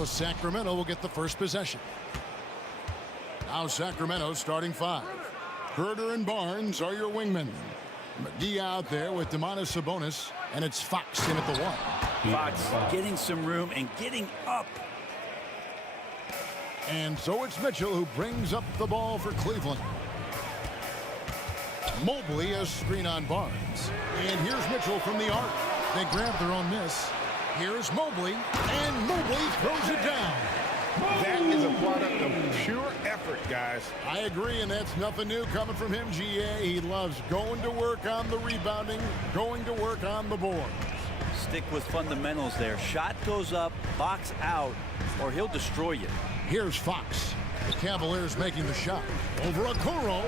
So Sacramento will get the first possession. Now Sacramento starting five. Herder and Barnes are your wingmen. McGee out there with Sabonis, and it's Fox in at the one. Fox getting some room and getting up. And so it's Mitchell who brings up the ball for Cleveland. Mobley a screen on Barnes. And here's Mitchell from the arc. They grab their own miss. Here's Mobley, and Mobley throws it down. That is a product of pure effort, guys. I agree, and that's nothing new coming from him, GA. He loves going to work on the rebounding, going to work on the boards. Stick with fundamentals there. Shot goes up, box out, or he'll destroy you. Here's Fox. The Cavaliers making the shot. Over Okoro.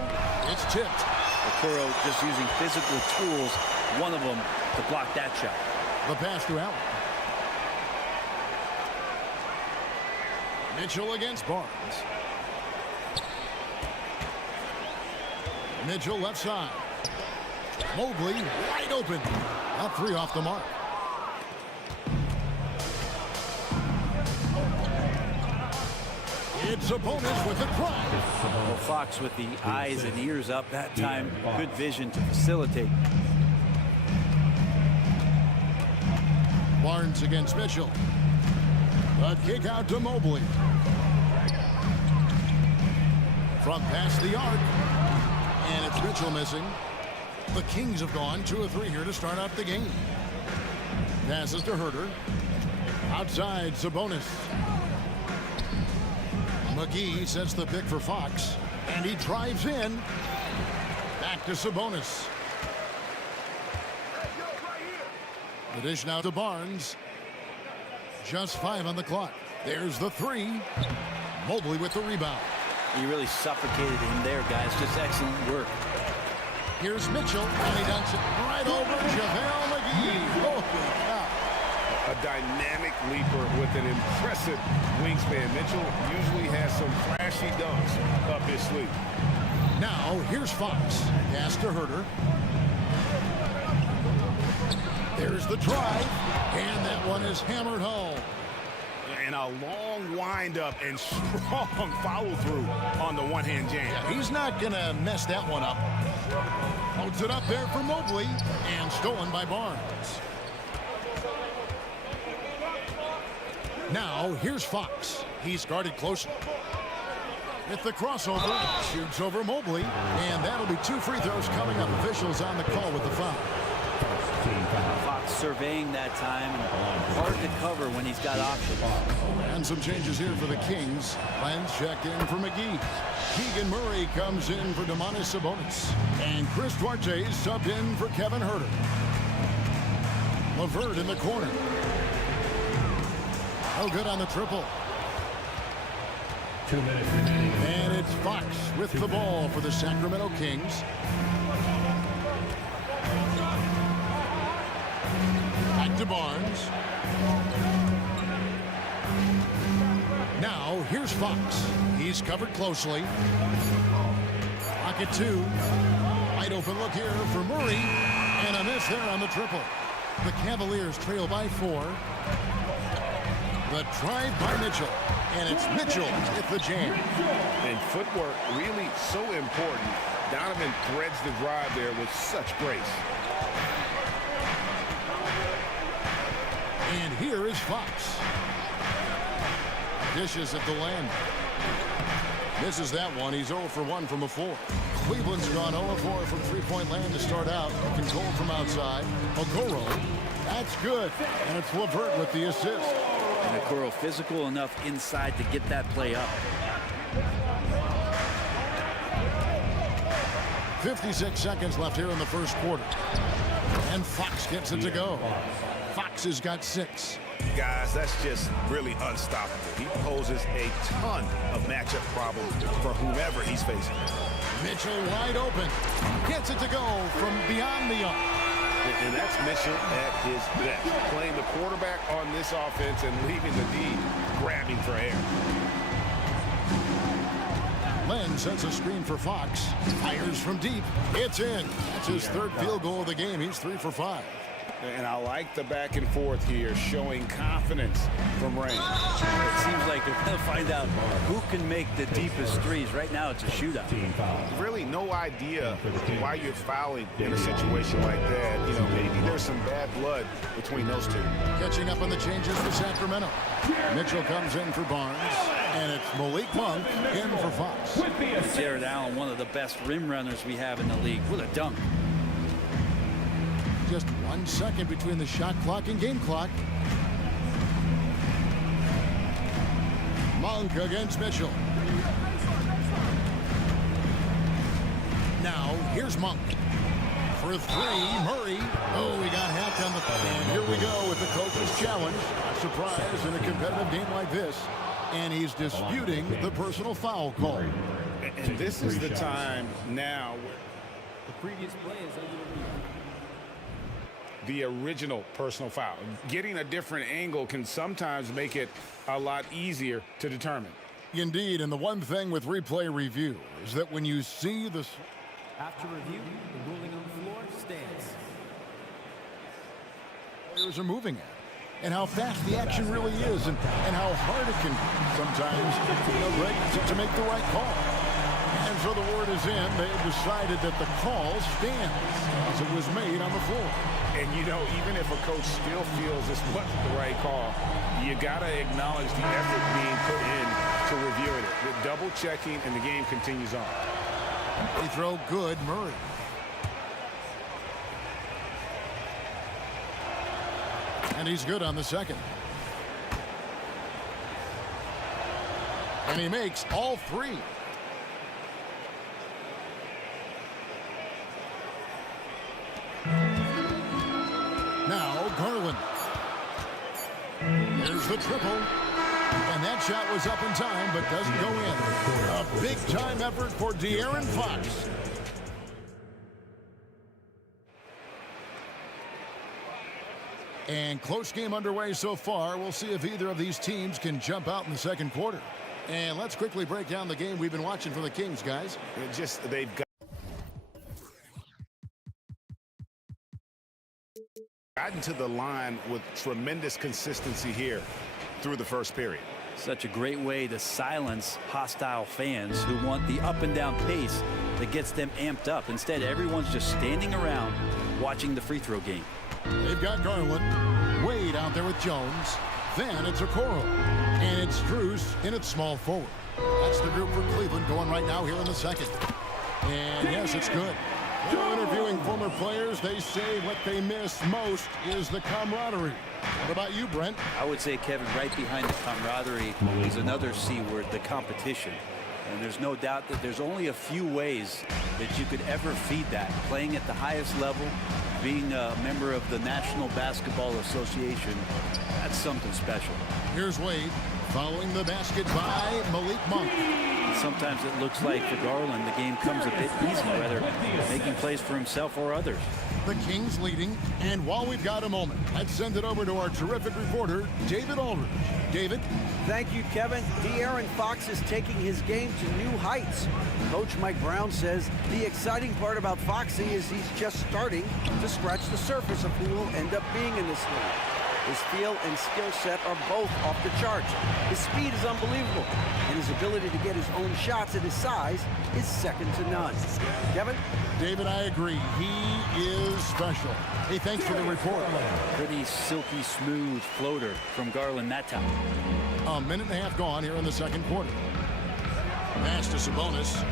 It's tipped. Okoro just using physical tools, one of them to block that shot. The pass to Allen. Mitchell against Barnes. Mitchell left side. Mobley wide open. That three off the mark. It's Sabonis with the drive. Well, Fox with the eyes and ears up that time. Good vision to facilitate. Barnes against Mitchell. A kick out to Mobley. From past the arc. And it's Mitchell missing. The Kings have gone 2 of 3 here to start out the game. Passes to Herder. Outside, Sabonis. McGee sets the pick for Fox. And he drives in. Back to Sabonis. The dish now to Barnes. Just 5 on the clock. There's the three. Mobley with the rebound. He really suffocated him there, guys. Just excellent work. Here's Mitchell, and he dunks it right over JaVale McGee. Holy cow. A dynamic leaper with an impressive wingspan. Mitchell usually has some flashy dunks up his sleeve. Now, here's Fox. Pass to Herder. There's the drive, and that one is hammered home. And a long windup and strong follow-through on the one-hand jam. Yeah, he's not going to mess that one up. Holds it up there for Mobley, and stolen by Barnes. Now, here's Fox. He's guarded closely. With the crossover, shoots over Mobley, and that'll be 2 free throws coming up. Officials on the call with the foul. Fox surveying that time. Hard to cover when he's got options. And some changes here for the Kings. Lance checked in for McGee. Keegan Murray comes in for Sabonis. And Chris Duarte subbed in for Kevin Herder. LeVert in the corner. No good on the triple. 2 minutes remaining. And it's Fox with the ball for the Sacramento Kings. Back to Barnes. Now, here's Fox. He's covered closely. Pocket 2. Wide open look here for Murray. And a miss there on the triple. The Cavaliers trail by 4. The drive by Mitchell. And it's Mitchell with the jam. And footwork really so important. Donovan threads the drive there with such grace. And here is Fox. Dishes at the land. Misses that one. He's 0 for 1 from the floor. Cleveland's gone 0 for 4 from three-point land to start out. Controlled from outside. Okoro. That's good. And it's LeVert with the assist. And Okoro physical enough inside to get that play up. 56 seconds left here in the first quarter. And Fox gets it to go. Fox has got 6. Guys, that's just really unstoppable. He poses a ton of matchup problems for whomever he's facing. Mitchell wide open. Gets it to go from beyond the arc. And that's Mitchell at his best. Playing the quarterback on this offense and leaving the D grabbing for air. Len sets a screen for Fox. Fires from deep. It's in. That's his 3rd field goal of the game. He's 3 for 5. And I like the back and forth here, showing confidence from range. It seems like they're going to find out who can make the deepest threes. Right now, it's a shootout. Really no idea why you're fouling in a situation like that. You know, maybe there's some bad blood between those two. Catching up on the changes for Sacramento. Mitchell comes in for Barnes, and it's Malik Monk in for Fox. Jared Allen, one of the best rim runners we have in the league, with a dunk. Just 1 second between the shot clock and game clock. Monk against Mitchell. Now, here's Monk. For three, Murray. Oh, he got hacked on the... And here we go with the coach's challenge. A surprise in a competitive game like this. And he's disputing the personal foul call. And this is the time now. The previous play is the original personal foul. Getting a different angle can sometimes make it a lot easier to determine. Indeed, and the one thing with replay review is that when you see this... After review, the ruling on the floor stands. Players are moving at, and how fast the action really is, and how hard it can sometimes to make the right call. And so the word is in. They have decided that the call stands as it was made on the floor. And you know, even if a coach still feels this wasn't the right call, you gotta acknowledge the effort being put in to reviewing it. With double checking, and the game continues on. They throw good, Murray. And he's good on the second. And he makes all three. Now, Garland. There's the triple. And that shot was up in time, but doesn't go in. A big-time effort for De'Aaron Fox. And close game underway so far. We'll see if either of these teams can jump out in the second quarter. And let's quickly break down the game we've been watching for the Kings, guys. They've gotten to the line with tremendous consistency here through the first period. Such a great way to silence hostile fans who want the up and down pace that gets them amped up. Instead, everyone's just standing around watching the free throw game. They've got Garland, Wade out there with Jones. Then it's Okoro, and it's Strus in its small forward. That's the group for Cleveland going right now here in the second. And yes, it's good. When interviewing former players, they say what they miss most is the camaraderie. What about you, Brent? I would say, Kevin, right behind the camaraderie is another C word, the competition. And there's no doubt that there's only a few ways that you could ever feed that. Playing at the highest level, being a member of the National Basketball Association, that's something special. Here's Wade following the basket by Malik Monk. Sometimes it looks like for Garland, the game comes a bit easy, whether making plays for himself or others. The Kings leading, and while we've got a moment, let's send it over to our terrific reporter, David Aldridge. David? Thank you, Kevin. De'Aaron Fox is taking his game to new heights. Coach Mike Brown says the exciting part about Foxy is he's just starting to scratch the surface of who will end up being in this league. His feel and skill set are both off the charts. His speed is unbelievable, and his ability to get his own shots at his size is second to none. Kevin? David, I agree. He is special. Hey, thanks for the report. Pretty silky smooth floater from Garland that time. A minute and a half gone here in the second quarter. Pass to Sabonis.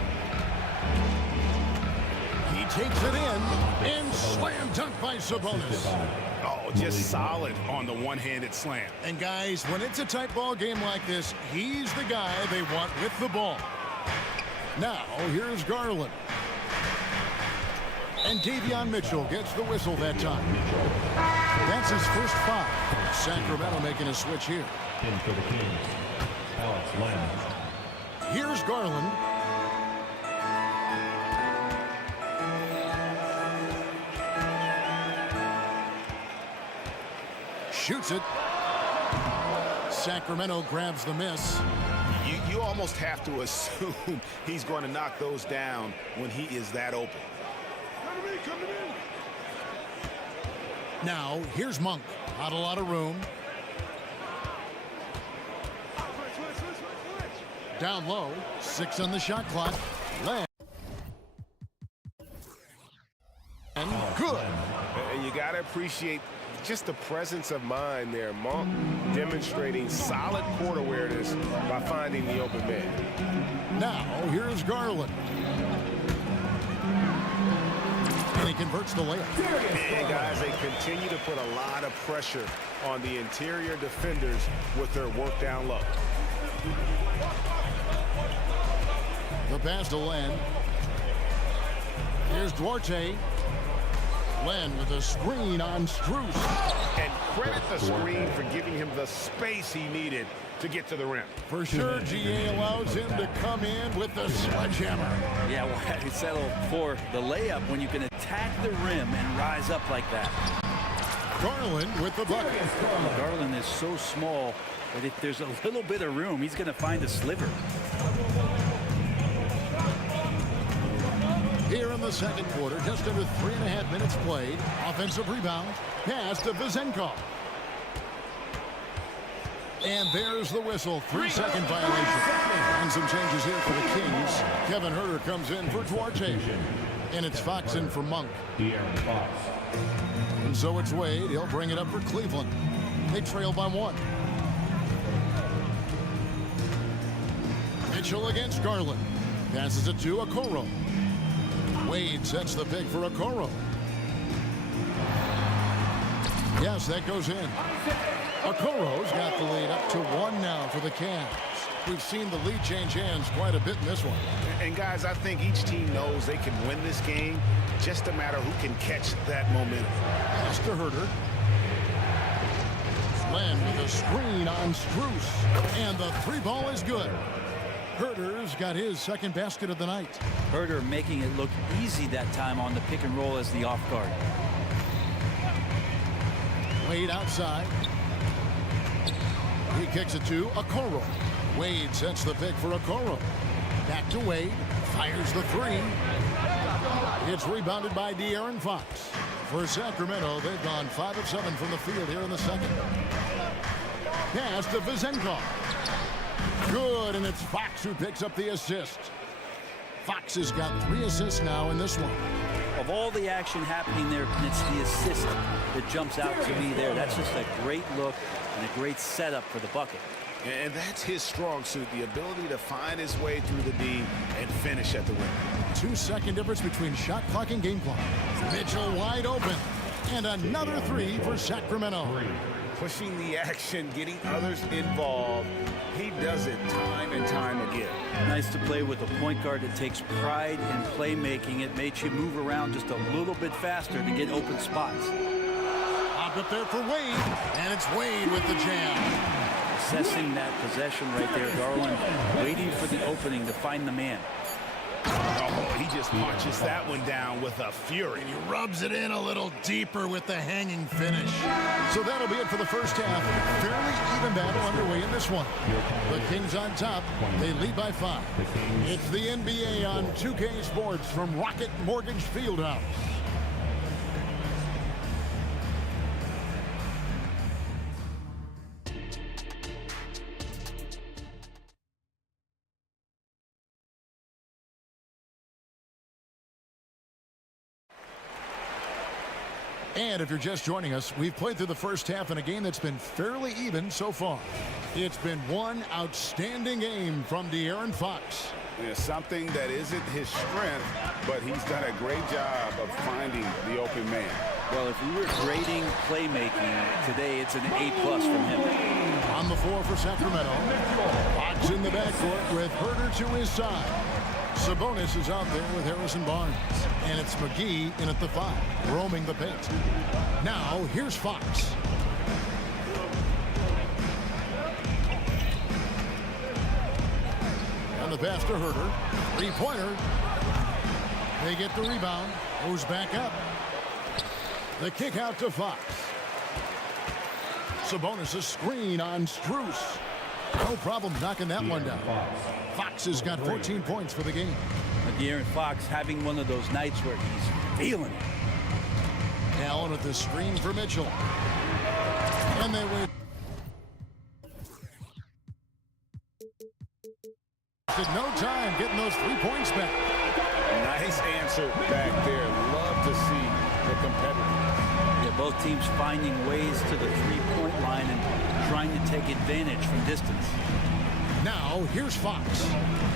He takes it in, and slam dunk by Sabonis. Oh, just solid on the one-handed slam. And guys, when it's a tight ball game like this, he's the guy they want with the ball. Now, here's Garland. And Davion Mitchell gets the whistle that time. That's his first foul. Sacramento making a switch here. In for the Kings, Alex Lamb. Here's Garland. Shoots it. Sacramento grabs the miss. You almost have to assume he's going to knock those down when he is that open. Now, here's Monk. Not a lot of room. Down low. 6 on the shot clock. Len. And good. And you got to appreciate just the presence of mind there. Monk demonstrating solid court awareness by finding the open man. Now, here's Garland. And he converts the layup. And guys, they continue to put a lot of pressure on the interior defenders with their work down low. The pass to Len. Here's Duarte. Len with a screen on Strus. And credit the screen for giving him the space he needed to get to the rim. For sure, GA allows him to come in with the sledgehammer. Yeah, well, he settled for the layup when you can attack the rim and rise up like that. Garland with the bucket. Garland is so small that if there's a little bit of room, he's going to find a sliver. Here in the second quarter, just under 3.5 minutes played. Offensive rebound. Pass to Vizenkov. And there's the whistle. 3-second violation. And some changes here for the Kings. Kevin Herter comes in for Duarte. And it's Fox in for Monk. And so it's Wade. He'll bring it up for Cleveland. They trail by 1. Mitchell against Garland. Passes it to Okoro. Wade sets the pick for Okoro. Yes, that goes in. Okoro's got the lead up to 1 now for the Cavs. We've seen the lead change hands quite a bit in this one. And guys, I think each team knows they can win this game. Just a matter who can catch that momentum. Pass to Herter. Len with a screen on Strus. And the 3-ball is good. Herter's got his second basket of the night. Herter making it look easy that time on the pick and roll as the off guard. Wade outside. He kicks it to Okoro. Wade sets the pick for Okoro. Back to Wade. Fires the 3. It's rebounded by De'Aaron Fox. For Sacramento, they've gone 5 of 7 from the field here in the second. Pass to Vizenkov. Good, and it's Fox who picks up the assist. Fox has got 3 assists now in this one. Of all the action happening there, it's the assist that jumps out to me there. That's just a great look and a great setup for the bucket. And that's his strong suit, the ability to find his way through the D and finish at the rim. 2-second difference between shot clock and game clock. Mitchell wide open. And another 3 for Sacramento. Pushing the action, getting others involved. He does it time and time again. Nice to play with a point guard that takes pride in playmaking. It makes you move around just a little bit faster to get open spots. Up it there for Wade. And it's Wade with the jam. Assessing that possession right there, Garland waiting for the opening to find the man. Oh, he just punches that one down with a fury. He rubs it in a little deeper with the hanging finish. So that'll be it for the first half. Fairly even battle underway in this one. The Kings on top. They lead by 5. It's the NBA on 2K Sports from Rocket Mortgage Fieldhouse. And if you're just joining us, we've played through the first half in a game that's been fairly even so far. It's been one outstanding game from De'Aaron Fox. Yeah, something that isn't his strength, but he's done a great job of finding the open man. Well, if we were grading playmaking today, it's an A+ from him. On the floor for Sacramento. Fox in the backcourt with Herter to his side. Sabonis is out there with Harrison Barnes. And it's McGee in at the 5, roaming the paint. Now, here's Fox. And the pass to Herter. 3-pointer. They get the rebound. Goes back up. The kick out to Fox. Sabonis a screen on Strus. No problem knocking that one down. Fox has got 14 points for the game. De'Aaron Fox having one of those nights where he's feeling it. Allen with the screen for Mitchell. And they win. No time getting those 3 points back. Nice answer back there. Love to see the competitor. Yeah, both teams finding ways to the three-point line and trying to take advantage from distance. Now, here's Fox.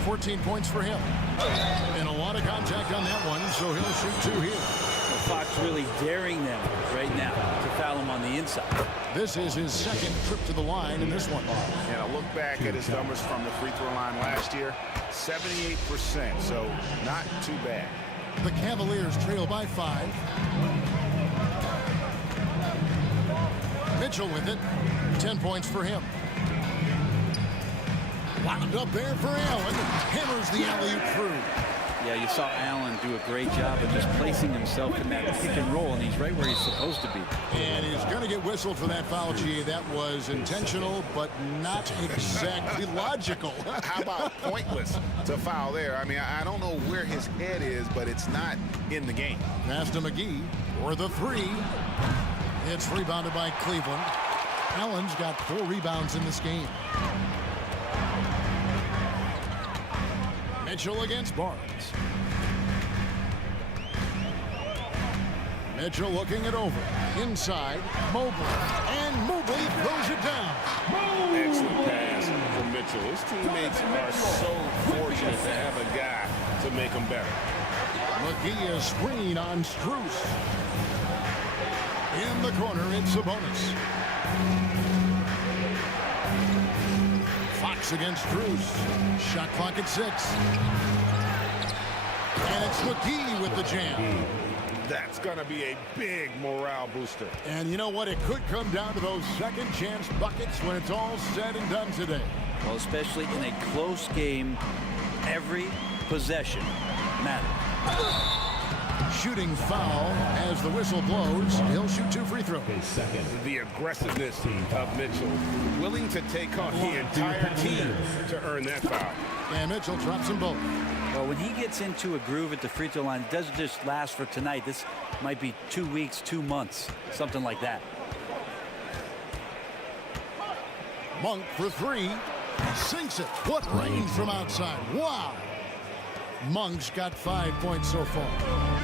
14 points for him. And a lot of contact on that one, so he'll shoot 2 here. Well, Fox really daring them right now to foul him on the inside. This is his second trip to the line in this one. And I look back at his numbers from the free throw line last year, 78%, so not too bad. The Cavaliers trail by 5. Mitchell with it. 10 points for him. Wound up there for Allen. Hammers the alley-oop through. Yeah, you saw Allen do a great job of just placing himself in that pick and roll, and he's right where he's supposed to be. And he's going to get whistled for that foul, G. That was intentional, but not exactly logical. How about pointless to foul there? I mean, I don't know where his head is, but it's not in the game. Pass to McGee for the 3. It's rebounded by Cleveland. Allen's got 4 rebounds in this game. Mitchell against Barnes. Mitchell looking it over. Inside, Mobley. And Mobley throws it down. Excellent pass from Mitchell. His teammates are so fortunate to have a guy to make them better. McGee, a screen on Strus. In the corner, it's Sabonis. Fox against Strus. Shot clock at 6. And it's McGee with the jam. That's going to be a big morale booster. And you know what? It could come down to those second chance buckets when it's all said and done today. Well, especially in a close game, every possession matters. Shooting foul as the whistle blows. He'll shoot 2 free throws. The aggressiveness of Mitchell, willing to take on the entire team to earn that foul. And Mitchell drops them both. Well, when he gets into a groove at the free throw line, it doesn't just last for tonight. This might be 2 weeks, 2 months, something like that. Monk for 3. Sinks it. What range from outside. Wow. Monk's got 5 points so far.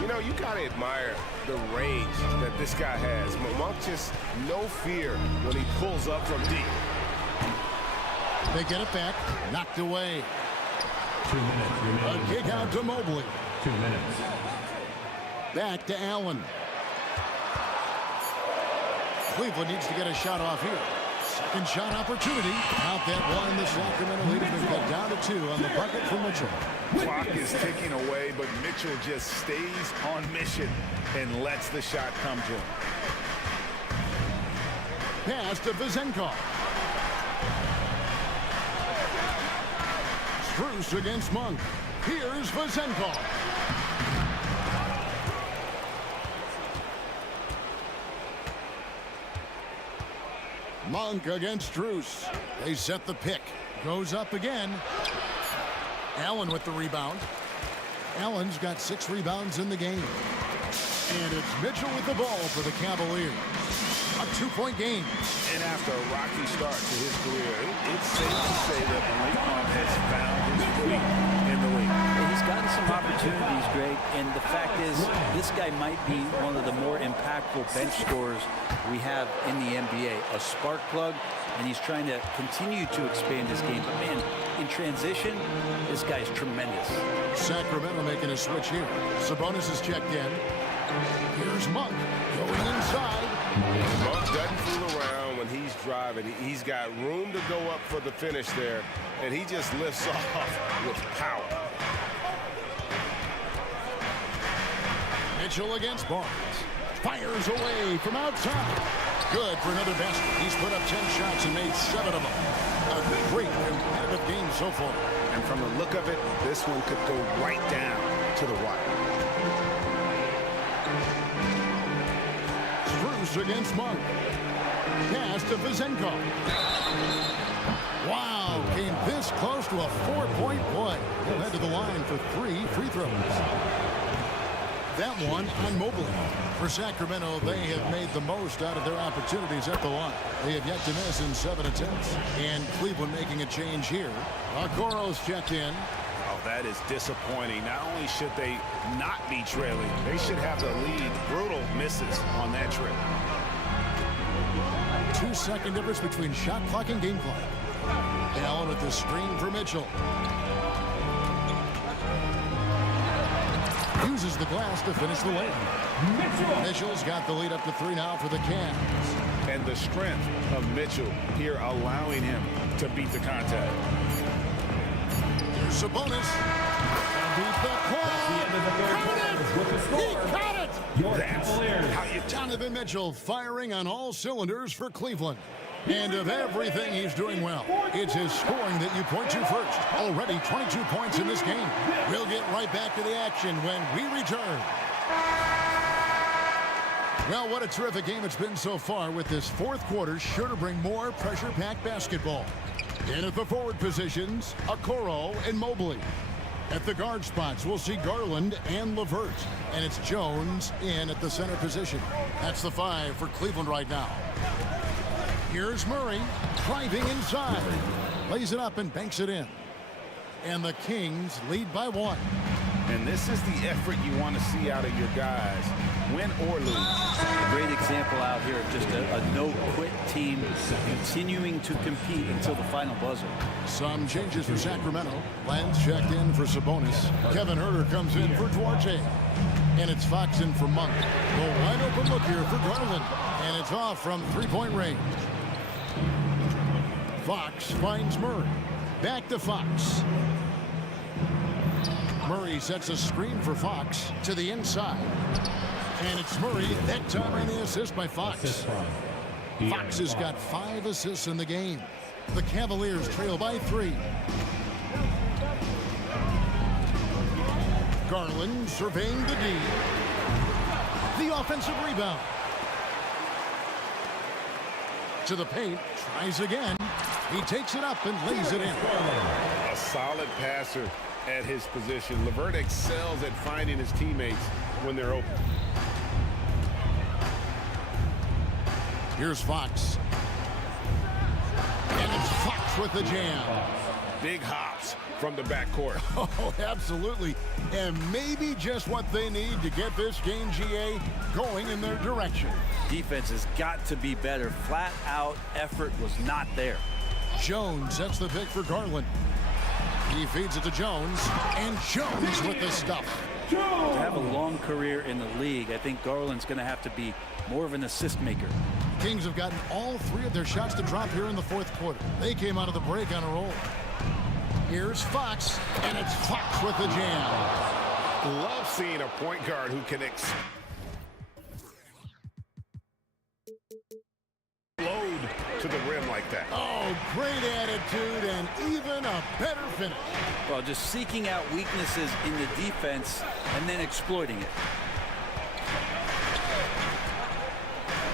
You know, you got to admire the range that this guy has. Monk just no fear when he pulls up from deep. They get it back. Knocked away. 2 minutes remaining. A kick out to Mobley. 2 minutes. Back to Allen. Cleveland needs to get a shot off here. Second shot opportunity. Out that one. The Sacramento lead has been cut down to 2 on the bucket for Mitchell. Clock is ticking away, but Mitchell just stays on mission and lets the shot come to him. Pass to Vizenkov. Strus against Monk. Here's Vizenkov. Monk against Strus. They set the pick. Goes up again. Allen with the rebound. Allen's got 6 rebounds in the game. And it's Mitchell with the ball for the Cavaliers. A 2-point game. And after a rocky start to his career, it's safe to say that Malik Monk has found his footing in the league. Well, he's gotten some opportunities, Greg, and the fact is this guy might be one of the more impactful bench scorers we have in the NBA. A spark plug, and he's trying to continue to expand his game. But, man, in transition, this guy's tremendous. Sacramento making a switch here. Sabonis is checked in. Here's Monk going inside. Monk doesn't fool around when he's driving. He's got room to go up for the finish there, and he just lifts off with power. Mitchell against Barnes. Fires away from outside. Good for another basket. He's put up 10 shots and made 7 of them. A great competitive game so far. And from the look of it, this one could go right down to the wire. Strus against Monk. Pass to Vizenkov. Wow, came this close to a 4-point play. He'll head to the line for 3 free throws. That one on Mobley. For Sacramento, they have made the most out of their opportunities at the line. They have yet to miss in 7 attempts. And Cleveland making a change here. Okoro's checked in. Oh, that is disappointing. Not only should they not be trailing, they should have the lead. Brutal misses on that trip. 2-second difference between shot clock and game clock. Allen with the screen for Mitchell. Uses the glass to finish the lane. Mitchell's got the lead up to 3 now for the Cavs. And the strength of Mitchell here allowing him to beat the contact. Here's Sabonis. He caught it! That's how you Donovan Mitchell firing on all cylinders for Cleveland. And of everything he's doing well, it's his scoring that you point to first. Already 22 points in this game. We'll get right back to the action when we return. Well, what a terrific game it's been so far, with this fourth quarter sure to bring more pressure-packed basketball. In at the forward positions, Okoro and Mobley. At the guard spots, we'll see Garland and LeVert. And it's Jones in at the center position. That's the 5 for Cleveland right now. Here's Murray, driving inside. Lays it up and banks it in. And the Kings lead by 1. And this is the effort you want to see out of your guys, win or lose. A great example out here of just a no-quit team continuing to compete until the final buzzer. Some changes for Sacramento. Lenz checked in for Sabonis. Kevin Huerter comes in for Duarte. And it's Fox in for Monk. The wide open look here for Garland. And it's off from 3-point range. Fox finds Murray. Back to Fox. Murray sets a screen for Fox to the inside. And it's Murray, that time on the assist by Fox. Fox has got 5 assists in the game. The Cavaliers trail by 3. Garland surveying the D. The offensive rebound. To the paint, tries again. He takes it up and lays it in. A solid passer at his position. LeVert excels at finding his teammates when they're open. Here's Fox. And it's Fox with the jam. Big hops from the backcourt. Oh, absolutely. And maybe just what they need to get this game, GA, going in their direction. Defense has got to be better. Flat out effort was not there. Jones sets the pick for Garland. He feeds it to Jones, and Jones with the stuff. To have a long career in the league, I think Garland's going to have to be more of an assist maker. Kings have gotten all 3 of their shots to drop here in the fourth quarter. They came out of the break on a roll. Here's Fox, and it's Fox with the jam. Love seeing a point guard who can explode to the rim like that. Oh, great attitude and even a better finish. Well, just seeking out weaknesses in the defense and then exploiting it.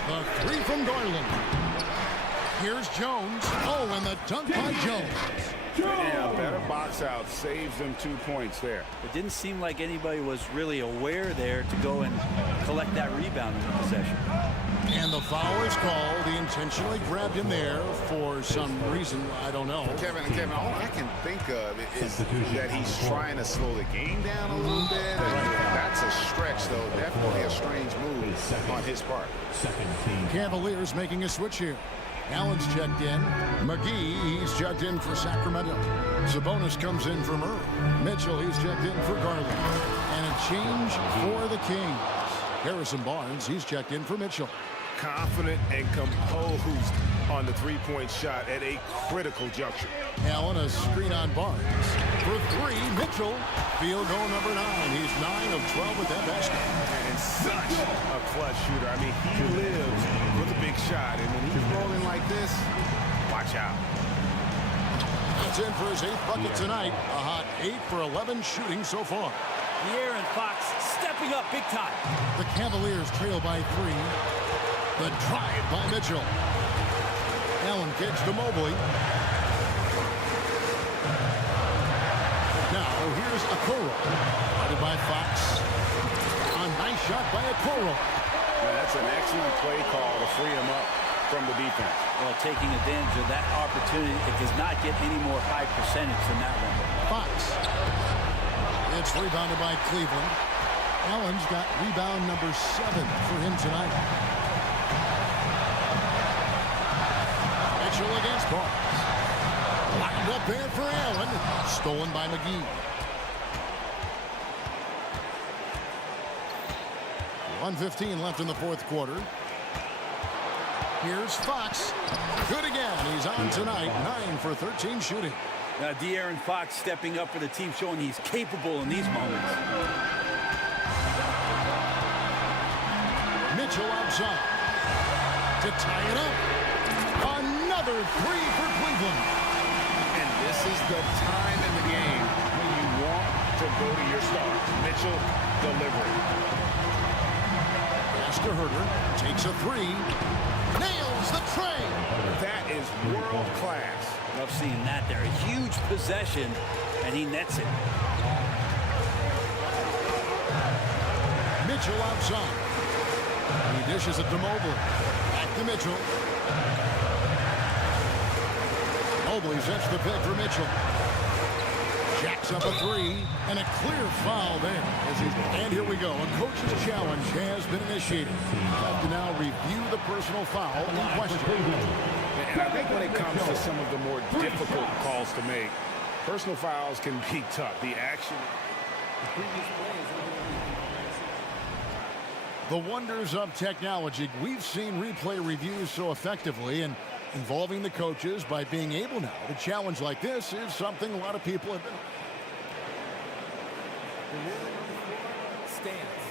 The 3 from Garland. Here's Jones. Oh, and the dunk by Jones. Yeah, better box out saves them 2 points there. It didn't seem like anybody was really aware there to go and collect that rebound in the possession. And the foul is called. He intentionally grabbed him there for some reason. I don't know. Kevin, all I can think of is that he's trying to slow the game down a little bit. That's a stretch, though. Definitely a strange move on his part. Cavaliers making a switch here. Allen's checked in. McGee, he's checked in for Sacramento. Sabonis comes in for Murray. Mitchell, he's checked in for Garland. And a change for the Kings. Harrison Barnes, he's checked in for Mitchell. Confident and composed on the 3-point shot at a critical juncture. Allen, a screen on Barnes. For 3, Mitchell. Field goal number 9. He's 9 of 12 with that basket. And such a clutch shooter. I mean, he lives with a big shot. And when he's rolling like this, watch out. That's in for his 8th bucket tonight. A hot 8 for 11 shooting so far. De'Aaron Fox stepping up big time. The Cavaliers trail by 3. The drive by Mitchell. Allen kicks to Mobley. Now here's Okoro. Guarded by Fox. A nice shot by Okoro. Well, that's an excellent play call to free him up from the defense. Well, taking advantage of that opportunity, it does not get any more high percentage than that one. Fox. It's rebounded by Cleveland. Allen's got rebound number 7 for him tonight. Mitchell against Barnes. Lined up there for Allen. Stolen by McGee. 1:15 left in the fourth quarter. Here's Fox. Good again. He's on tonight. 9 for 13 shooting. Now, De'Aaron Fox stepping up for the team, showing he's capable in these moments. Mitchell outside to tie it up. Another 3 for Cleveland. And this is the time in the game when you want to go to your stars. Mitchell delivering. Pass to Herter. Takes a 3. Nails the tray. That is world class. Love seeing that there. A huge possession, and he nets it. Mitchell outside. He dishes it to Mobley. Back to Mitchell. Mobley sets the pick for Mitchell. Jacks up a 3, and a clear foul there. And here we go. A coach's challenge has been initiated. Have to now review the personal foul in question. And I think when it comes to some of the more difficult calls to make, personal fouls can be tough. The action. The wonders of technology. We've seen replay reviews so effectively, and involving the coaches by being able now to challenge like this is something a lot of people have been. Stands.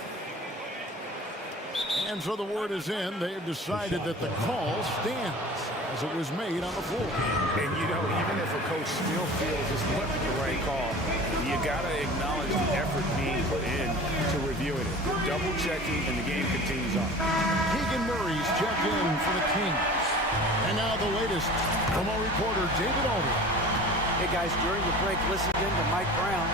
And so the word is in. They've decided that the call stands as it was made on the floor. And, you know, even if a coach still feels this wasn't the right call, you got to acknowledge the effort being put in to reviewing it. Double-checking, and the game continues on. Keegan Murray's checked in for the Kings. And now the latest from our reporter, David Alder. Hey guys, during the break, listened in to Mike Brown.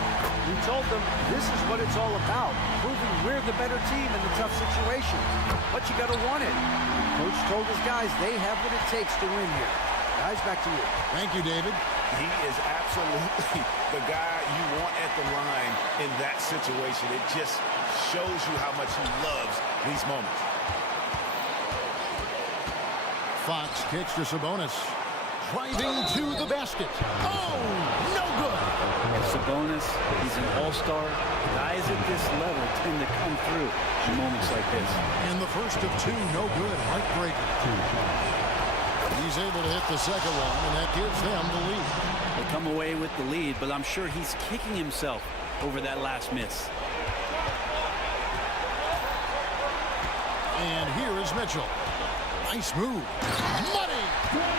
We told them this is what it's all about, proving we're the better team in the tough situations. But you got to want it. Coach told his guys they have what it takes to win here. Guys, back to you. Thank you, David. He is absolutely the guy you want at the line in that situation. It just shows you how much he loves these moments. Fox kicks to Sabonis. Driving to the basket. Oh, no good. Sabonis, he's an all-star. Guys at this level tend to come through in moments like this. And the first of 2, no good. Heartbreaker. He's able to hit the second one, and that gives them the lead. They come away with the lead, but I'm sure he's kicking himself over that last miss. And here is Mitchell. Nice move. Money!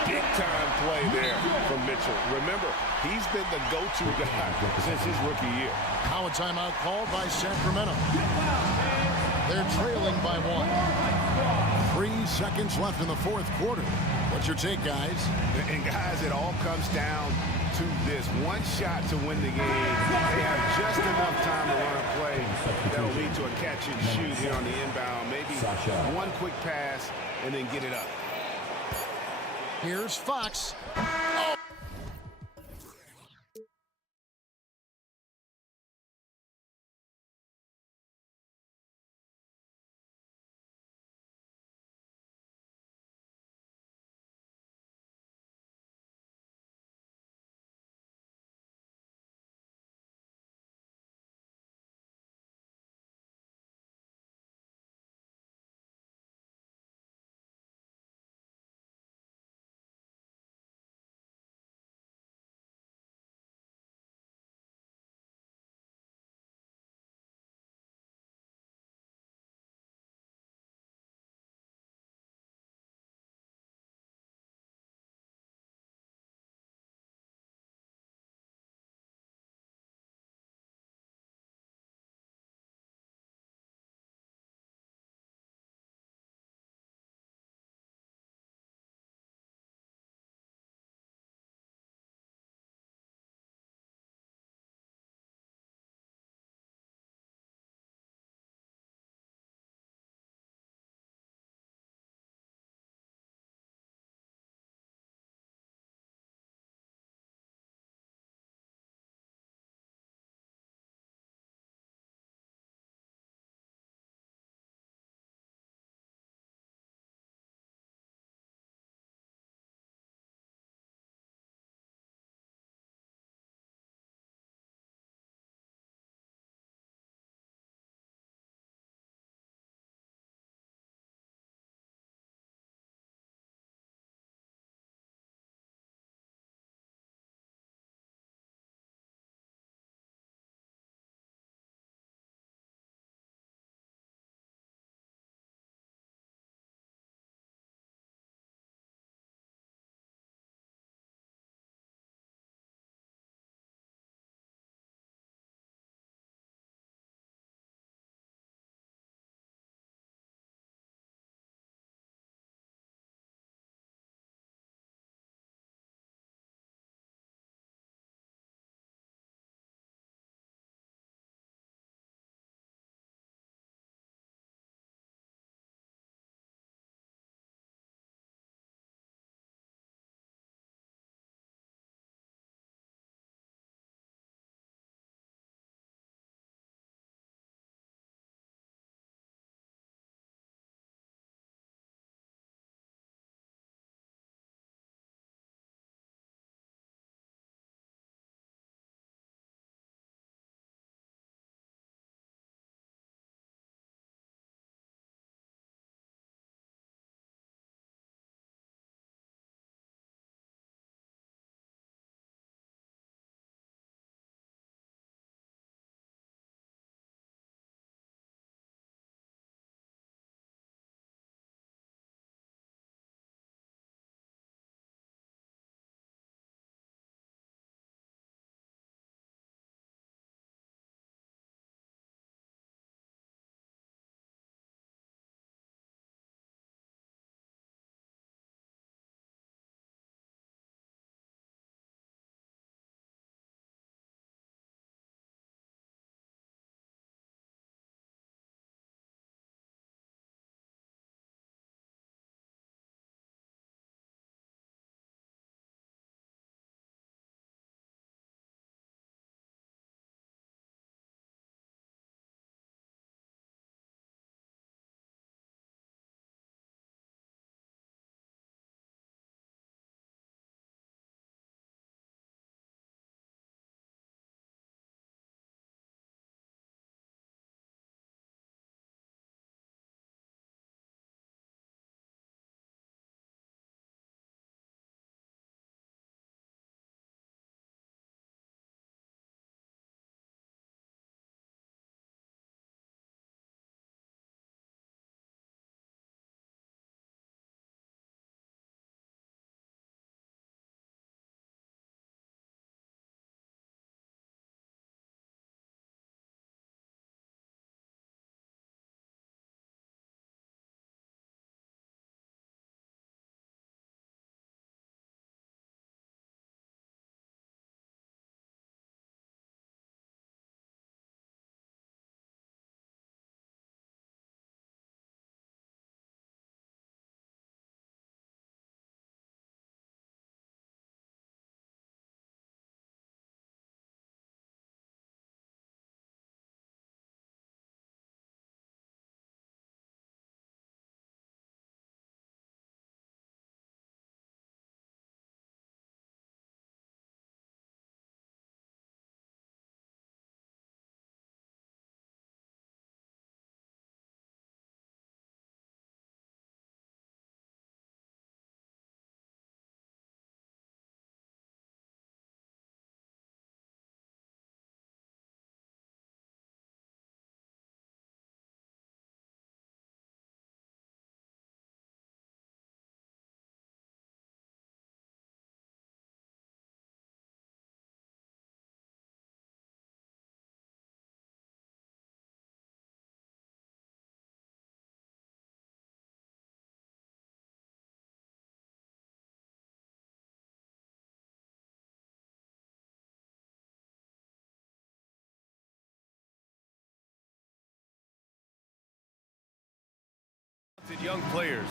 Big-time play there from Mitchell. Remember, he's been the go-to guy since his rookie year. Now a timeout called by Sacramento. They're trailing by 1. 3 seconds left in the fourth quarter. What's your take, guys? And guys, it all comes down to this. One shot to win the game. They have just enough time to run a play that'll lead to a catch and shoot here on the inbound. Maybe one quick pass and then get it up. Here's Fox. young players.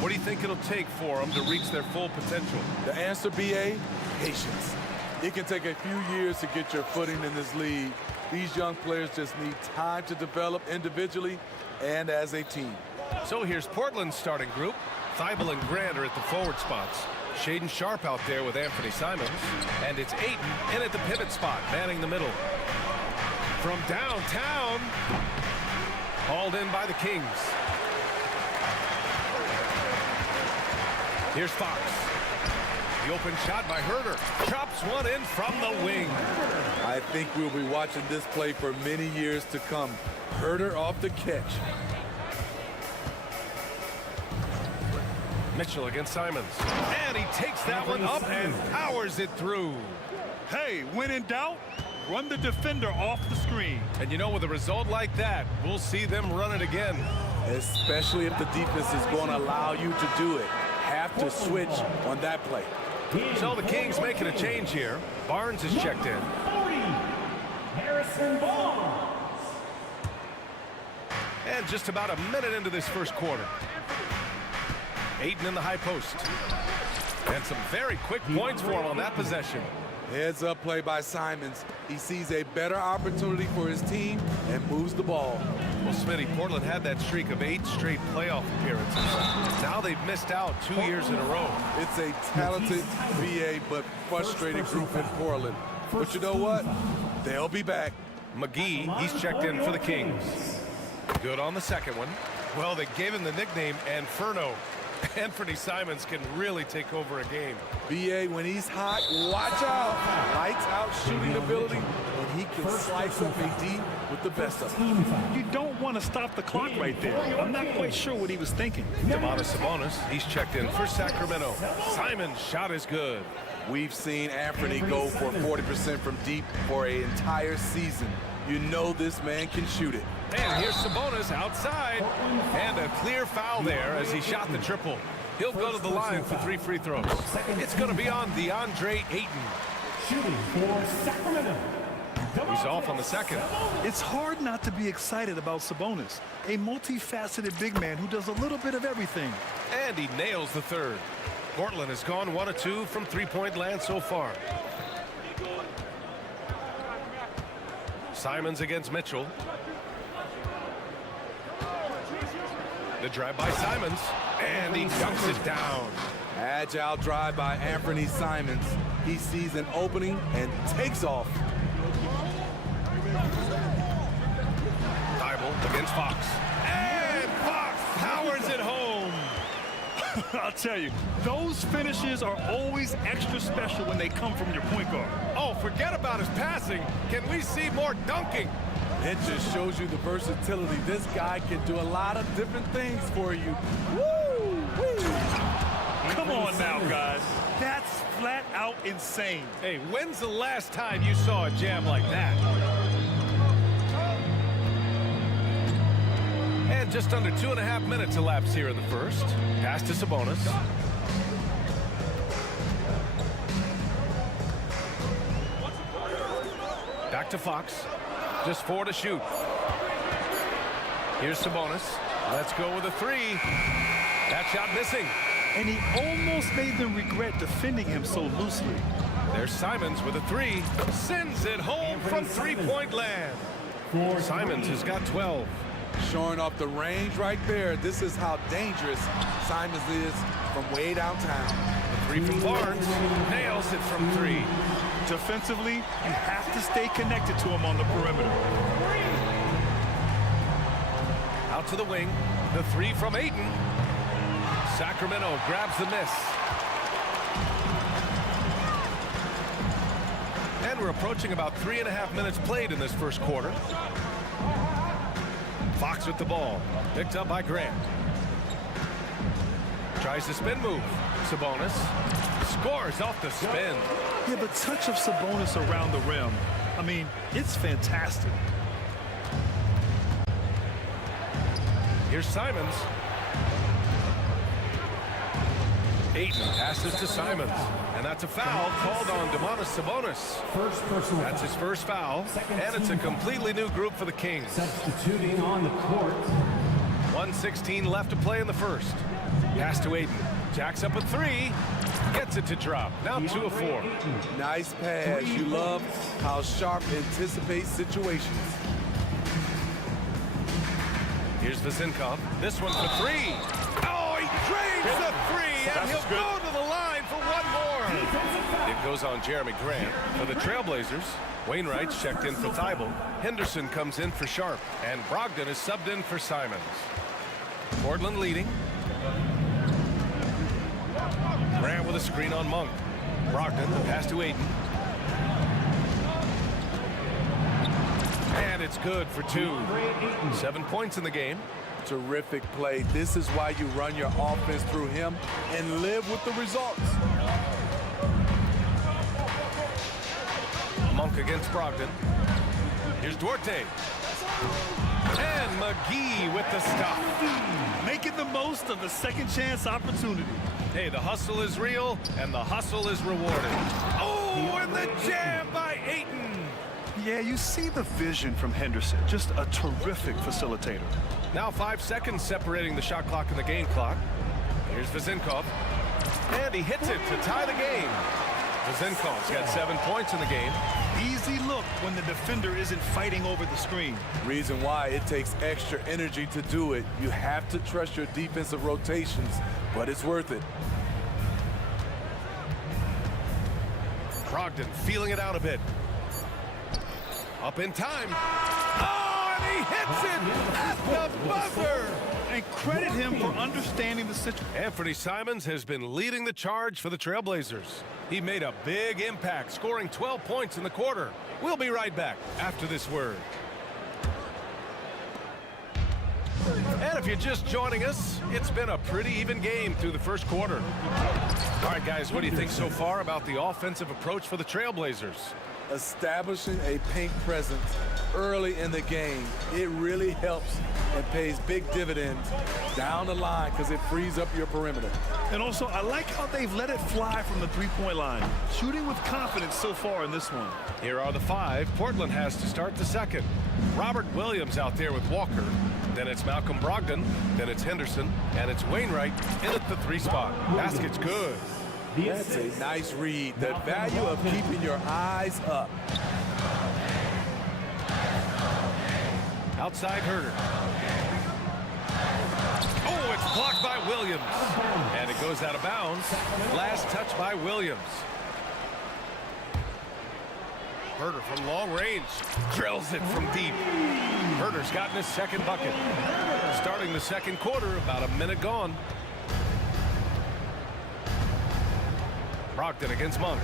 What do you think it'll take for them to reach their full potential? The answer, BA, patience. It can take a few years to get your footing in this league. These young players just need time to develop individually and as a team. So here's Portland's starting group. Thibault and Grant are at the forward spots. Shaden Sharp out there with Anthony Simons. And it's Ayton in at the pivot spot, manning the middle. From downtown, hauled in by the Kings. Here's Fox. The open shot by Herder. Chops one in from the wing. I think we'll be watching this play for many years to come. Herder off the catch. Mitchell against Simons. And he takes that one up and powers it through. Hey, when in doubt, run the defender off the screen. And you know, with a result like that, we'll see them run it again. Especially if the defense is going to allow you to do it. Have to switch on that play. So the Kings making a change here. Barnes is checked in. And just about a minute into this first quarter. Ayton in the high post. And some very quick points for him on that possession. Heads up play by Simons. He sees a better opportunity for his team and moves the ball. Well, Smitty, Portland had that streak of 8 straight playoff appearances. Now they've missed out 2 years in a row. It's a talented VA but frustrated group in Portland. But you know what? They'll be back. McGee, he's checked in for the Kings. Good on the second one. Well, they gave him the nickname Inferno. Anthony Simons can really take over a game. BA, when he's hot, watch out. Lights out shooting ability, and he can slice up a D with the best of them. You don't want to stop the clock right there. I'm not quite sure what he was thinking. Domantas Sabonis, he's checked in for Sacramento. Simon's shot is good. We've seen Anthony go for 40% from deep for an entire season. You know this man can shoot it. And here's Sabonis outside. And a clear foul there as he shot the triple. He'll go to the line for 3 free throws. It's going to be on DeAndre Ayton. Shooting for Sacramento. He's off on the second. It's hard not to be excited about Sabonis, a multifaceted big man who does a little bit of everything. And he nails the third. Portland has gone 1 of 2 from three-point land so far. Simons against Mitchell. The drive by Simons, and he dunks it down. Agile drive by Anthony Simons. He sees an opening and takes off. Thibault against Fox. And Fox powers it home. I'll tell you, those finishes are always extra special when they come from your point guard. Oh, forget about his passing. Can we see more dunking? It just shows you the versatility. This guy can do a lot of different things for you. Woo! Woo! Come on now, guys. That's flat out insane. Hey, when's the last time you saw a jam like that? And just under 2.5 minutes elapsed here in the first. Pass to Sabonis. Back to Fox. Just 4 to shoot. Here's Sabonis. Let's go with a 3. That shot missing. And he almost made them regret defending him so loosely. There's Simons with a 3. Sends it home from three-point land. Simons has got 12. Showing off the range right there. This is how dangerous Simons is from way downtown. The 3 from Barnes. Nails it from 3. Defensively, you have to stay connected to him on the perimeter. Out to the wing. The 3 from Ayton. Sacramento grabs the miss. And we're approaching about 3.5 minutes played in this first quarter. Fox with the ball. Picked up by Grant. Tries the spin move. Sabonis scores off the spin. Yeah, the touch of Sabonis around the rim, I mean, it's fantastic. Here's Simons. Ayton passes to Simons. And that's a foul called on Domantas Sabonis. That's his first foul. And it's a completely new group for the Kings. Substituting on the court. 1:16 left to play in the first. Pass to Aiden. Jacks up a three. Gets it to drop. Now 2 of 4. Nice pass. You love how Sharp anticipates situations. Here's Vazinkov. This one for 3. Oh, he drains the 3, and he'll go to the line for one more. It goes on Jeremy Grant. For the Trailblazers, Wainwright's checked in for Thibault. Henderson comes in for Sharp, and Brogdon is subbed in for Simons. Portland leading. Grant with a screen on Monk. Brogdon, the pass to Aiden. And it's good for 2. 7 points in the game. Terrific play. This is why you run your offense through him and live with the results. Monk against Brogdon. Here's Duarte. And McGee with the stop. Making the most of the second chance opportunity. Hey, the hustle is real, and the hustle is rewarded. Oh, and the jam by Ayton. Yeah, you see the vision from Henderson. Just a terrific facilitator. Now 5 seconds separating the shot clock and the game clock. Here's Vazinkov. And he hits it to tie the game. Vazinkov's got 7 points in the game. Easy look when the defender isn't fighting over the screen. Reason why it takes extra energy to do it. You have to trust your defensive rotations, but it's worth it. Brogdon feeling it out a bit. Up in time. Oh, and he hits it at the buzzer. And credit him for understanding the situation. Anthony Simons has been leading the charge for the Trailblazers. He made a big impact, scoring 12 points in the quarter. We'll be right back after this word. And if you're just joining us, it's been a pretty even game through the first quarter. All right, guys, what do you think so far about the offensive approach for the Trailblazers? Establishing a paint presence early in the game, it really helps and pays big dividends down the line because it frees up your perimeter. And also, I like how they've let it fly from the three-point line. Shooting with confidence so far in this one. Here are the 5. Portland has to start the second. Robert Williams out there with Walker. Then it's Malcolm Brogdon. Then it's Henderson. And it's Wainwright in at the 3 spot. Basket's good. That's a nice read. The value of keeping your eyes up. Outside Herder. Oh, it's blocked by Williams. And it goes out of bounds. Last touch by Williams. Herder from long range. Drills it from deep. Herder's gotten his second bucket. Starting the second quarter, about a minute gone. Brogdon against Monk.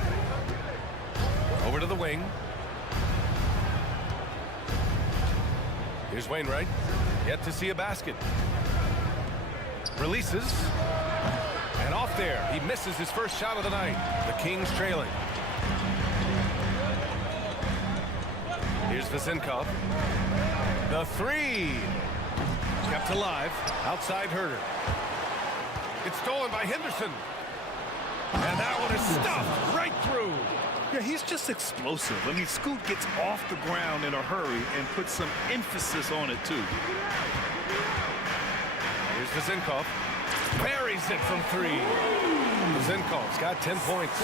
Over to the wing. Here's Wainwright. Yet to see a basket. Releases. And off there. He misses his first shot of the night. The Kings trailing. Here's Vazinkov. The 3. Kept alive. Outside Herder. It's stolen by Henderson. And that one is stuffed right through. Yeah, he's just explosive. I mean, Scoot gets off the ground in a hurry and puts some emphasis on it, too. Here's Vazinkov. Buries it from 3. Vazinkov's got 10 points.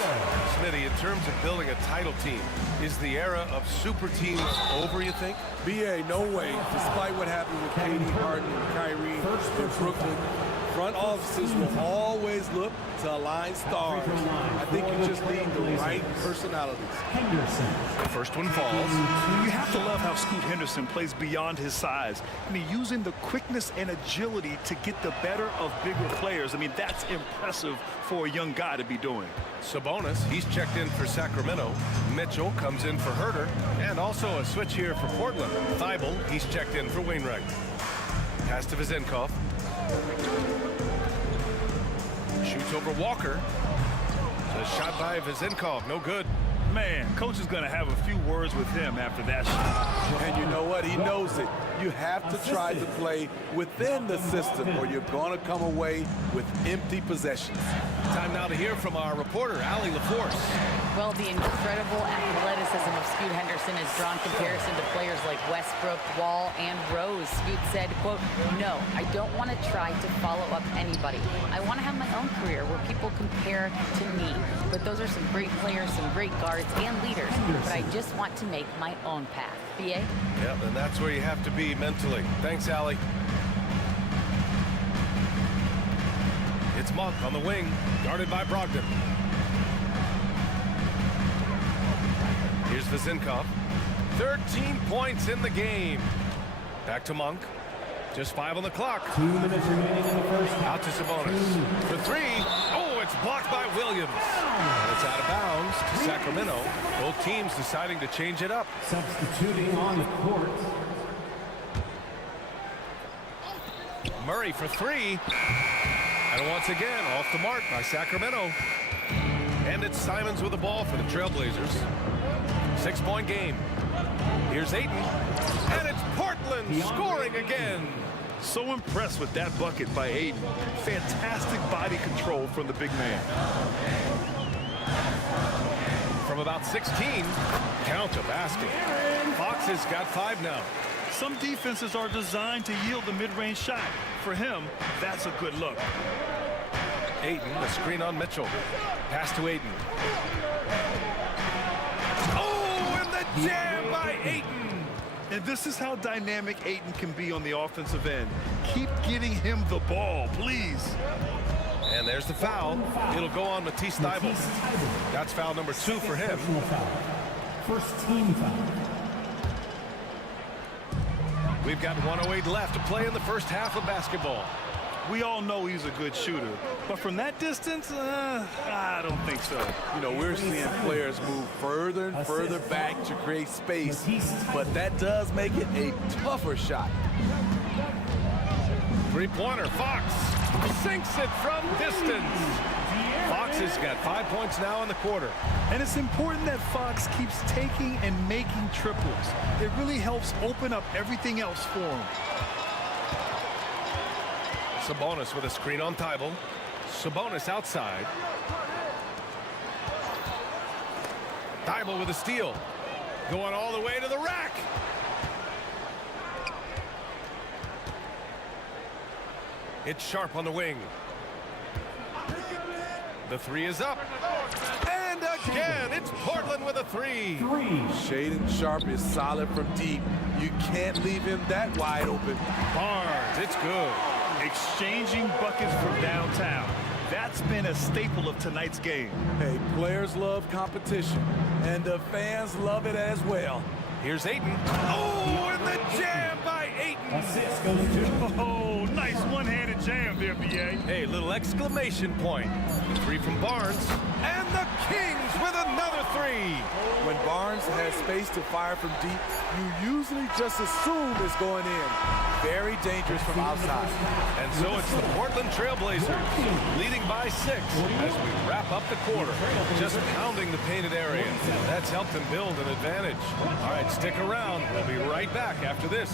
Smitty, in terms of building a title team, is the era of super teams over, you think? BA, no way. Despite what happened with KD, Harden, and Kyrie in Brooklyn, front offices will always look to align stars. I think you just need the right personalities. The first one falls. You have to love how Scoot Henderson plays beyond his size. I mean, using the quickness and agility to get the better of bigger players. I mean, that's impressive for a young guy to be doing. Sabonis, he's checked in for Sacramento. Mitchell comes in for Herder. And also a switch here for Portland. Thibault, he's checked in for Wainwright. Pass to Vazinkov. Shoots over Walker. A shot by Vazinkov, no good. Man, coach is going to have a few words with him after that shot. And you know what? He knows it. You have to try to play within the system or you're going to come away with empty possessions. Time now to hear from our reporter, Allie LaForce. Well, the incredible athleticism of Scoot Henderson has drawn comparison to players like Westbrook, Wall, and Rose. Scoot said, quote, "No, I don't want to try to follow up anybody. I want to have my own career where people compare to me. But those are some great players, some great guards and leaders. But I just want to make my own path." BA? Yep, and that's where you have to be mentally. Thanks, Allie. It's Monk on the wing, guarded by Brogdon. Here's Vezinkov. 13 points in the game. Back to Monk. Just 5 on the clock. 2 minutes remaining in the first half. Out to Sabonis. For 3. Oh, it's blocked by Williams. And it's out of bounds to Sacramento. Both teams deciding to change it up. Substituting on the court. Murray for 3. And once again, off the mark by Sacramento. And it's Simons with the ball for the Trailblazers. 6-point game. Here's Ayton. And it's Portland scoring again. So impressed with that bucket by Ayton. Fantastic body control from the big man. From about 16, count a basket. Fox has got 5 now. Some defenses are designed to yield the mid-range shot. For him, that's a good look. Ayton, the screen on Mitchell. Pass to Ayton. Oh, and the jam by Ayton. And this is how dynamic Ayton can be on the offensive end. Keep getting him the ball, please. And there's the foul. It'll go on Matisse Thybulle. That's foul number 2 for him. First team foul. We've got 1:08 left to play in the first half of basketball. We all know he's a good shooter, but from that distance, I don't think so. You know, we're seeing players move further and further back to create space, but that does make it a tougher shot. Three-pointer, Fox sinks it from distance. Fox has got 5 points now in the quarter. And it's important that Fox keeps taking and making triples. It really helps open up everything else for him. Sabonis with a screen on Thybulle. Sabonis outside. Thybulle with a steal. Going all the way to the rack. It's Sharp on the wing. The 3 is up. And again, it's Portland with a 3. Shaden Sharp is solid from deep. You can't leave him that wide open. Barnes, it's good. Exchanging buckets from downtown. That's been a staple of tonight's game. Hey, players love competition, and the fans love it as well. Here's Ayton. Oh, and the jam by Ayton. Assist goes to. Oh, nice one-handed jam there, BA. Hey, little exclamation point. The 3 from Barnes. And the Kings with another 3. When Barnes has space to fire from deep, you usually just assume it's going in. Very dangerous from outside. And so it's the Portland Trailblazers leading by 6 as we wrap up the quarter. Just pounding the painted area. That's helped them build an advantage. All right, stick around. We'll be right back after this.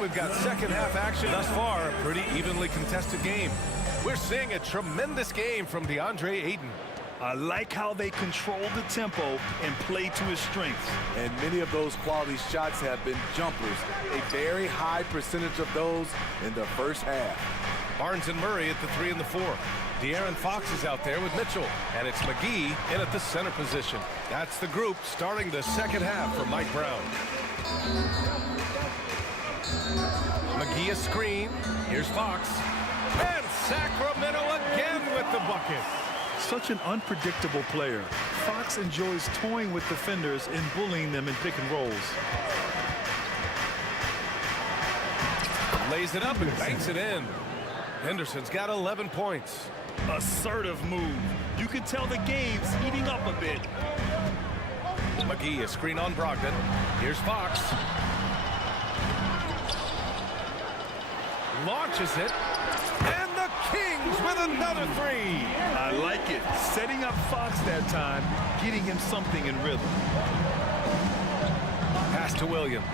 We've got second half action thus far, a pretty evenly contested game. We're seeing a tremendous game from DeAndre Ayton. I like how they control the tempo and play to his strengths. And many of those quality shots have been jumpers. A very high percentage of those in the first half. Barnes and Murray at the 3 and the 4. De'Aaron Fox is out there with Mitchell. And it's McGee in at the center position. That's the group starting the second half for Mike Brown. McGee a screen. Here's Fox. And Sacramento again with the bucket. Such an unpredictable player. Fox enjoys toying with defenders and bullying them in pick and rolls. Lays it up and banks it in. Henderson's got 11 points. Assertive move. You can tell the game's heating up a bit. McGee, a screen on Brogdon. Here's Fox. Launches it. And the Kings with another three. I like it. Setting up Fox that time, getting him something in rhythm. Pass to Williams.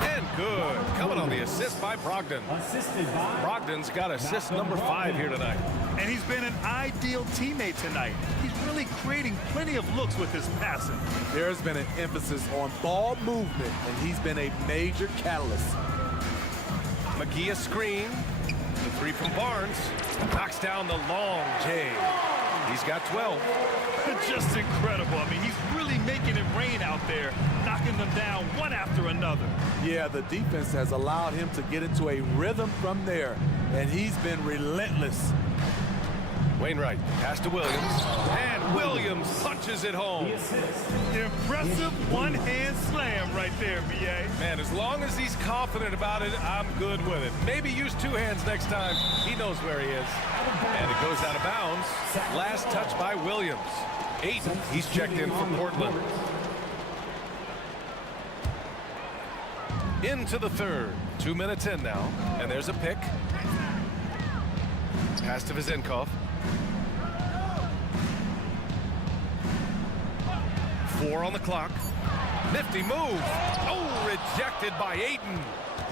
And good. Coming on the assist by Brogdon. Assisted by Brogdon's got assist number 5 here tonight. And he's been an ideal teammate tonight. He's really creating plenty of looks with his passing. There's been an emphasis on ball movement, and he's been a major catalyst. McGee a screen. The three from Barnes. Knocks down the long J. He's got 12. Just incredible. I mean, he's really making it rain out there, knocking them down one after another. Yeah, the defense has allowed him to get into a rhythm from there, and he's been relentless. Wainwright, pass to Williams. And Williams punches it home. Impressive one-hand slam right there, B.A. Man, as long as he's confident about it, I'm good with it. Maybe use 2 hands next time. He knows where he is. And it goes out of bounds. Last touch by Williams. Ayton, he's checked in for Portland. Into the third. 2 minutes in now. And there's a pick. Pass to Vizenkov. 4 on the clock. Nifty move. Oh, rejected by Ayton.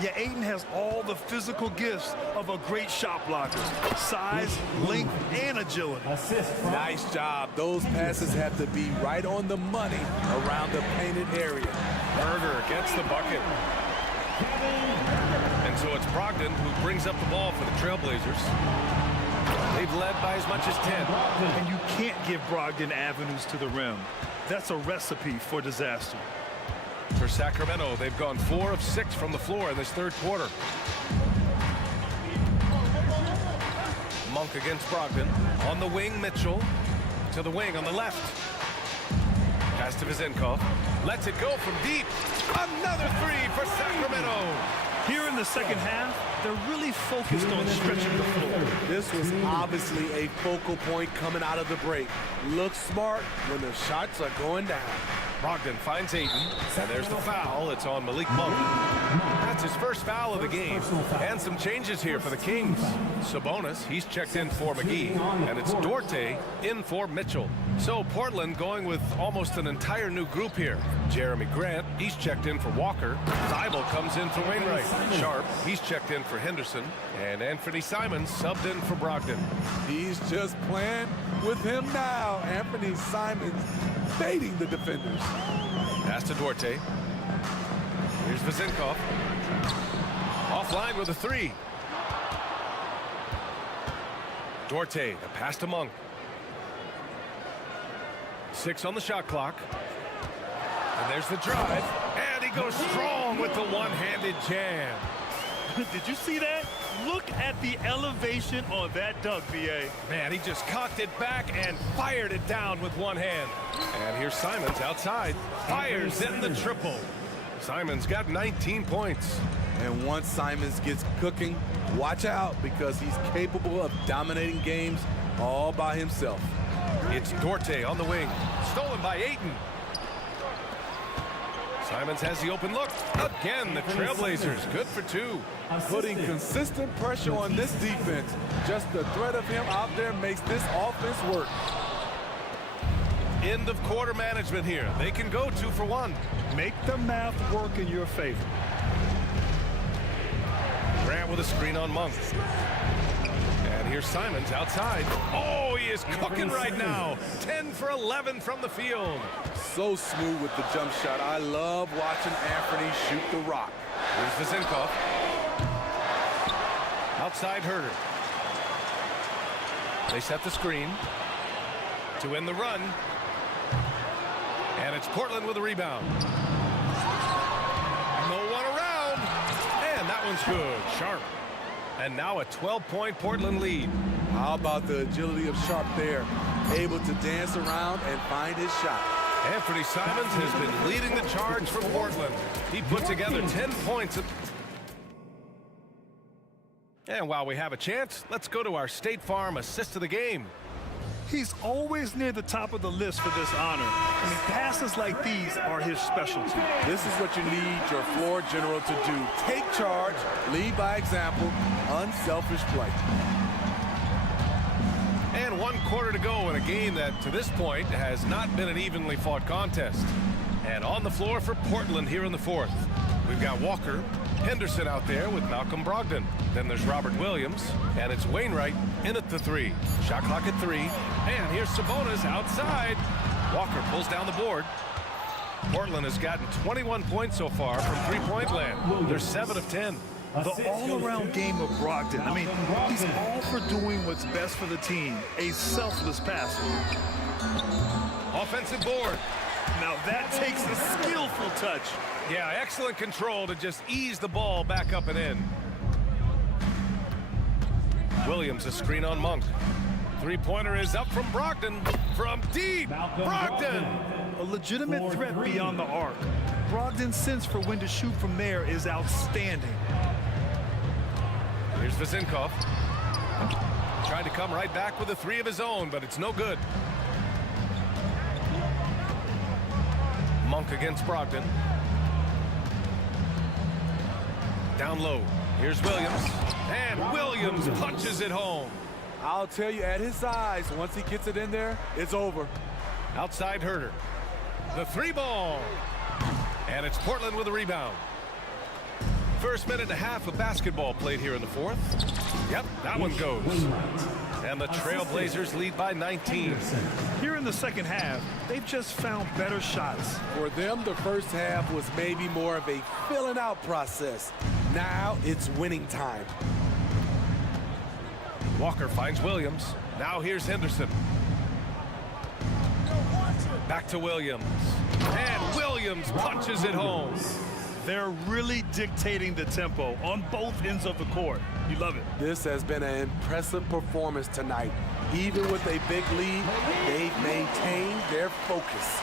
Yeah, Ayton has all the physical gifts of a great shot blocker. Size, length, and agility. Nice job. Those passes have to be right on the money around the painted area. Berger gets the bucket. And so it's Brogdon who brings up the ball for the Trailblazers. They've led by as much as 10. And you can't give Brogdon avenues to the rim. That's a recipe for disaster. For Sacramento, they've gone 4 of 6 from the floor in this third quarter. Monk against Brogdon. On the wing, Mitchell. To the wing on the left. Pass to Vizenkov. Lets it go from deep. Another three for Sacramento. Here in the second half, they're really focused on stretching the floor. This was obviously a focal point coming out of the break. Look smart when the shots are going down. Brogdon finds Ayton, and there's the foul. It's on Malik Monk. That's his first foul of the game. And some changes here for the Kings. Sabonis, he's checked in for McGee, and it's Dorte in for Mitchell. So Portland going with almost an entire new group here. Jeremy Grant, he's checked in for Walker. Thibault comes in for Wainwright. Sharp, he's checked in for Henderson. And Anthony Simons subbed in for Brogdon. He's just playing with him now. Anthony Simons baiting the defenders. Pass to Dorte. Here's Vizenkov. Offline with a 3. Dorte, the pass to Monk. 6 on the shot clock. And there's the drive. And he goes strong with the one-handed jam. Did you see that? Look at the elevation on that dunk, B.A. Man, he just cocked it back and fired it down with one hand. And here's Simons outside. Fires in the triple. Simons got 19 points. And once Simons gets cooking, watch out because he's capable of dominating games all by himself. It's Dorte on the wing. Stolen by Ayton. Simons has the open look. Again, the Trailblazers good for 2. Putting consistent pressure on this defense. Just the threat of him out there makes this offense work. End of quarter management here. They can go 2 for 1. Make the math work in your favor. Grant with a screen on Monk. And here's Simons outside. Oh, he is cooking right now. 10 for 11 from the field. So smooth with the jump shot. I love watching Anthony shoot the rock. Here's Vizenkov. Outside Herter. They set the screen to win the run. And it's Portland with a rebound. No one around. And that one's good. Sharp. And now a 12-point Portland lead. How about the agility of Sharp there? Able to dance around and find his shot. Anthony Simons has been leading the charge for Portland. He put together 10 points. And while we have a chance, let's go to our State Farm assist of the game. He's always near the top of the list for this honor. I mean, passes like these are his specialty. This is what you need your floor general to do. Take charge, lead by example, unselfish play. And 1 quarter to go in a game that, to this point, has not been an evenly fought contest. And on the floor for Portland here in the 4th. We've got Walker, Henderson out there with Malcolm Brogdon. Then there's Robert Williams, and it's Wainwright in at the 3. Shot clock at 3, and here's Sabonis outside. Walker pulls down the board. Portland has gotten 21 points so far from three-point land. They're 7 of 10. The all-around game of Brogdon. I mean, he's all for doing what's best for the team. A selfless passer. Offensive board. Now that takes a skillful touch. Yeah, excellent control to just ease the ball back up and in. Williams, a screen on Monk. Three-pointer is up from Brogdon. From deep, Brogdon! A legitimate threat beyond the arc. Brogdon's sense for when to shoot from there is outstanding. Here's Vezinkov. Trying to come right back with a 3 of his own, but it's no good. Monk against Brogdon. Down low. Here's Williams. And Williams punches it home. I'll tell you, at his size, once he gets it in there, it's over. Outside Herter. The 3 ball. And it's Portland with a rebound. First minute and a half of basketball played here in the 4th. Yep, that one goes. And the Trailblazers lead by 19. Here in the second half, they've just found better shots. For them, the first half was maybe more of a filling out process. Now it's winning time. Walker finds Williams. Now here's Henderson. Back to Williams. And Williams punches it home. They're really dictating the tempo on both ends of the court. You love it. This has been an impressive performance tonight. Even with a big lead, they've maintained their focus.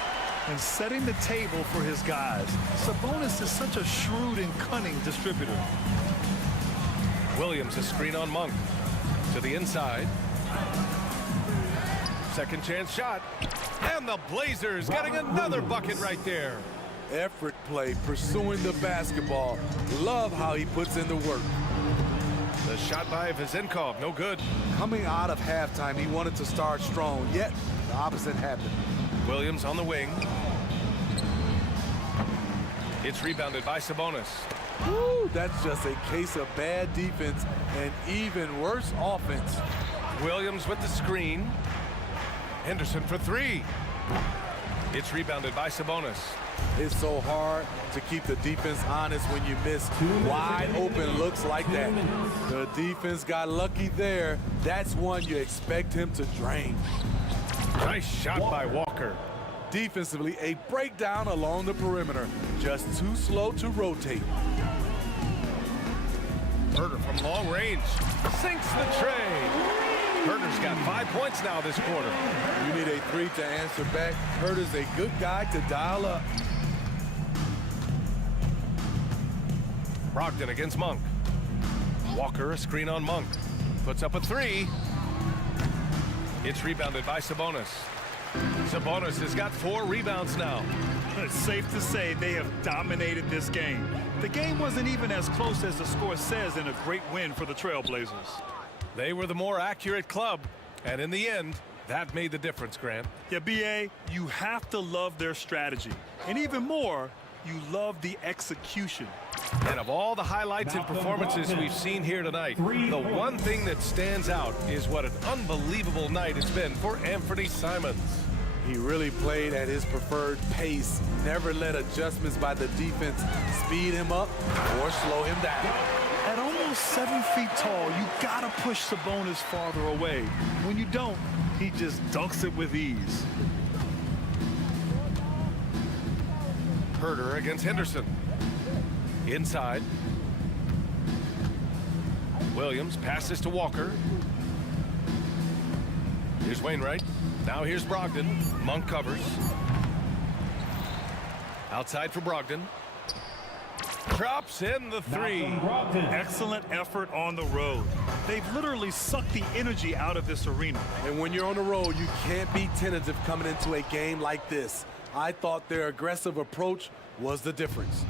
And setting the table for his guys. Sabonis is such a shrewd and cunning distributor. Williams, a screen on Monk. To the inside. Second chance shot. And the Blazers getting another bucket right there. Effort play, pursuing the basketball. Love how he puts in the work. The shot by Vezinkov, no good. Coming out of halftime, he wanted to start strong, yet the opposite happened. Williams on the wing. It's rebounded by Sabonis. Woo, that's just a case of bad defense and even worse offense. Williams with the screen. Henderson for 3. It's rebounded by Sabonis. It's so hard to keep the defense honest when you miss wide open looks like that. The defense got lucky there. That's one you expect him to drain. Nice shot by Walker. Defensively, a breakdown along the perimeter. Just too slow to rotate. Herter from long range. Sinks the tray. Herter's got 5 points now this quarter. You need a 3 to answer back. Herter's a good guy to dial up. Brogdon against Monk. Walker, a screen on Monk. Puts up a 3. It's rebounded by Sabonis. Sabonis has got 4 rebounds now. It's safe to say they have dominated this game. The game wasn't even as close as the score says in a great win for the Trailblazers. They were the more accurate club, and in the end, that made the difference, Grant. Yeah, B.A., you have to love their strategy. And even more, you love the execution. And of all the highlights and performances we've seen here tonight, the one thing that stands out is what an unbelievable night it's been for Anthony Simons. He really played at his preferred pace, never let adjustments by the defense speed him up or slow him down. At almost 7 feet tall, you gotta push Sabonis farther away. When you don't, he just dunks it with ease. Herter against Henderson. Inside. Williams passes to Walker. Here's Wainwright. Now here's Brogdon. Monk covers. Outside for Brogdon. Drops in the 3. Excellent effort on the road. They've literally sucked the energy out of this arena. And when you're on the road, you can't be tentative coming into a game like this. I thought their aggressive approach was the difference.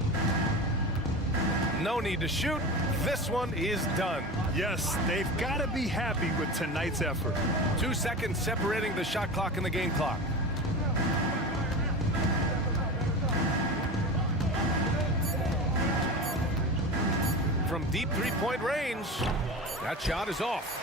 No need to shoot. This one is done. Yes, they've got to be happy with tonight's effort. 2 seconds separating the shot clock and the game clock. From deep three-point range, that shot is off.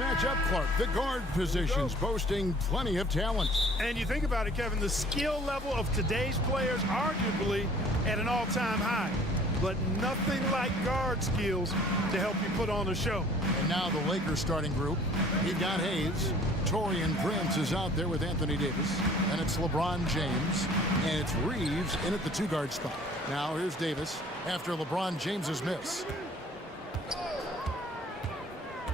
match up, Clark. The guard positions boasting plenty of talent. And you think about it, Kevin, the skill level of today's players arguably at an all-time high. But nothing like guard skills to help you put on a show. And now the Lakers starting group. You've got Hayes. Torian Prince is out there with Anthony Davis. And it's LeBron James. And it's Reeves in at the two-guard spot. Now here's Davis after LeBron James's miss.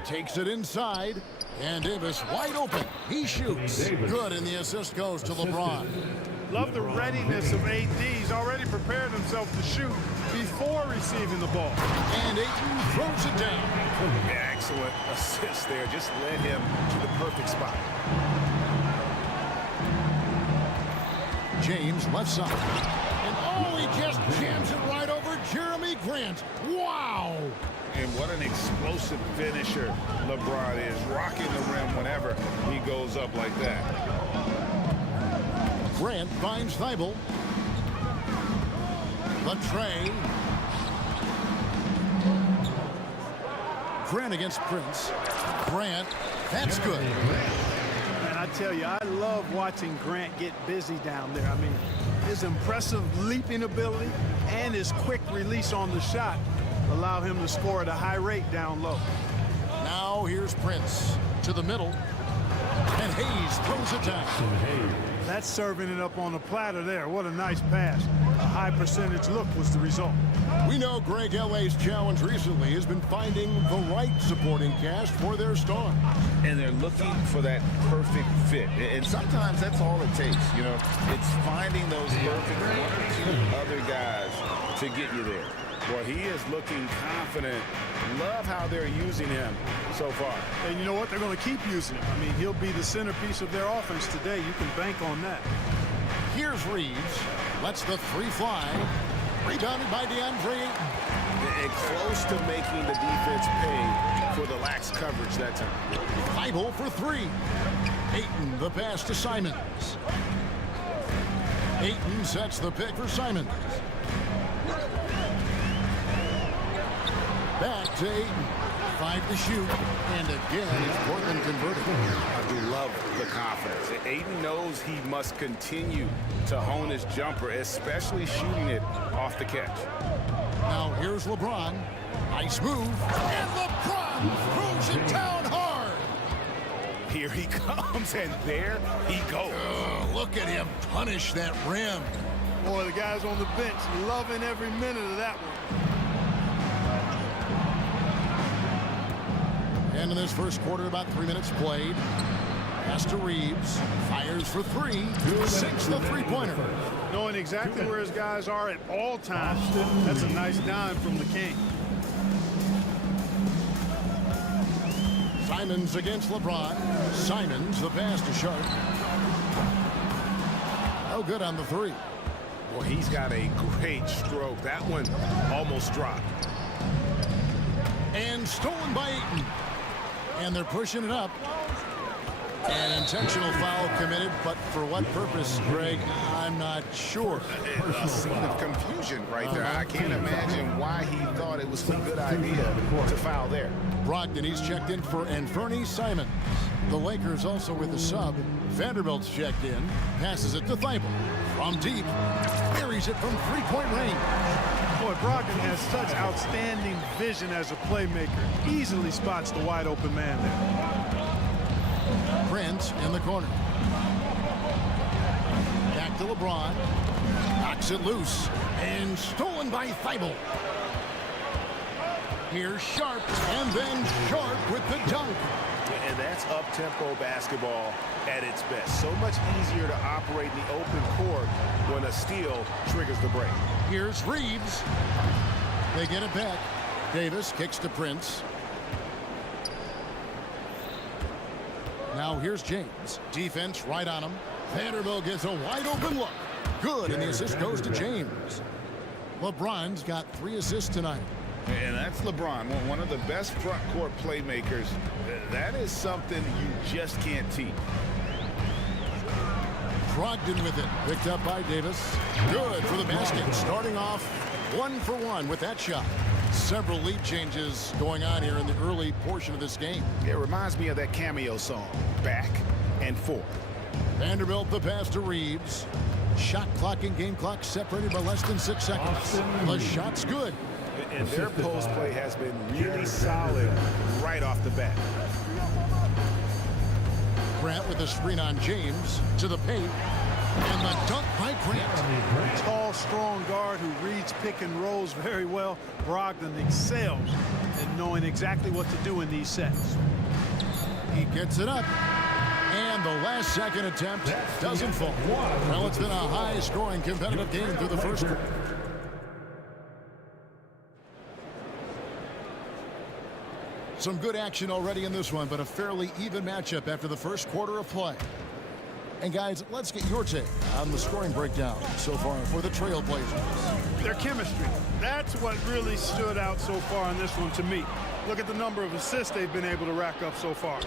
Takes it inside. And Davis wide open. He shoots. Good, and the assist goes to LeBron. Love the readiness of AD. He's already prepared himself to shoot before receiving the ball. And Ayton throws it down. Excellent assist there. Just led him to the perfect spot. James left side. And oh, he just jams it right over Jeremy Grant. Wow! And what an explosive finisher LeBron is. Rocking the rim whenever he goes up like that. Grant finds Thibault. Latre. Grant against Prince. Grant, that's good. And I tell you, I love watching Grant get busy down there. I mean, his impressive leaping ability and his quick release on the shot allow him to score at a high rate down low. Now here's Prince to the middle. And Hayes throws it down. That's serving it up on a platter there. What a nice pass. A high percentage look was the result. We know Greg L.A.'s challenge recently has been finding the right supporting cast for their stars. And they're looking for that perfect fit. And sometimes that's all it takes. You know, it's finding those perfect one or two other guys to get you there. Well, he is looking confident. Love how they're using him so far. And you know what? They're going to keep using him. I mean, he'll be the centerpiece of their offense today. You can bank on that. Here's Reeves. Lets the three fly. Rebounded by DeAndre Ayton. And close to making the defense pay for the lax coverage that time. Thibault for three. Ayton, the pass to Simons. Ayton sets the pick for Simons. Back to Ayton. 5 to shoot. And again, it's Portland converted. I do love the confidence. Ayton knows he must continue to hone his jumper, especially shooting it off the catch. Now here's LeBron. Nice move. And LeBron throws it down hard. Here he comes, and there he goes. Look at him punish that rim. Boy, the guys on the bench loving every minute of that one. And in this first quarter, about 3 minutes played. Pass to Reeves. Fires for three. Sinks the three-pointer. Knowing exactly where his guys are at all times. That's a nice dime from the King. Simons against LeBron. Simons, the pass to Sharp. Oh, good on the three. Well, he's got a great stroke. That one almost dropped. And stolen by Ayton. And they're pushing it up. An intentional foul committed, but for what purpose, Greg, I'm not sure. A scene of confusion right there. I can't imagine why he thought it was a good idea to foul there. Brogdon, he's checked in for Anthony Simons. The Lakers also with a sub. Vanderbilt's checked in. Passes it to Thibault. From deep. Buries it from three-point range. Boy, Brogdon has such outstanding vision as a playmaker. Easily spots the wide open man there. Prince in the corner. Back to LeBron. Knocks it loose. And stolen by Thibault. Here's Sharp. And then Sharp with the dunk. And that's up-tempo basketball at its best. So much easier to operate in the open court when a steal triggers the break. Here's Reeves. They get it back. Davis kicks to Prince. Now here's James. Defense right on him. Vanderbilt gets a wide open look. Good, and the assist goes to James. LeBron's got 3 assists tonight. And that's LeBron, one of the best front court playmakers. That is something you just can't teach. Brogdon with it. Picked up by Davis. Good for the basket. Starting off 1 for 1 with that shot. Several lead changes going on here in the early portion of this game. It reminds me of that cameo song, Back and Forth. Vanderbilt the pass to Reeves. Shot clock and game clock separated by less than 6 seconds. The shot's good. And their post play has been really solid right off the bat. Grant with a screen on James to the paint. And the dunk by Grant. Tall, strong guard who reads pick and rolls very well. Brogdon excels in knowing exactly what to do in these sets. He gets it up. And the last second attempt doesn't fall. Well, it's been a high-scoring competitive game through the first quarter. Some good action already in this one, but a fairly even matchup after the first quarter of play. And guys, let's get your take on the scoring breakdown so far for the Trailblazers. Their chemistry, that's what really stood out so far in this one to me. Look at the number of assists they've been able to rack up so far.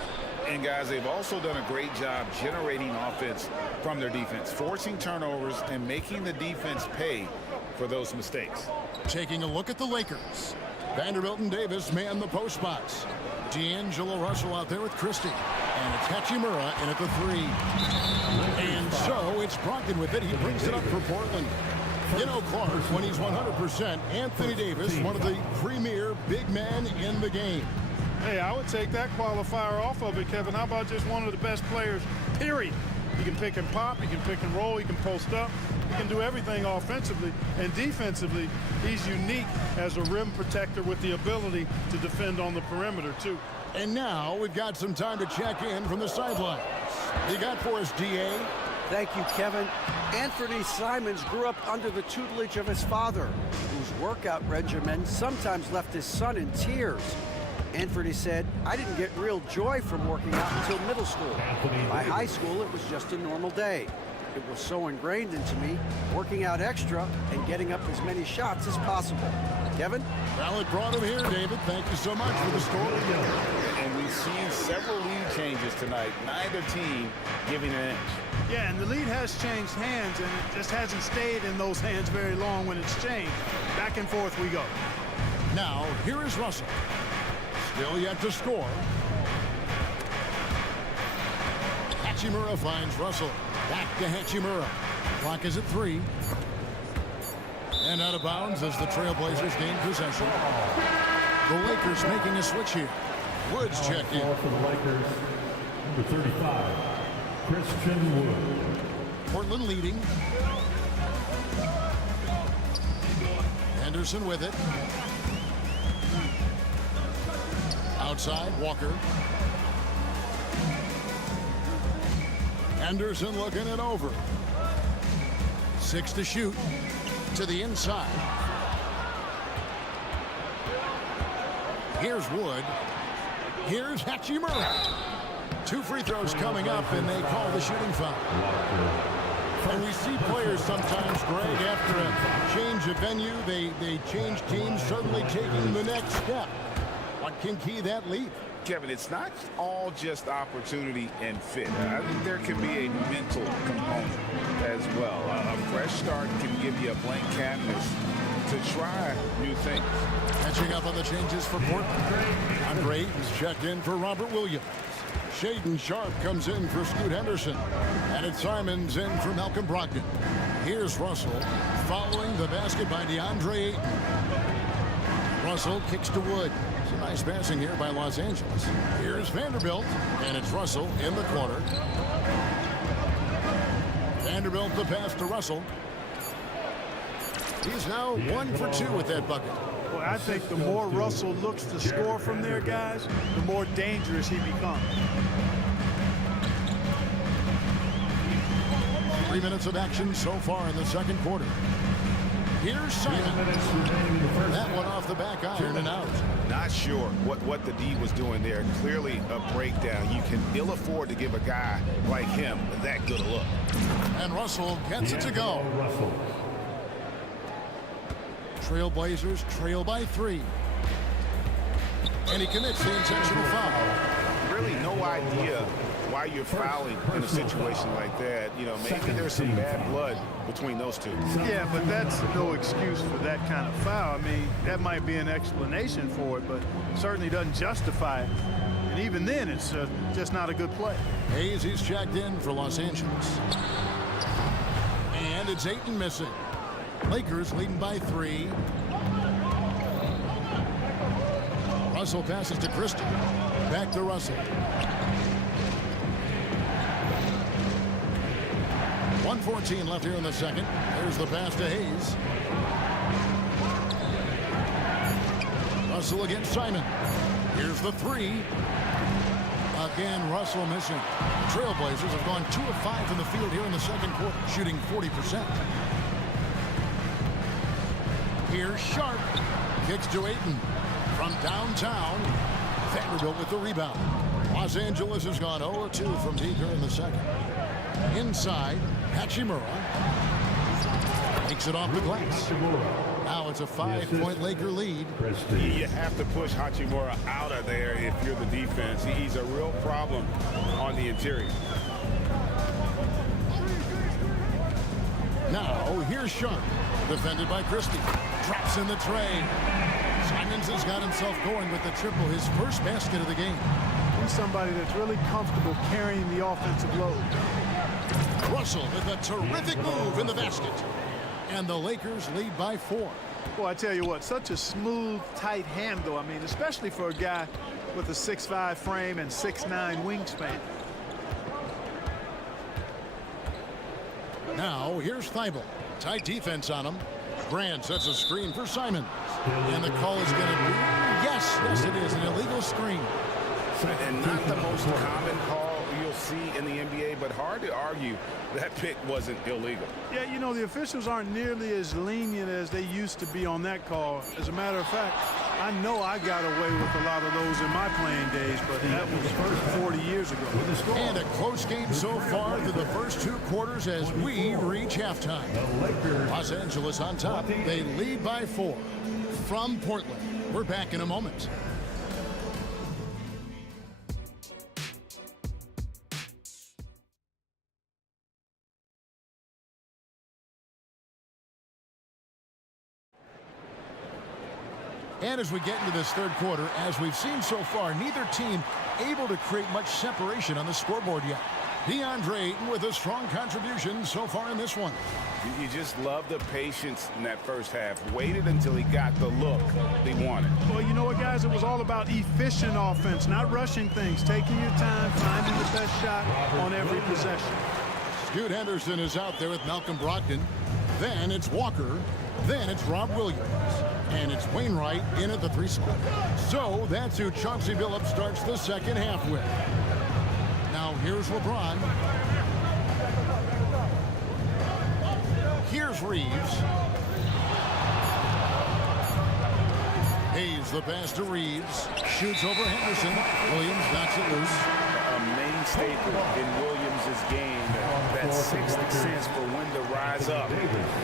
And guys, they've also done a great job generating offense from their defense, forcing turnovers and making the defense pay for those mistakes. Taking a look at the Lakers. Vanderbilt and Davis man the post spots. D'Angelo Russell out there with Christie. And it's Hachimura in at the 3. And so it's Brogdon with it. He brings it up for Portland. You know, Clark, when he's 100%, Anthony Davis, one of the premier big men in the game. Hey, I would take that qualifier off of it, Kevin. How about just one of the best players, period? He can pick and pop, he can pick and roll, he can post up, he can do everything offensively. And defensively, he's unique as a rim protector with the ability to defend on the perimeter, too. And now we've got some time to check in from the sidelines. You got for us, D.A.? Thank you, Kevin. Anthony Simons grew up under the tutelage of his father, whose workout regimen sometimes left his son in tears. Anthony said, "I didn't get real joy from working out until middle school. By high school, it was just a normal day. It was so ingrained into me, working out extra and getting up as many shots as possible." Kevin? Well, it brought him here, David. Thank you so much for the story. And we've seen several lead changes tonight, neither team giving an inch. Yeah, and the lead has changed hands, and it just hasn't stayed in those hands very long when it's changed. Back and forth we go. Now, here is Russell. Still yet to score. Hachimura finds Russell. Back to Hachimura. Clock is at 3. And out of bounds as the Trailblazers gain possession. The Lakers making a switch here. Woods checked in. For the Lakers, number 35, Christian Wood. Portland leading. Henderson with it. Outside, Walker. Henderson looking it over. 6 to shoot. To the inside. Here's Wood. Here's Hachimura. 2 free throws coming up, and they call the shooting foul. And we see players sometimes, Greg, after a change of venue, they change teams, suddenly taking the next step. What can key that lead? Kevin, it's not all just opportunity and fit. I think there can be a mental component as well. A fresh start can give you a blank canvas to try new things. Catching up on the changes for Portland. Andre is checked in for Robert Williams. Shaden Sharp comes in for Scoot Henderson. And it's Simons in for Malcolm Brogdon. Here's Russell following the basket by DeAndre Ayton. Russell kicks to Wood. It's a nice passing here by Los Angeles. Here's Vanderbilt, and it's Russell in the corner. Vanderbilt the pass to Russell. He's now 1 for 2 with that bucket. Well, I think the more Russell looks to score from there, guys, the more dangerous he becomes. 3 minutes of action so far in the second quarter. Here's Simon. That one off the back iron and out. Not sure what the D was doing there. Clearly a breakdown. You can ill afford to give a guy like him that good a look. And Russell gets it to go. Trailblazers trail by 3. And he commits the intentional foul. Really no idea why why you're fouling in a situation like that. You know, maybe there's some bad blood between those two. Yeah, but that's no excuse for that kind of foul. I mean, that might be an explanation for it, but certainly doesn't justify it. And even then, it's just not a good play. Hayes, he's checked in for Los Angeles. And it's Ayton missing. Lakers leading by 3. Russell passes to Christie. Back to Russell. 1:14 left here in the second. There's the pass to Hayes. Russell against Simon. Here's the 3. Again, Russell missing. Trailblazers have gone 2 of 5 from the field here in the second quarter, shooting 40%. Here's Sharp. Kicks to Ayton. From downtown, Vanderbilt with the rebound. Los Angeles has gone 0-2 from deep here in the second. Inside, Hachimura takes it off the glass. Now it's a 5-point Laker lead. You have to push Hachimura out of there if you're the defense. He's a real problem on the interior. Now, here's Sharp, defended by Christie. Drops in the tray. Simons has got himself going with the triple, his first basket of the game. He's somebody that's really comfortable carrying the offensive load. Russell with a terrific move in the basket. And the Lakers lead by 4. Boy, I tell you what, such a smooth, tight handle. I mean, especially for a guy with a 6'5" frame and 6'9" wingspan. Now, here's Thibault. Tight defense on him. Brand sets a screen for Simon. And the call is going to be, yes, it is, an illegal screen. And not the most common call you'll see in the NBA, but hard to argue that pick wasn't illegal. Yeah, you know, the officials aren't nearly as lenient as they used to be on that call. As a matter of fact, I know I got away with a lot of those in my playing days, but that was 40 years ago. And a close game so far through the first 2 quarters as we reach halftime. Los Angeles on top. They lead by 4 from Portland. We're back in a moment. And as we get into this third quarter, as we've seen so far, neither team able to create much separation on the scoreboard yet. DeAndre Ayton with a strong contribution so far in this one. You just love the patience in that first half. Waited until he got the look they wanted. Well, you know what, guys? It was all about efficient offense, not rushing things, taking your time, finding the best shot on every possession. Scoot Henderson is out there with Malcolm Brogdon. Then it's Walker. Then it's Rob Williams. And it's Wainwright in at the 3 spot. So that's who Chauncey Billups starts the second half with. Now here's LeBron. Here's Reeves. Hayes the pass to Reeves. Shoots over Henderson. Williams knocks it loose. A main staple in Williams' game. That sixth sense for when to rise up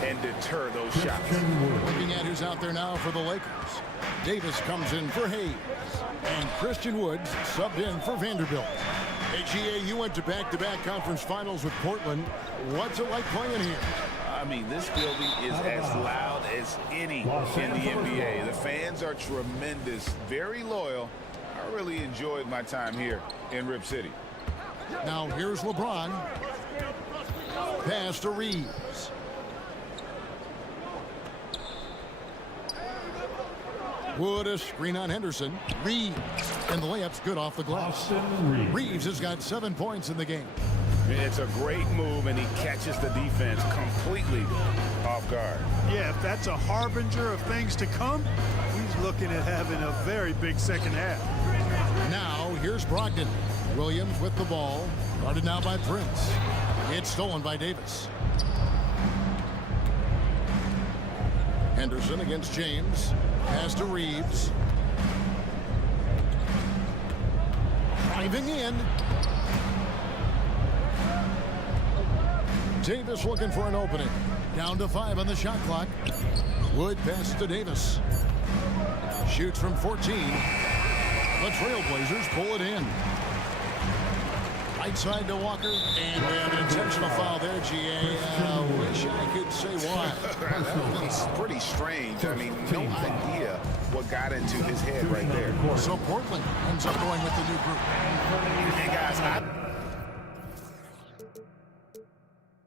and deter those shots. Looking at who's out there now for the Lakers. Davis comes in for Hayes. And Christian Woods subbed in for Vanderbilt. Hey, GA, you went to back-to-back conference finals with Portland. What's it like playing here? I mean, this building is as loud as any in the NBA. The fans are tremendous, very loyal. I really enjoyed my time here in Rip City. Now here's LeBron. Pass to Reeves. Wood a screen on Henderson. Reeves. And the layup's good off the glass. Reeves has got 7 points in the game. It's a great move, and he catches the defense completely off guard. Yeah, if that's a harbinger of things to come, he's looking at having a very big second half. Now here's Brogdon. Williams with the ball. Guarded now by Prince. It's stolen by Davis. Henderson against James. Pass to Reeves. Driving in. Davis looking for an opening. Down to 5 on the shot clock. Wood passes to Davis. Shoots from 14. The Trailblazers pull it in. Right side to Walker, and we have an intentional foul there, GA. Wish I could say why. That was pretty strange. I mean, no idea what got into his head right there. So Portland ends up going with the new group. Hey, guys, I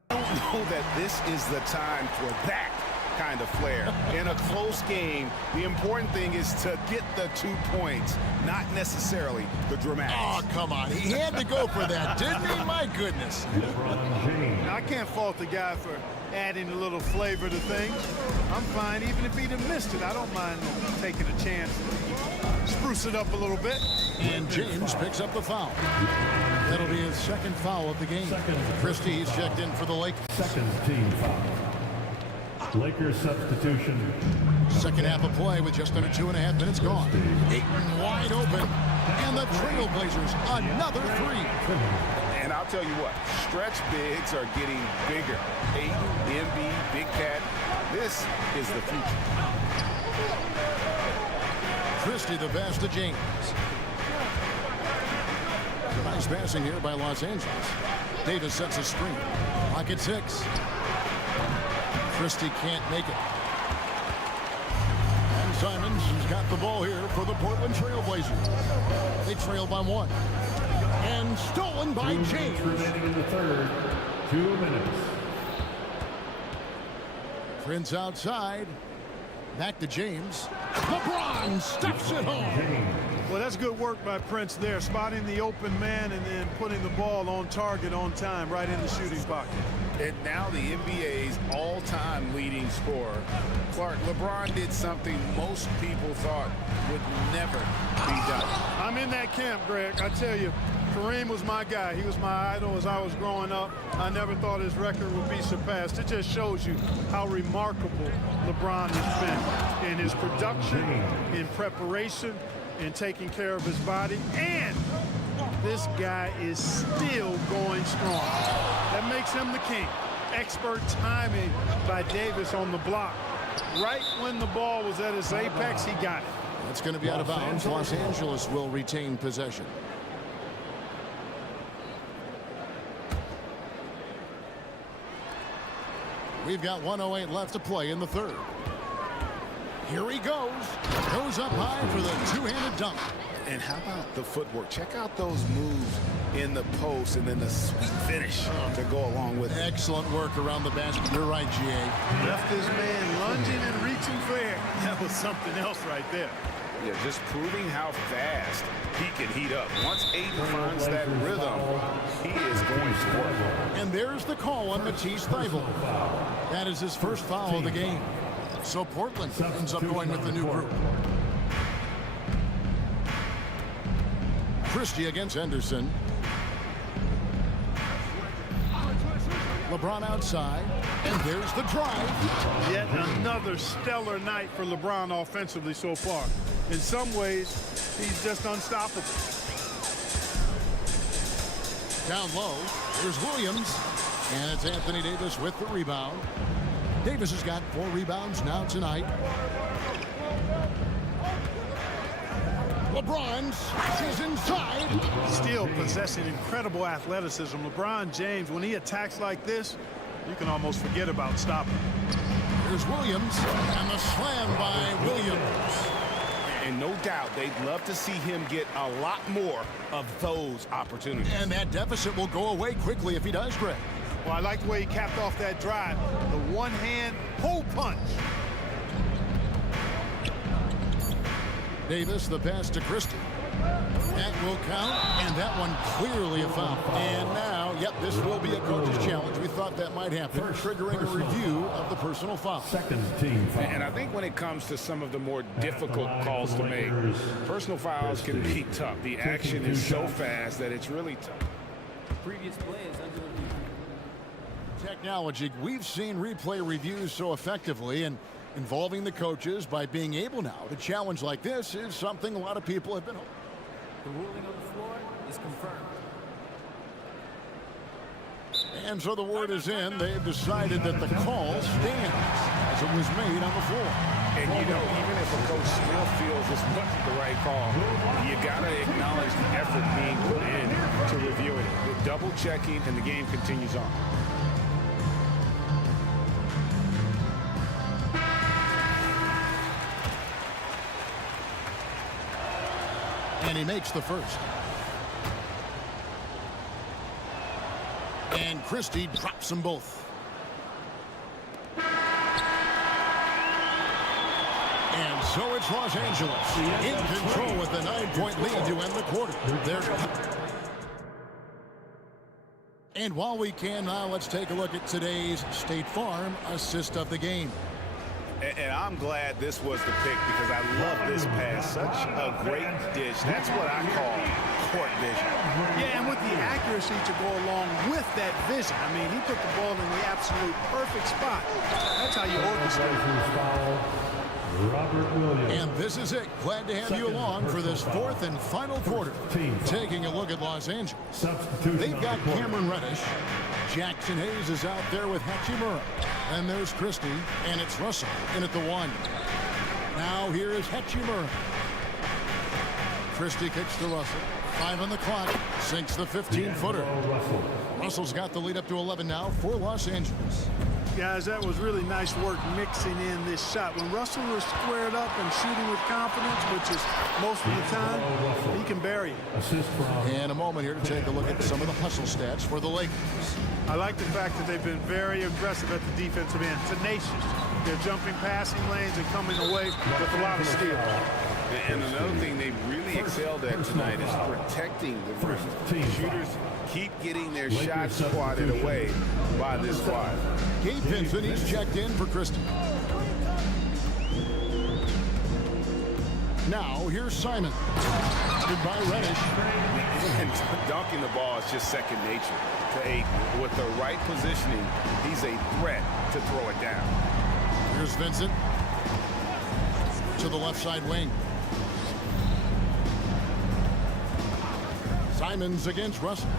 don't know that this is the time for that kind of flair. In a close game, the important thing is to get the 2 points, not necessarily the dramatics. Oh, come on. He had to go for that, didn't he? My goodness. I can't fault the guy for adding a little flavor to things. I'm fine even if he'd have missed it. I don't mind taking a chance. Spruce it up a little bit. And James picks up the foul. That'll be his second foul of the game. Christie's checked in for the Lakers. Second team foul. Lakers substitution. Second half of play with just under 2.5 minutes gone. Ayton wide open. And the Trailblazers another three. And I'll tell you what, stretch bigs are getting bigger. Ayton, Embiid, Big Cat. This is the future. Christie the pass to James. Nice passing here by Los Angeles. Davis sets a screen. Pocket 6. Christie can't make it. And Simons has got the ball here for the Portland Trailblazers. They trail by 1. And stolen by James. Remaining in the third. 2 minutes. Prince outside. Back to James. LeBron stuffs it home. Well, that's good work by Prince there, spotting the open man and then putting the ball on target on time right in the shooting pocket. And now the NBA's all-time leading scorer. Clark, LeBron did something most people thought would never be done. I'm in that camp, Greg. I tell you, Kareem was my guy. He was my idol as I was growing up. I never thought his record would be surpassed. It just shows you how remarkable LeBron has been in his production, in preparation, in taking care of his body. And this guy is still going strong. That makes him the king. Expert timing by Davis on the block. Right when the ball was at its apex, he got it. That's going to be out of bounds. Los Angeles will retain possession. We've got 1:08 left to play in the third. Here he goes. Goes up high for the two-handed dunk. And how about the footwork? Check out those moves in the post and then the sweet finish to go along with it. Excellent work around the basket. You're right, GA. Left his man lunging and reaching for air. That was something else right there. Yeah, just proving how fast he can heat up. Once Ayton finds that rhythm, he is going to work. And there's the call on Matisse Thybulle. That is his first foul of the game. So Portland ends up going with the new group. Christie against Henderson. LeBron outside, and there's the drive. Yet another stellar night for LeBron offensively so far. In some ways, he's just unstoppable. Down low, there's Williams, and it's Anthony Davis with the rebound. Davis has got 4 rebounds now tonight. LeBron smashes inside. Still possessing incredible athleticism. LeBron James, when he attacks like this, you can almost forget about stopping. There's Williams, and the slam by Williams. And no doubt they'd love to see him get a lot more of those opportunities. And that deficit will go away quickly if he does, Greg. Well, I like the way he capped off that drive. The one-hand pull punch. Davis, the pass to Christie. That will count, and that one clearly a foul. And now, yep, this will be a coach's challenge. We thought that might happen, triggering a review of the personal foul. Second team foul. And I think when it comes to some of the more difficult calls to make, personal fouls can be tough. The action is so fast that it's really tough. Previous play is under review. Technology, we've seen replay reviews so effectively, and involving the coaches by being able now to challenge like this is something a lot of people have been hoping. The ruling on the floor is confirmed. And so the word is in. They've decided that the call stands as it was made on the floor. And you know, even if a coach still feels this wasn't the right call, you got to acknowledge the effort being put in to reviewing it. double checking, and the game continues on. And he makes the first. And Christie drops them both. And so it's Los Angeles in control with the 9-point lead to end the quarter. And while we can now, let's take a look at today's State Farm assist of the game. And I'm glad this was the pick because I love this pass. Such a great dish. That's what I call court vision. Yeah, and with the accuracy to go along with that vision. I mean, he put the ball in the absolute perfect spot. That's how you orchestrate. And this is it. Glad to have you along for this fourth and final quarter. Taking a look at Los Angeles. They've got Cameron Reddish. Jackson Hayes is out there with Hachimura. And there's Christie, and it's Russell in at the 1. Now here is Hachimura. Christie kicks to Russell. 5 on the clock. Sinks the 15-footer. Russell's got the lead up to 11 now for Los Angeles. Guys, that was really nice work mixing in this shot. When Russell was squared up and shooting with confidence, which is most of the time, he can bury it. And a moment here to take a look at some of the hustle stats for the Lakers. I like the fact that they've been very aggressive at the defensive end, tenacious. They're jumping passing lanes and coming away with a lot of steals. And another thing they've really excelled at tonight is protecting the rim. Shooters keep getting their shots swatted away by this squad. Gabe Vincent, he's checked in for Christie. Now, here's Simon. Guarded by Reddish. And dunking the ball is just second nature to Aiden. With the right positioning, he's a threat to throw it down. Here's Vincent. To the left side wing. Simons against Russell.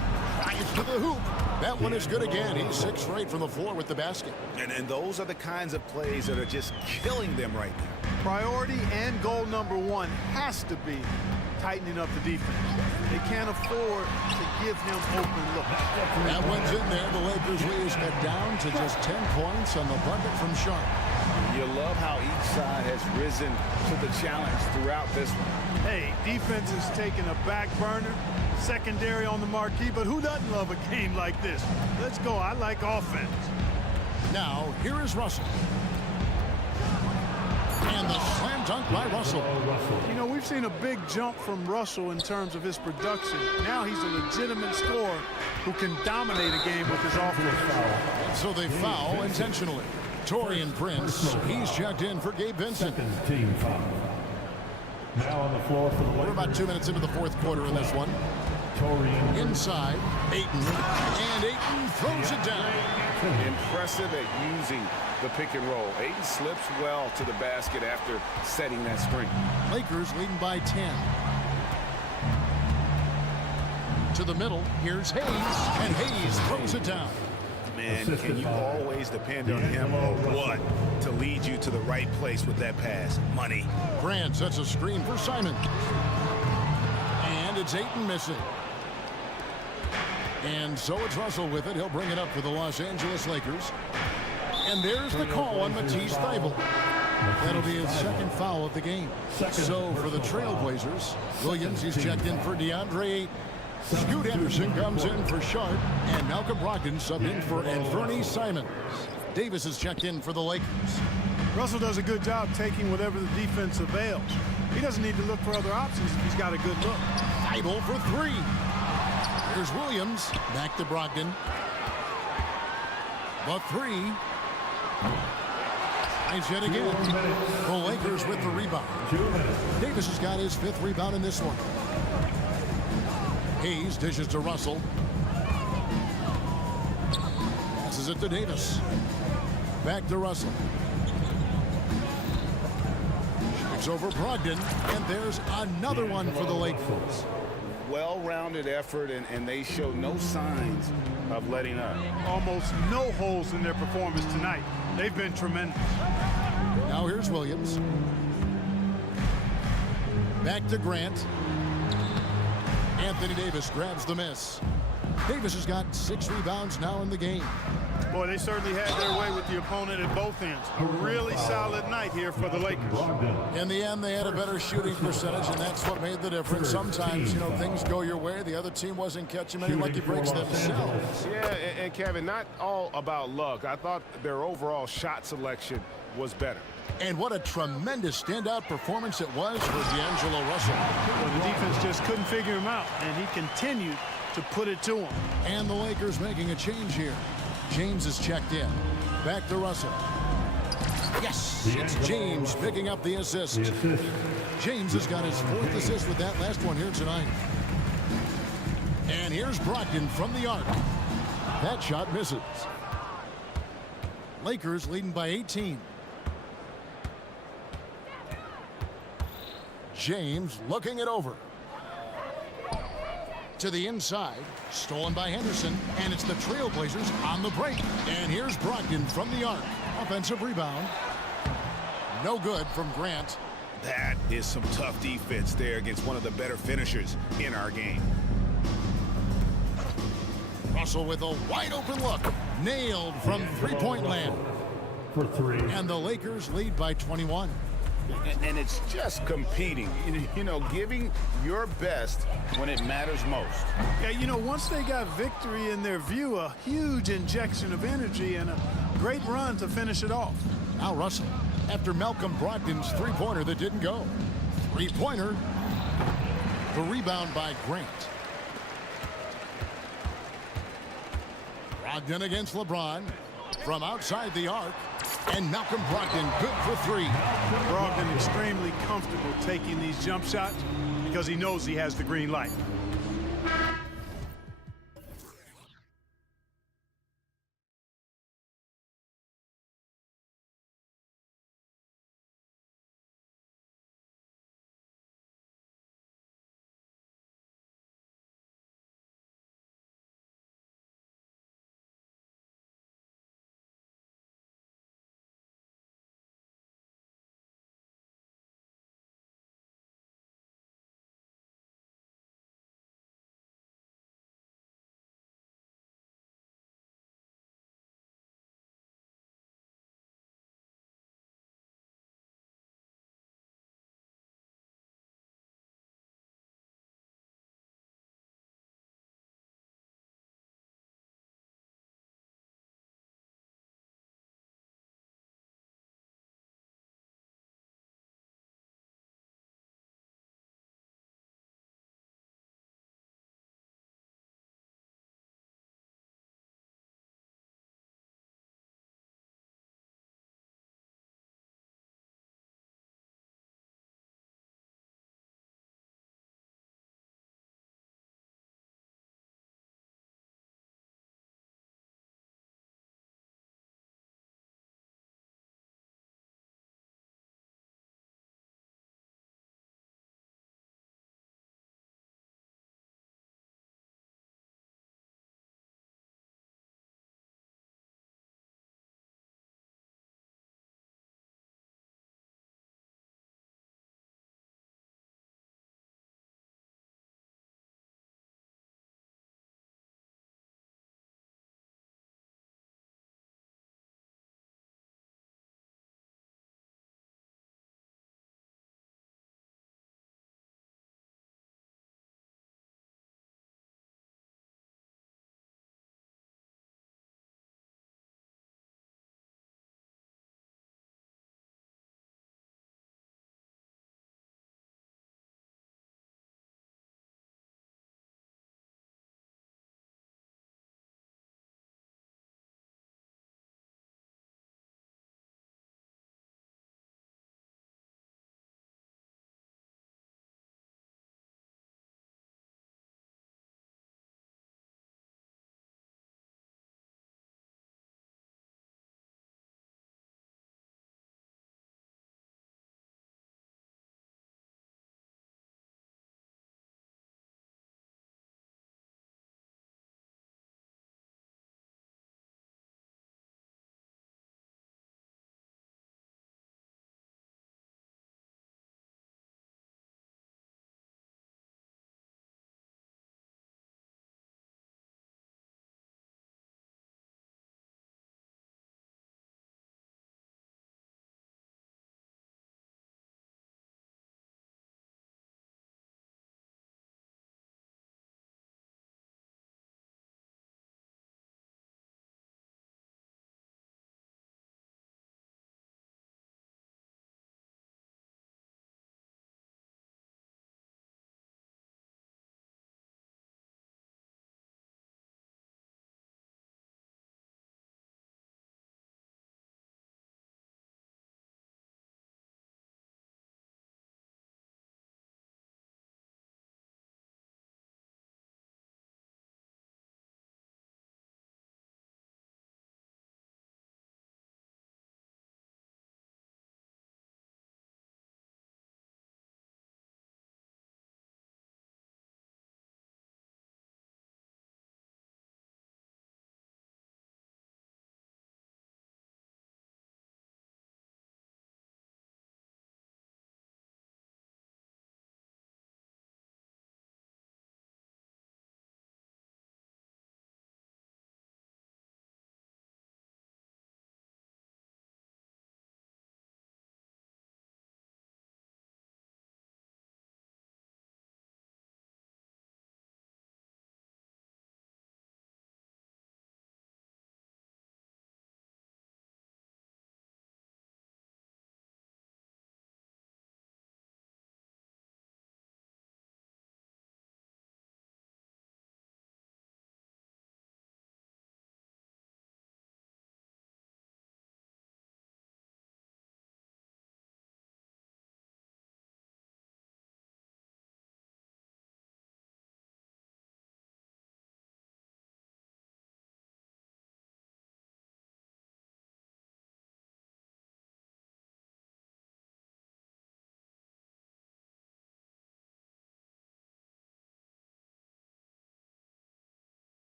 Drives to the hoop. That one is good again. He's 6 right from the floor with the basket. And those are the kinds of plays that are just killing them right now. Priority and goal number 1 has to be tightening up the defense. They can't afford to give him open looks. That one's in there. The Lakers lead is cut down to just 10 points on the bucket from Sharp. You love how each side has risen to the challenge throughout this one. Hey, defense is taking a back burner, secondary on the marquee, but who doesn't love a game like this? Let's go. I like offense. Now, here is Russell. And the slam dunk by Russell. You know, we've seen a big jump from Russell in terms of his production. Now he's a legitimate scorer who can dominate a game with his offense. So they foul intentionally. Torian Prince, he's checked in for Gabe Vincent. Team foul. Now on the floor for the Lakers. We're about 2 minutes into the fourth quarter in this one. Torian inside, Ayton, and Ayton throws it down. Impressive at using the pick and roll. Ayton slips well to the basket after setting that screen. Lakers leading by 10. To the middle, here's Hayes, and Hayes throws it down. Man, can you always depend on him or what to lead you to the right place with that pass? Money. Grant sets a screen for Simon. And it's Ayton missing. And so it's Russell with it. He'll bring it up for the Los Angeles Lakers. And there's the call on Matisse Thybulle. That'll be his second foul of the game. So for the Trailblazers, Williams, he's checked in for DeAndre Ayton. Scoot Henderson comes in for Sharp, and Malcolm Brogdon subbed in for Anthony Simons. Davis is checked in for the Lakers. Russell does a good job taking whatever the defense avails. He doesn't need to look for other options if he's got a good look. Thybulle for 3. Here's Williams, back to Brogdon. The 3. Nice yet again. The Lakers with the rebound. Davis has got his 5th rebound in this one. Hayes dishes to Russell. Passes it to Davis. Back to Russell. Shoots over Brogdon, and there's another one for the Lakers. Well-rounded effort, and they show no signs of letting up. Almost no holes in their performance tonight. They've been tremendous. Now here's Williams. Back to Grant. Anthony Davis grabs the miss. Davis has got 6 rebounds now in the game. Boy, they certainly had their way with the opponent at both ends. A really solid night here for the Lakers. In the end, they had a better shooting percentage, and that's what made the difference. Sometimes, things go your way. The other team wasn't catching many lucky breaks themselves. Yeah, and Kevin, not all about luck. I thought their overall shot selection was better. And what a tremendous standout performance it was for D'Angelo Russell. Well, the defense just couldn't figure him out, and he continued to put it to him. And the Lakers making a change here. James is checked in. Back to Russell. Yes, it's James picking up the assist. James has got his 4th assist with that last one here tonight. And here's Brogdon from the arc. That shot misses. Lakers leading by 18. James looking it over. To the inside, stolen by Henderson, and it's the Trailblazers on the break. And here's Brogdon from the arc. Offensive rebound. No good from Grant. That is some tough defense there against one of the better finishers in our game. Russell with a wide open look. Nailed from three-point land. For 3. And the Lakers lead by 21. And it's just competing, giving your best when it matters most. Yeah, once they got victory in their view, a huge injection of energy and a great run to finish it off. Now Russell, after Malcolm Brogdon's three-pointer that didn't go. Three-pointer. The rebound by Grant. Brogdon against LeBron. From outside the arc. And Malcolm Brogdon good for 3. Brogdon extremely comfortable taking these jump shots because he knows he has the green light.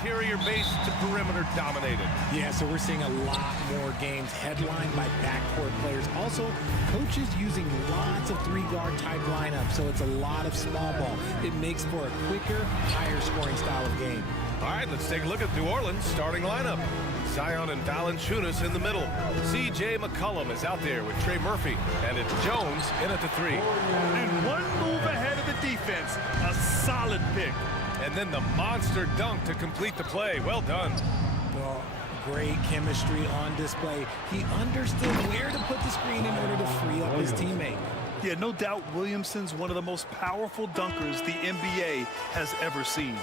interior base to perimeter dominated. Yeah, so we're seeing a lot more games headlined by backcourt players. Also, coaches using lots of three-guard type lineups, so it's a lot of small ball. It makes for a quicker, higher scoring style of game. All right, let's take a look at New Orleans' starting lineup. Zion and Valanciunas in the middle. C.J. McCollum is out there with Trey Murphy, and it's Jones in at the 3. And one move ahead of the defense. A solid pick. And then the monster dunk to complete the play. Well done. Well, great chemistry on display. He understood where to put the screen in order to free up his teammate. Yeah, no doubt Williamson's one of the most powerful dunkers the NBA has ever seen.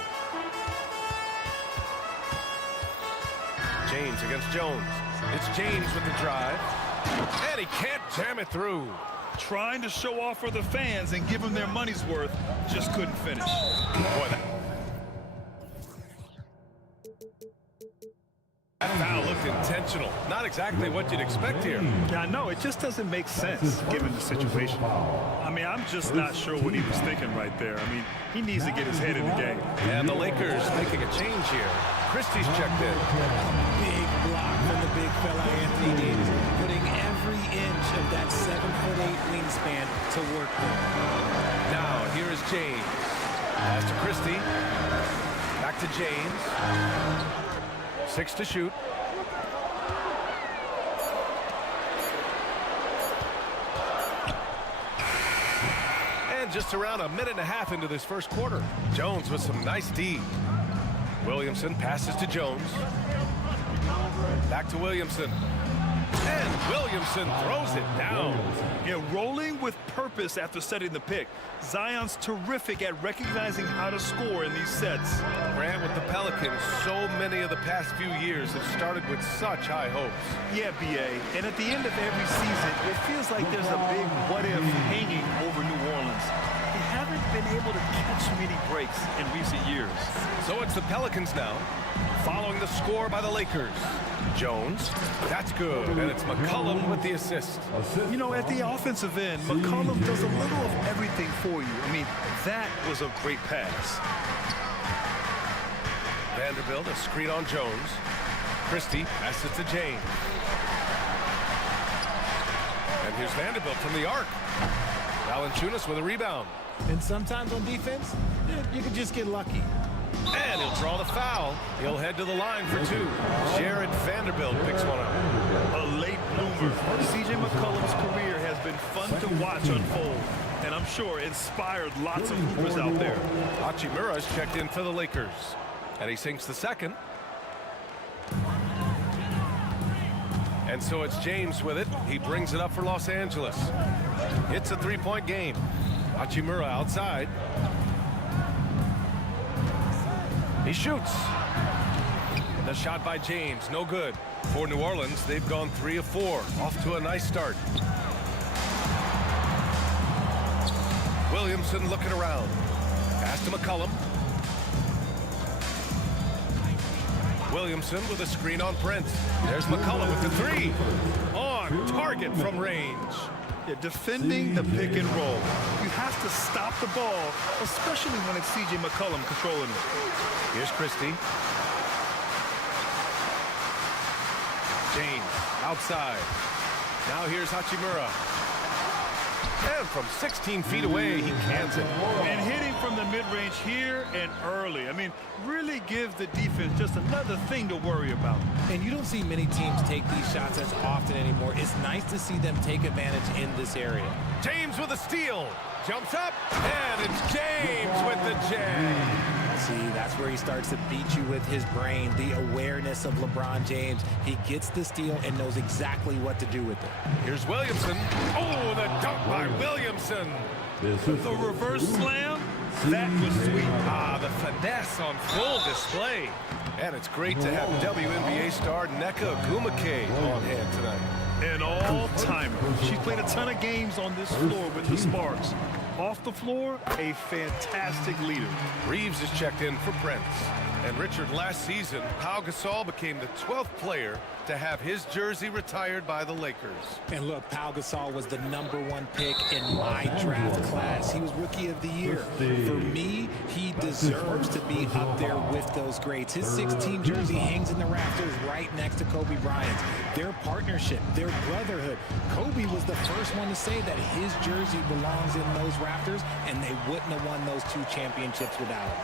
James against Jones. It's James with the drive. And he can't jam it through. Trying to show off for the fans and give them their money's worth, just couldn't finish. Boy, that foul looked intentional. Not exactly what you'd expect here. Yeah, I know. It just doesn't make sense given the situation. I mean, I'm just not sure what he was thinking right there. I mean, he needs to get his head in the game. And the Lakers making a change here. Christie's checked in. Big block from the big fella Anthony Davis, putting every inch of that 7'8" wingspan to work with. Now, here is James. Pass to Christie. Back to James. 6 to shoot. And just around a minute and a half into this first quarter. Jones with some nice D. Williamson passes to Jones. Back to Williamson. And Williamson throws it down. Yeah, rolling with purpose after setting the pick. Zion's terrific at recognizing how to score in these sets. Grant with the Pelicans, so many of the past few years have started with such high hopes. Yeah, B.A. And at the end of every season, it feels like there's a big what-if hanging over New Orleans. They haven't been able to catch many breaks in recent years. So it's the Pelicans now, following the score by the Lakers. Jones, that's good, and it's McCollum with the assist. You know, at the offensive end, McCollum does a little of everything for you. I mean, that was a great pass. Vanderbilt, a screen on Jones. Christie passes to James. And here's Vanderbilt from the arc. Valanciunas with a rebound. And sometimes on defense, you can just get lucky. And he'll draw the foul. He'll head to the line for 2. Jared Vanderbilt picks one up. A late bloomer. C.J. McCollum's career has been fun to watch unfold, and I'm sure inspired lots of hoopers out there. Hachimura's checked in for the Lakers. And he sinks the second. And so it's James with it. He brings it up for Los Angeles. It's a three-point game. Hachimura outside. He shoots. The shot by James, no good. For New Orleans, they've gone 3 of 4. Off to a nice start. Williamson looking around. Pass to McCollum. Williamson with a screen on Prince. There's McCollum with the 3. On target from range. Yeah, defending the pick and roll. You have to stop the ball, especially when it's C.J. McCollum controlling it. Here's Christie. James outside. Now here's Hachimura. And from 16 feet away, he cans it. And hitting from the mid-range here and early. I mean, really gives the defense just another thing to worry about. And you don't see many teams take these shots as often anymore. It's nice to see them take advantage in this area. James with a steal. Jumps up, and it's James with the jam. See, that's where he starts to beat you with his brain, the awareness of LeBron James. He gets the steal and knows exactly what to do with it. Here's Williamson. Oh, the dunk by Williamson. The reverse slam, that was sweet. Ah, the finesse on full display. And it's great to have WNBA star Nneka Ogwumike on hand tonight. An all-timer. She's played a ton of games on this floor with the Sparks. Off the floor, a fantastic leader. Reeves is checked in for Prince. And Richard, last season, Pau Gasol became the 12th player to have his jersey retired by the Lakers. And look, Pau Gasol was the #1 pick in my draft class. He was Rookie of the Year. For me, he deserves to be up there with those greats. His 16 jersey hangs in the rafters right next to Kobe Bryant's. Their partnership, their brotherhood. Kobe was the first one to say that his jersey belongs in those rafters, and they wouldn't have won those 2 championships without him.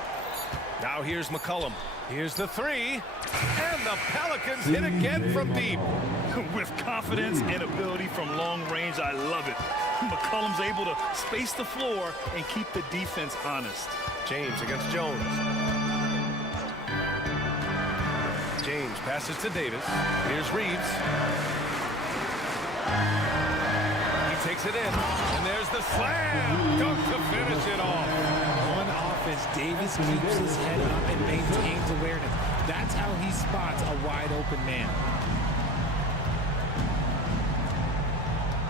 Now here's McCollum. Here's the 3. And the Pelicans hit again from deep. With confidence and ability from long range, I love it. McCollum's able to space the floor and keep the defense honest. James against Jones. James passes to Davis. Here's Reeves. He takes it in. And there's the slam. Dunk to finish it off. On offense, Davis keeps his head up and maintains awareness. That's how he spots a wide open man.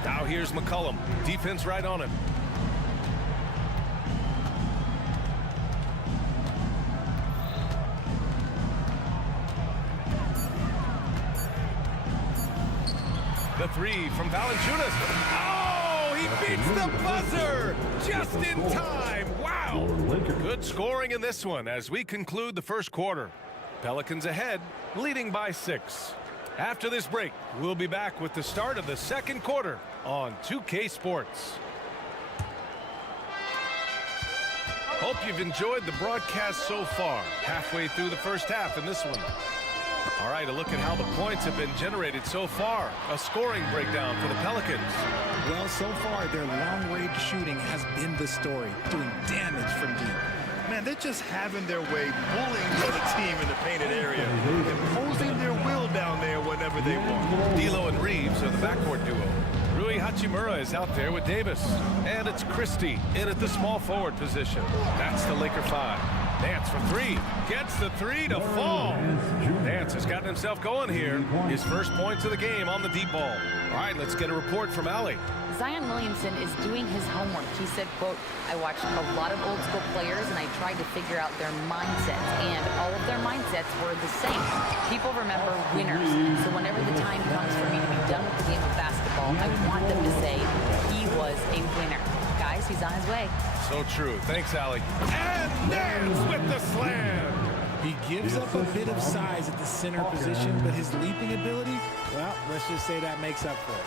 Now here's McCollum. Defense right on him. The 3 from Valanciunas. Oh, he beats the buzzer just in time. Wow. Good scoring in this one as we conclude the first quarter. Pelicans ahead, leading by 6. After this break, we'll be back with the start of the second quarter on 2K Sports. Hope you've enjoyed the broadcast so far. Halfway through the first half in this one. All right, a look at how the points have been generated so far. A scoring breakdown for the Pelicans. Well, so far, their long-range shooting has been the story, doing damage from deep. Man, they're just having their way, bullying the other team in the painted area, imposing their will down there whenever they want. D'Lo and Reeves are the backcourt duo. Rui Hachimura is out there with Davis. And it's Christie in at the small forward position. That's the Laker 5. Nance for 3. Gets the 3 to fall. Nance has gotten himself going here. His first points of the game on the deep ball. All right, let's get a report from Allie. Zion Williamson is doing his homework. He said, quote, I watched a lot of old school players and I tried to figure out their mindsets, and all of their mindsets were the same. People remember winners. So whenever the time comes for me to be done with the game of basketball, I want them to say he was a winner. Guys, he's on his way. So true. Thanks, Allie. And Nance with the slam. He gives up a bit of size at the center position, but his leaping ability, well, let's just say that makes up for it.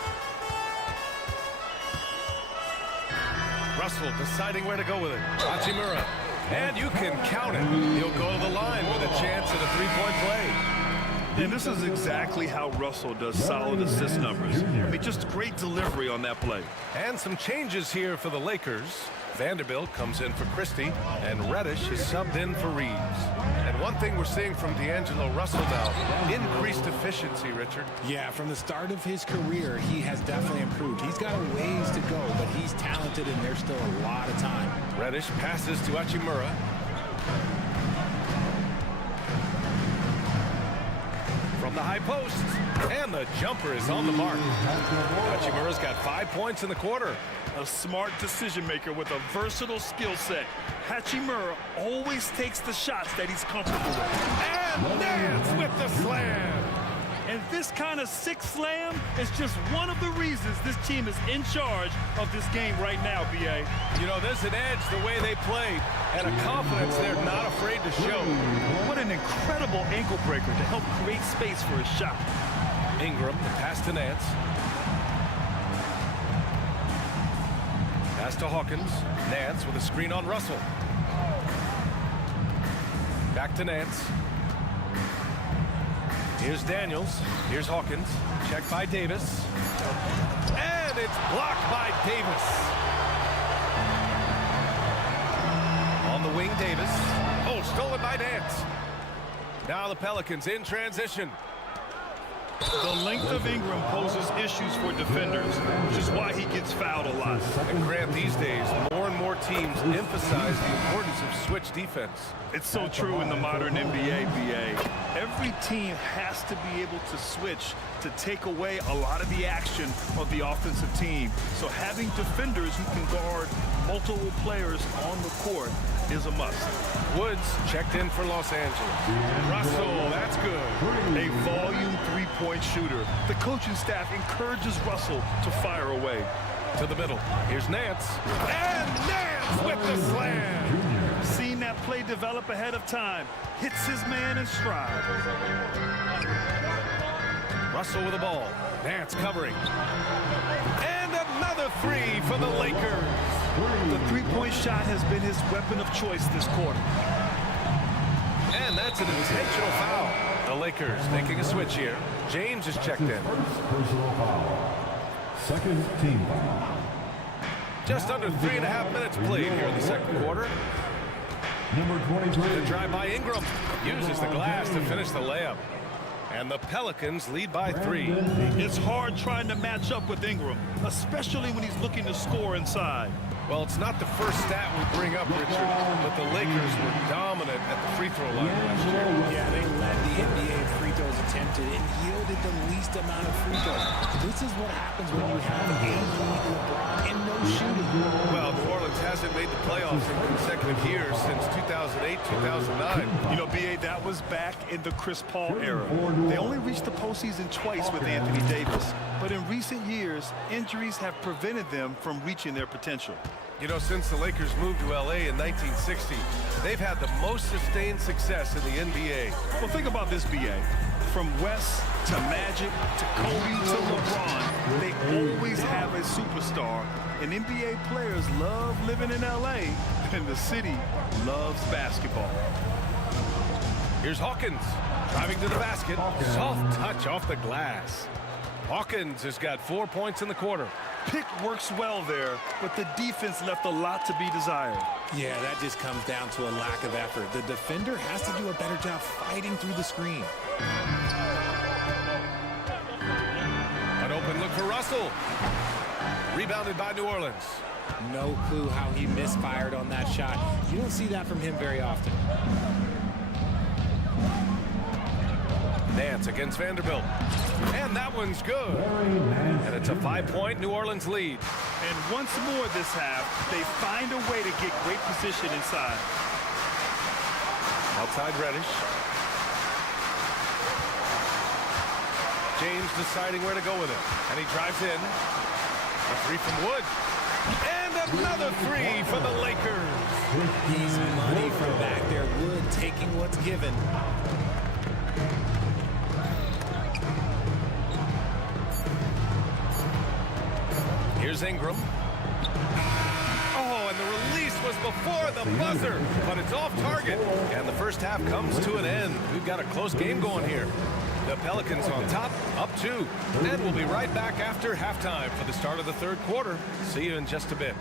Russell deciding where to go with it. Hachimura. And you can count it. He'll go to the line with a chance at a 3-point play. And this is exactly how Russell does solid assist numbers. I mean, just great delivery on that play. And some changes here for the Lakers. Vanderbilt comes in for Christie, and Reddish is subbed in for Reeves. And one thing we're seeing from D'Angelo Russell now, increased efficiency, Richard. Yeah, from the start of his career, he has definitely improved. He's got a ways to go, but he's talented, and there's still a lot of time. Reddish passes to Hachimura. From the high post, and the jumper is on the mark. Hachimura's got 5 points in the quarter. A smart decision maker with a versatile skill set. Hachimura always takes the shots that he's comfortable with. And Nance with the slam. And this kind of sick slam is just one of the reasons this team is in charge of this game right now, B.A. You know, there's an edge the way they played, and a confidence they're not afraid to show. What an incredible ankle breaker to help create space for a shot. Ingram, the pass to Nance. Pass to Hawkins. Nance with a screen on Russell. Back to Nance. Here's Daniels. Here's Hawkins. Check by Davis. And it's blocked by Davis. On the wing, Davis. Oh, stolen by Nance. Now the Pelicans in transition. The length of Ingram poses issues for defenders, which is why he gets fouled a lot. And Grant, these days, more and more teams emphasize the importance of switch defense. It's so true in the modern NBA, BA. Every team has to be able to switch to take away a lot of the action of the offensive team. So having defenders who can guard multiple players on the court is a must. Woods checked in for Los Angeles. Russell, that's good. A volume three-point shooter. The coaching staff encourages Russell to fire away. To the middle. Here's Nance. And Nance with the slam. Seen that play develop ahead of time. Hits his man in stride. Russell with the ball. Nance covering. And another three for the Lakers. The three-point shot has been his weapon of choice this quarter. And that's an intentional foul. The Lakers making a switch here. James is checked in. Personal foul. Second team foul. Just under 3.5 minutes played here in the second quarter. Number 23. The drive by Ingram uses the glass to finish the layup. And the Pelicans lead by 3. It's hard trying to match up with Ingram, especially when he's looking to score inside. Well, it's not the first stat we bring up, Richard, but the Lakers were dominant at the free throw line last year. Yeah, they led the NBA in free throws attempted and yielded the least amount of free throws. This is what happens when you have AD, LeBron, and no shooting. Well, New Orleans hasn't made the playoffs in consecutive years since 2008, 2009. You know, B.A., that was back in the Chris Paul era. They only reached the postseason twice with Anthony Davis. But in recent years, injuries have prevented them from reaching their potential. You know, since the Lakers moved to L.A. in 1960, they've had the most sustained success in the NBA. Well, think about this, B.A. From West to Magic to Kobe to LeBron, they always have a superstar. And NBA players love living in L.A., and the city loves basketball. Here's Hawkins driving to the basket. Soft touch off the glass. Hawkins has got 4 points in the quarter. Pick works well there, but the defense left a lot to be desired. Yeah, that just comes down to a lack of effort. The defender has to do a better job fighting through the screen. An open look for Russell. Rebounded by New Orleans. No clue how he misfired on that shot. You don't see that from him very often. Nance against Vanderbilt. And that one's good. And it's a 5-point New Orleans lead. And once more this half, they find a way to get great position inside. Outside Reddish. James deciding where to go with it. And he drives in. A three from Wood. And another three for the Lakers. He's money from back there. Wood taking what's given. Here's Ingram. Oh, and the release was before the buzzer, but it's off target. And the first half comes to an end. We've got a close game going here. The Pelicans on top, up 2. And we'll be right back after halftime for the start of the third quarter. See you in just a bit.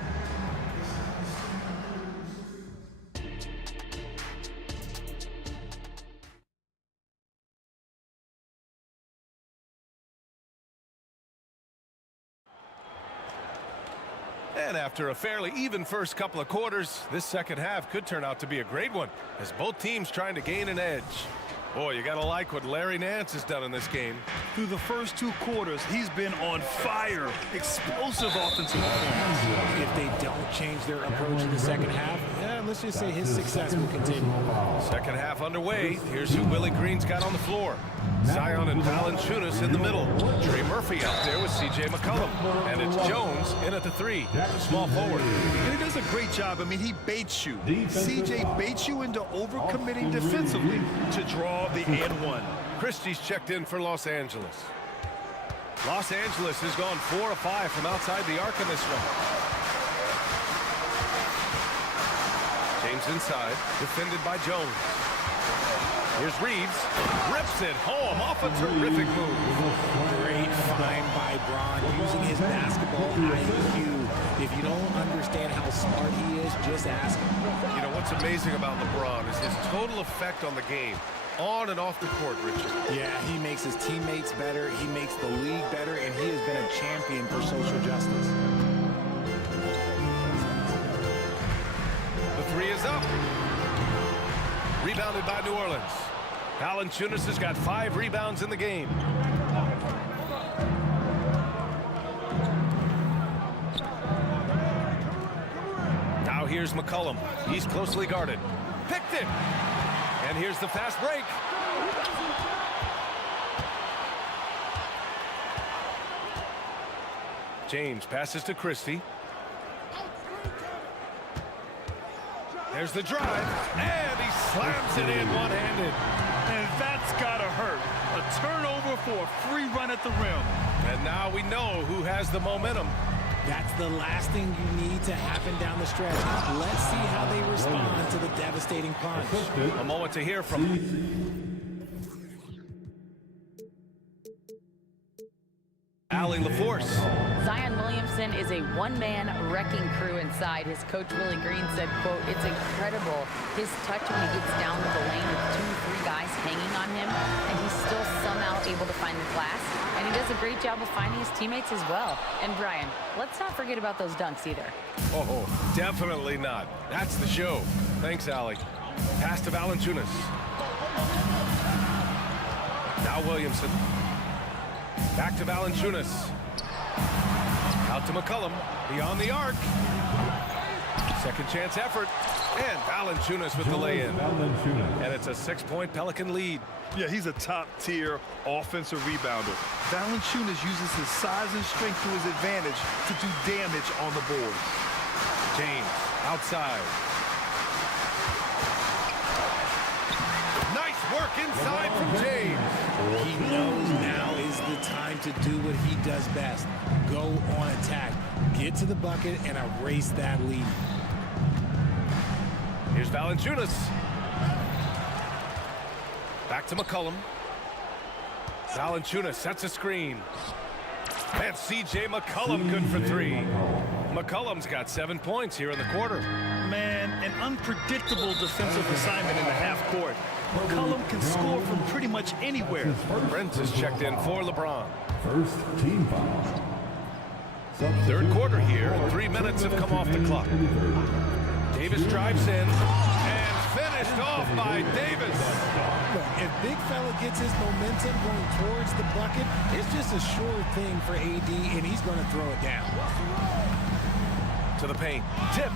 And after a fairly even first couple of quarters, this second half could turn out to be a great one, as both teams trying to gain an edge. Boy, you gotta like what Larry Nance has done in this game. Through the first 2 quarters, he's been on fire. Explosive offensive performance. If they don't change their approach in the second half, let's just say his success will continue. Second half underway. Here's who Willie Green's got on the floor. Zion and Valanciunas in the middle. Trey Murphy out there with C.J. McCollum. And it's Jones in at the 3, the small forward. And he does a great job. I mean, he baits you. C.J. baits you into overcommitting defensively to draw the and 1. Christie's checked in for Los Angeles. Los Angeles has gone 4 of 5 from outside the arc in this one. James inside, defended by Jones. Here's Reeves, rips it home off a terrific move. Great find by Bron, using his basketball IQ. If you don't understand how smart he is, just ask him. You know, what's amazing about LeBron is his total effect on the game, on and off the court, Richard. Yeah, he makes his teammates better, he makes the league better, and he has been a champion for social justice. The 3 is up. Rebounded by New Orleans. Valanciunas has got 5 rebounds in the game. Here's McCollum. He's closely guarded. Picked it. And here's the fast break. James passes to Christie. There's the drive, and he slams it in one-handed. And that's gotta hurt. A turnover for a free run at the rim. And now we know who has the momentum. That's the last thing you need to happen down the stretch. Let's see how they respond to the devastating punch. A moment to hear from Allie LaForce. Zion Williamson is a one-man wrecking crew inside. His coach, Willie Green, said, quote, "It's incredible. His touch when he gets down to the lane with 2-3 guys hanging on him, and he's still somehow able to find the glass. And he does a great job of finding his teammates as well." And Brian, let's not forget about those dunks either. Oh, definitely not. That's the show. Thanks, Allie. Pass to Valanciunas. Now Williamson. Back to Valanciunas. Out to McCollum. Beyond the arc. Second chance effort. And Valanciunas with the lay-in. And it's a 6-point Pelican lead. Yeah, he's a top-tier offensive rebounder. Valanciunas uses his size and strength to his advantage to do damage on the boards. James outside. Nice work inside from James. He knows now is the time to do what he does best. Go on attack. Get to the bucket and erase that lead. Here's Valanciunas. Back to McCollum. Valanciunas sets a screen. And C.J. McCollum good for 3. McCollum's got 7 points here in the quarter. Man, an unpredictable defensive assignment in the half court. McCollum can score from pretty much anywhere. Brent is checked in for LeBron. First team foul. Third quarter here, and 3 minutes have come off the clock. Davis drives in, and finished off by Davis. Look, if Big Fella gets his momentum going towards the bucket, it's just a sure thing for AD, and he's going to throw it down. To the paint, tipped.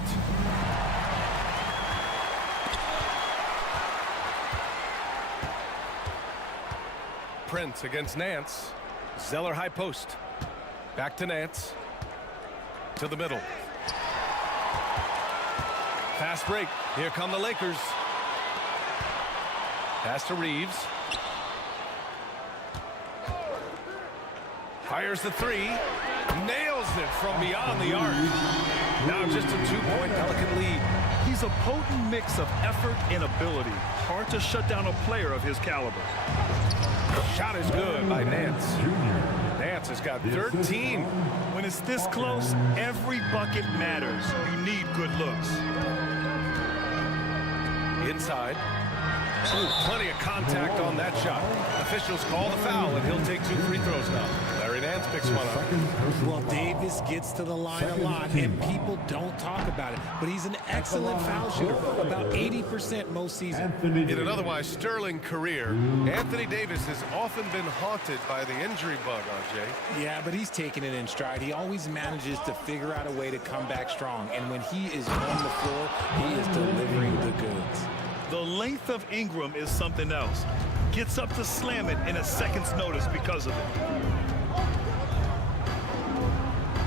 Prince against Nance. Zeller high post. Back to Nance. To the middle. Fast break. Here come the Lakers. Pass to Reeves. Fires the 3. Nails it from beyond the arc. Now just a 2-point Pelican lead. He's a potent mix of effort and ability. Hard to shut down a player of his caliber. Shot is good by Nance. Nance has got 13. When it's this close, every bucket matters. You need good looks. Inside. Ooh, plenty of contact on that shot. Officials call the foul, and he'll take 2 free throws now. Larry Nance picks one up. Well, Davis gets to the line a lot, and people don't talk about it. But he's an excellent foul shooter, about 80% most seasons. In an otherwise sterling career, Anthony Davis has often been haunted by the injury bug, RJ. Yeah, but he's taking it in stride. He always manages to figure out a way to come back strong. And when he is on the floor, he is delivering the goods. The length of Ingram is something else. Gets up to slam it in a second's notice because of it.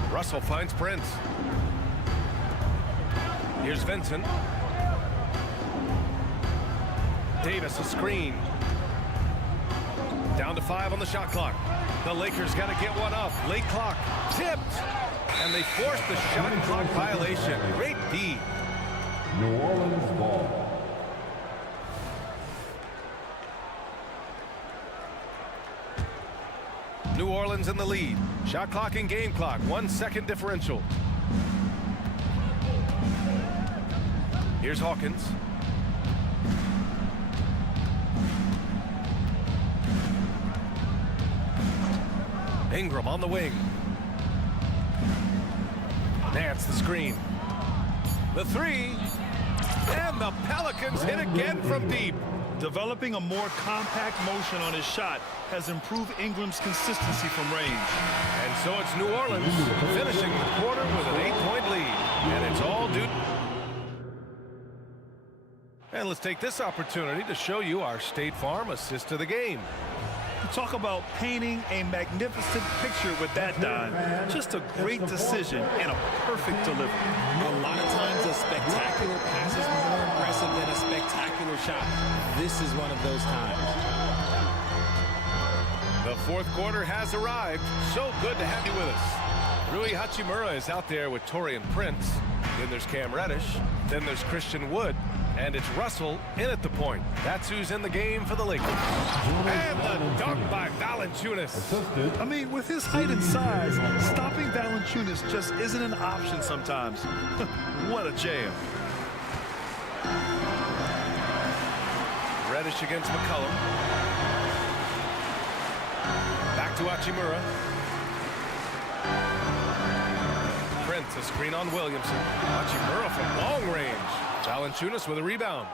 Russell finds Prince. Here's Vincent. Davis a screen. Down to 5 on the shot clock. The Lakers got to get one up. Late clock. Tipped. And they force the shot clock violation. Great D. New Orleans ball. New Orleans in the lead. Shot clock and game clock. 1 second differential. Here's Hawkins. Ingram on the wing. Nance the screen. The 3. And the Pelicans hit again from deep. Developing a more compact motion on his shot has improved Ingram's consistency from range. And so it's New Orleans finishing the quarter with an 8-point lead. And it's all due And let's take this opportunity to show you our State Farm assist to the game. Talk about painting a magnificent picture with that dime. Just a great decision and a perfect delivery. A lot of times a spectacular pass is more impressive than a spectacular shot. This is one of those times. The fourth quarter has arrived. So good to have you with us. Rui Hachimura is out there with Torian Prince. Then there's Cam Reddish. Then there's Christian Wood. And it's Russell in at the point. That's who's in the game for the Lakers. And the dunk by Valanciunas. I mean, with his height and size, stopping Valanciunas just isn't an option sometimes. What a jam. Reddish against McCollum. Back to Hachimura. Prince, a screen on Williamson. Hachimura from long range. Valanciunas with a rebound.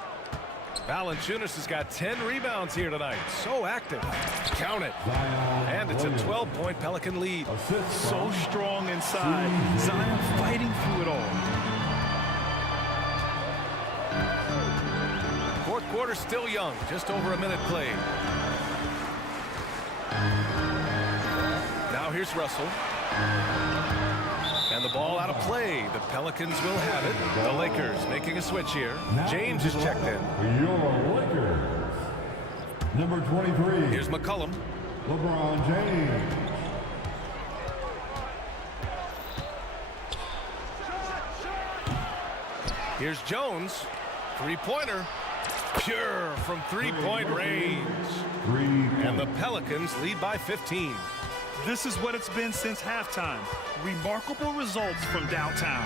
Valanciunas has got 10 rebounds here tonight. So active. Count it. And it's a 12-point Pelican lead. So strong inside. Zion fighting through it all. Fourth quarter still young. Just over a minute played. Now here's Russell. And the ball out of play. The Pelicans will have it. The Lakers making a switch here. James is checked in. Your Lakers. Number 23. Here's McCollum. LeBron James. Here's Jones. Three-pointer. Pure from three-point range. And the Pelicans lead by 15. This is what it's been since halftime. Remarkable results from downtown.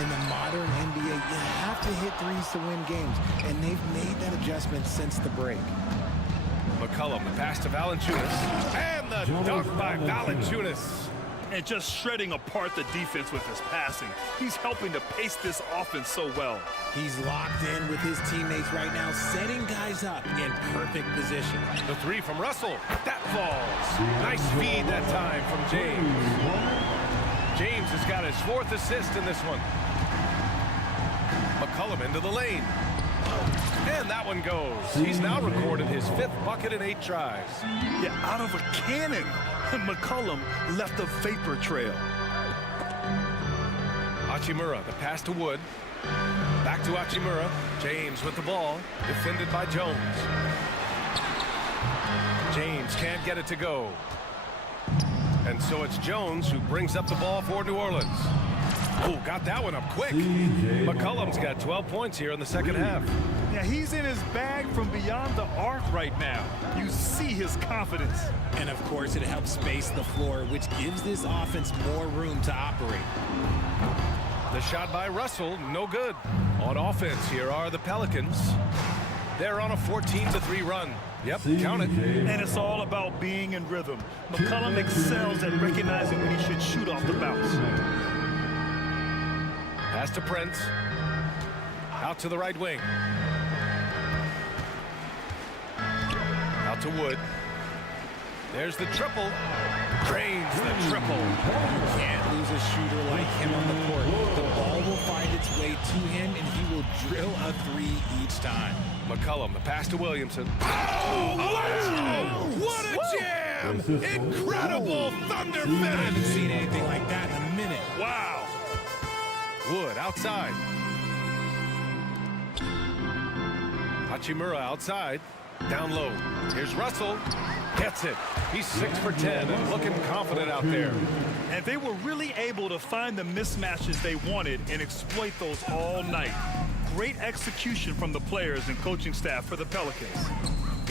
In the modern NBA, you have to hit threes to win games, and they've made that adjustment since the break. McCollum, the pass to Valanciunas. And the dunk by Valanciunas. And just shredding apart the defense with his passing. He's helping to pace this offense so well. He's locked in with his teammates right now, setting guys up in perfect position. The three from Russell. That falls. Nice feed that time from James. James has got his fourth assist in this one. McCollum into the lane. And that one goes. He's now recorded his fifth bucket in 8 tries. Yeah, out of a cannon. McCollum left a vapor trail. Hachimura, the pass to Wood. Back to Hachimura. James with the ball. Defended by Jones. James can't get it to go. And so it's Jones who brings up the ball for New Orleans. Oh, got that one up quick. McCollum's got 12 points here in the second half. Yeah, he's in his bag from beyond the arc right now. You see his confidence. And of course, it helps space the floor, which gives this offense more room to operate. The shot by Russell, no good. On offense, here are the Pelicans. They're on a 14-3 run. Yep, count it. And it's all about being in rhythm. McCollum excels at recognizing when he should shoot off the bounce. Pass to Prince. Out to the right wing. Out to Wood. There's the triple. Drains the triple. You can't lose a shooter like him on the court. The ball will find its way to him, and he will drill a three each time. McCollum, the pass to Williamson. Oh, wow! What a jam! Incredible thunder finish! I haven't seen anything like that in a minute. Wow! Wood outside. Hachimura outside. Down low. Here's Russell. Gets it. He's 6 for 10 and looking confident out there. And they were really able to find the mismatches they wanted and exploit those all night. Great execution from the players and coaching staff for the Pelicans.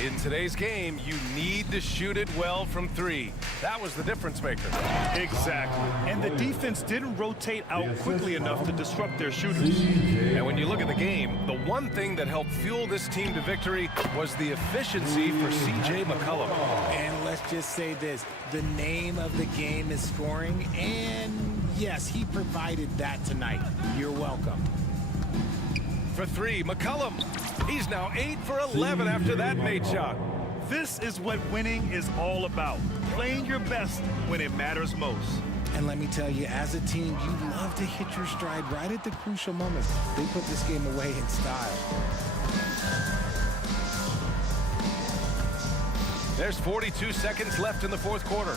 In today's game, you need to shoot it well from 3. That was the difference maker. Exactly. And the defense didn't rotate out quickly enough to disrupt their shooters. And when you look at the game, the one thing that helped fuel this team to victory was the efficiency for C.J. McCollum. And let's just say this, the name of the game is scoring, and yes, he provided that tonight. You're welcome. For 3, McCollum. He's now 8 for 11 after that made shot. This is what winning is all about. Playing your best when it matters most. And let me tell you, as a team, you love to hit your stride right at the crucial moments. They put this game away in style. There's 42 seconds left in the fourth quarter.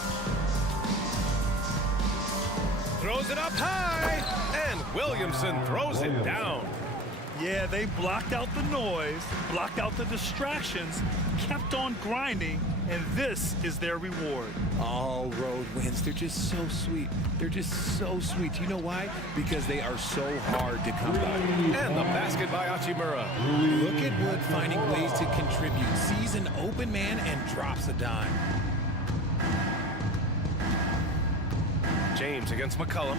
Throws it up high, and Williamson throws it down. Yeah, they blocked out the noise, blocked out the distractions, kept on grinding, and this is their reward. All road wins. They're just so sweet. They're just so sweet. You know why? Because they are so hard to come by. And the basket by Hachimura. Look at Wood finding ways to contribute. Sees an open man and drops a dime. James against McCullum.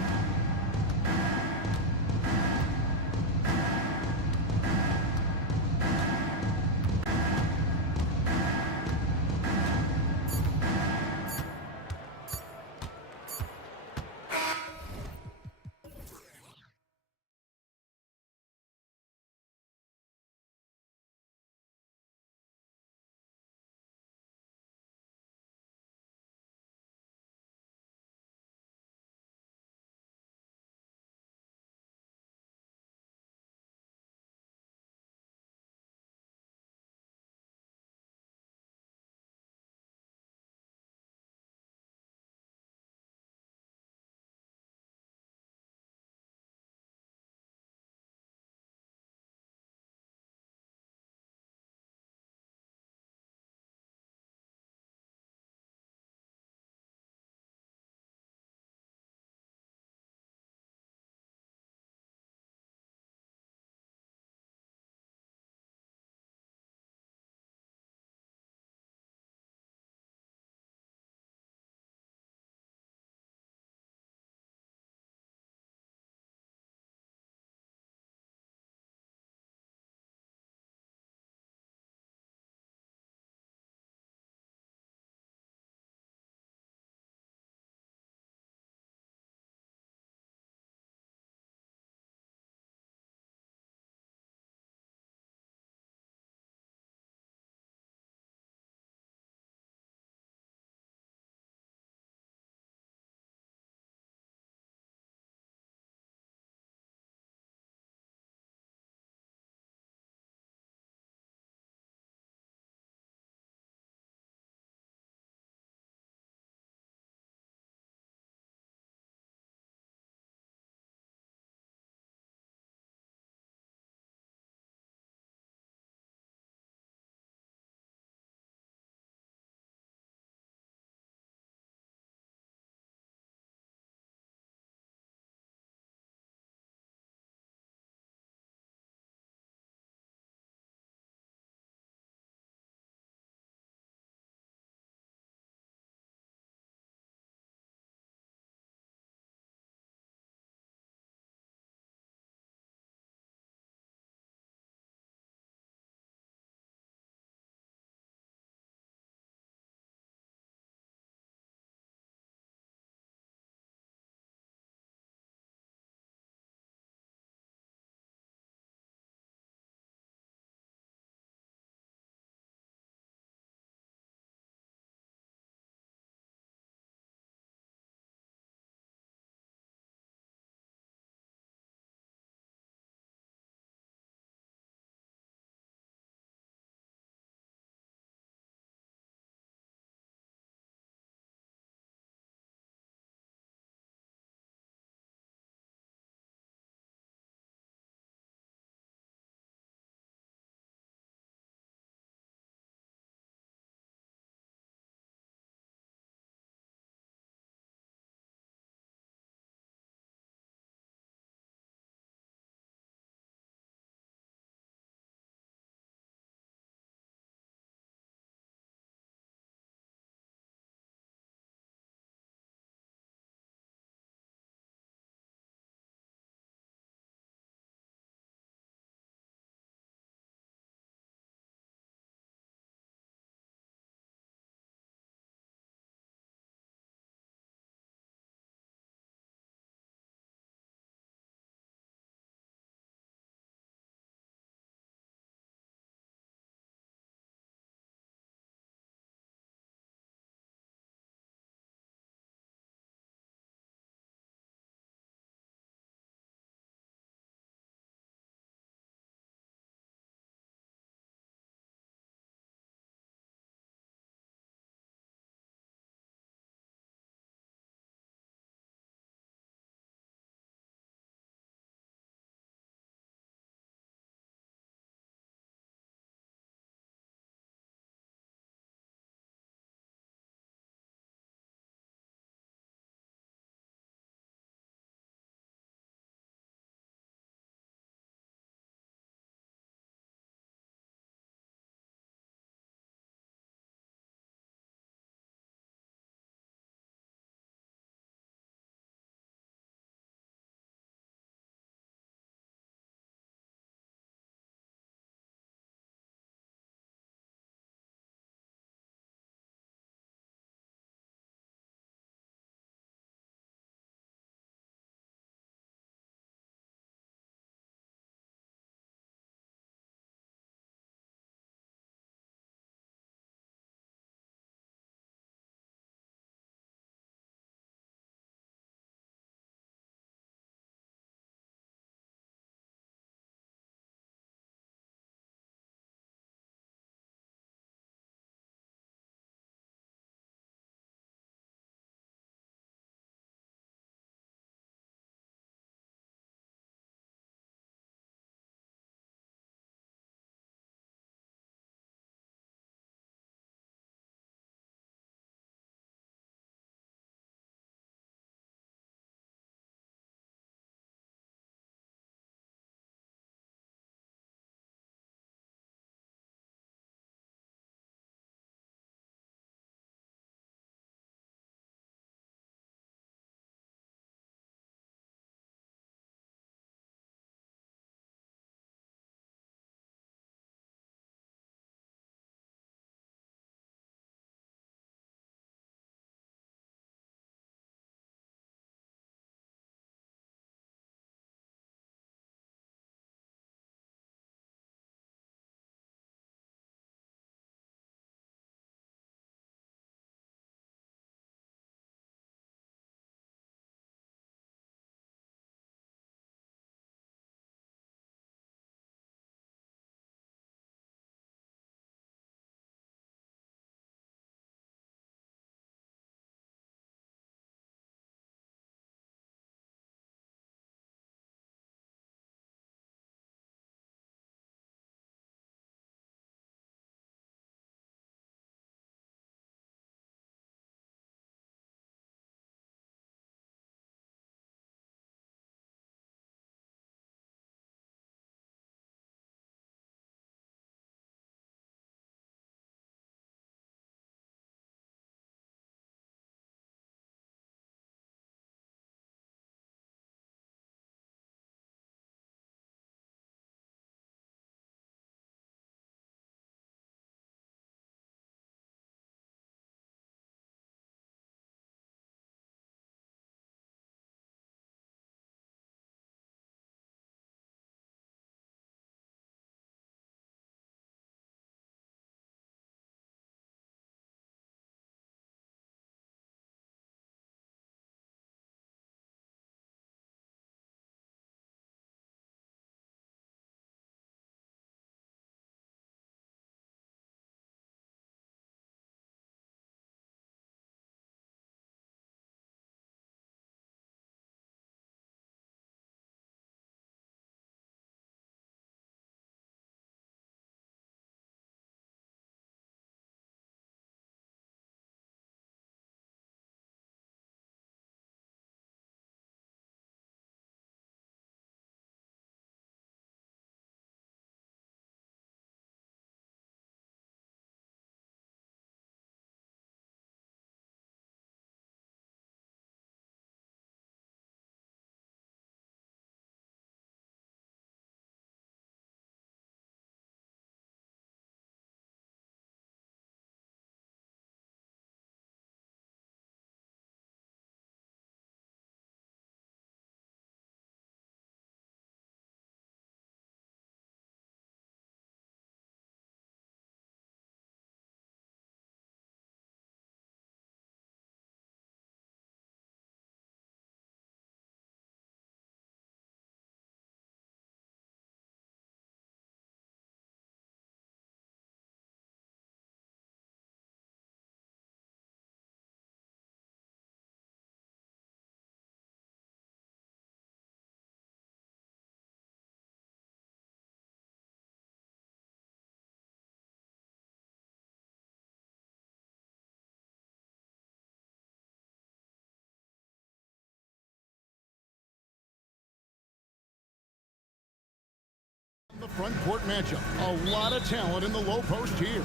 The front court matchup. A lot of talent in the low post here.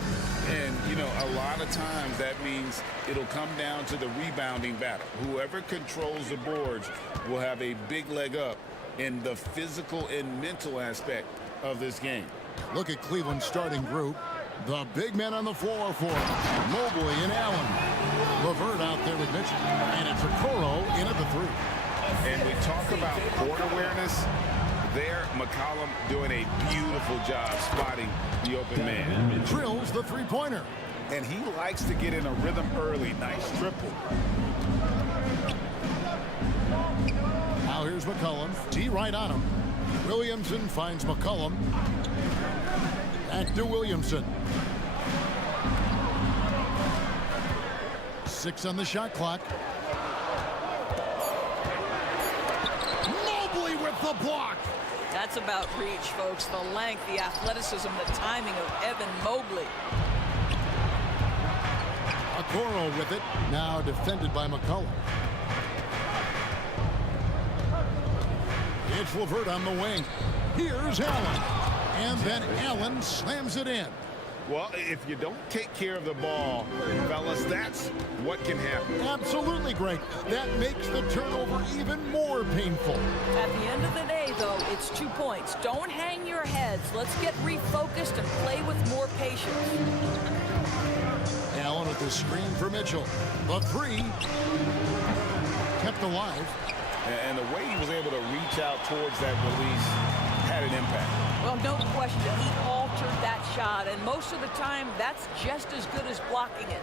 And, you know, a lot of times that means it'll come down to the rebounding battle. Whoever controls the boards will have a big leg up in the physical and mental aspect of this game. Look at Cleveland's starting group. The big men on the floor for Mobley and Allen. Levert out there with Mitchell. And it's Okoro in at the three. And we talk about court awareness. There, McCollum doing a beautiful job spotting the open man. Drills the three-pointer. And he likes to get in a rhythm early. Nice triple. Now here's McCollum. D right on him. Williamson finds McCollum. Back to Williamson. 6 on the shot clock. Mobley with the block. That's about reach, folks. The length, the athleticism, the timing of Evan Mobley. Okoro with it. Now defended by McCollum. It's Levert on the wing. Here's Allen. And then Allen slams it in. Well, if you don't take care of the ball, fellas, that's what can happen. Absolutely, Greg. That makes the turnover even more painful. At the end of the day, though, it's 2 points. Don't hang your heads. Let's get refocused and play with more patience. Allen with the screen for Mitchell. The three kept alive. And the way he was able to reach out towards that release had an impact. Well, no question. He altered that shot, and most of the time, that's just as good as blocking it.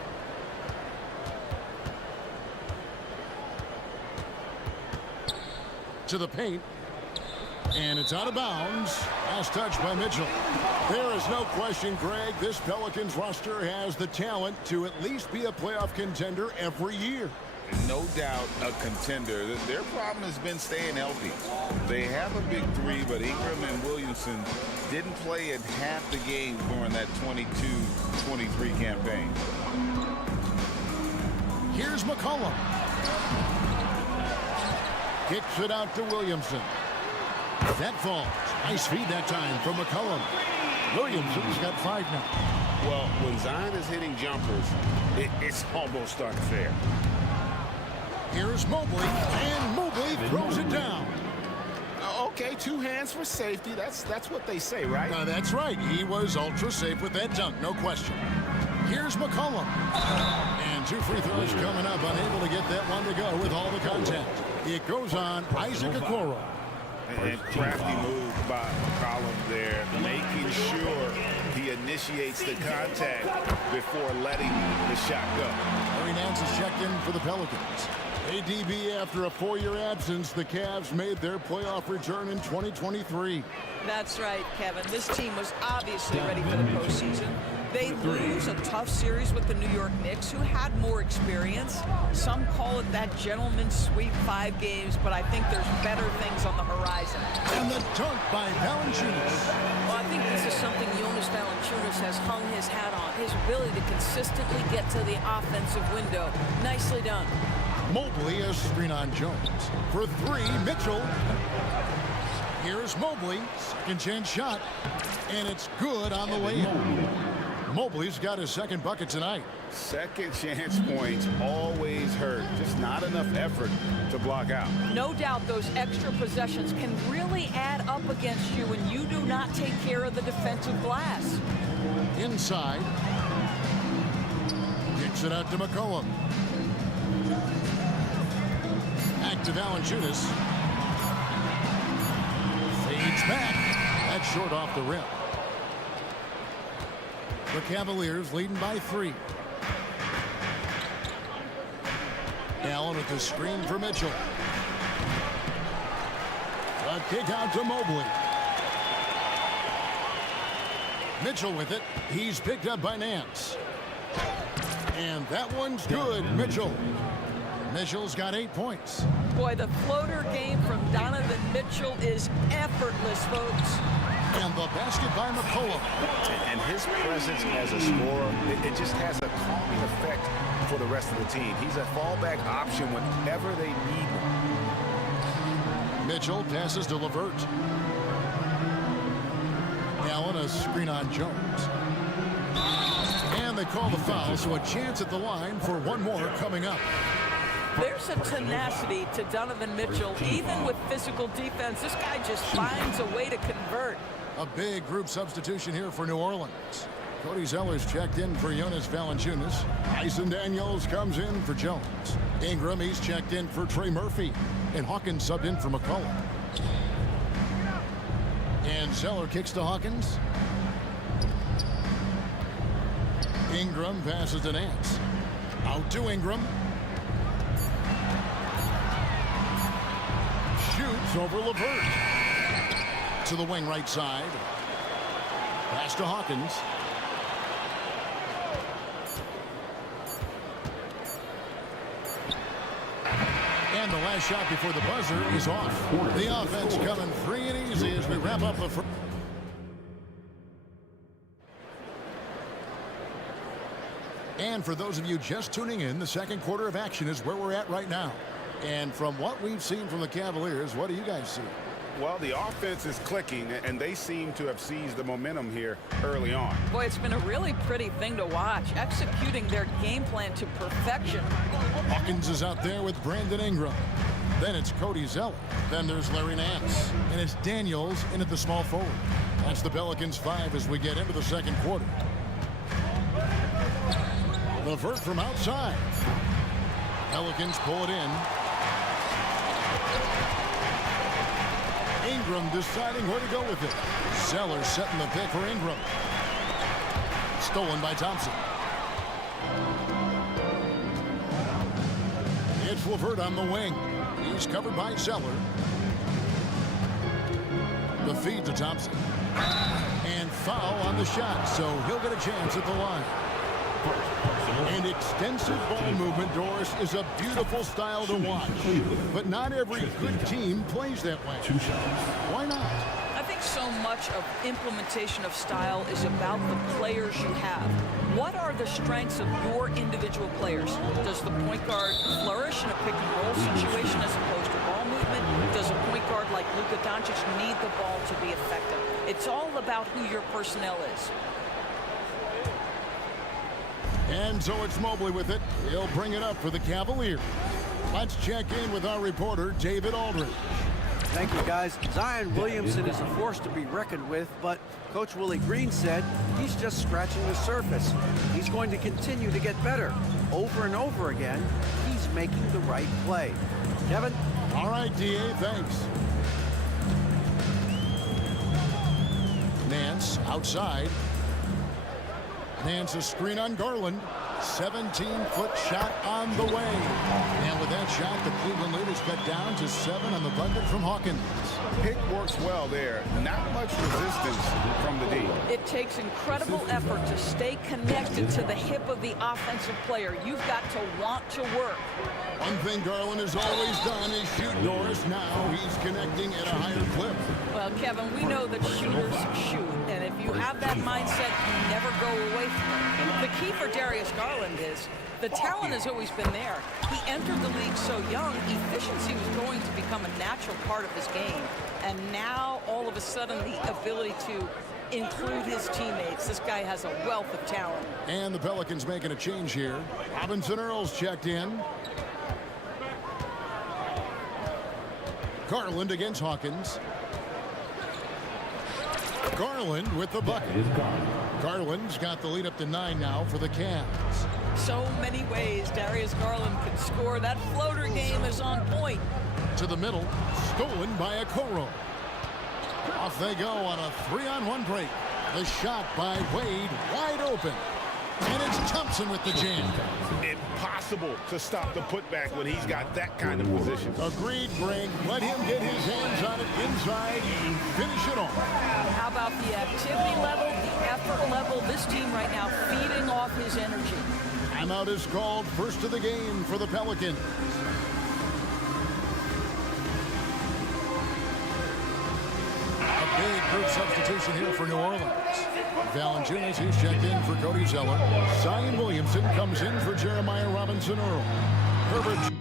To the paint. And it's out of bounds. Last touch by Mitchell. There is no question, Greg, this Pelicans roster has the talent to at least be a playoff contender every year. No doubt a contender. Their problem has been staying healthy. They have a big three, but Ingram and Williamson didn't play at half the game during that 22-23 campaign. Here's McCollum. Kicks it out to Williamson. That falls. Nice feed that time from McCollum. Williamson's got 5 now. Well, when Zion is hitting jumpers, it's almost unfair. Here's Mobley, and Mobley throws it down. Okay, 2 hands for safety. That's what they say, right? That's right. He was ultra safe with that dunk, no question. Here's McCollum. And 2 free throws coming up, unable to get that one to go with all the contact. It goes on Isaac Okoro. And crafty move by McCollum there, making sure he initiates the contact before letting the shot go. Larry Nance is checked in for the Pelicans. ADB, after a 4-year absence, the Cavs made their playoff return in 2023. That's right, Kevin. This team was obviously ready for the postseason. They lose a tough series with the New York Knicks, who had more experience. Some call it that gentleman's sweep 5 games, but I think there's better things on the horizon. And the dunk by Valanciunas. Well, I think this is something Jonas Valanciunas has hung his hat on, his ability to consistently get to the offensive window. Nicely done. Mobley a screen on Jones. For 3, Mitchell. Here's Mobley. Second chance shot. And it's good on the way in. Mobley's got his 2nd bucket tonight. Second chance points always hurt. Just not enough effort to block out. No doubt those extra possessions can really add up against you when you do not take care of the defensive glass. Inside. Kicks it out to McCollum. Back to Valanciunas. Fades back. That's short off the rim. The Cavaliers leading by 3. Allen with the screen for Mitchell. A kick out to Mobley. Mitchell with it. He's picked up by Nance. And that one's good, Mitchell. Mitchell's got 8 points. Boy, the floater game from Donovan Mitchell is effortless, folks. And the basket by McCollum. And his presence as a scorer, it just has a calming effect for the rest of the team. He's a fallback option whenever they need him. Mitchell passes to Levert. a screen on Jones. And they call the foul, so a chance at the line for one more coming up. There's a tenacity to Donovan Mitchell. Even with physical defense, this guy just finds a way to convert. A big group substitution here for New Orleans. Cody Zeller's checked in for Jonas Valanciunas. Tyson Daniels comes in for Jones. Ingram, he's checked in for Trey Murphy. And Hawkins subbed in for McCollum. And Zeller kicks to Hawkins. Ingram passes to Nance. Out to Ingram. Shoots over LeVert. To the wing right side. Pass to Hawkins. And the last shot before the buzzer is off. The offense coming free and easy as we wrap up the first. And for those of you just tuning in, the second quarter of action is where we're at right now. And from what we've seen from the Cavaliers, what do you guys see? Well, the offense is clicking, and they seem to have seized the momentum here early on. Boy, it's been a really pretty thing to watch, executing their game plan to perfection. Hawkins is out there with Brandon Ingram. Then it's Cody Zeller. Then there's Larry Nance. And it's Daniels in at the small forward. That's the Pelicans 5 as we get into the second quarter. LeVert from outside. Pelicans pull it in. Ingram deciding where to go with it. Zeller setting the pick for Ingram. Stolen by Thompson. It's LeVert on the wing. He's covered by Zeller. The feed to Thompson. And foul on the shot, so he'll get a chance at the line. And extensive ball movement, Doris, is a beautiful style to watch. But not every good team plays that way. Why not? I think so much of implementation of style is about the players you have. What are the strengths of your individual players? Does the point guard flourish in a pick and roll situation as opposed to ball movement? Does a point guard like Luka Doncic need the ball to be effective? It's all about who your personnel is. And so it's Mobley with it. He'll bring it up for the Cavaliers. Let's check in with our reporter, David Aldridge. Thank you, guys. Zion Williamson is a force to be reckoned with, but Coach Willie Green said he's just scratching the surface. He's going to continue to get better. Over and over again, he's making the right play. Kevin? All right, D.A., thanks. Nance outside. Nance a screen on Garland. 17-foot shot on the way. And with that shot, the Cleveland lead is cut down to 7 on the bucket from Hawkins. Pick works well there. Not much resistance from the D. It takes incredible effort to stay connected to the hip of the offensive player. You've got to want to work. One thing Garland has always done is shoot, Doris. Now he's connecting at a higher clip. Well, Kevin, we know that shooters shoot, and if you have that mindset, you never go away from it. The key for Darius Garland is the talent has always been there. He entered the league so young, efficiency was going to become a natural part of his game. And now, all of a sudden, the ability to include his teammates. This guy has a wealth of talent. And the Pelicans making a change here. Robinson Earls checked in. Garland against Hawkins. Garland with the bucket. Garland's got the lead up to 9 now for the Cavs. So many ways Darius Garland could score. That floater game is on point. To the middle, stolen by Okoro. Off they go on a 3-on-1 break. The shot by Wade, wide open. And it's Thompson with the jam. Impossible to stop the putback when he's got that kind of position. Agreed, Greg. Let him get his hands on it inside and finish it off. How about the activity level, the effort level? This team right now feeding off his energy. Timeout is called, first of the game for the Pelicans. A big group substitution here for New Orleans. Valanciunas, he's checked in for Cody Zeller. Zion Williamson comes in for Jeremiah Robinson Earl. Herbert.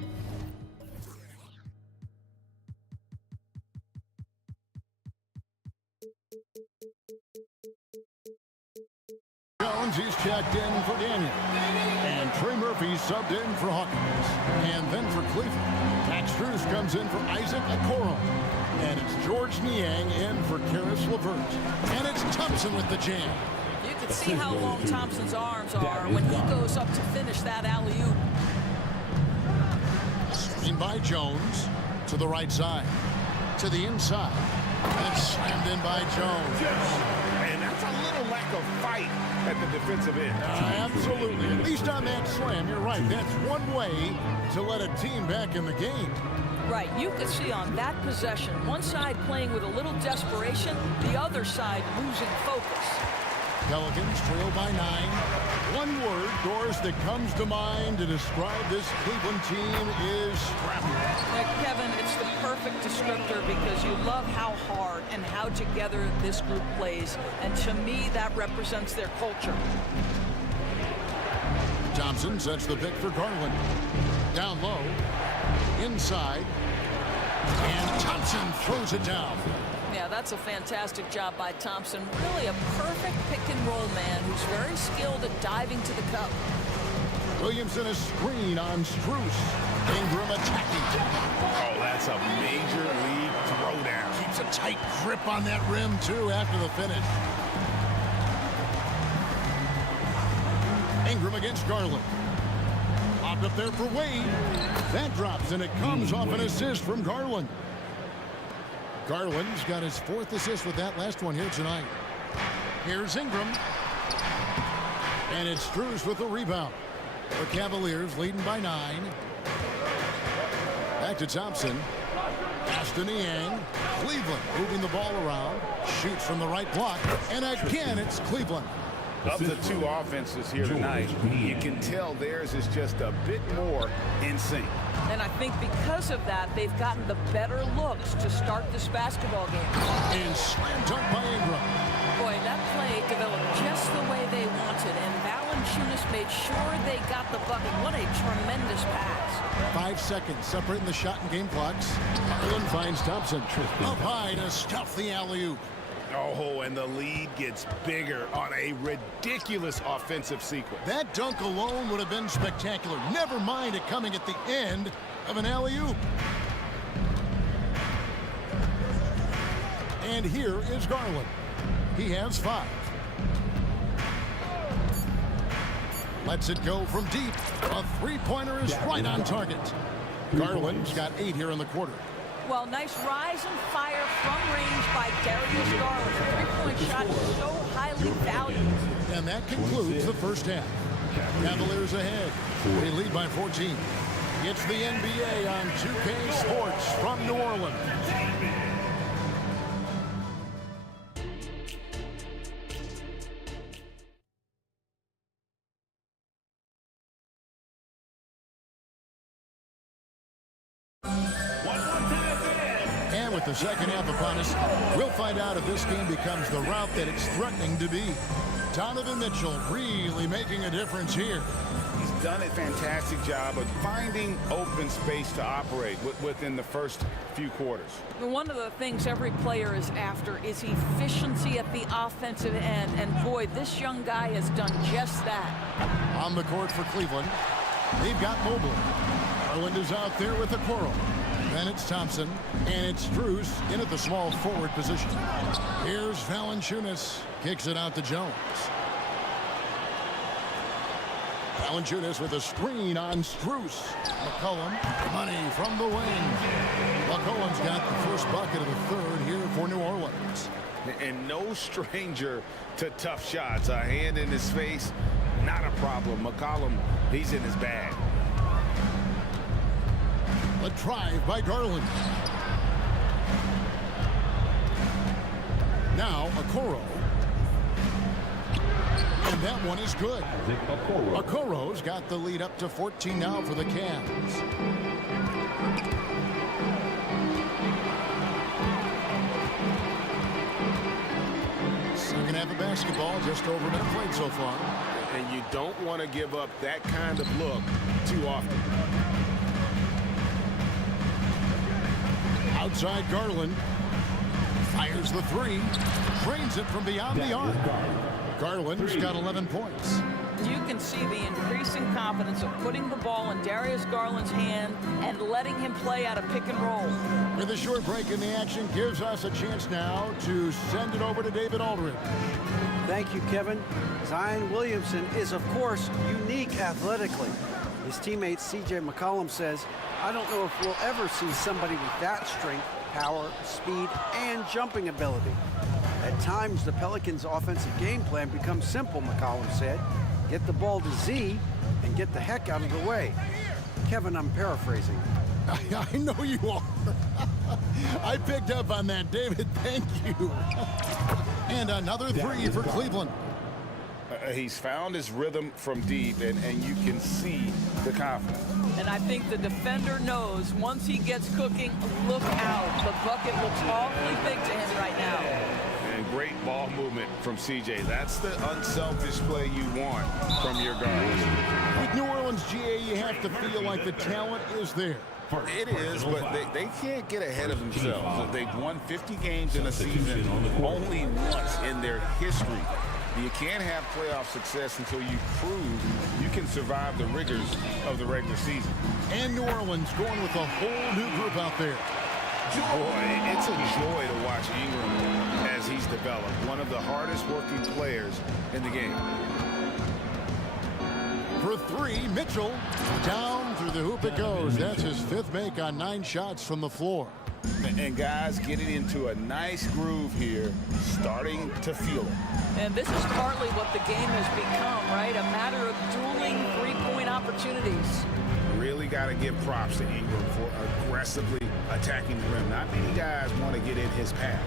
checked in for Daniel. And Trey Murphy subbed in for Hawkins. And then for Cleveland, Max Strus comes in for Isaac Okoro. And it's George Niang in for Karis LeVert. And it's Thompson with the jam. You can see how long Thompson's arms are when he goes up to finish that alley-oop. Screen by Jones to the right side, to the inside. And it's slammed in by Jones. And that's a little lack of fight at the defensive end. Absolutely. At least on that slam, you're right. That's one way to let a team back in the game. Right, you could see on that possession, one side playing with a little desperation, the other side losing focus. Pelicans trail by 9. One word, Doris, that comes to mind to describe this Cleveland team is scrappy. Kevin, it's the perfect descriptor because you love how hard and how together this group plays. And to me, that represents their culture. Thompson sets the pick for Garland. Down low. Inside. And Thompson throws it down. Yeah, that's a fantastic job by Thompson. Really a perfect pick-and-roll man who's very skilled at diving to the cup. Williamson a screen on Strus. Ingram attacking. Oh, that's a major league throwdown. Keeps a tight grip on that rim, too, after the finish. Ingram against Garland. Popped up there for Wade. That drops, and it comes off an assist from Garland. Garland's got his 4th assist with that last one here tonight. Here's Ingram. And it's Strus with the rebound. The Cavaliers leading by 9. Back to Thompson. Pass to Niang. Cleveland moving the ball around. Shoots from the right block. And again, it's Cleveland. Of the two offenses here tonight, you can tell theirs is just a bit more in sync. And I think because of that, they've gotten the better looks to start this basketball game. And slam dunk by Ingram. Boy, that play developed just the way they wanted, and Valanciunas made sure they got the bucket. What a tremendous pass. 5 seconds separating the shot and game clocks. Garland finds Thompson. Up high to stuff the alley-oop. Oh, and the lead gets bigger on a ridiculous offensive sequence. That dunk alone would have been spectacular. Never mind it coming at the end of an alley-oop. And here is Garland. He has 5. Lets it go from deep. A three-pointer is right on target. Garland's got 8 here in the quarter. Well, nice rise and fire from range by Darius Garland. The three-point shot is so highly valued. And that concludes the first half. Cavaliers ahead. They lead by 14. It's the NBA on 2K Sports from New Orleans. With the second half upon us, we'll find out if this game becomes the route that it's threatening to be. Donovan Mitchell really making a difference here. He's done a fantastic job of finding open space to operate within the first few quarters. One of the things every player is after is efficiency at the offensive end, and boy, this young guy has done just that. On the court for Cleveland, they've got Mobley. Garland is out there with Okoro. Then it's Thompson, and it's Strus in at the small forward position. Here's Valanciunas, kicks it out to Jones. Valanciunas with a screen on Strus. McCollum, money from the wing. McCollum's got the first bucket of the third here for New Orleans. And no stranger to tough shots. A hand in his face, not a problem. McCollum, he's in his bag. A drive by Garland. Now Okoro. And that one is good. Okoro's got the lead up to 14 now for the Cavs. Second half of basketball, just over a minute played so far. And you don't want to give up that kind of look too often. Outside Garland. Fires the three. Drains it from beyond the arc. Garland's got 11 points. You can see the increasing confidence of putting the ball in Darius Garland's hand and letting him play out of pick and roll. With a short break in the action gives us a chance now to send it over to David Aldridge. Thank you, Kevin. Zion Williamson is, of course, unique athletically. His teammate C.J. McCollum says, I don't know if we'll ever see somebody with that strength, power, speed, and jumping ability. At times, the Pelicans' offensive game plan becomes simple, McCollum said. Get the ball to Z and get the heck out of the way. Kevin, I'm paraphrasing. I know you are. I picked up on that, David. Thank you. And another three for Cleveland. He's found his rhythm from deep, and you can see the confidence. And I think the defender knows once he gets cooking, look out. The bucket looks awfully big to him right now. And great ball movement from CJ. That's the unselfish play you want from your guards. With New Orleans, GA, you have to feel like the talent is there. It is, but they can't get ahead of themselves. They've won 50 games in a season only once in their history. You can't have playoff success until you prove you can survive the rigors of the regular season. And New Orleans going with a whole new group out there. Boy, it's a joy to watch Ingram as he's developed. One of the hardest working players in the game. For three, Mitchell. Down through the hoop it goes. That's his fifth make on 9 shots from the floor. And guys getting into a nice groove here, starting to feel it. And this is partly what the game has become, right? A matter of dueling three-point opportunities. Really got to give props to Ingram for aggressively attacking the rim. Not many guys want to get in his path.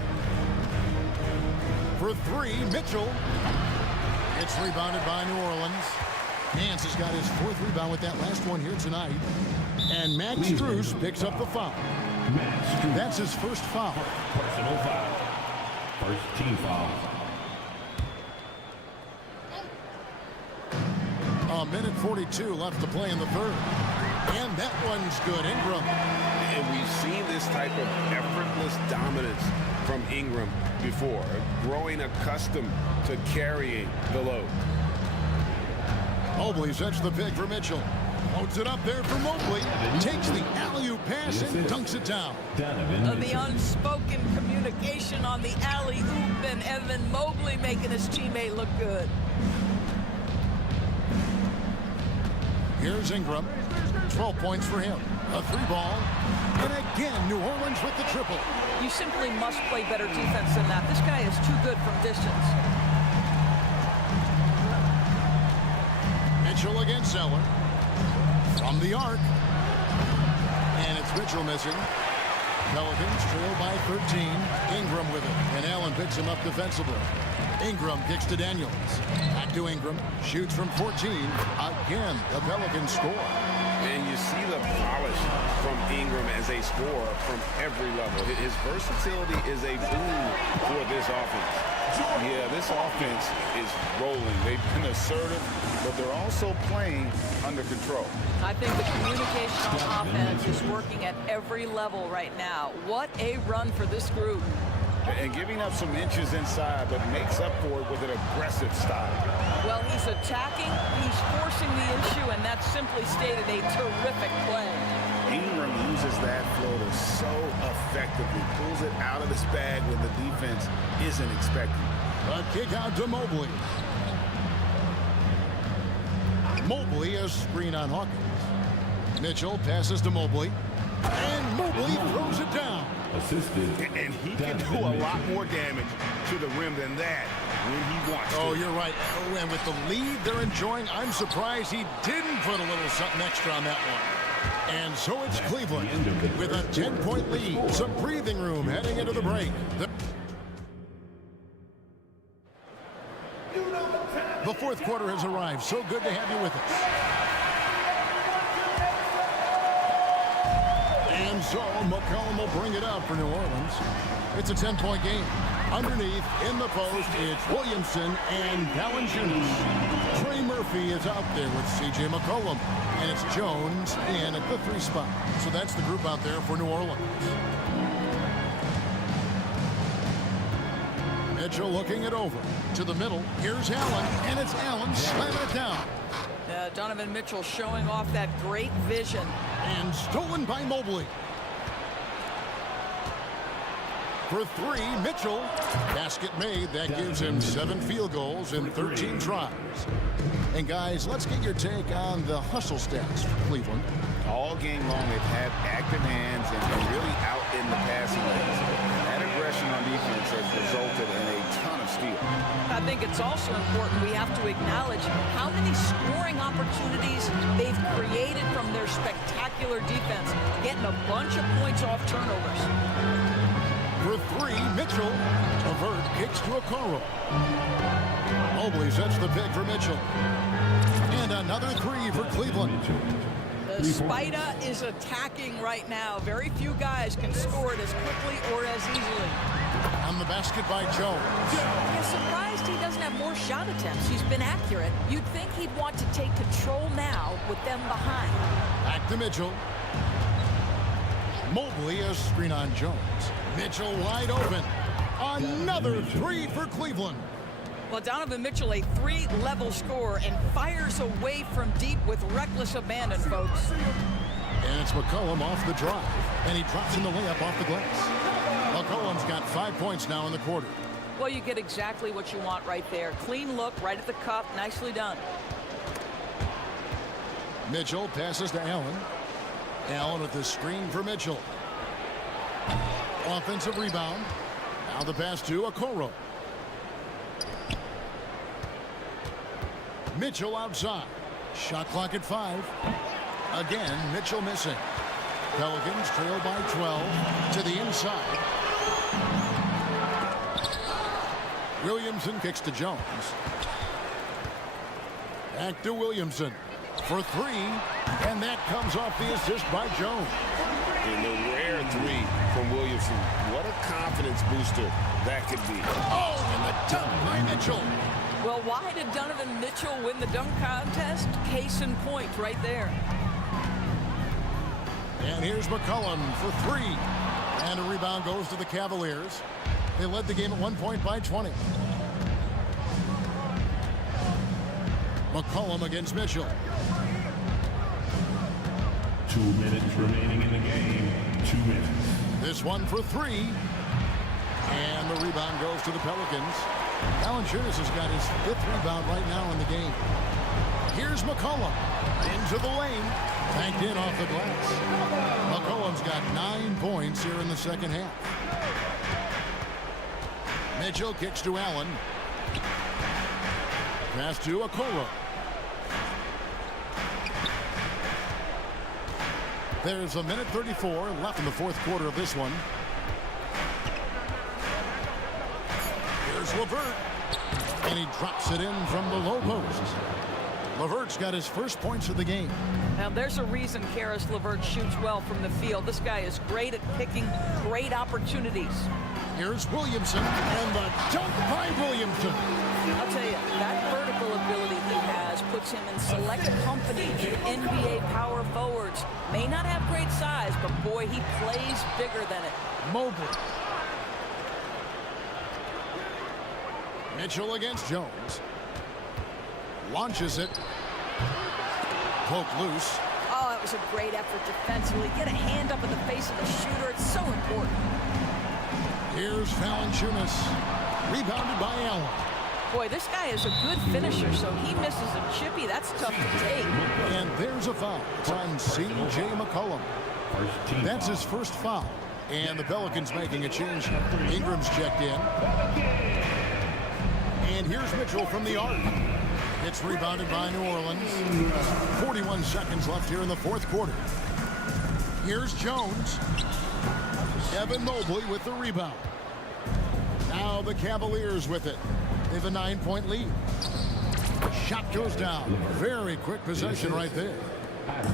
For three, Mitchell. It's rebounded by New Orleans. Nance has got his 4th rebound with that last one here tonight. And Max Strus picks up the foul. That's his first foul. Personal foul. First team foul. A minute 42 left to play in the third. And that one's good. Ingram. And we've seen this type of effortless dominance from Ingram before, growing accustomed to carrying the load. Mobley sets the pick for Mitchell. Loads it up there for Mobley. Takes the alley-oop pass and dunks it down. The unspoken communication on the alley-oop, and Evan Mobley making his teammate look good. Here's Ingram. 12 points for him. A 3-ball. And again, New Orleans with the triple. You simply must play better defense than that. This guy is too good from distance. Mitchell against Zeller. From the arc. And it's Mitchell missing. Pelicans trail by 13. Ingram with it. And Allen picks him up defensively. Ingram kicks to Daniels. Back to Ingram. Shoots from 14. Again, the Pelicans score. And you see the polish from Ingram as a scorer from every level. His versatility is a boon for this offense. Yeah, this offense is rolling. They've been assertive, but they're also playing under control. I think the communication on offense is working at every level right now. What a run for this group. And giving up some inches inside, but makes up for it with an aggressive style. Well, he's attacking, he's forcing the issue, and that's simply stated a terrific play. Ingram uses that floater so effectively, pulls it out of his bag when the defense isn't expecting. A kick out to Mobley. Mobley, a screen on Hawkins. Mitchell passes to Mobley. And Mobley throws it down. Assisted. And he can do a lot more damage to the rim than that when he wants to. Oh, you're right. Oh, and with the lead they're enjoying, I'm surprised he didn't put a little something extra on that one. And so it's Cleveland with a 10-point lead. Some breathing room heading into the break. The fourth quarter has arrived. So good to have you with us. And so McCollum will bring it up for New Orleans. It's a 10-point game. Underneath, in the post, it's Williamson and Valanciunas. Trey Murphy is out there with C.J. McCollum. And it's Jones in at the 3 spot. So that's the group out there for New Orleans. Mitchell looking it over. To the middle. Here's Allen, and it's Allen slamming it down. Donovan Mitchell showing off that great vision. And stolen by Mobley. For three, Mitchell. Basket made. That gives him 7 field goals in 13 tries. And guys, let's get your take on the hustle stats for Cleveland. All game long, they've had active hands and been really out in the passing lanes. That aggression on defense has resulted in a ton of steals. I think it's also important we have to acknowledge how many scoring opportunities they've created from their spectacular defense, getting a bunch of points off turnovers. For three, Mitchell. Avert kicks to Okoro. Mobley sets the pick for Mitchell. And another three for Cleveland. The Spider is attacking right now. Very few guys can score it as quickly or as easily. On the basket by Jones. You're surprised he doesn't have more shot attempts. He's been accurate. You'd think he'd want to take control now with them behind. Back to Mitchell. Mobley a screen on Jones. Mitchell wide open. Another three for Cleveland. Well, Donovan Mitchell, a 3-level scorer, and fires away from deep with reckless abandon, folks. And it's McCollum off the drive. And he drops in the layup off the glass. McCollum's got 5 points now in the quarter. Well, you get exactly what you want right there. Clean look, right at the cup. Nicely done. Mitchell passes to Allen. Allen with the screen for Mitchell. Offensive rebound. Now the pass to Okoro. Mitchell outside. Shot clock at 5. Again, Mitchell missing. Pelicans trail by 12 to the inside. Williamson kicks to Jones. Back to Williamson for 3, and that comes off the assist by Jones. And the rare 3 from Williamson. What a confidence booster that could be. Oh, and the dunk by Mitchell. Well, why did Donovan Mitchell win the dunk contest? Case in point right there. And here's McCollum for 3. And a rebound goes to the Cavaliers. They led the game at 1 point by 20. McCollum against Mitchell. 2 minutes remaining in the game. 2 minutes. This one for 3. And the rebound goes to the Pelicans. Valanciunas has got his 5th rebound right now in the game. Here's McCollum. Into the lane. Banked in off the glass. McCollum's got 9 points here in the second half. Mitchell kicks to Allen. Pass to Okoro. There's a minute 34 left in the 4th quarter of this one. Here's LeVert. And he drops it in from the low post. LeVert's got his first points of the game. Now, there's a reason Karis LeVert shoots well from the field. This guy is great at picking great opportunities. Here's Williamson, and the dunk by Williamson. I'll tell you, that vertical ability he has puts him in select company with NBA power forwards. May not have great size, but boy, he plays bigger than it. Mobley. Mitchell against Jones. Launches it. Poked loose. Oh, that was a great effort defensively. Get a hand up in the face of the shooter. It's so important. Here's Valanciunas. Rebounded by Allen. Boy, this guy is a good finisher, so he misses a chippy. That's tough to take. And there's a foul. It's on C.J. McCollum. That's his first foul. And the Pelicans making a change. Ingram's checked in. And here's Mitchell from the arc. It's rebounded by New Orleans. 41 seconds left here in the 4th quarter. Here's Jones. Evan Mobley with the rebound. Now the Cavaliers with it. They have a 9-point lead. Shot goes down. Very quick possession right there.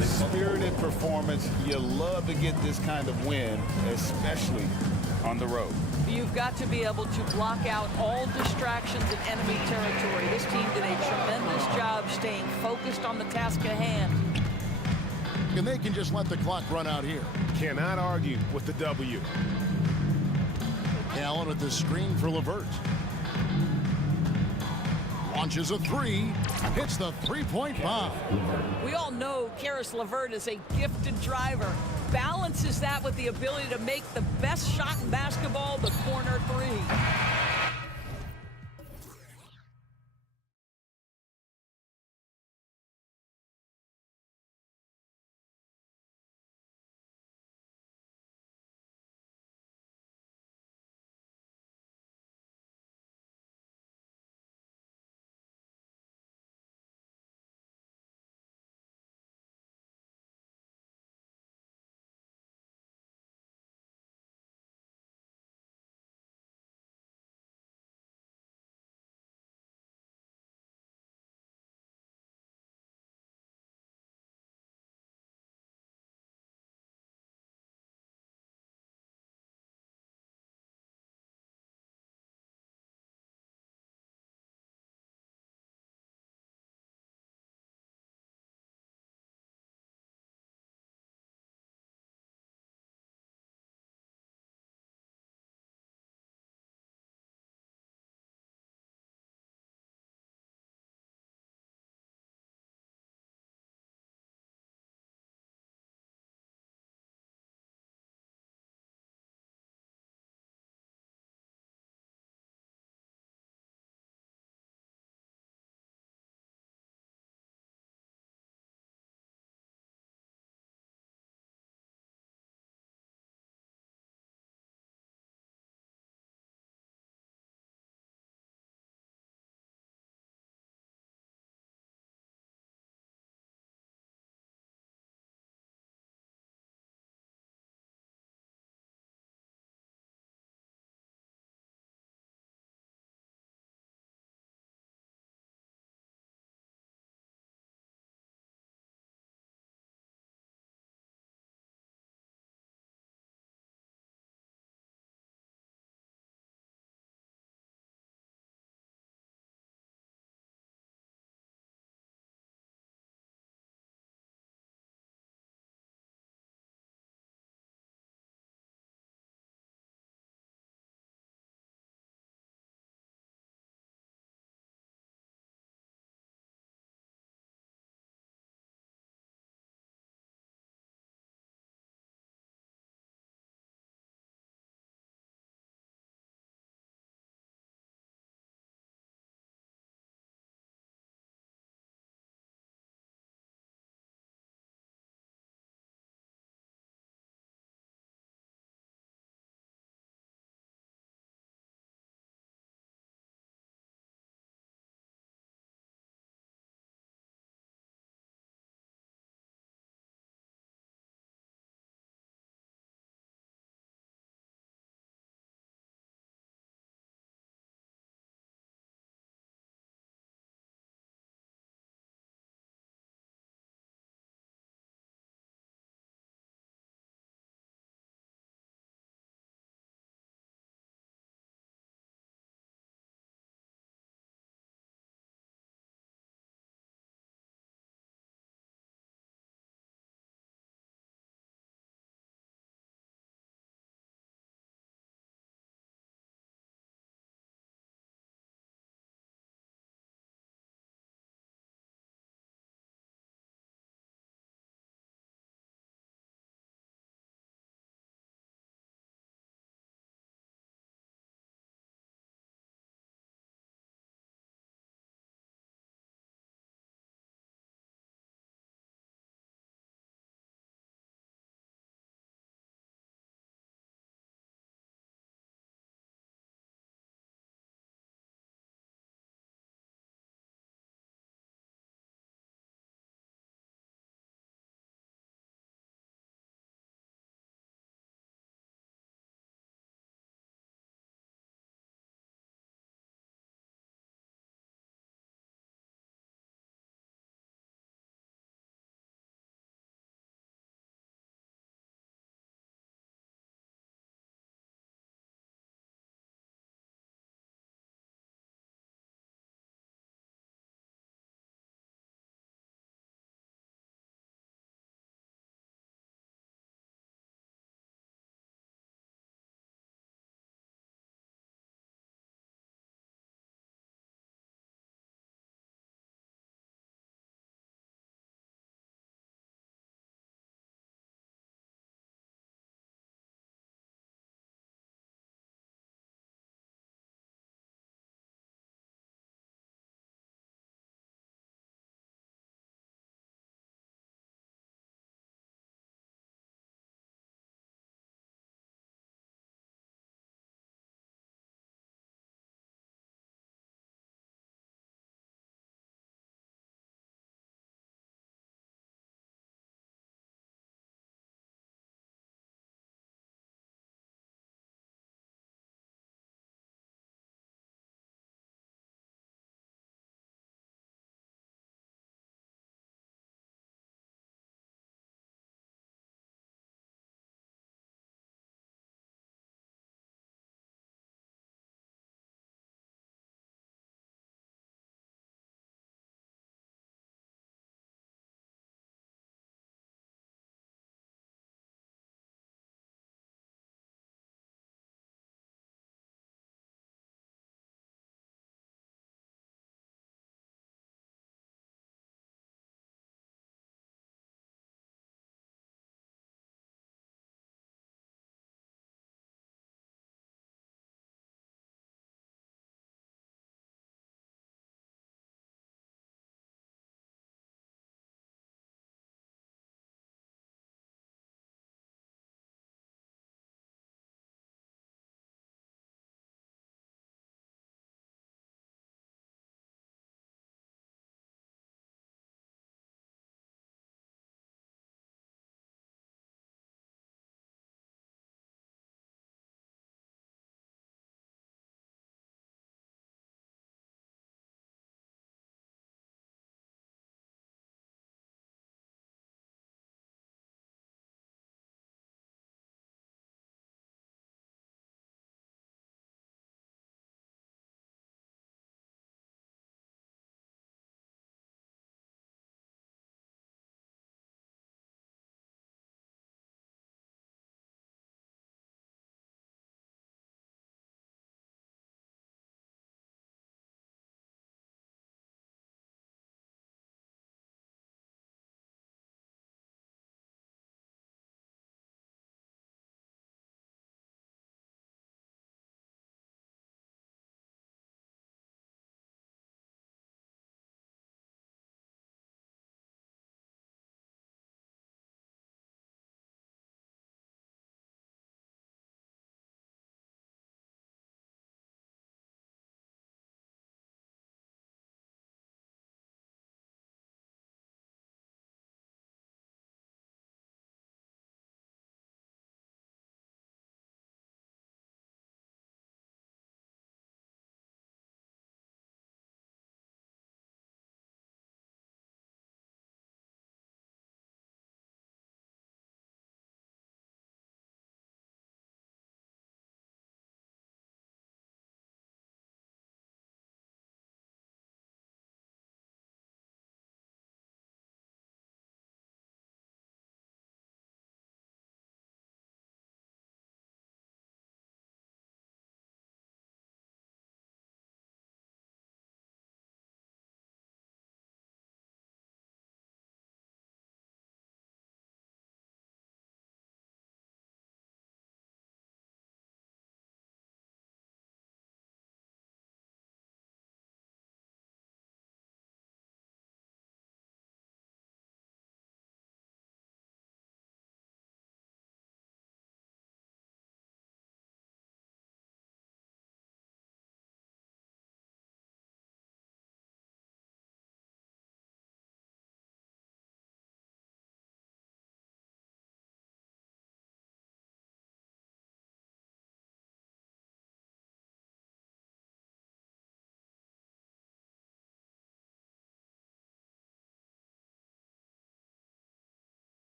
Spirited performance. You love to get this kind of win, especially on the road. You've got to be able to block out all distractions in enemy territory. This team did a tremendous job staying focused on the task at hand. And they can just let the clock run out here. Cannot argue with the W. Allen with the screen for LeVert. launches a three, hits the three-point bomb. We all know Karis LeVert is a gifted driver. Balances that with the ability to make the best shot in basketball, the corner three.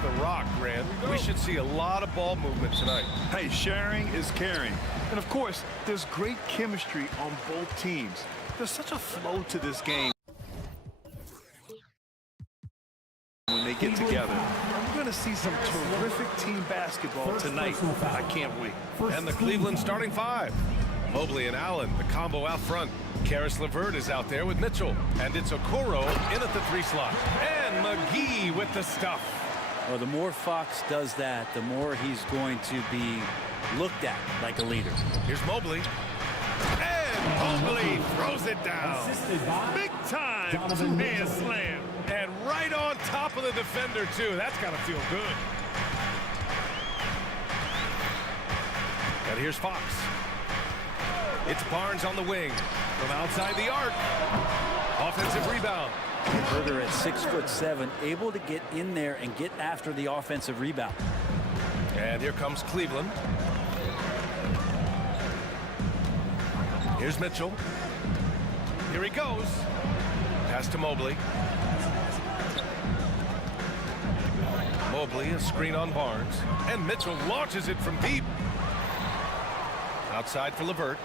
the rock, Grant. We should see a lot of ball movement tonight. Hey, sharing is caring. And of course, there's great chemistry on both teams. There's such a flow to this game when they get together. We're going to see some terrific team basketball tonight. I can't wait. And the Cleveland starting five. Mobley and Allen, the combo out front. Karis LeVert is out there with Mitchell. And it's Okoro in at the 3 slot. And McGee with the stuff. Well, the more Fox does that, the more he's going to be looked at like a leader. Here's Mobley. And Mobley throws it down. Big time two-hand slam. And right on top of the defender, too. That's got to feel good. And here's Fox. It's Barnes on the wing from outside the arc. Offensive rebound. Herder at 6'7", able to get in there and get after the offensive rebound. And here comes Cleveland. Here's Mitchell. Here he goes. Pass to Mobley. Mobley, a screen on Barnes. And Mitchell launches it from deep. Outside for LeVert.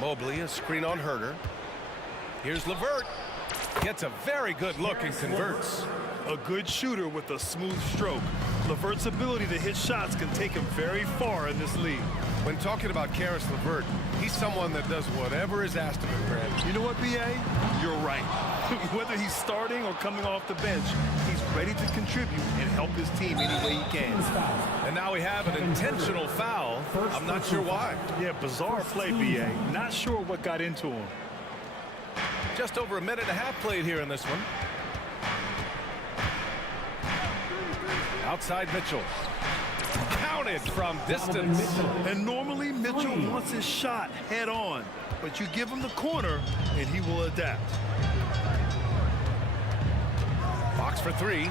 Mobley, a screen on Herder. Here's LeVert. Gets a very good look and converts. A good shooter with a smooth stroke. LeVert's ability to hit shots can take him very far in this league. When talking about Karis LeVert, he's someone that does whatever is asked of him, Grant. You know what, B.A.? You're right. Whether he's starting or coming off the bench, he's ready to contribute and help his team any way he can. And now we have an intentional foul. I'm not sure why. Yeah, bizarre play, B.A. Not sure what got into him. Just over a minute and a half played here in this one. Outside Mitchell. Counted from distance. And normally Mitchell wants his shot head on, but you give him the corner and he will adapt. Fox for 3.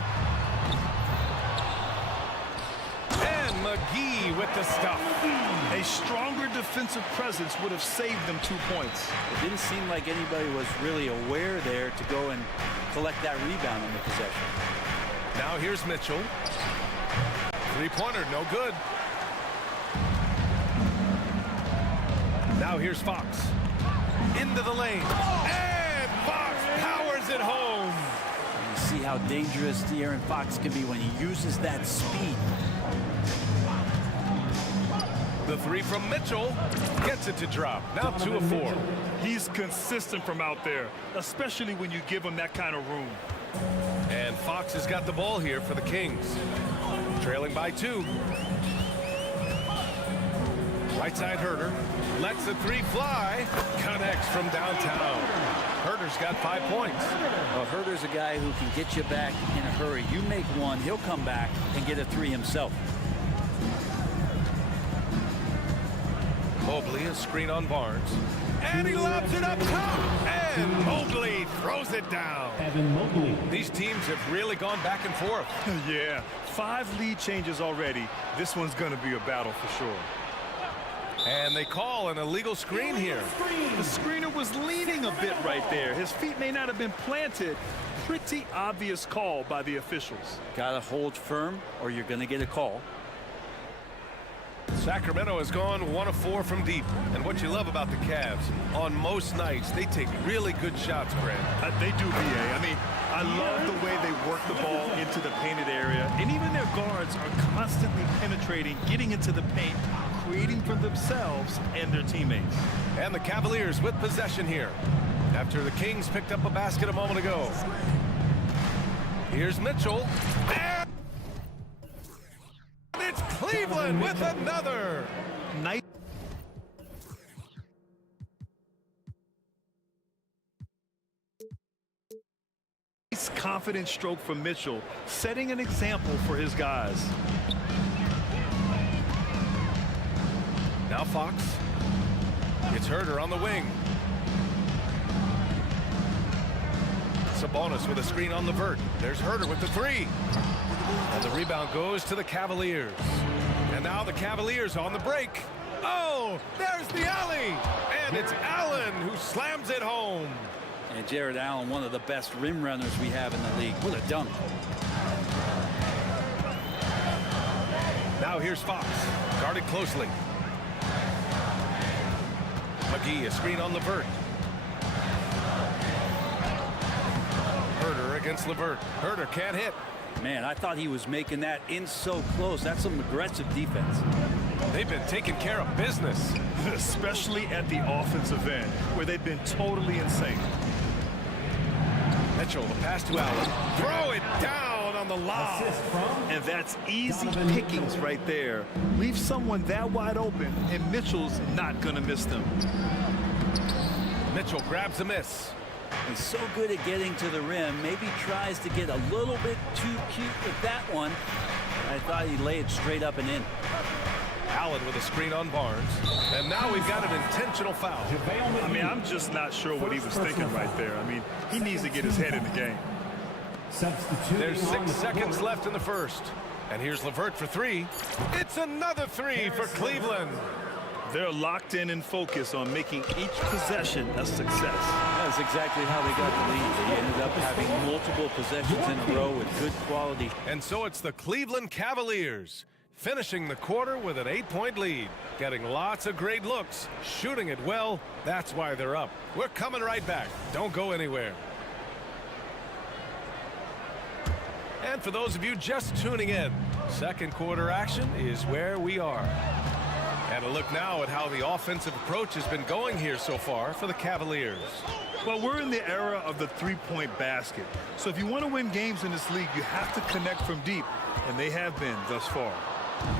And McGee with the stuff. A stronger defensive presence would have saved them 2 points. It didn't seem like anybody was really aware there to go and collect that rebound in the possession. Now here's Mitchell. 3-pointer, no good. Now here's Fox. Into the lane. And Fox powers it home. And you see how dangerous De'Aaron Fox can be when he uses that speed. The 3 from Mitchell gets it to drop. Now 2 of 4. He's consistent from out there, especially when you give him that kind of room. And Fox has got the ball here for the Kings. Trailing by 2. Right side Herder. Lets the 3 fly. Connects from downtown. Herder's got 5 points. Well, Herder's a guy who can get you back in a hurry. You make one, he'll come back and get a 3 himself. Mobley, a screen on Barnes. And he lobs it up top. And Mobley throws it down. These teams have really gone back and forth. Yeah, 5 lead changes already. This one's going to be a battle for sure. And they call an illegal screen here. The screener was leaning a bit right there. His feet may not have been planted. Pretty obvious call by the officials. Gotta hold firm or you're gonna get a call. Sacramento has gone 1 of 4 from deep. And what you love about the Cavs, on most nights, they take really good shots, Grant. They do, B.A. I mean, I love the way they work the ball into the painted area. And even their guards are constantly penetrating, getting into the paint, creating for themselves and their teammates. And the Cavaliers with possession here after the Kings picked up a basket a moment ago. Here's Mitchell. And it's Cleveland with another. Nice. Confident stroke from Mitchell, setting an example for his guys. Now Fox. It's Herder on the wing. Sabonis with a screen on LeVert. There's Herder with the 3. And the rebound goes to the Cavaliers. And now the Cavaliers on the break. Oh, there's the alley. And it's Allen who slams it home. And Jared Allen, one of the best rim runners we have in the league. What a dunk. Now here's Fox, guarded closely. McGee, a screen on Levert. Herter against Levert. Herter can't hit. Man, I thought he was making that in so close. That's some aggressive defense. They've been taking care of business. Especially at the offensive end, where they've been totally insane. Mitchell, the pass to Allen. Throw it down on the lob. And that's easy pickings right there. Leave someone that wide open, and Mitchell's not going to miss them. Mitchell grabs a miss. He's so good at getting to the rim. Maybe tries to get a little bit too cute with that one. I thought he'd lay it straight up and in. Allen with a screen on Barnes. And now we've got an intentional foul. I mean, I'm just not sure what he was thinking right there. I mean, he needs to get his head in the game. There's 6 seconds left in the first. And here's Levert for 3. It's another 3 for Cleveland. They're locked in and focused on making each possession a success. That's exactly how they got the lead. They ended up having multiple possessions in a row with good quality. And so it's the Cleveland Cavaliers finishing the quarter with an 8-point lead, getting lots of great looks, shooting it well. That's why they're up. We're coming right back. Don't go anywhere. And for those of you just tuning in, second quarter action is where we are. And a look now at how the offensive approach has been going here so far for the Cavaliers. Well, we're in the era of the three-point basket. So if you want to win games in this league, you have to connect from deep, and they have been thus far.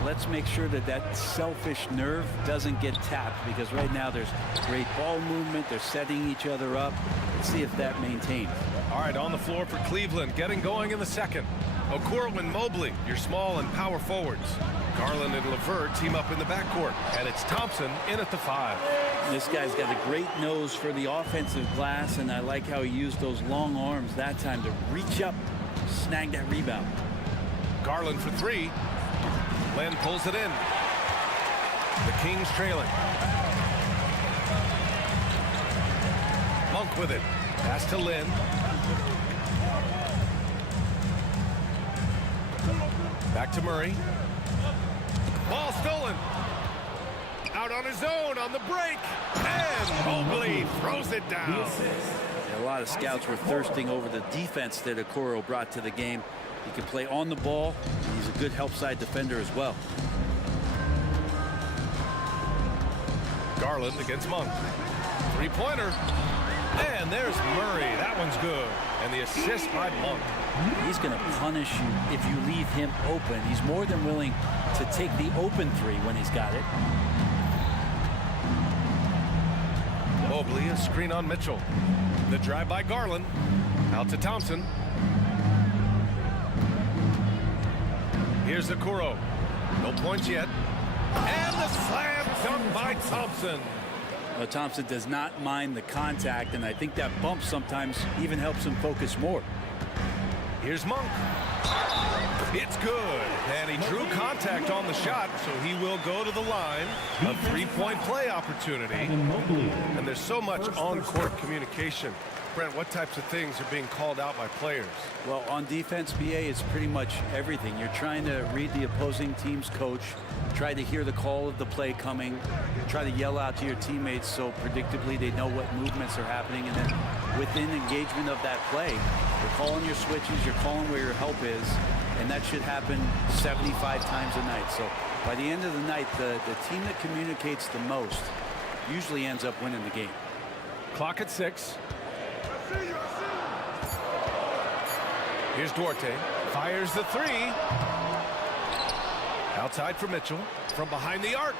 Let's make sure that that selfish nerve doesn't get tapped, because right now there's great ball movement. They're setting each other up. Let's see if that maintains. All right, on the floor for Cleveland, getting going in the second. Okoro and Mobley, your small and power forwards. Garland and Levert team up in the backcourt, and it's Thompson in at the 5. This guy's got a great nose for the offensive glass, and I like how he used those long arms that time to reach up, snag that rebound. Garland for 3. Len pulls it in. The Kings trailing. Monk with it. Pass to Lynn. Back to Murray. Ball stolen. Out on his own on the break. And Mobley throws it down. A lot of scouts were thirsting over the defense that Okoro brought to the game. He can play on the ball. He's a good help side defender as well. Garland against Monk. Three-pointer. And there's Murray. That one's good. And the assist by Monk. He's going to punish you if you leave him open. He's more than willing to take the open 3 when he's got it. Mobley, a screen on Mitchell. The drive by Garland. Out to Thompson. Here's Okoro. No points yet. And the slam dunk by Thompson. Thompson does not mind the contact, and I think that bump sometimes even helps him focus more. Here's Monk. It's good. And he drew contact on the shot, so he will go to the line. A 3-point play opportunity. And there's so much on-court communication. Brent, what types of things are being called out by players? Well, on defense, BA, it's pretty much everything. You're trying to read the opposing team's coach, try to hear the call of the play coming, try to yell out to your teammates so predictably they know what movements are happening, and then within engagement of that play, you're calling your switches, you're calling where your help is, and that should happen 75 times a night. So by the end of the night, the team that communicates the most usually ends up winning the game. Clock at 6. Here's Duarte. Fires the 3. Outside for Mitchell. From behind the arc.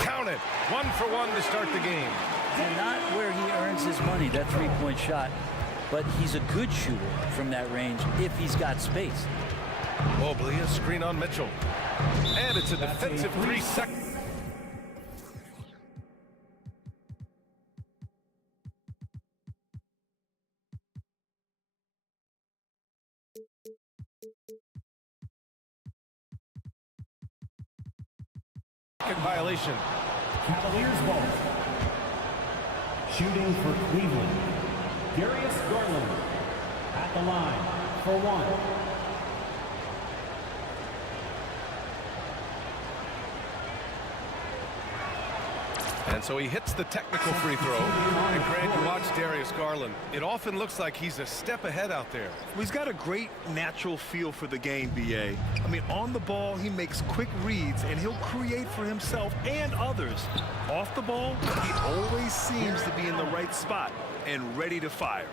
Count it. 1 for 1 to start the game. And not where he earns his money, that 3-point shot, but he's a good shooter from that range if he's got space. Mobley, a screen on Mitchell. And it's a defensive 3 seconds. Violation. Cavaliers ball. Shooting for Cleveland. Darius Garland at the line for 1. And so he hits the technical free throw. And Grant, you watch Darius Garland. It often looks like he's a step ahead out there. Well, he's got a great natural feel for the game, BA. I mean, on the ball, he makes quick reads, and he'll create for himself and others. Off the ball, he always seems to be in the right spot and ready to fire.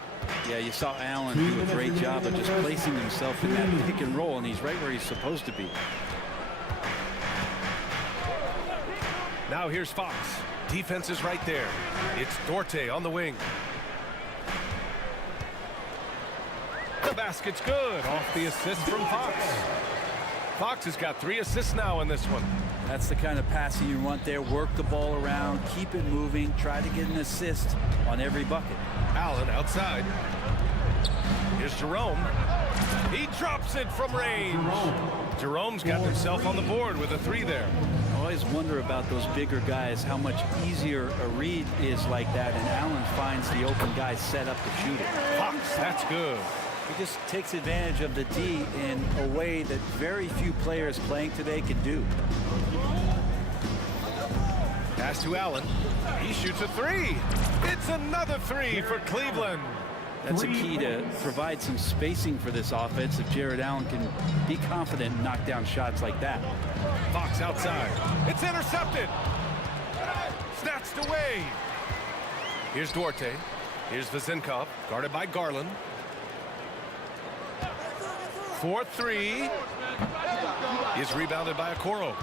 Yeah, you saw Allen do a great job of just placing himself in that pick and roll, and he's right where he's supposed to be. Now here's Fox. Defense is right there. It's DOTA on the wing. The basket's good off the assist from Fox. Fox has got 3 assists now in this one. That's the kind of passing you want there. Work the ball around, keep it moving, try to get an assist on every bucket. Allen outside. Here's Jerome. He drops it from range. Jerome's got himself on the board with a 3 there. I always wonder about those bigger guys, how much easier a read is like that, and Allen finds the open guy set up to shoot it. Fox, that's good. He just takes advantage of the D in a way that very few players playing today can do. Pass to Allen. He shoots a 3. It's another 3 for Cleveland. That's a key to provide some spacing for this offense if Jared Allen can be confident and knock down shots like that. Fox outside. It's intercepted. Snatched away. Here's Duarte. Here's Vezenkov, guarded by Garland. 4-3 is rebounded by Okoro.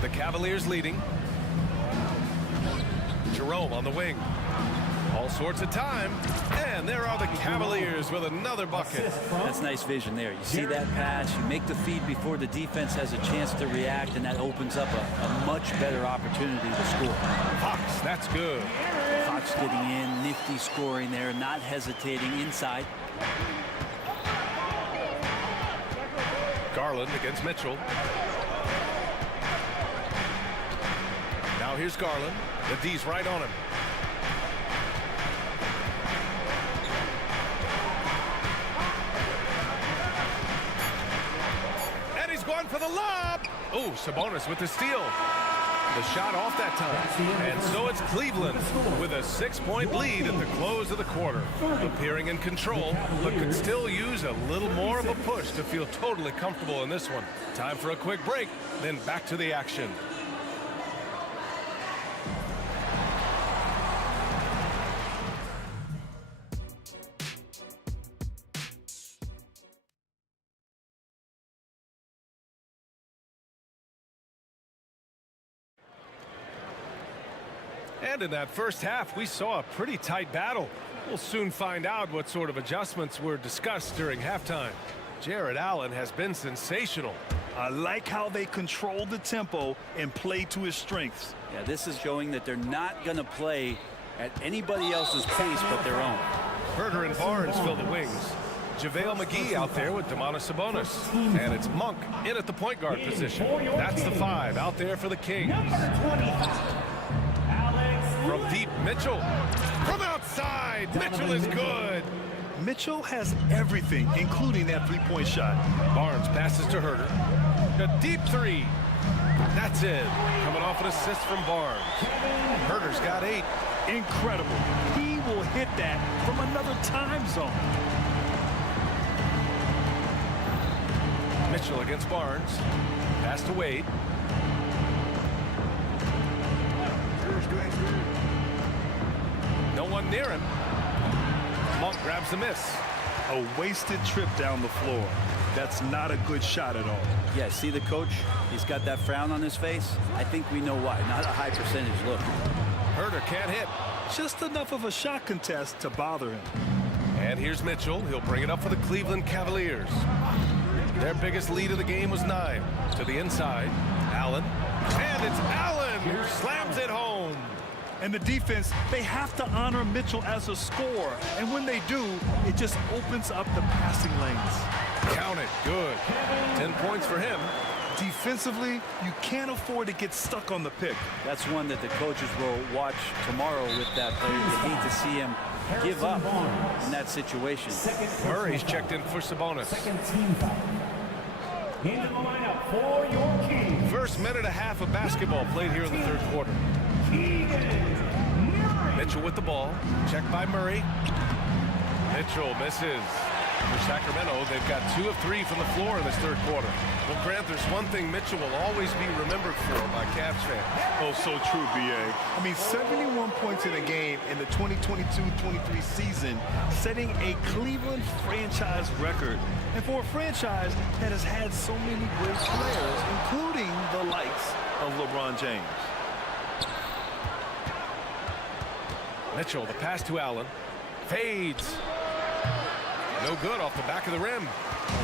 The Cavaliers leading. Jerome on the wing. All sorts of time, and there are the Cavaliers with another bucket. That's nice vision there. You see that pass, you make the feed before the defense has a chance to react, and that opens up a much better opportunity to score. Fox, that's good. Fox getting in, nifty scoring there, not hesitating inside. Garland against Mitchell. Now here's Garland. The D's right on him. And he's going for the lob. Oh, Sabonis with the steal. The shot off that time. And so it's Cleveland with a 6-point lead at the close of the quarter. Appearing in control, but could still use a little more of a push to feel totally comfortable in this one. Time for a quick break, then back to the action. And in that first half, we saw a pretty tight battle. We'll soon find out what sort of adjustments were discussed during halftime. Jared Allen has been sensational. I like how they control the tempo and play to his strengths. Yeah, this is showing that they're not going to play at anybody else's pace but their own. Herder and Barnes fill the wings. JaVale McGee out there with Domantas Sabonis. And it's Monk in at the point guard position. That's the 5 out there for the Kings. From deep, Mitchell. From outside, Mitchell is good. Mitchell has everything, including that 3-point shot. Barnes passes to Herder. A deep 3. That's it. Coming off an assist from Barnes. Herder's got 8. Incredible. He will hit that from another time zone. Mitchell against Barnes. Pass to Wade. No one near him. Monk grabs the miss. A wasted trip down the floor. That's not a good shot at all. Yeah, see the coach? He's got that frown on his face. I think we know why. Not a high percentage look. Herder can't hit. Just enough of a shot contest to bother him. And here's Mitchell. He'll bring it up for the Cleveland Cavaliers. Their biggest lead of the game was 9. To the inside. Allen. And it's Allen who slams it home. And the defense, they have to honor Mitchell as a scorer. And when they do, it just opens up the passing lanes. Count it. Good. 10 points for him. Defensively, you can't afford to get stuck on the pick. That's one that the coaches will watch tomorrow with that player. You hate to see him give up in that situation. Murray's checked in for Sabonis. Into the lineup for your Kings. First minute and a half of basketball played here in the third quarter. Mitchell with the ball. Checked by Murray. Mitchell misses. For Sacramento, they've got 2 of 3 from the floor in this third quarter. Well, Grant, there's one thing Mitchell will always be remembered for by Cavs fans. Oh, so true, B.A. I mean, 71 points in a game in the 2022-23 season, setting a Cleveland franchise record. And for a franchise that has had so many great players, including the likes of LeBron James. Mitchell, the pass to Allen. Fades. No good off the back of the rim.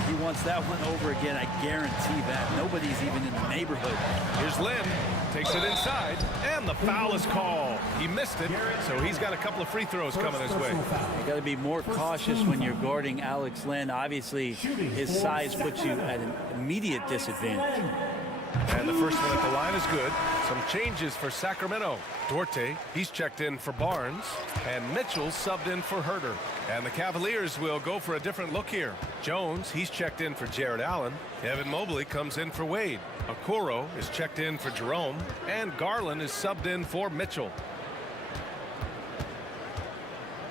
He wants that one over again, I guarantee that. Nobody's even in the neighborhood. Here's Lynn. Takes it inside. And the foul is called. He missed it, so he's got a couple of free throws coming his way. You got to be more cautious when you're guarding Alex Lynn. Obviously, his size puts you at an immediate disadvantage. And the first one at the line is good. Some changes for Sacramento. Duarte, he's checked in for Barnes. And Mitchell subbed in for Herter. And the Cavaliers will go for a different look here. Jones, he's checked in for Jared Allen. Evan Mobley comes in for Wade. Okoro is checked in for Jerome. And Garland is subbed in for Mitchell.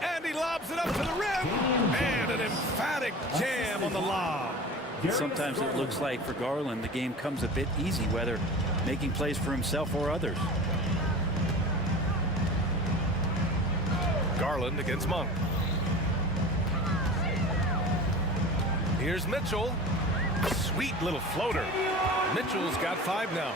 And he lobs it up to the rim. And an emphatic jam on the lob. Sometimes it looks like for Garland the game comes a bit easy, whether making plays for himself or others. Garland against Monk. Here's Mitchell. Sweet little floater. Mitchell's got 5 now.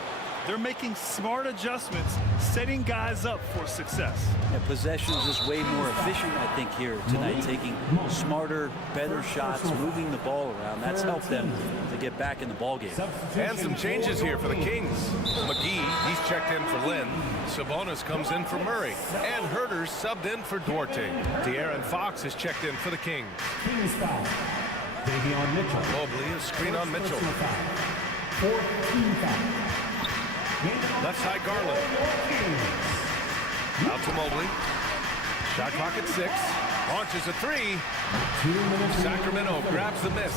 They're making smart adjustments, setting guys up for success. Yeah, possession is just way more efficient, I think, here tonight, taking smarter, better shots, moving the ball around. That's helped them to get back in the ball game. And some changes here for the Kings. McGee, he's checked in for Lynn. Sabonis comes in for Murray. And Herter's subbed in for Duarte. De'Aaron Fox is checked in for the Kings. Mobley, a screen on Mitchell. Left side Garland. Out to Mobley. Shot clock at 6. Launches a 3. Sacramento grabs the miss.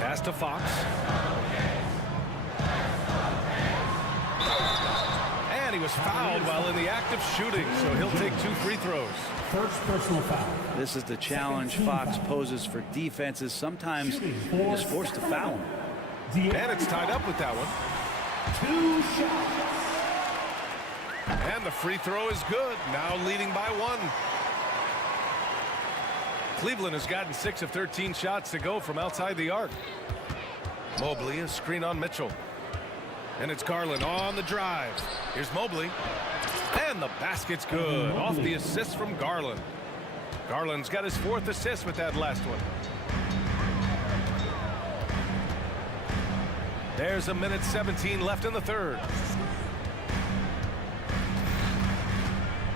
Pass to Fox. And he was fouled while in the act of shooting, so he'll take 2 free throws. First personal foul. This is the challenge Fox poses for defenses. Sometimes you're just forced to foul him. And it's tied up with that one. 2 shots. And the free throw is good. Now leading by 1. Cleveland has gotten 6 of 13 shots to go from outside the arc. Mobley, a screen on Mitchell. And it's Garland on the drive. Here's Mobley. And the basket's good. Off the assist from Garland. Garland's got his 4th assist with that last one. There's a minute 17 left in the third.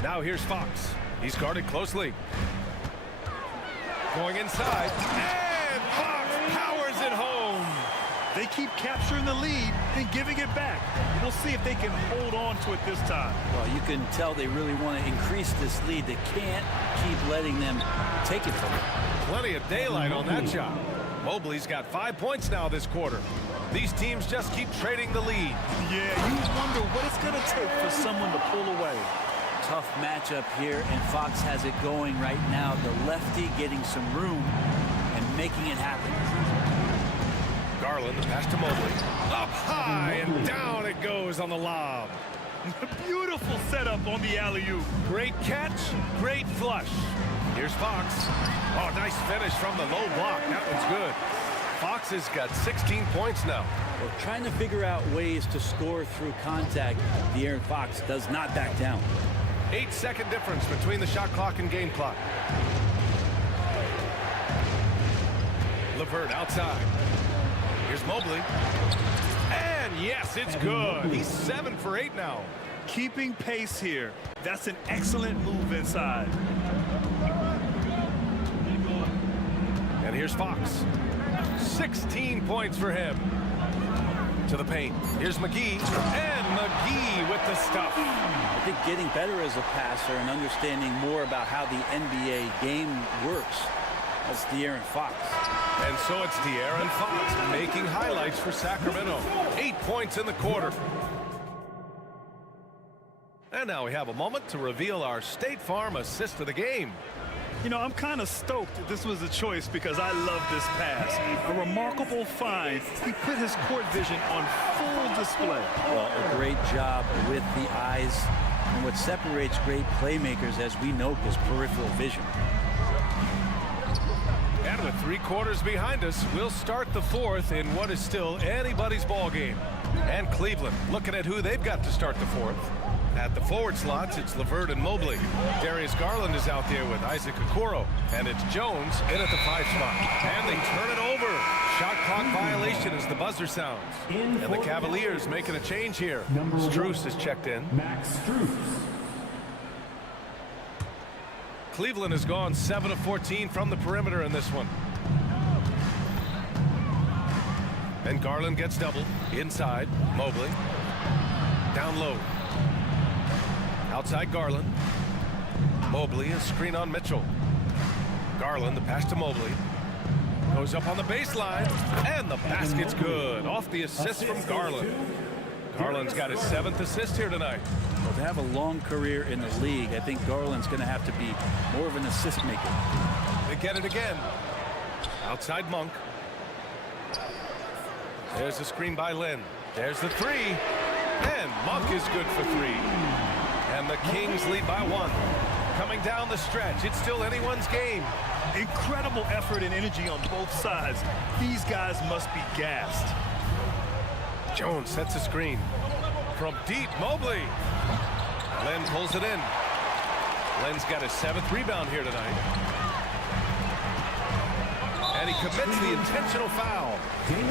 Now here's Fox. He's guarded closely. Going inside. And Fox powers it home. They keep capturing the lead and giving it back. We'll see if they can hold on to it this time. Well, you can tell they really want to increase this lead. They can't keep letting them take it from them. Plenty of daylight on that shot. Mobley's got 5 points now this quarter. These teams just keep trading the lead. Yeah, you wonder what it's going to take for someone to pull away. Tough matchup here, and Fox has it going right now. The lefty getting some room and making it happen. Garland, the pass to Mobley. Up high and down it goes on the lob. Beautiful setup on the alley-oop. Great catch, great flush. Here's Fox. Oh, nice finish from the low block. That one's good. Fox has got 16 points now. Well, trying to figure out ways to score through contact, De'Aaron Fox does not back down. 8-second difference between the shot clock and game clock. LeVert outside. Here's Mobley. And yes, it's good. He's 7 for 8 now. Keeping pace here. That's an excellent move inside. And here's Fox. 16 points for him. To the paint. Here's McGee. And McGee with the stuff. I think getting better as a passer and understanding more about how the NBA game works. That's De'Aaron Fox. And so it's De'Aaron Fox making highlights for Sacramento. 8 points in the quarter. And now we have a moment to reveal our State Farm assist of the game. You know, I'm kind of stoked that this was a choice because I love this pass. A remarkable find. He put his court vision on full display. Well, a great job with the eyes. And what separates great playmakers, as we know, is peripheral vision. And with 3 quarters behind us, we'll start the fourth in what is still anybody's ball game. And Cleveland looking at who they've got to start the fourth. At the forward slots, it's LeVert and Mobley. Darius Garland is out there with Isaac Okoro. And it's Jones in at the 5 spot. And they turn it over. Shot clock violation as the buzzer sounds. And the Cavaliers making a change here. Strus is checked in. Max Strus. Cleveland has gone 7 of 14 from the perimeter in this one. And Garland gets doubled. Inside, Mobley. Down low. Outside Garland. Mobley, a screen on Mitchell. Garland, the pass to Mobley. Goes up on the baseline, and the basket's good. Off the assist from Garland. Garland's got his 7th assist here tonight. Well, to have a long career in the league, I think Garland's going to have to be more of an assist maker. They get it again. Outside Monk. There's a screen by Lynn. There's the 3. And Monk is good for 3. And the Kings lead by 1. Coming down the stretch, it's still anyone's game. Incredible effort and energy on both sides. These guys must be gassed. Jones sets a screen. From deep, Mobley. Len pulls it in. Len's got his 7th rebound here tonight. And he commits the intentional foul.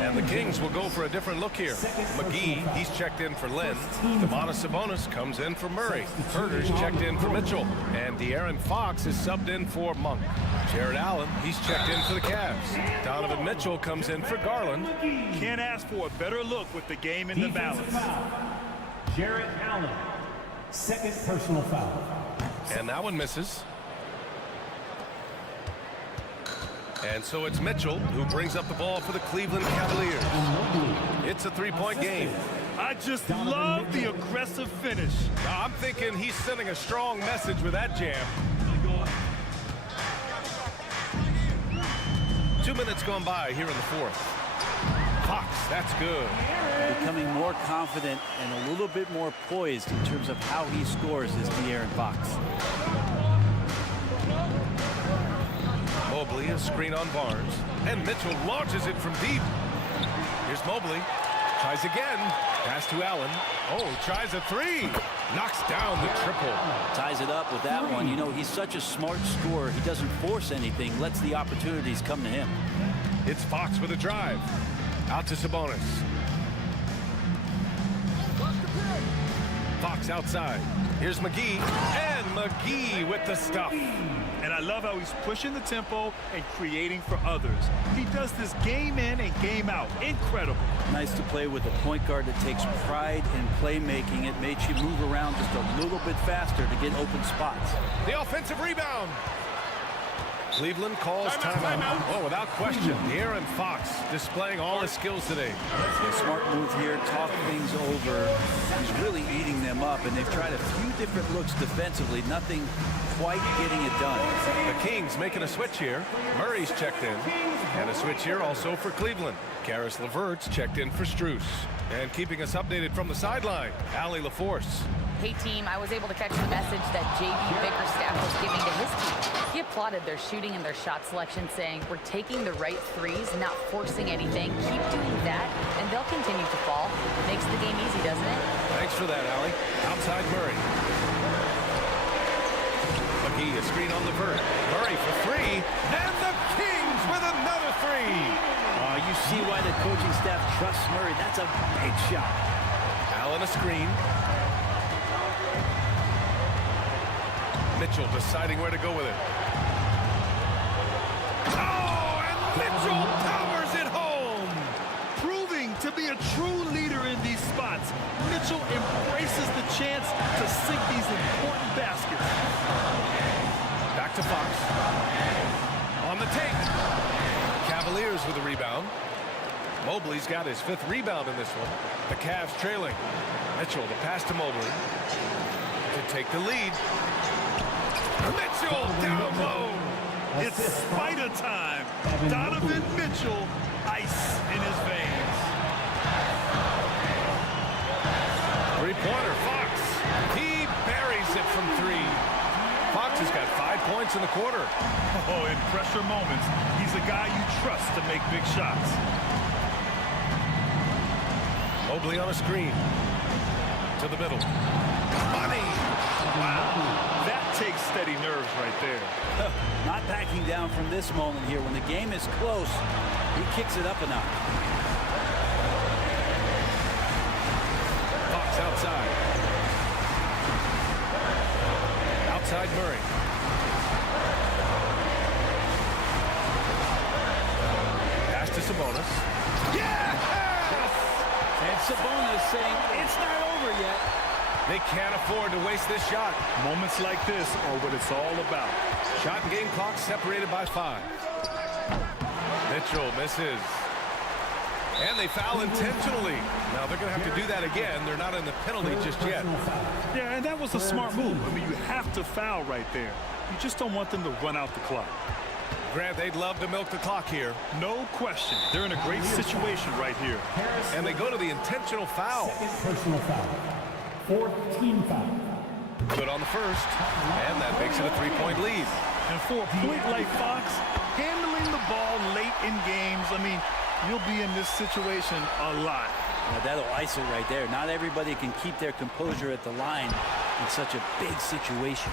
And the Kings will go for a different look here. McGee, he's checked in for Len. Domantas Sabonis comes in for Murray. Herter's checked in for Mitchell. And De'Aaron Fox is subbed in for Monk. Jared Allen, he's checked in for the Cavs. Donovan Mitchell comes in for Garland. Can't ask for a better look with the game in the balance. Jared Allen, 2nd personal foul. And that one misses. And so it's Mitchell who brings up the ball for the Cleveland Cavaliers. It's a 3-point game. I just love the aggressive finish. Now, I'm thinking he's sending a strong message with that jam. 2 minutes gone by here in the fourth. Fox, that's good. Becoming more confident and a little bit more poised in terms of how he scores is De'Aaron Fox. Mobley, a screen on Barnes. And Mitchell launches it from deep. Here's Mobley. Tries again. Pass to Allen. Oh, tries a 3. Knocks down the triple. Ties it up with that one. You know, he's such a smart scorer. He doesn't force anything. Lets the opportunities come to him. It's Fox with a drive. Out to Sabonis. Fox outside. Here's McGee. And McGee with the stuff. And I love how he's pushing the tempo and creating for others. He does this game in and game out. Incredible. Nice to play with a point guard that takes pride in playmaking. It makes you move around just a little bit faster to get open spots. The offensive rebound. Cleveland calls timeout. Oh, without question, De'Aaron Fox displaying all his skills today. A smart move here, talk things over. He's really eating them up, and they've tried a few different looks defensively. Nothing quite getting it done. The Kings making a switch here. Murray's checked in. And a switch here also for Cleveland. Karis LeVert's checked in for Strus. And keeping us updated from the sideline, Allie LaForce. Hey team, I was able to catch the message that JB Bickerstaff was giving to his team. He applauded their shooting and their shot selection, saying, we're taking the right threes, not forcing anything. Keep doing that, and they'll continue to fall. Makes the game easy, doesn't it? Thanks for that, Allie. Outside Murray. McGee, a screen on LeVert. Murray for 3, and the Kings with another 3. You see why the coaching staff trusts Murray. That's a big shot. Allen a screen. Mitchell deciding where to go with it. Oh, and Mitchell powers it home! Proving to be a true leader in these spots, Mitchell embraces the chance to sink these important baskets. Back to Fox. On the take. Cavaliers with the rebound. Mobley's got his 5th rebound in this one. The Cavs trailing. Mitchell, the pass to Mobley to take the lead. Mitchell down low. It's spider time. Donovan Mitchell, ice in his veins. Three-pointer, Fox. He buries it from 3. Fox has got 5 points in the quarter. Oh, in pressure moments, he's a guy you trust to make big shots. Mobley on a screen. To the middle. Money! Wow, that takes steady nerves right there. Not backing down from this moment here. When the game is close, he kicks it up a notch. Fox outside. Outside Murray. Pass to Sabonis. And Sabonis saying it's not over yet. They can't afford to waste this shot. Moments like this are what it's all about. Shot and game clock separated by 5. Mitchell misses. And they foul intentionally. Now they're going to have to do that again. They're not in the penalty just yet. Yeah, and that was a smart move. I mean, you have to foul right there. You just don't want them to run out the clock. Grant, they'd love to milk the clock here. No question. They're in a great situation right here. And they go to the intentional foul. Personal foul. 4th team foul. Good on the first. And that makes it a 3-point lead. And for a point like Fox, handling the ball late in games, I mean, you'll be in this situation a lot. Well, that'll ice it right there. Not everybody can keep their composure at the line in such a big situation.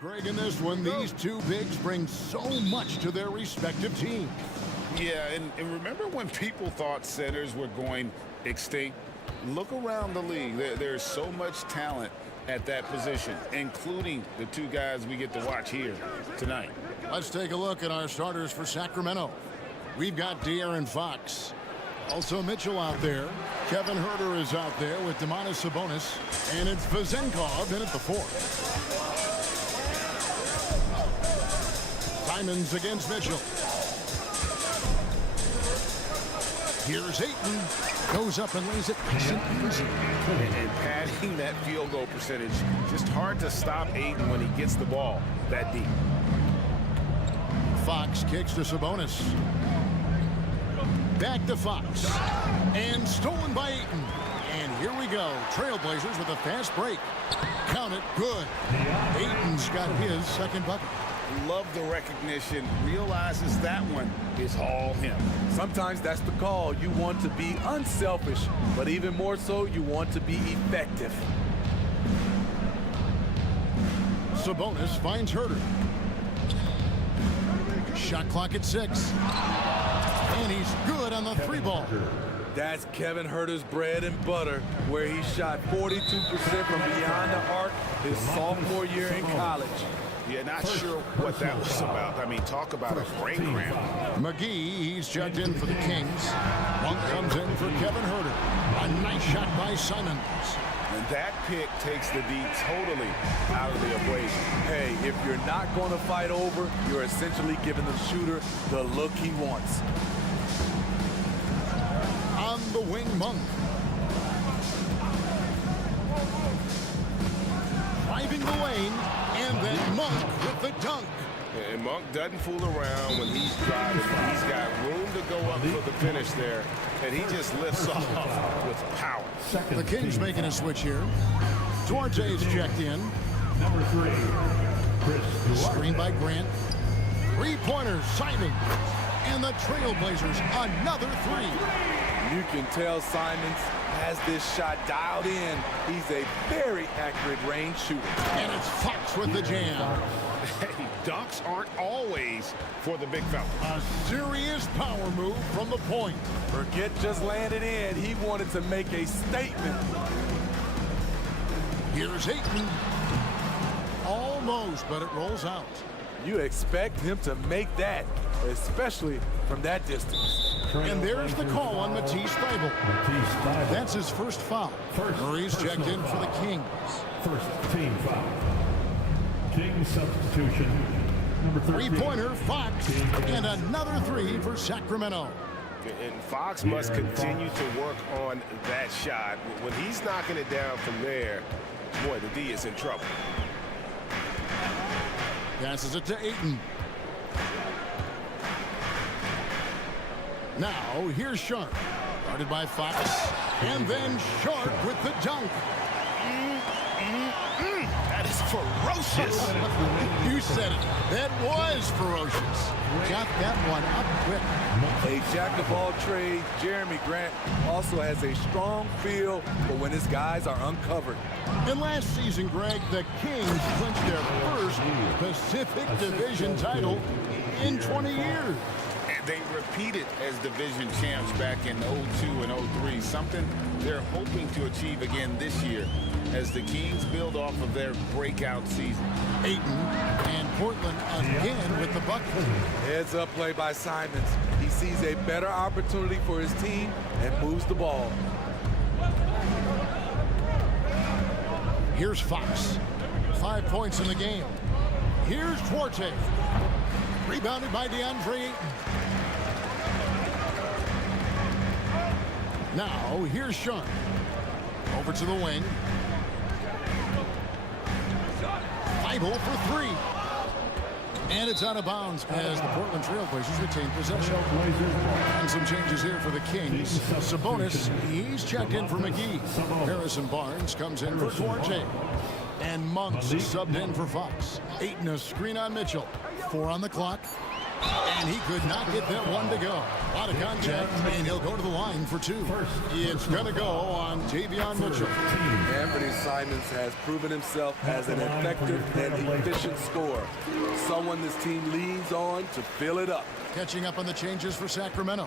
Greg, in this one, these two bigs bring so much to their respective teams. Yeah, and remember when people thought centers were going extinct? Look around the league. There's so much talent at that position, including the two guys we get to watch here tonight. Let's take a look at our starters for Sacramento. We've got De'Aaron Fox. Also Mitchell out there. Kevin Huerter is out there with Domantas Sabonis. And it's Vezenkov in at the 4. Simons against Mitchell. Here's Ayton. Goes up and lays it nice and easy. And padding that field goal percentage. Just hard to stop Ayton when he gets the ball that deep. Fox kicks to Sabonis. Back to Fox. And stolen by Ayton. And here we go. Trailblazers with a fast break. Count it. Good. Ayton's got his second bucket. Love the recognition. Realizes that one is all him. Sometimes that's the call. You want to be unselfish, but even more so, you want to be effective. Sabonis finds Huerter. Shot clock at 6. And he's good on the 3-ball. That's Kevin Huerter's bread and butter, where he shot 42% from beyond the arc his sophomore year in college. Yeah, not sure what that was about. I mean, talk about a brain cramp. McGee, he's checked in for the Kings. Monk comes in for Kevin Huerter. A nice shot by Simons. And that pick takes the D totally out of the equation. Hey, if you're not going to fight over, you're essentially giving the shooter the look he wants. On the wing, Monk. Driving the lane, and then Monk with the dunk. And Monk doesn't fool around when he's driving. He's got room to go up for the finish there, and he just lifts off with power. The Kings making a switch here. Duarte's checked in. Number 3, Chris. Screen by Grant. 3-pointer, Simons. And the Trailblazers, another 3. You can tell Simons has this shot dialed in. He's a very accurate range shooter. And it's Fox with the jam. Hey, dunks aren't always for the big fella. A serious power move from the point. Forget just landing in. He wanted to make a statement. Here's Ayton. Almost, but it rolls out. You expect him to make that, especially from that distance. And there's the call on Matisse Thybulle. That's his first foul. Murray's checked in for the Kings. First team foul. Kings substitution. Number 13. 3-pointer, Fox. And another 3 for Sacramento. And Fox must continue to work on that shot. When he's knocking it down from there, boy, the D is in trouble. Passes it to Ayton. Now, here's Sharp. Guarded by Fox. And then Sharp with the dunk. That is ferocious. You said it. That was ferocious. Got that one up quick. A jack of all trades, Jeremy Grant also has a strong feel for when his guys are uncovered. And last season, Greg, the Kings clinched their first Pacific Division title in 20 years. And they repeated as division champs back in 02 and 03, something they're hoping to achieve again this year as the Kings build off of their breakout season. Ayton and Portland again with the bucket. Heads up play by Simons. He sees a better opportunity for his team and moves the ball. Here's Fox. 5 points in the game. Here's Duarte. Rebounded by DeAndre Ayton. Now, here's Sharp. Over to the wing. Thybulle for 3. And it's out of bounds as the Portland Trailblazers retain possession. And some changes here for the Kings. Sabonis, he's checked in for McGee. Harrison Barnes comes in for Duarte. And Monk's subbed in for Fox. Ayton a screen on Mitchell. 4 on the clock. And he could not get that one to go. A lot of contact, and he'll go to the line for two. It's going to go on Tavion Mitchell. Anthony Simons has proven himself as an effective and efficient scorer. Someone this team leans on to fill it up. Catching up on the changes for Sacramento.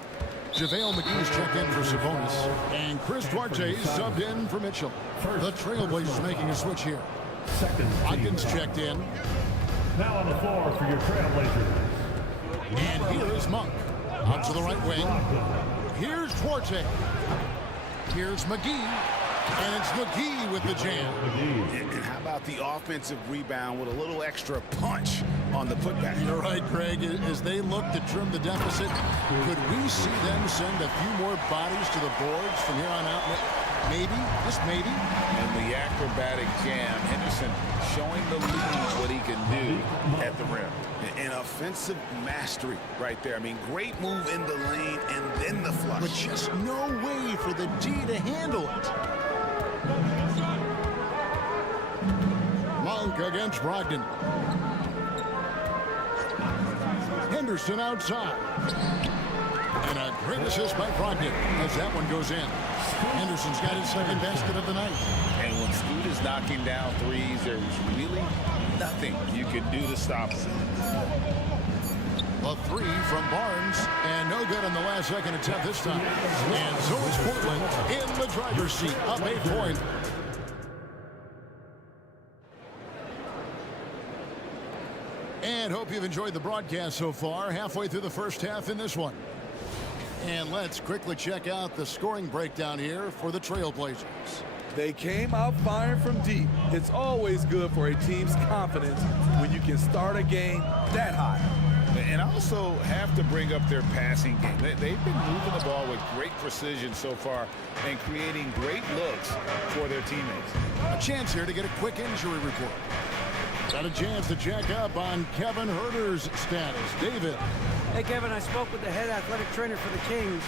JaVale McGee's checked in for Sabonis. And Chris Duarte subbed in for Mitchell. The Trailblazers making a switch here. Watkins checked in. Now on the floor for your Trailblazers. And here is Monk. Out to the right wing. Here's Duarte. Here's McGee. And it's McGee with the jam. And how about the offensive rebound with a little extra punch on the putback? You're right, Greg. As they look to trim the deficit, could we see them send a few more bodies to the boards from here on out? Maybe, just maybe. And the acrobatic jam, Henderson showing the lead what he can do at the rim. An offensive mastery right there. I mean, great move in the lane and then the flush. But just no way for the D to handle it. Monk against Brogdon. Henderson outside. And a great assist by Brogdon as that one goes in. Henderson's got his second basket of the night. And when Scoot is knocking down threes, there's really nothing you can do to stop him. A three from Barnes, and no good on the last second attempt this time. And so is Portland in the driver's seat, up 8 points. And hope you've enjoyed the broadcast so far. Halfway through the first half in this one. And let's quickly check out the scoring breakdown here for the Trailblazers. They came out firing from deep. It's always good for a team's confidence when you can start a game that high. And also have to bring up their passing game. They've been moving the ball with great precision so far and creating great looks for their teammates. A chance here to get a quick injury report. Got a chance to check up on Kevin Huerter's status. David. Hey, Kevin, I spoke with the head athletic trainer for the Kings.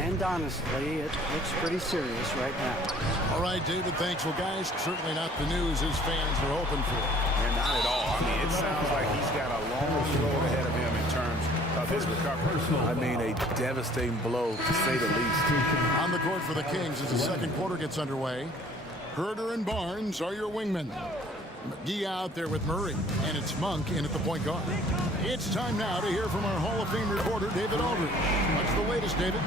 And honestly, it looks pretty serious right now. All right, David, thanks. Well, guys, certainly not the news his fans were hoping for. And not at all. I mean, it sounds like he's got a long road ahead of him in terms of his recovery. I mean, a devastating blow, to say the least. On the court for the Kings as the second quarter gets underway. Huerter and Barnes are your wingmen. McGee out there with Murray, and it's Monk in at the point guard. It's time now to hear from our Hall of Fame reporter, David Aldridge. What's the latest, David?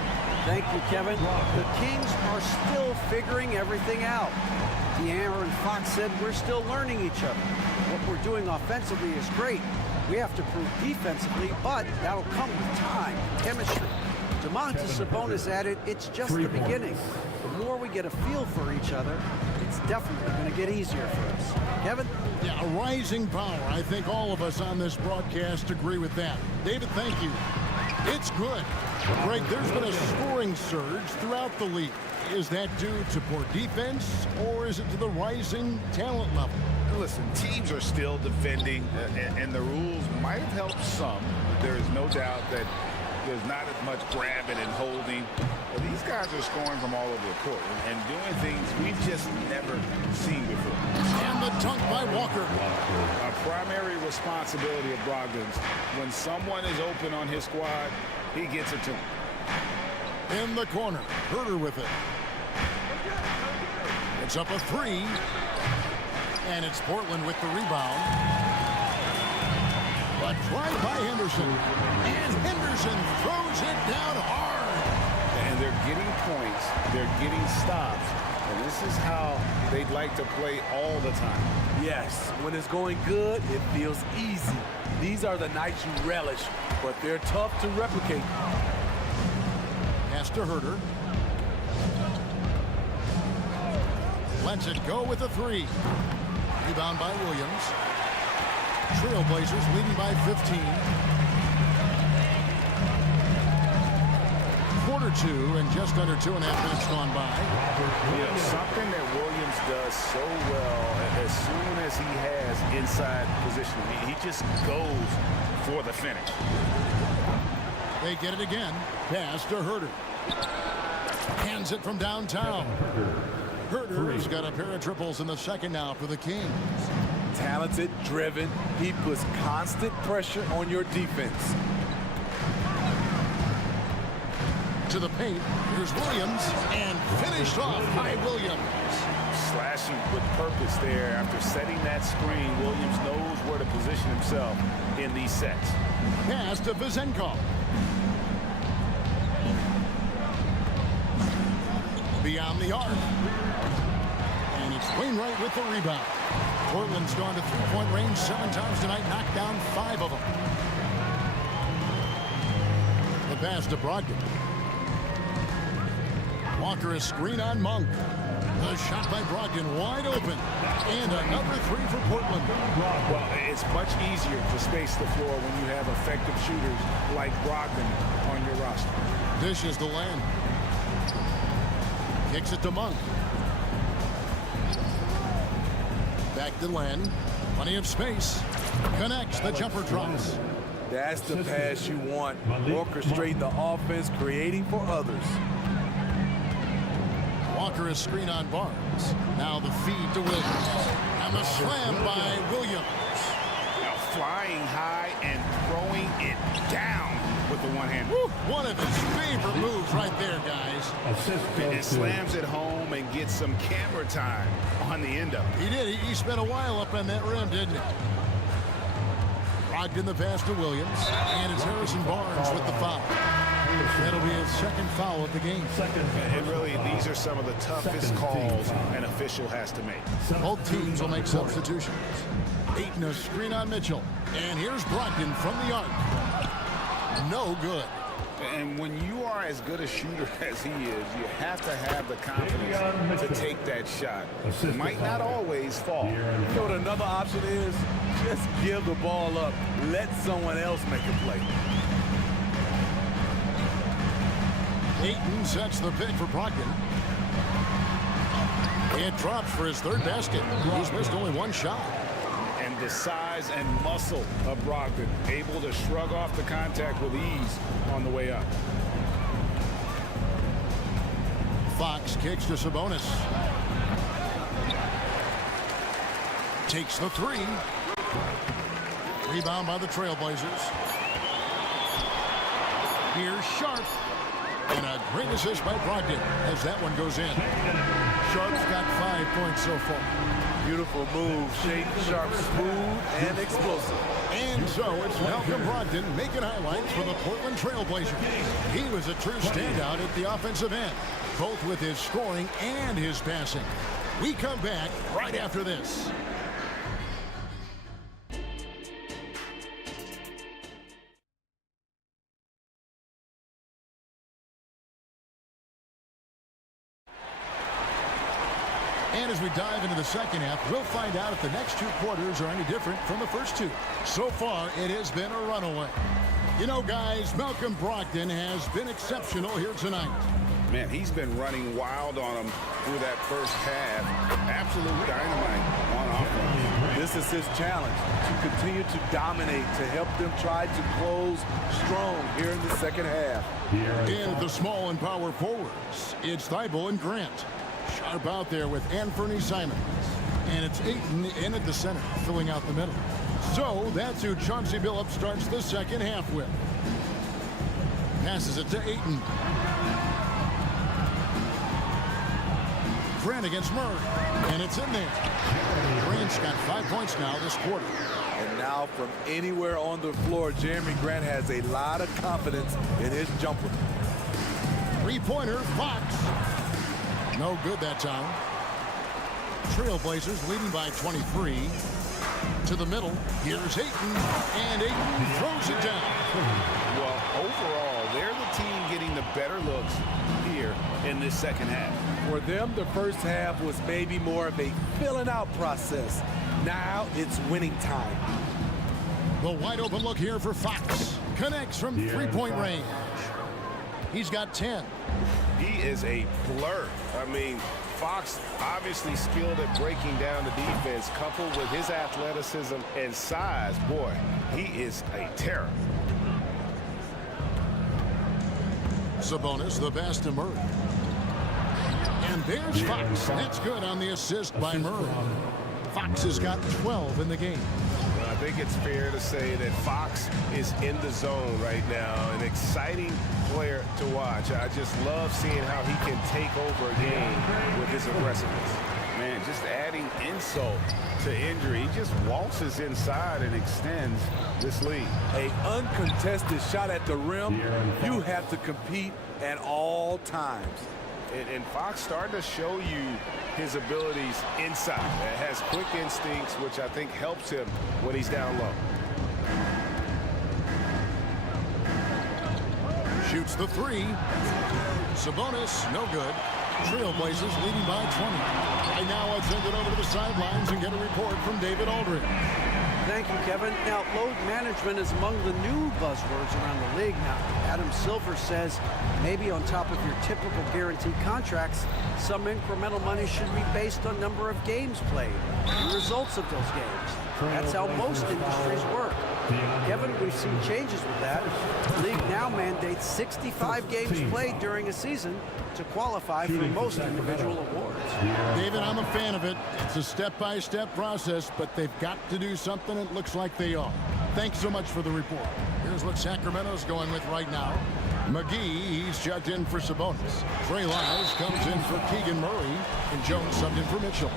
Thank you, Kevin. The Kings are still figuring everything out. De'Aaron Fox said we're still learning each other. What we're doing offensively is great. We have to prove defensively, but that'll come with time, chemistry. Domantas Sabonis added, it's just the beginning. The more we get a feel for each other, it's definitely going to get easier for us. Kevin? Yeah, a rising power. I think all of us on this broadcast agree with that. David, thank you. It's good. Greg, there's been a scoring surge throughout the league. Is that due to poor defense, or is it to the rising talent level? Listen, teams are still defending, and the rules might have helped some. There is no doubt that there's not as much grabbing and holding. But these guys are scoring from all over the court and doing things we've just never seen before. And the dunk by Walker. A primary responsibility of Brogdon's. When someone is open on his squad, he gets it to him. In the corner, Huerter with it. It's up a three. And it's Portland with the rebound. But tried by Henderson. And Henderson throws it down hard. And they're getting points. They're getting stops. And this is how they'd like to play all the time. Yes, when it's going good, it feels easy. These are the nights you relish, but they're tough to replicate. Pass to Huerter. Lets it go with a three. Rebound by Williams. Trailblazers leading by 15. Quarter two and just under 2.5 minutes gone by. Yeah, something that Williams does so well as soon as he has inside position. He just goes for the finish. They get it again. Pass to Huerter. Hands it from downtown. Huerter's got a pair of triples in the second now for the Kings. talented, driven. He puts constant pressure on your defense. To the paint, here's Williams, and finished off by Williams. Slashing with purpose there. After setting that screen, Williams knows where to position himself in these sets. Pass to Vizenko. Beyond the arc. And it's Wainwright with the rebound. Portland's gone to three-point range 7 times tonight, knocked down 5 of them. The pass to Brogdon. Walker a screen on Monk. The shot by Brogdon wide open. And another 3 for Portland. Well, it's much easier to space the floor when you have effective shooters like Brogdon on your roster. Dishes to Land. Kicks it to Monk. Back to Land. Plenty of space. Connects. The jumper drops. That's the pass you want. Orchestrate the offense, creating for others. Walker is screen on Barnes. Now the feed to Williams. And the slam by Williams. Now flying high and throwing it down with the one-hand. One of his favorite moves right there, guys. And it slams it home and gets some camera time on the end of it. He did. He spent a while up on that rim, didn't he? Brogdon the pass to Williams. And it's Harrison Barnes with the foul. That'll be his second foul of the game. And really, these are some of the toughest calls an official has to make. Both teams will make substitutions. Ayton a screen on Mitchell. And here's Brogdon from the arc. No good. And when you are as good a shooter as he is, you have to have the confidence to take that shot. It might not always fall. You know what another option is? Just give the ball up. Let someone else make a play. Ayton sets the pick for Brogdon. It drops for his third basket. He's missed only one shot. And the size and muscle of Brogdon, able to shrug off the contact with ease on the way up. Fox kicks to Sabonis. Takes the 3. Rebound by the Trailblazers. Here's Sharp. And a great assist by Brogdon as that one goes in. Sharp's got 5 points so far. Beautiful move. Shaden Sharp, smooth and explosive. And so it's Malcolm Brogdon making highlights for the Portland Trailblazers. He was a true standout at the offensive end, both with his scoring and his passing. We come back right after this. And as we dive into the second half, we'll find out if the next 2 quarters are any different from the first 2. So far, it has been a runaway. You know, guys, Malcolm Brogdon has been exceptional here tonight. Man, he's been running wild on him through that first half. Absolute dynamite on offense. This is his challenge, to continue to dominate, to help them try to close strong here in the second half. In the small and power forwards, it's Thibault and Grant. Sharp out there with Anthony Simons. And it's Ayton in at the center, filling out the middle. So that's who Chauncey Billups starts the second half with. Passes it to Ayton. Grant against Murray. And it's in there. Grant's got 5 points now this quarter. And now from anywhere on the floor, Jeremy Grant has a lot of confidence in his jumper. 3-pointer, Fox. No good that time. Trailblazers leading by 23. To the middle. Here's Ayton. And Ayton throws it down. Well, overall, they're the team getting the better looks here in this second half. For them, the first half was maybe more of a filling out process. Now it's winning time. The wide open look here for Fox. Connects from 3-point range. He's got 10. He is a blur. I mean, Fox obviously skilled at breaking down the defense, coupled with his athleticism and size. Boy, he is a terror. Sabonis, the pass to Murray. And there's Fox. That's good on the assist by Murray. Fox has got 12 in the game. Well, I think it's fair to say that Fox is in the zone right now. An exciting player to watch. I just love seeing how he can take over a game with his aggressiveness. Man, just adding insult to injury. He just waltzes inside and extends this lead. An uncontested shot at the rim, you have to compete at all times. And Fox starting to show you his abilities inside. It has quick instincts, which I think helps him when he's down low. Shoots the three. Sabonis, no good. Trailblazers leading by 20. Right now, I'll send it over to the sidelines and get a report from David Aldridge. Thank you, Kevin. Now, load management is among the new buzzwords around the league now. Adam Silver says maybe on top of your typical guaranteed contracts, some incremental money should be based on number of games played and results of those games. That's how most industries work. Kevin, we've seen changes with that. The league now mandates 65 games played during a season to qualify for most individual awards. David, I'm a fan of it. It's a step-by-step process, but they've got to do something. It looks like they are. Thanks so much for the report. Here's what Sacramento's going with right now. McGee, he's checked in for Sabonis. Trey Lyles comes in for Keegan Murray, and Jones subbed in for Mitchell.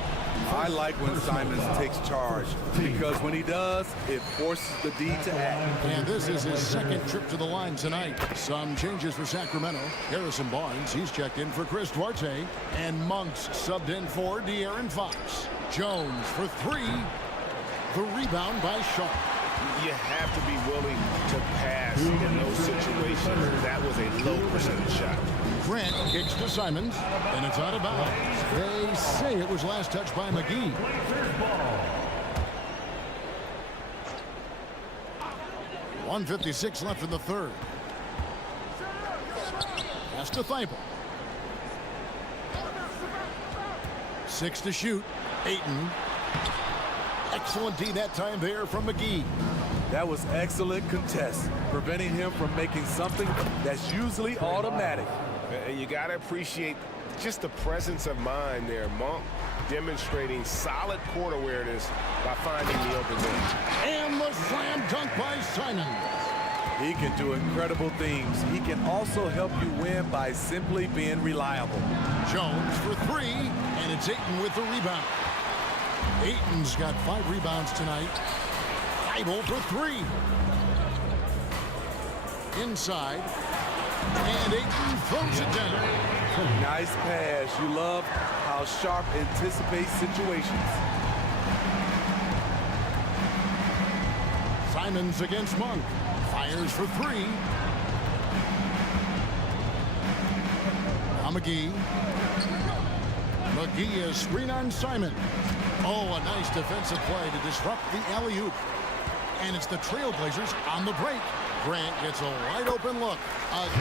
I like when Simons takes charge because when he does, it forces the D to act. And this is his second trip to the line tonight. Some changes for Sacramento. Harrison Barnes, he's checked in for Chris Duarte. And Monks subbed in for De'Aaron Fox. Jones for three. The rebound by Sharp. You have to be willing to pass in those situations. That was a low percentage shot. Grant kicks to Simons, and it's out of bounds. They say it was last touched by McGee. 1:56 left in the third. Pass to Thibault. 6 to shoot. Ayton. Excellent D that time there from McGee. That was excellent contest, preventing him from making something that's usually automatic. And you got to appreciate just the presence of mind there. Monk demonstrating solid court awareness by finding the open man. And the slam dunk by Simon. He can do incredible things. He can also help you win by simply being reliable. Jones for three, and it's Ayton with the rebound. Ayton's got 5 rebounds tonight. Thibault for three. Inside. And Ayton throws it down. Nice pass. You love how Sharp anticipates situations. Simons against Monk. Fires for three. Now McGee. McGee is screen on Simon. Oh, a nice defensive play to disrupt the alley-oop. And it's the Trailblazers on the break. Grant gets a wide open look.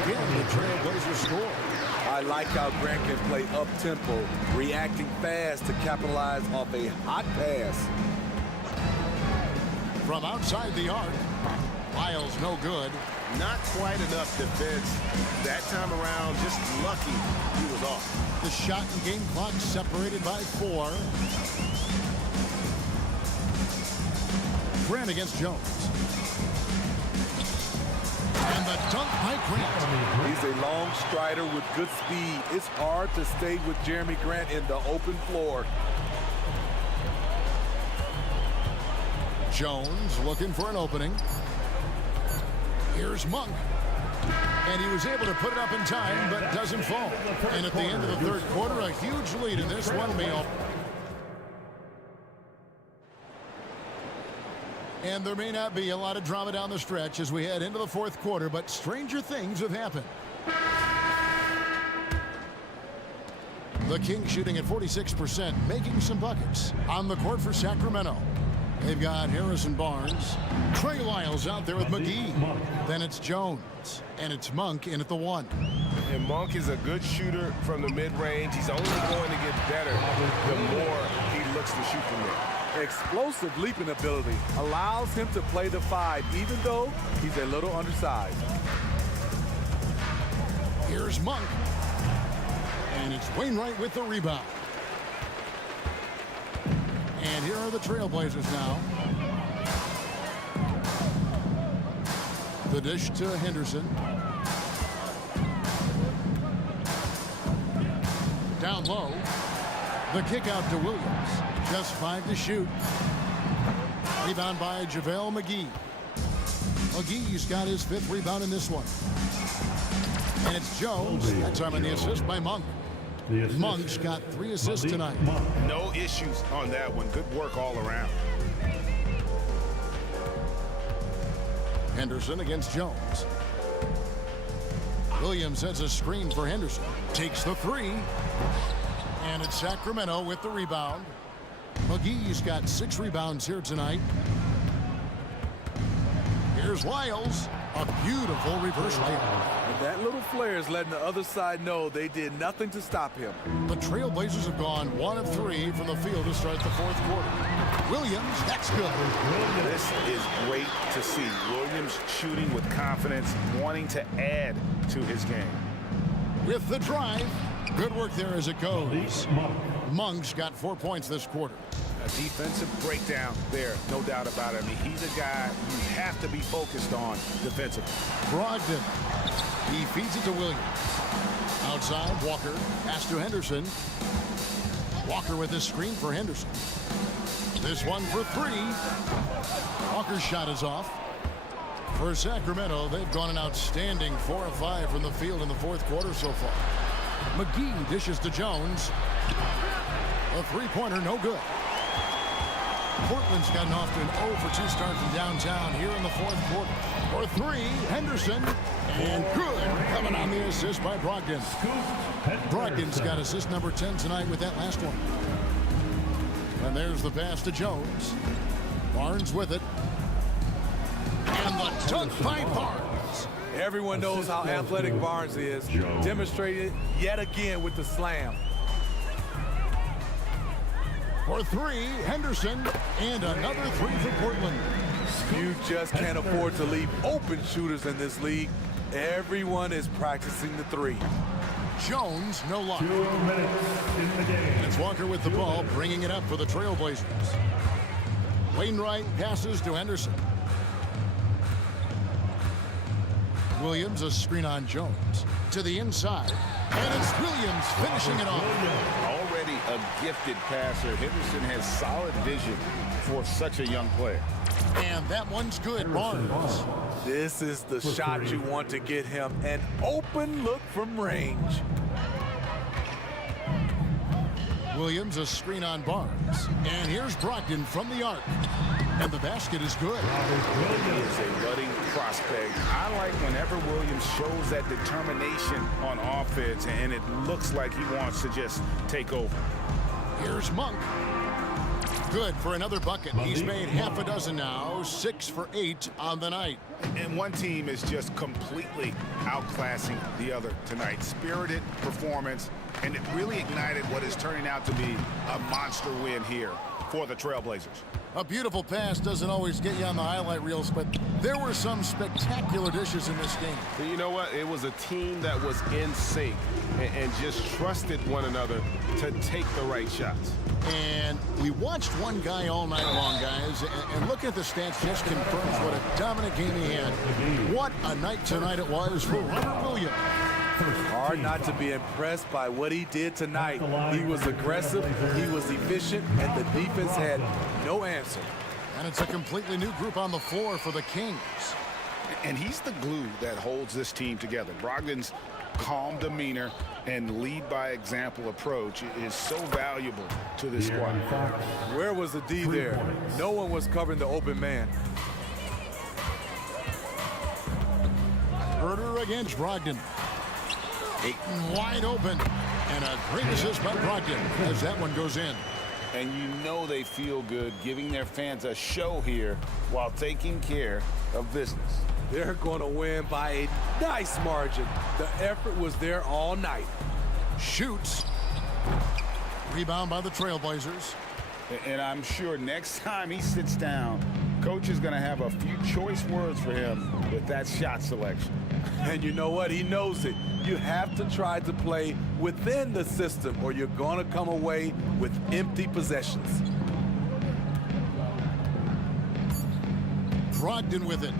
Again, the Trailblazers score. I like how Grant can play up-tempo, reacting fast to capitalize off a hot pass. From outside the arc, Lyles no good. Not quite enough defense. That time around, just lucky he was off. The shot and game clock separated by 4. Grant against Jones. And the dunk by Grant. He's a long strider with good speed. It's hard to stay with Jeremy Grant in the open floor. Jones looking for an opening. Here's Monk. And he was able to put it up in time, but doesn't fall. And at the end of the third quarter, a huge lead in this one, Meal. And there may not be a lot of drama down the stretch as we head into the fourth quarter, but stranger things have happened. The Kings shooting at 46%, making some buckets. On the court for Sacramento, they've got Harrison Barnes. Trey Lyles out there with McGee. Then it's Jones. And it's Monk in at the 1. And Monk is a good shooter from the mid-range. He's only going to get better the more he looks to shoot from there. Explosive leaping ability allows him to play the 5, even though he's a little undersized. Here's Monk. And it's Wainwright with the rebound. And here are the Trailblazers now. The dish to Henderson. Down low. The kick out to Williams. Just 5 to shoot. Rebound by JaVale McGee. McGee's got his 5th rebound in this one. And it's Jones. That time on the assist by Monk. Monk's got 3 assists tonight. No issues on that one. Good work all around. Henderson against Jones. Williams has a screen for Henderson. Takes the 3. And it's Sacramento with the rebound. McGee's got 6 rebounds here tonight. Here's Wiles. A beautiful reverse layup. And that little flare is letting the other side know they did nothing to stop him. The Trailblazers have gone 1 of 3 from the field to start the 4th quarter. Williams, that's good. This is great to see. Williams shooting with confidence, wanting to add to his game. With the drive, good work there as it goes. Monk's got 4 points this quarter. A defensive breakdown there, no doubt about it. I mean, he's a guy you have to be focused on defensively. Brogdon. He feeds it to Williams. Outside, Walker. Pass to Henderson. Walker with his screen for Henderson. This one for 3. Walker's shot is off. For Sacramento, they've gone an outstanding 4 of 5 from the field in the 4th quarter so far. McGee dishes to Jones. A 3-pointer, no good. Portland's gotten off to an 0 for 2 start from downtown here in the 4th quarter. For 3, Henderson. And good. Coming on the assist by Brogdon. Brogdon's got assist number 10 tonight with that last one. And there's the pass to Jones. Barnes with it. And the dunk by Barnes. Everyone knows how athletic Barnes is. Demonstrated yet again with the slam. For 3, Henderson. And another 3 for Portland. You just can't afford to leave open shooters in this league. Everyone is practicing the 3. Jones, no luck. 2 minutes in the game. It's Walker with the ball, bringing it up for the Trailblazers. Wainwright passes to Henderson. Williams, a screen on Jones. To the inside. And it's Williams finishing it off. Already a gifted passer. Henderson has solid vision for such a young player. And that one's good, Barnes. This is the shot you want to get him. An open look from range. Williams, a screen on Barnes. And here's Brogdon from the arc. And the basket is good. He is a budding prospect. I like whenever Williams shows that determination on offense, and it looks like he wants to just take over. Here's Monk. Good for another bucket. He's made half a dozen now, 6 for 8 on the night. And one team is just completely outclassing the other tonight. Spirited performance, and it really ignited what is turning out to be a monster win here for the Trailblazers. A beautiful pass doesn't always get you on the highlight reels, but there were some spectacular dishes in this game. You know what? It was a team that was in sync and just trusted one another to take the right shots. And we watched one guy all night long, guys, and looking at the stats just confirms what a dominant game he had. What a night tonight it was for Robert Williams. Hard not to be impressed by what he did tonight. He was aggressive, he was efficient, and the defense had no answer. And it's a completely new group on the floor for the Kings. And he's the glue that holds this team together. Brogdon's calm demeanor and lead by example approach is so valuable to this squad. Where was the D there? No one was covering the open man. Herder against Brogdon. Ayton wide open. And a great assist by Brogdon as that one goes in. And you know they feel good giving their fans a show here while taking care of business. They're going to win by a nice margin. The effort was there all night. Shoots. Rebound by the Trailblazers. And I'm sure next time he sits down, coach is going to have a few choice words for him with that shot selection. And you know what? He knows it. You have to try to play within the system or you're going to come away with empty possessions. Brogdon with it.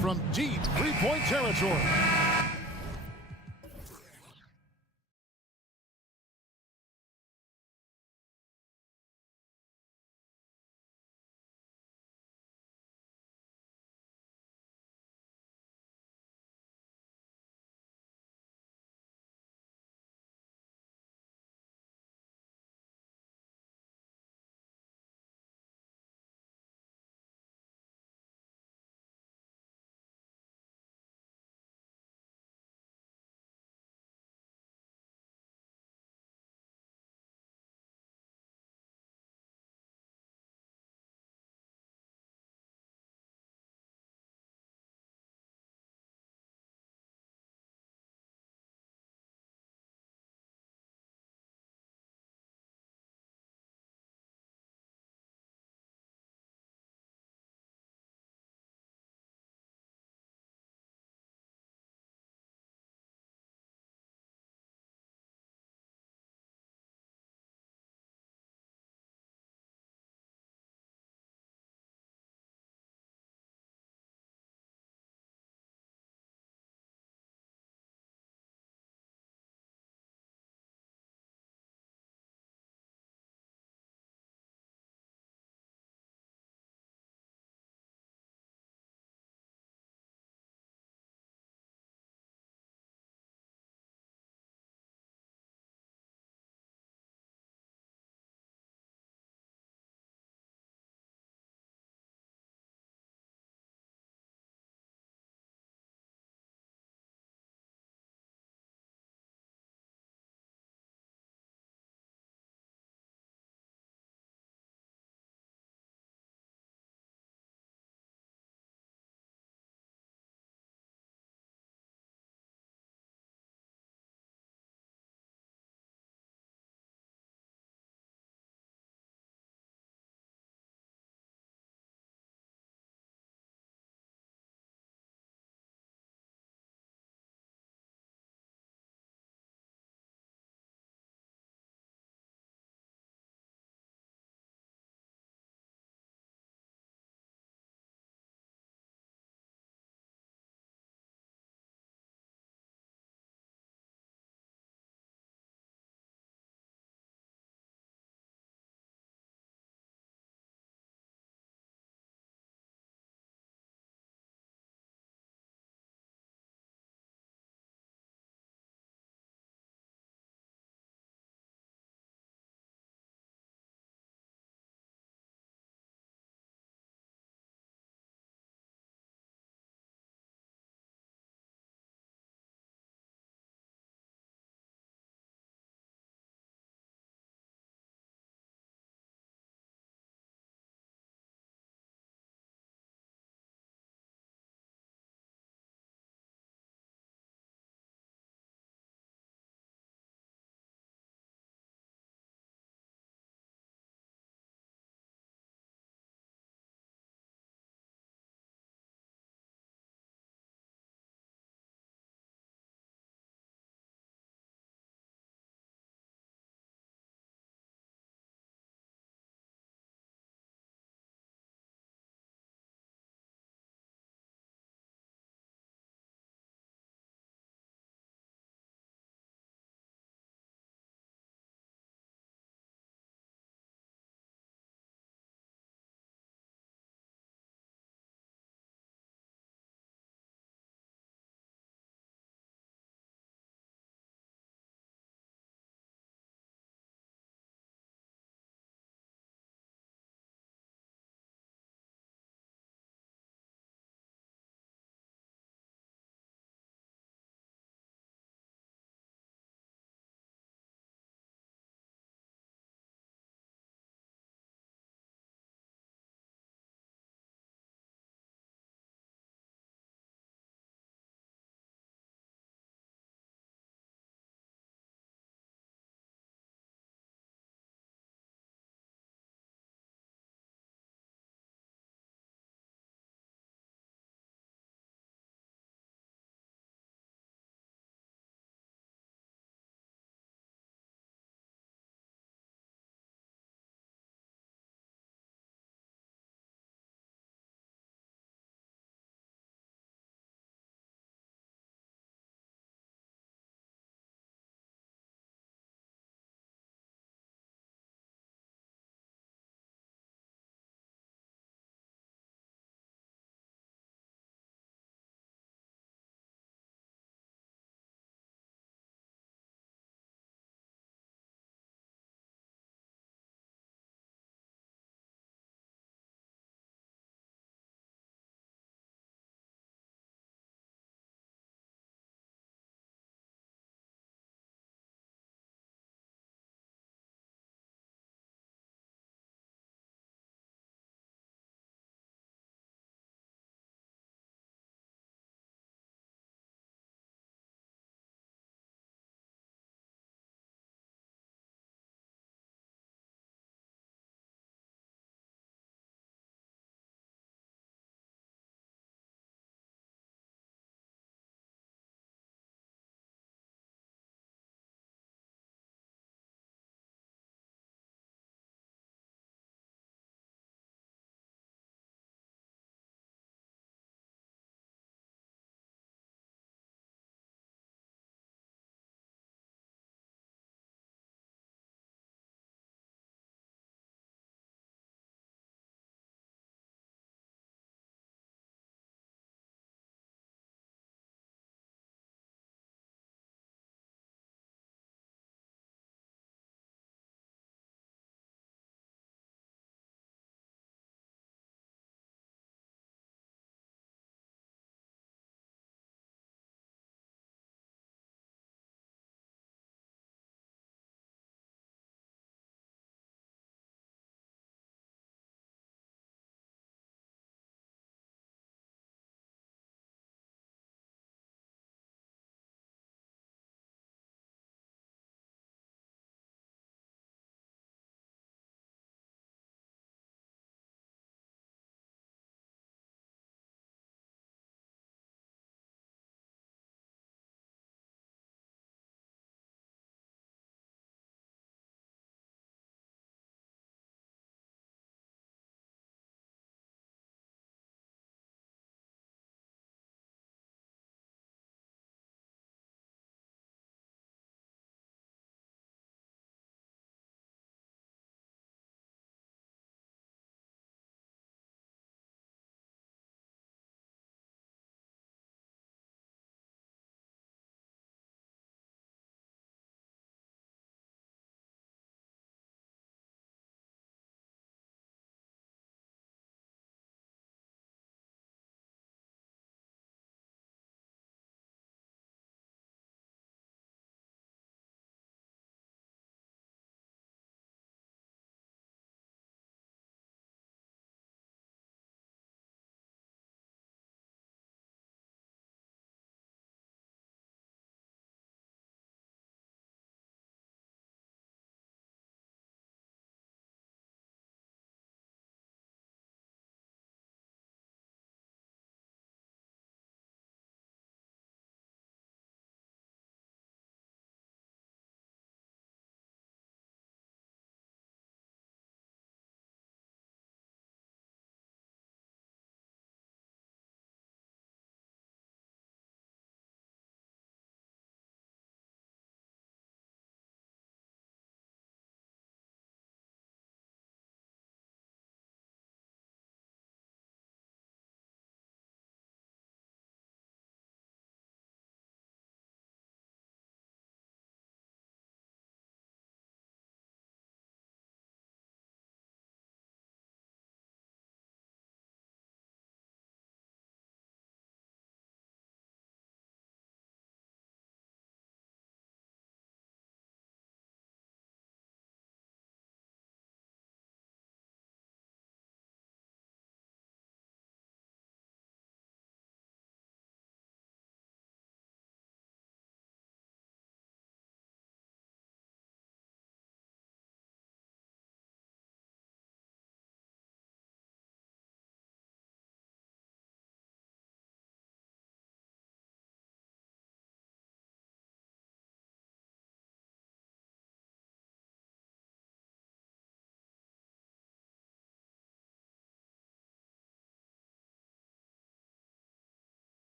From deep three-point territory.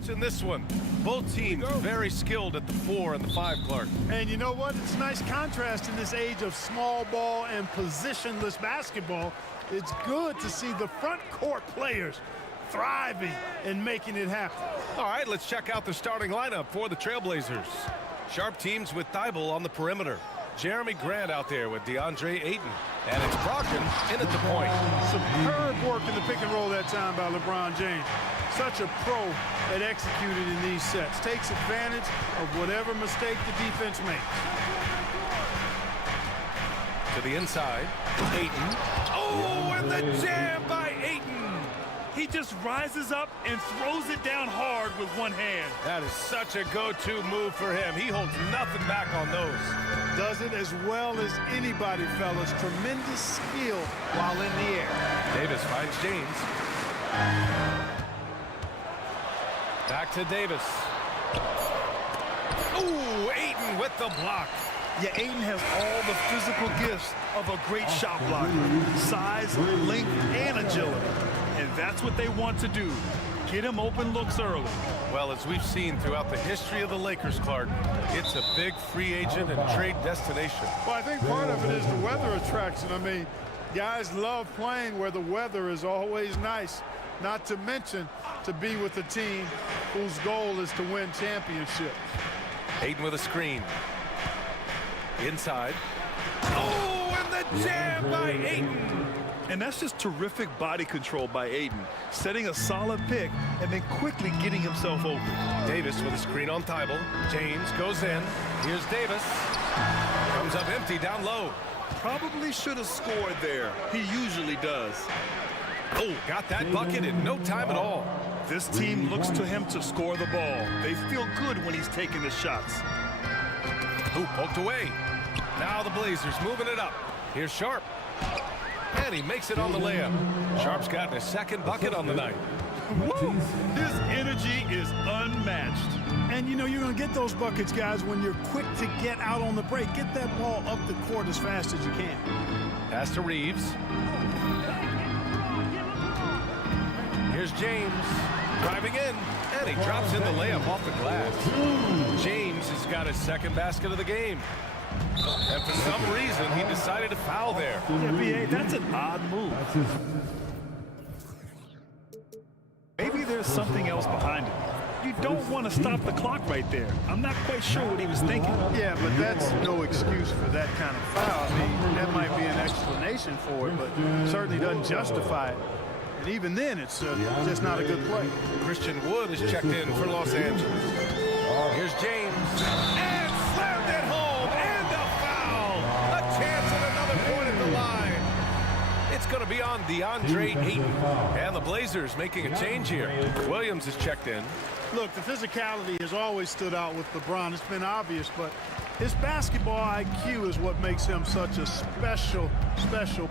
courts in this one. Both teams very skilled at the 4 and the 5, Clark. And you know what? It's a nice contrast in this age of small ball and positionless basketball. It's good to see the front court players thriving and making it happen. All right, let's check out the starting lineup for the Trailblazers. Sharp teams with Thibault on the perimeter. Jeremy Grant out there with DeAndre Ayton. And it's Brogdon in at the point. Superb work in the pick and roll that time by LeBron James. Such a pro at executing in these sets. Takes advantage of whatever mistake the defense makes. To the inside, Ayton. Oh, and the jam by Ayton. He just rises up and throws it down hard with one hand. That is such a go-to move for him. He holds nothing back on those. Does it as well as anybody, fellas. Tremendous skill while in the air. Davis finds James. Back to Davis. Ooh, Ayton with the block. Yeah, Ayton has all the physical gifts of a great shot blocker. Size, length, and agility. And that's what they want to do. Get him open looks early. Well, as we've seen throughout the history of the Lakers, Clark, it's a big free agent and trade destination. Well, I think part of it is the weather attraction. I mean, guys love playing where the weather is always nice. Not to mention to be with a team whose goal is to win championships. Ayton with a screen. Inside. Oh, and the jam by Ayton. And that's just terrific body control by Ayton, setting a solid pick and then quickly getting himself open. Davis with a screen on Thibault. James goes in. Here's Davis. Comes up empty down low. Probably should have scored there. He usually does. Oh, got that bucket in no time at all. This team looks to him to score the ball. They feel good when he's taking the shots. Ooh, poked away. Now the Blazers moving it up. Here's Sharp. And he makes it on the layup. Sharp's gotten his second bucket on the night. Woo! His energy is unmatched. And you know you're going to get those buckets, guys, when you're quick to get out on the break. Get that ball up the court as fast as you can. Pass to Reeves. Here's James driving in, and he drops in the layup off the glass. James has got his second basket of the game. And for some reason, he decided to foul there. Yeah, B.A., that's an odd move. Maybe there's something else behind it. You don't want to stop the clock right there. I'm not quite sure what he was thinking. Yeah, but that's no excuse for that kind of foul. I mean, that might be an explanation for it, but certainly doesn't justify it. And even then, it's just not a good play. Christian Wood is checked in for Los Angeles. Here's James. And slammed it home. And a foul. A chance at another point at the line. It's going to be on DeAndre Ayton. And the Blazers making a change here. Williams is checked in. Look, the physicality has always stood out with LeBron. It's been obvious, but his basketball IQ is what makes him such a special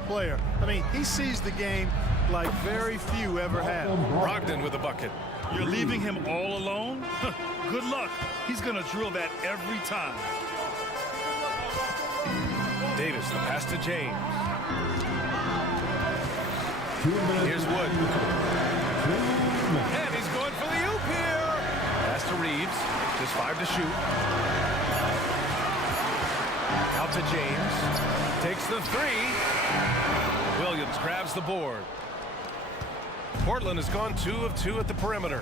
player. I mean, he sees the game like very few ever have. Brogdon with a bucket. You're leaving him all alone? Good luck. He's going to drill that every time. Davis, the pass to James. Here's Wood. And he's going for the oop here. Pass to Reeves. Just 5 to shoot. Out to James. Takes the 3. Williams grabs the board. Portland has gone 2 of 2 at the perimeter.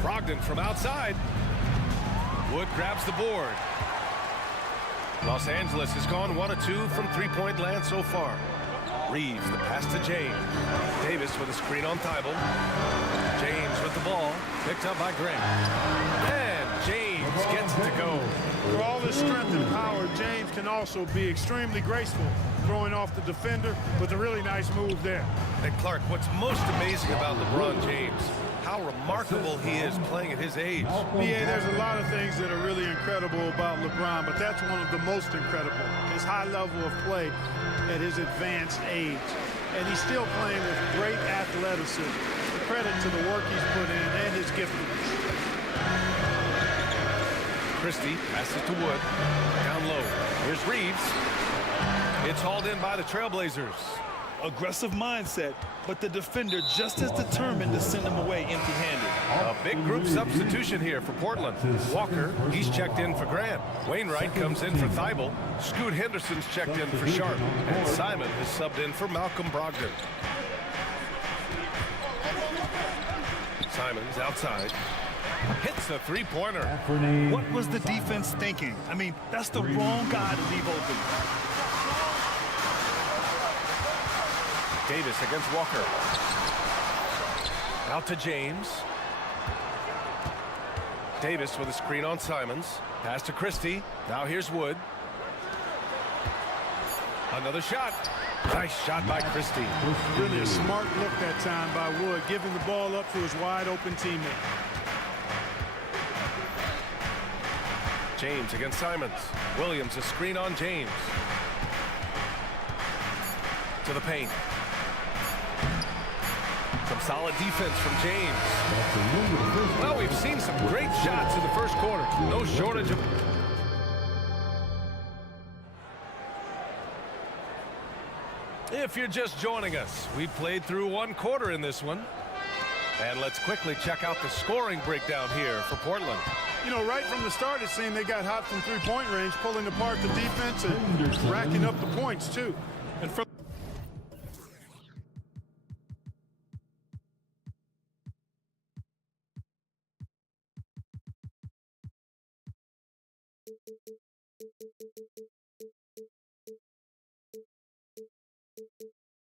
Brogdon from outside. Wood grabs the board. Los Angeles has gone 1 of 2 from three-point land so far. Reeves, the pass to James. Davis with a screen on Thibault. James with the ball. Picked up by Grant. And James gets it to go. For all his strength and power, James can also be extremely graceful, throwing off the defender with a really nice move there. And Clark, what's most amazing about LeBron James, how remarkable he is playing at his age. B.A., there's a lot of things that are really incredible about LeBron, but that's one of the most incredible. His high level of play at his advanced age. And he's still playing with great athleticism. A credit to the work he's put in and his giftedness. Christie passes to Wood. Down low. Here's Reeves. It's hauled in by the Trailblazers. aggressive mindset, but the defender just as determined to send him away empty-handed. A big group substitution here for Portland. Walker, he's checked in for Grant. Wainwright comes in for Thibault. Scoot Henderson's checked in for Sharp. And Simon is subbed in for Malcolm Brogdon. Simons outside. Hits a three-pointer. What was the defense thinking? I mean, that's the wrong guy to leave open. Davis against Walker. Out to James. Davis with a screen on Simons. Pass to Christie. Now here's Wood. Another shot. Nice shot by Christie. Really a smart look that time by Wood, giving the ball up to his wide-open teammate. James against Simons. Williams a screen on James. To the paint. Some solid defense from James. Well, we've seen some great shots in the first quarter. No shortage of... If you're just joining us, we played through one quarter in this one. And let's quickly check out the scoring breakdown here for Portland. You know, right from the start, it seemed they got hot from three-point range, pulling apart the defense and racking up the points, too. And from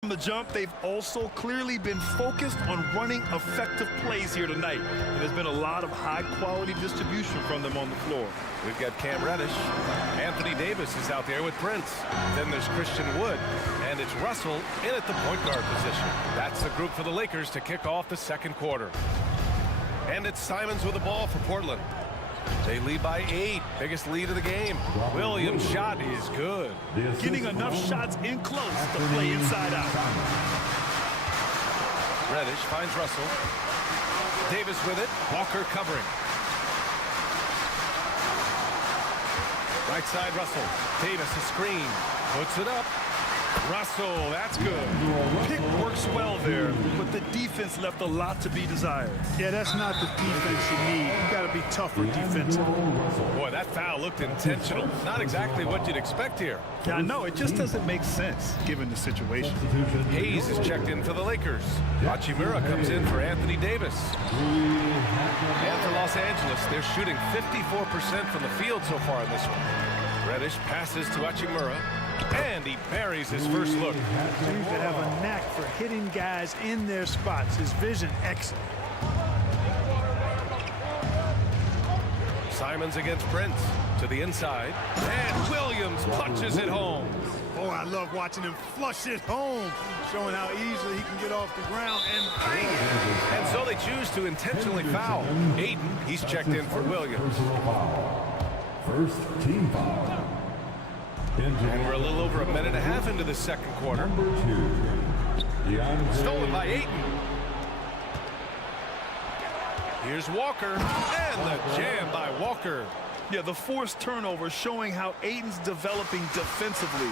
the jump, they've also clearly been focused on running effective plays here tonight. And there's been a lot of high-quality distribution from them on the floor. We've got Cam Reddish. Anthony Davis is out there with Prince. Then there's Christian Wood. And it's Russell in at the point guard position. That's the group for the Lakers to kick off the second quarter. And it's Simons with the ball for Portland. They lead by 8. Biggest lead of the game. Williams' shot is good. Getting enough shots in close to play inside out. Reddish finds Russell. Davis with it. Walker covering. Right side Russell. Davis a screen. Puts it up. Russell, that's good. Pick works well there, but the defense left a lot to be desired. Yeah, that's not the defense you need. You got to be tougher defensively. Boy, that foul looked intentional. Not exactly what you'd expect here. Yeah, I know. It just doesn't make sense given the situation. Hayes is checked in for the Lakers. Hachimura comes in for Anthony Davis. And for Los Angeles, they're shooting 54% from the field so far in this one. Reddish passes to Hachimura. And he buries his first look. Seems to have a knack for hitting guys in their spots. His vision excellent. Simons against Prince to the inside. And Williams punches it home. Oh, I love watching him flush it home, showing how easily he can get off the ground and bang it. And so they choose to intentionally foul. Ayton, he's checked in for Williams. First team foul. And we're a little over a minute and a half into the second quarter. Stolen by Ayton. Here's Walker, and the jam by Walker. Yeah, the forced turnover showing how Ayton's developing defensively.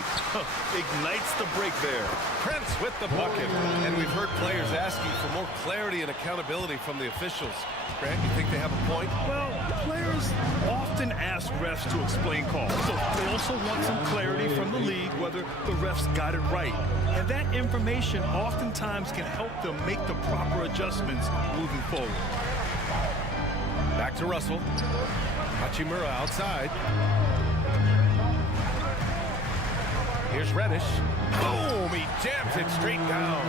Ignites the break there. Prince with the bucket. And we've heard players asking for more clarity and accountability from the officials. Grant, you think they have a point? Well, players often ask refs to explain calls. So they also want some clarity from the league whether the refs got it right. And that information oftentimes can help them make the proper adjustments moving forward. Back to Russell. Hachimura outside. Here's Reddish. Boom! He jams it straight down.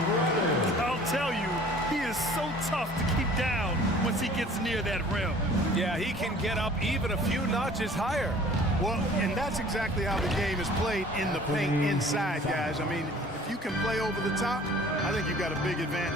I'll tell you, he is so tough to keep down once he gets near that rim. Yeah, he can get up even a few notches higher. Well, and that's exactly how the game is played in the paint inside, guys. I mean, if you can play over the top, I think you've got a big advantage.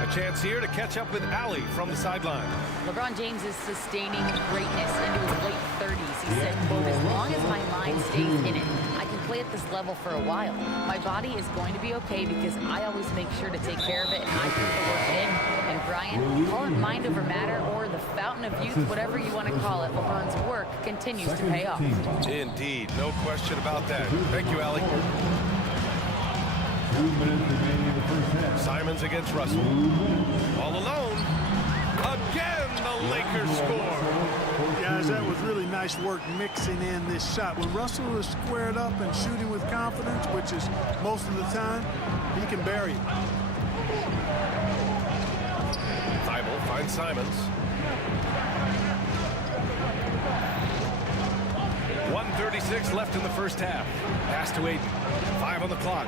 A chance here to catch up with Ali from the sideline. LeBron James is sustaining greatness into his late 30s. He said, quote, as long as my mind stays in it, I can play at this level for a while. My body is going to be okay because I always make sure to take care of it and I put the work in. And Brian, call it mind over matter or the fountain of youth, whatever you want to call it, LeBron's work continues to pay off. Indeed, no question about that. Thank you, Ali. Simons against Russell. All alone. Again, the Lakers score. Guys, that was really nice work mixing in this shot. When Russell is squared up and shooting with confidence, which is most of the time, he can bury it. Thibault finds Simons. 1:36 left in the first half. Pass to Aiden. 5 on the clock.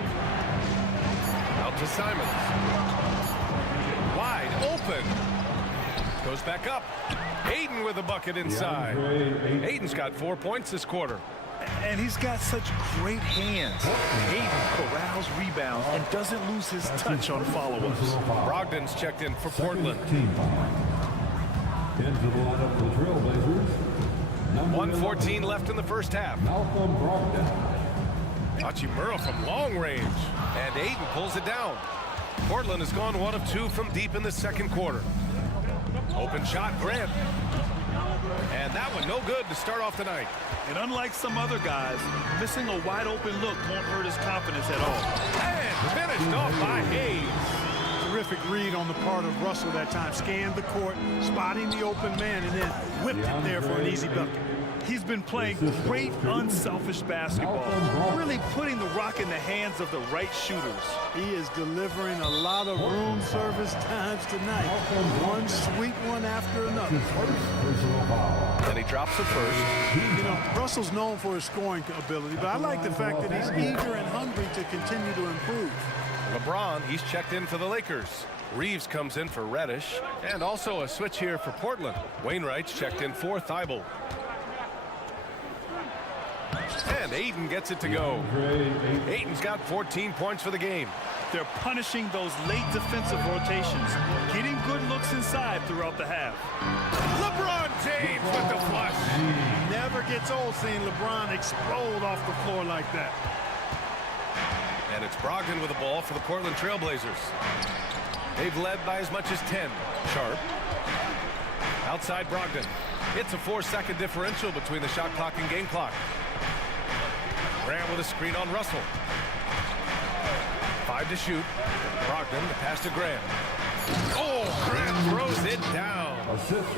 Out to Simons. Wide open. Goes back up. Aiden with a bucket inside. Aiden's got 4 points this quarter. And he's got such great hands. Aiden corrals rebounds and doesn't lose his touch on follow-ups. Brogdon's checked in for Portland. 1:14 left in the first half. Hachimura from long range. And Aiden pulls it down. Portland has gone 1 of 2 from deep in the second quarter. Open shot, Grant. And that one no good to start off the night. And unlike some other guys, missing a wide open look won't hurt his confidence at all. And finished off by Hayes. Terrific read on the part of Russell that time. Scanned the court, spotting the open man, and then whipped it there for an easy bucket. He's been playing great, unselfish basketball, really putting the rock in the hands of the right shooters. He is delivering a lot of room service times tonight. One sweet one after another. And he drops the first. You know, Russell's known for his scoring ability, but I like the fact that he's eager and hungry to continue to improve. LeBron, he's checked in for the Lakers. Reeves comes in for Reddish. And also a switch here for Portland. Wainwright's checked in for Thibault. And Aiden gets it to go. Aiden's got 14 points for the game. They're punishing those late defensive rotations, getting good looks inside throughout the half. LeBron James with the flush. Never gets old seeing LeBron explode off the floor like that. And it's Brogdon with the ball for the Portland Trailblazers. They've led by as much as 10. Sharp. Outside Brogdon. It's a 4-second differential between the shot clock and game clock. Grant with a screen on Russell. 5 to shoot. Brogdon, the pass to Grant. Oh, Grant throws it down.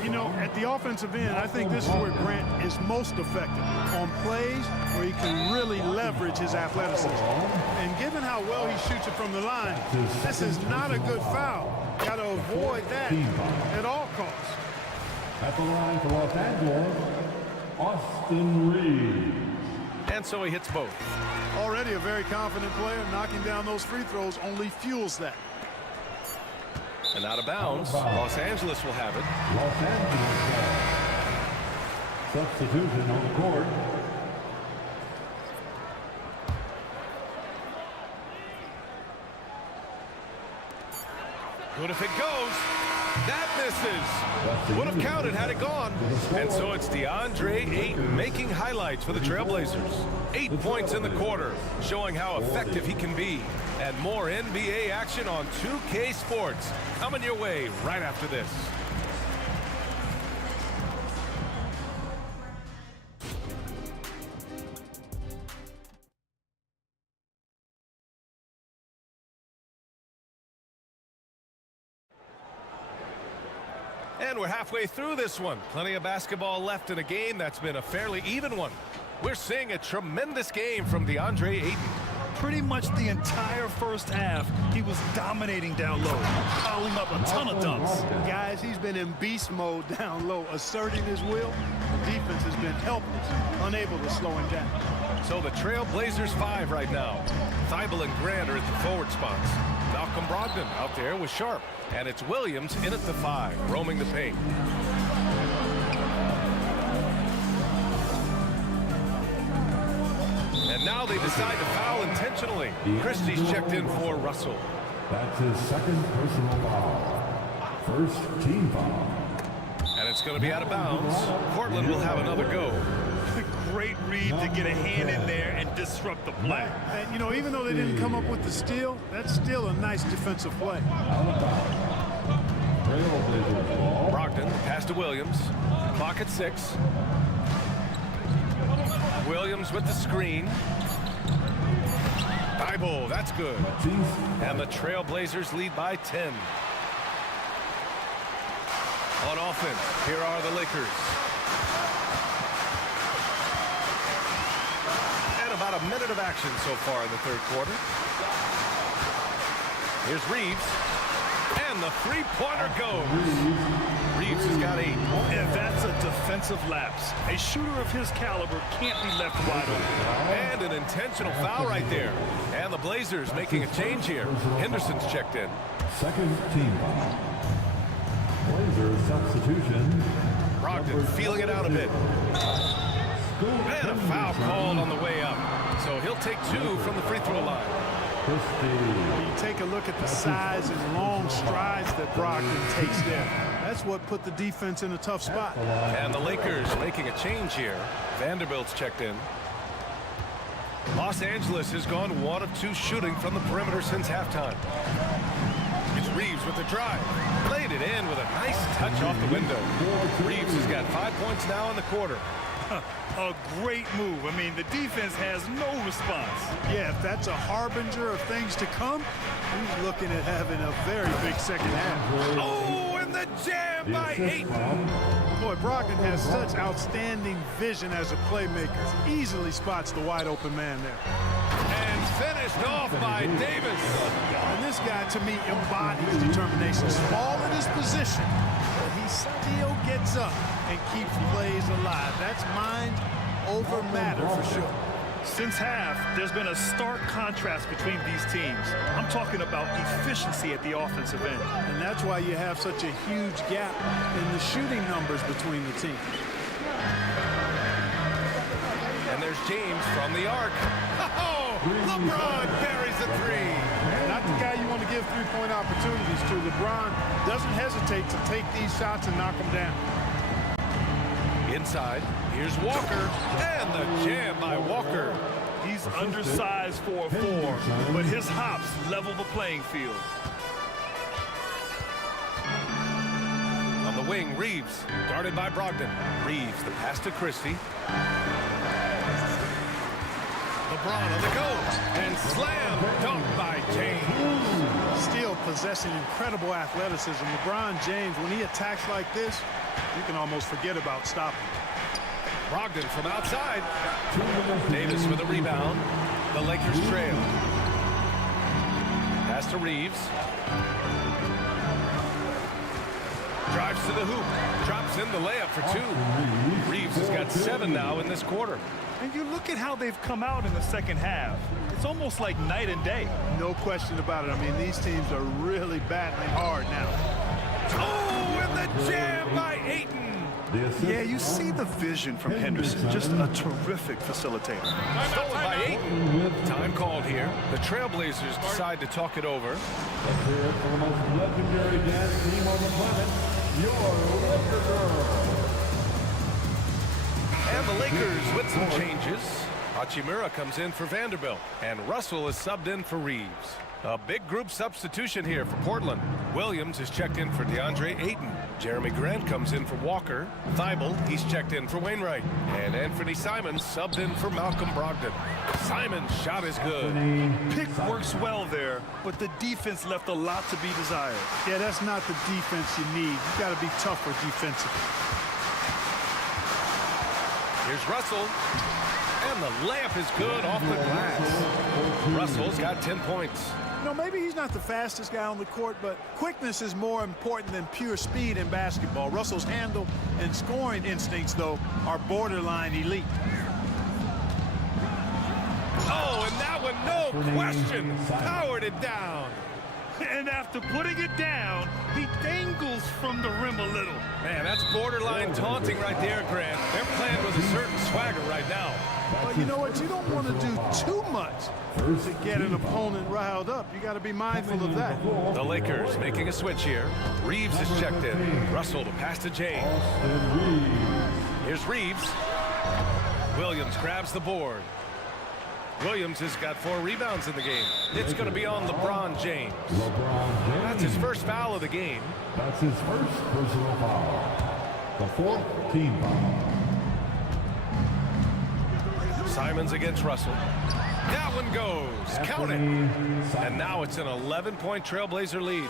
You know, at the offensive end, I think this is where Grant is most effective. On plays where he can really leverage his athleticism. And given how well he shoots it from the line, this is not a good foul. Got to avoid that at all costs. At the line for Los Angeles, Austin Reeves. And so he hits both. Already a very confident player. Knocking down those free throws only fuels that. And out of bounds, Los Angeles will have it. Los Angeles substitution on the court. Good if it goes. That misses. Would have counted had it gone. And so it's DeAndre Ayton making highlights for the Trailblazers. 8 points in the quarter, showing how effective he can be. And more NBA action on 2K Sports coming your way right after this. And we're halfway through this one. Plenty of basketball left in a game that's been a fairly even one. We're seeing a tremendous game from DeAndre Ayton. Pretty much the entire first half, he was dominating down low, piling up a ton of dunks. Guys, he's been in beast mode down low, asserting his will. The defense has been helpless, unable to slow him down. So the Trailblazers 5 right now. Thibault and Grant are at the forward spots. Malcolm Brogdon out there with Sharp. And it's Williams in at the 5, roaming the paint. And now they decide to foul intentionally. Christie's checked in for Russell. That's his second personal foul. First team foul. And it's going to be out of bounds. Portland will have another go. Great read to get a hand in there and disrupt the play. And, you know, even though they didn't come up with the steal, that's still a nice defensive play. Brogdon, pass to Williams. Clock at 6. Thibault, that's good. And the Trailblazers lead by 10. On offense, here are the Lakers. And about a minute of action so far in the third quarter. Here's Reeves. And the three-pointer goes. Reeves has got 8. And that's a defensive lapse. A shooter of his caliber can't be left wide open. And an intentional foul right there. And the Blazers making a change here. Henderson's checked in. Second team foul. Blazers substitution. Brogdon feeling it out a bit. And a foul called on the way up. So he'll take 2 from the free throw line. You take a look at the size and long strides that Brogdon takes there. That's what put the defense in a tough spot. And the Lakers making a change here. Vanderbilt's checked in. Los Angeles has gone 1 of 2 shooting from the perimeter since halftime. It's Reeves with the drive. Laid it in with a nice touch off the window. Reeves has got 5 points now in the quarter. A great move. I mean, the defense has no response. Yeah, if that's a harbinger of things to come, he's looking at having a very big second half. Oh, and the jam by Ayton. Boy, Brogdon has such outstanding vision as a playmaker. Easily spots the wide open man there. And finished off by Davis. And this guy, to me, embodies determination. Small in his position, but he still gets up and keeps plays alive. That's mind over matter for sure. Since half, there's been a stark contrast between these teams. I'm talking about efficiency at the offensive end. And that's why you have such a huge gap in the shooting numbers between the teams. And there's James from the arc. Oh, LeBron buries a 3. Not the guy you want to give three-point opportunities to. LeBron doesn't hesitate to take these shots and knock them down. Inside, here's Walker, and the jam by Walker. He's undersized for a 4, but his hops level the playing field. On the wing, Reeves, guarded by Brogdon. Reeves, the pass to Christie. LeBron on the go, and slam dunk by James. Still possessing incredible athleticism. LeBron James, when he attacks like this, you can almost forget about stopping. Brogdon from outside. Davis with a rebound. The Lakers trail. Pass to Reeves. Drives to the hoop. Drops in the layup for 2. Reeves has got 7 now in this quarter. And you look at how they've come out in the second half. It's almost like night and day. No question about it. I mean, these teams are really battling hard now. Oh, and the jam by Ayton. Yeah, you see the vision from Henderson. Just a terrific facilitator. Stolen by Ayton. Time called here. The Trailblazers decide to talk it over. Let's hear it for the most legendary dance team on the planet, your Laker Girls. And the Lakers with some changes. Hachimura comes in for Vanderbilt, and Russell is subbed in for Reeves. A big group substitution here for Portland. Williams is checked in for DeAndre Ayton. Jeremy Grant comes in for Walker. Thibault, he's checked in for Wainwright. And Anthony Simons subbed in for Malcolm Brogdon. Simons' shot is good. Pick works well there, but the defense left a lot to be desired. Yeah, that's not the defense you need. You got to be tougher defensively. Here's Russell. And the layup is good off the glass. Russell's got 10 points. You know, maybe he's not the fastest guy on the court, but quickness is more important than pure speed in basketball. Russell's handle and scoring instincts, though, are borderline elite. Oh, and that one, no question, powered it down. And after putting it down, he dangles from the rim a little. Man, that's borderline taunting right there, Grant. They're playing with a certain swagger right now. But you know what? You don't want to do too much to get an opponent riled up. You got to be mindful of that. The Lakers making a switch here. Reeves is checked in. Russell to pass to James. Here's Reeves. Williams grabs the board. Williams has got 4 rebounds in the game. It's going to be on LeBron James. That's his first foul of the game. That's his first personal foul. The 4th team foul. Simons against Russell. That one goes. Count it. And now it's an 11-point Trailblazer lead.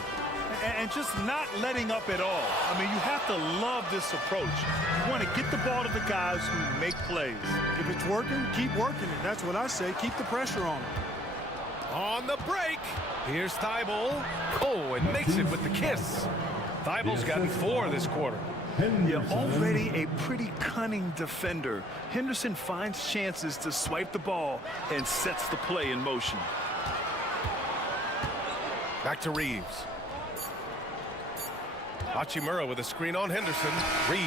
And just not letting up at all. I mean, you have to love this approach. You want to get the ball to the guys who make plays. If it's working, keep working it. That's what I say. Keep the pressure on them. On the break, here's Thibault. Oh, and makes it with the kiss. Thibault's gotten 4 this quarter. Yeah, already a pretty cunning defender. Henderson finds chances to swipe the ball and sets the play in motion. Back to Reeves. Hachimura with a screen on Henderson. Reeves.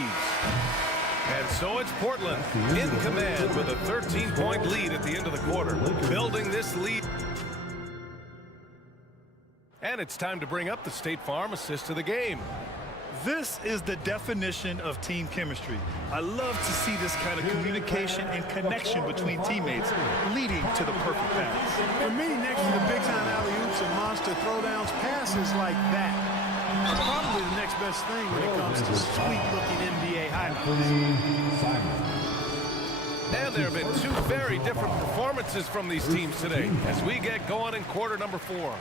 And so it's Portland in command with a 13-point lead at the end of the quarter. Building this lead. And it's time to bring up the State Farm assist of the game. This is the definition of team chemistry. I love to see this kind of communication and connection between teammates leading to the perfect pass. For me, next to the big-time alley-oops and monster throwdowns, passes like that are probably the next best thing when it comes to sweet-looking NBA highlights. And there have been 2 very different performances from these teams today as we get going in quarter number 4.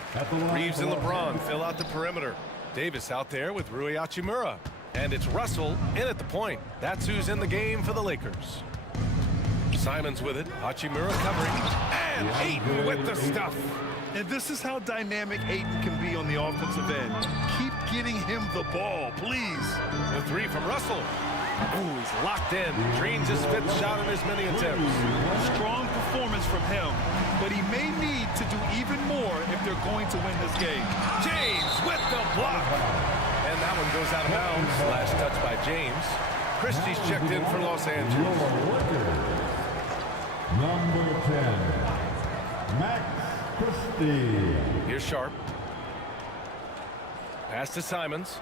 Reeves and LeBron fill out the perimeter. Davis out there with Rui Hachimura. And it's Russell in at the point. That's who's in the game for the Lakers. Simons with it. Hachimura covering. And Ayton with the stuff. And this is how dynamic Ayton can be on the offensive end. Keep getting him the ball, please. The 3 from Russell. Ooh, he's locked in. Dreams his 5th shot in as many attempts. Strong performance from him, but he may need to do even more if they're going to win this game. James with the block. And that one goes out of bounds. Last touch by James. Christie's checked in for Los Angeles. Number 10, Max Christie. Here's Sharp. Pass to Simons.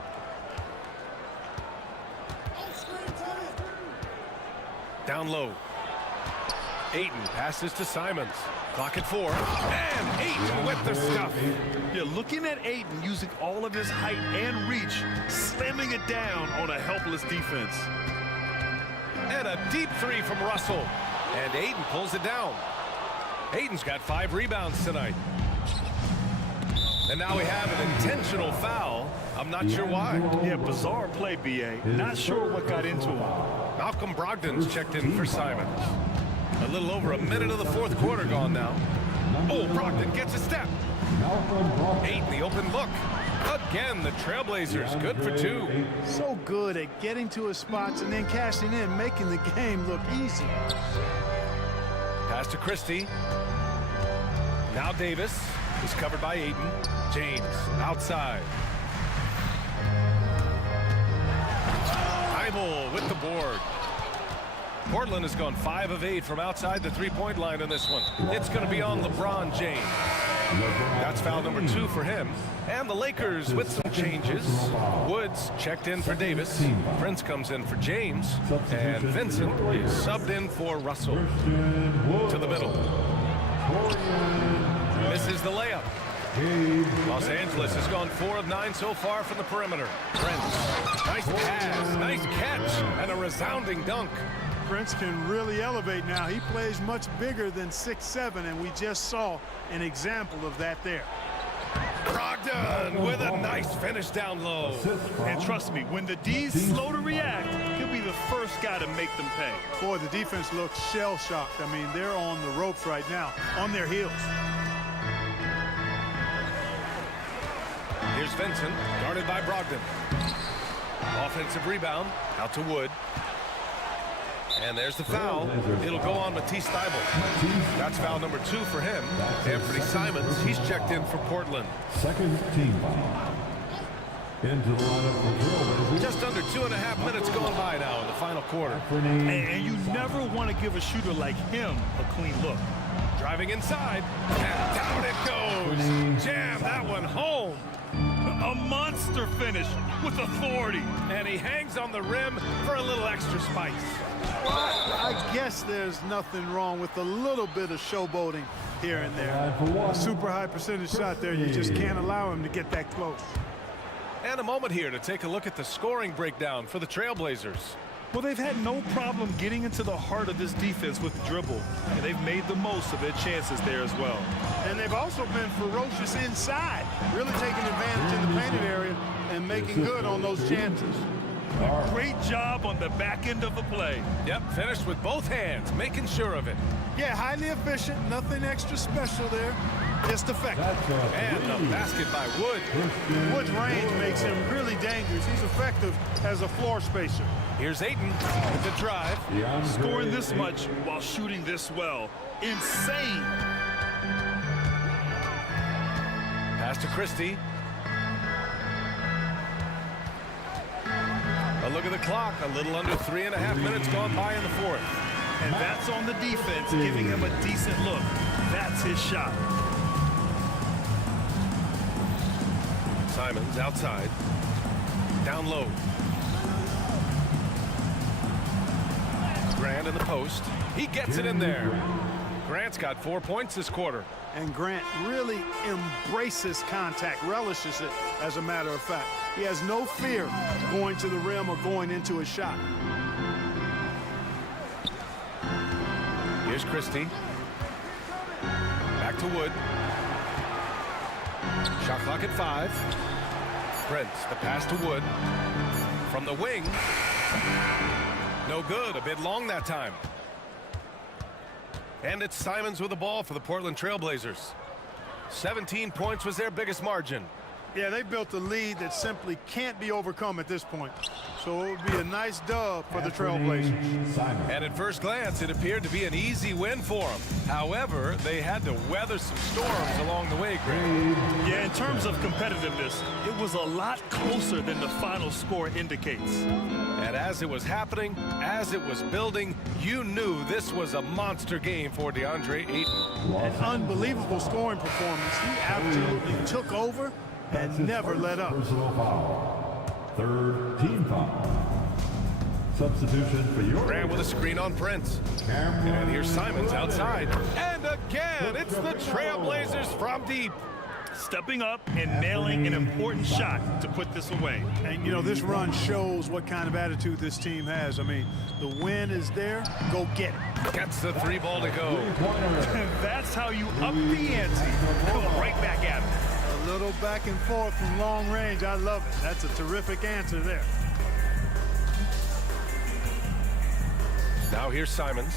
Down low. Ayton passes to Simons. Clock at 4. And Ayton with the stuff. Yeah, looking at Ayton using all of his height and reach, slamming it down on a helpless defense. And a deep 3 from Russell. And Ayton pulls it down. Ayton's got 5 rebounds tonight. And now we have an intentional foul. I'm not sure why. Yeah, bizarre play, B.A. Not sure what got into him. Malcolm Brogdon's checked in for Simons. A little over a minute of the 4th quarter gone now. Oh, Brogdon gets a step. Ayton, the open look. Again, the Trailblazers good for 2. So good at getting to his spots and then cashing in, making the game look easy. Pass to Christie. Now Davis is covered by Ayton. James outside. Thibault with the board. Portland has gone 5 of 8 from outside the 3-point line in this one. It's going to be on LeBron James. That's foul number 2 for him. And the Lakers with some changes. Woods checked in for Davis. Prince comes in for James. And Vincent is subbed in for Russell. To the middle. Misses the layup. Los Angeles has gone 4 of 9 so far from the perimeter. Prince, nice pass, nice catch, and a resounding dunk. Prince can really elevate now. He plays much bigger than 6'7", and we just saw an example of that there. Brogdon with a nice finish down low. And trust me, when the D's slow to react, he'll be the first guy to make them pay. Boy, the defense looks shell-shocked. I mean, they're on the ropes right now, on their heels. Here's Vincent, guarded by Brogdon. Offensive rebound, out to Wood. And there's the foul. It'll go on Matisse Thybulle. That's foul number 2 for him. Anthony Simons, he's checked in for Portland. Second team foul. Into the lineup for Trailblazers. Just under 2.5 minutes going by now in the final quarter. And you never want to give a shooter like him a clean look. Driving inside, and down it goes. Jam that one home. A monster finish with authority. And he hangs on the rim for a little extra spice. Well, I guess there's nothing wrong with a little bit of showboating here and there. A super high percentage shot there, you just can't allow him to get that close. And a moment here to take a look at the scoring breakdown for the Trailblazers. Well, they've had no problem getting into the heart of this defense with the dribble, and they've made the most of their chances there as well. And they've also been ferocious inside, really taking advantage in the painted area and making good on those chances. A great job on the back end of the play. Yep, finished with both hands, making sure of it. Yeah, highly efficient, nothing extra special there, just effective. And the basket by Wood. Wood's range makes him really dangerous. He's effective as a floor spacer. Here's Ayton with the drive. Scoring this much while shooting this well. Insane. Pass to Christie. A look at the clock. A little under 3.5 minutes gone by in the fourth. And that's on the defense, giving him a decent look. That's his shot. Simons outside. Down low. Grant in the post. He gets it in there. Grant's got 4 points this quarter. And Grant really embraces contact, relishes it, as a matter of fact. He has no fear going to the rim or going into a shot. Here's Christie. Back to Wood. Shot clock at 5. Prince, the pass to Wood. From the wing. No good, a bit long that time. And it's Simons with the ball for the Portland Trailblazers. 17 points was their biggest margin. Yeah, they built a lead that simply can't be overcome at this point. So it would be a nice dub for the Trailblazers. And at first glance, it appeared to be an easy win for them. However, they had to weather some storms along the way, Greg. Yeah, in terms of competitiveness, it was a lot closer than the final score indicates. And as it was happening, as it was building, you knew this was a monster game for DeAndre Ayton. An unbelievable scoring performance. He absolutely took over and never let up. Personal foul. Third team foul. Substitution for your... Grant with a screen on Prince. And here's Simons outside. And again, it's the Trailblazers from deep. Stepping up and nailing an important shot to put this away. And, you know, this run shows what kind of attitude this team has. I mean, the win is there. Go get it. Gets the 3 ball to go. That's how you up the ante. Come right back at it. A little back and forth from long range. I love it. That's a terrific answer there. Now here's Simons.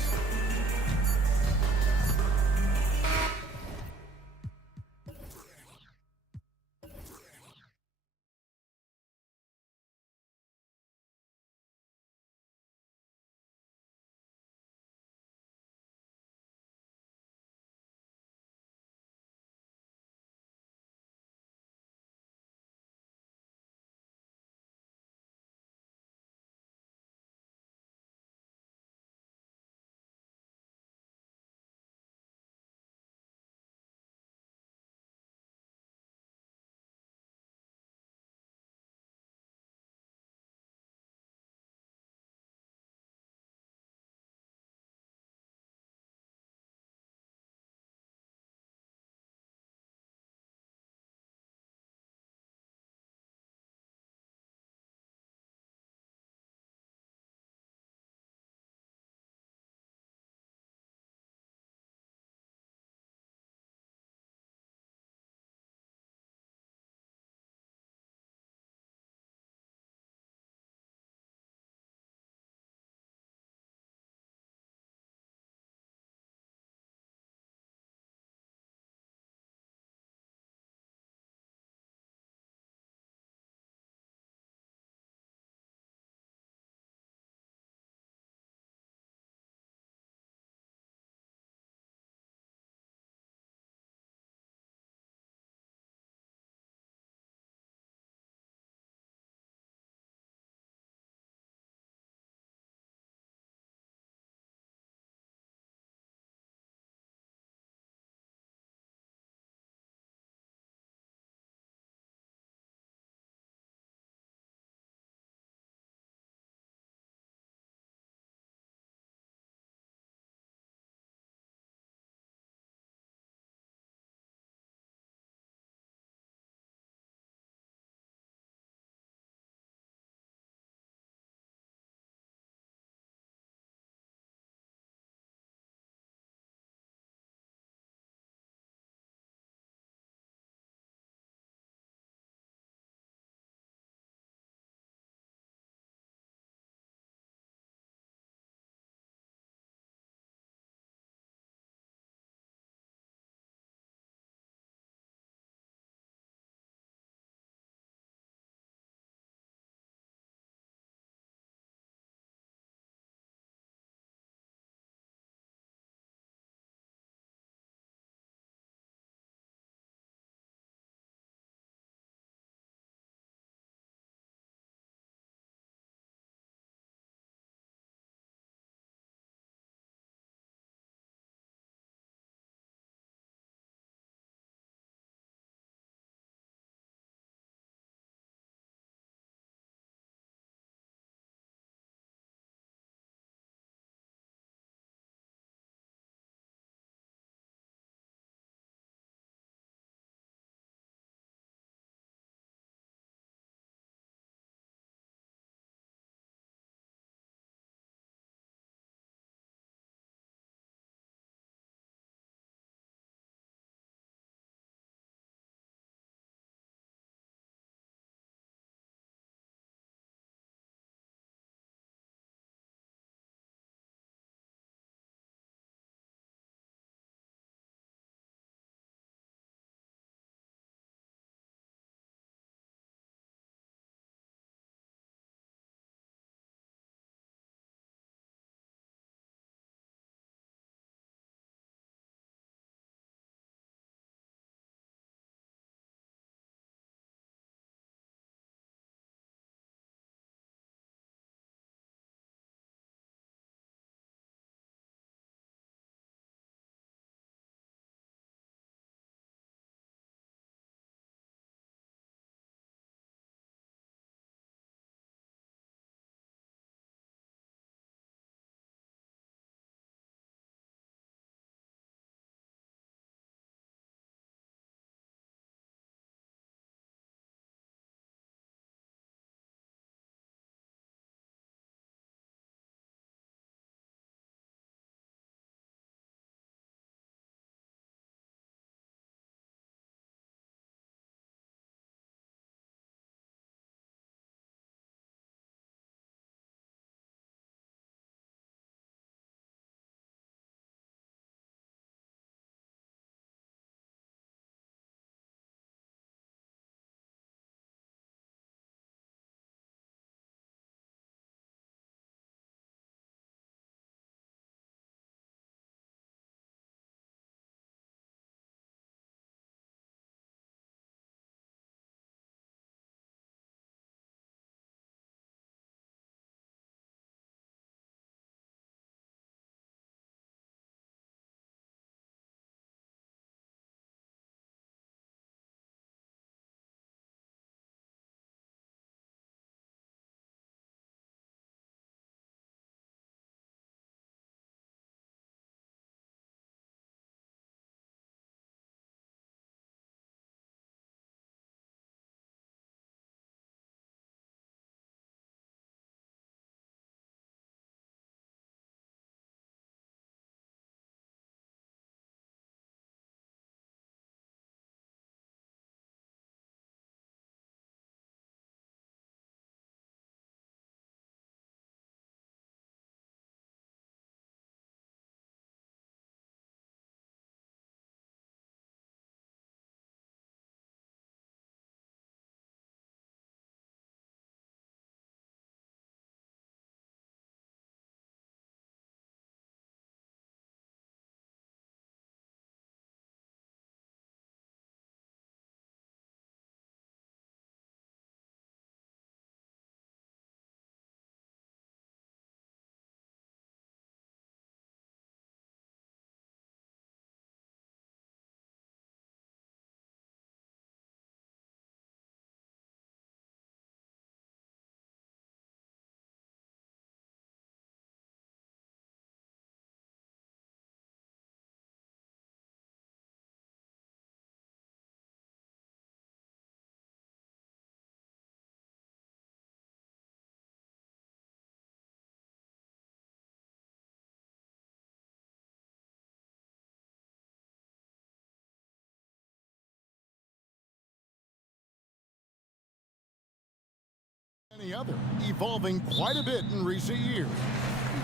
other, evolving quite a bit in recent years.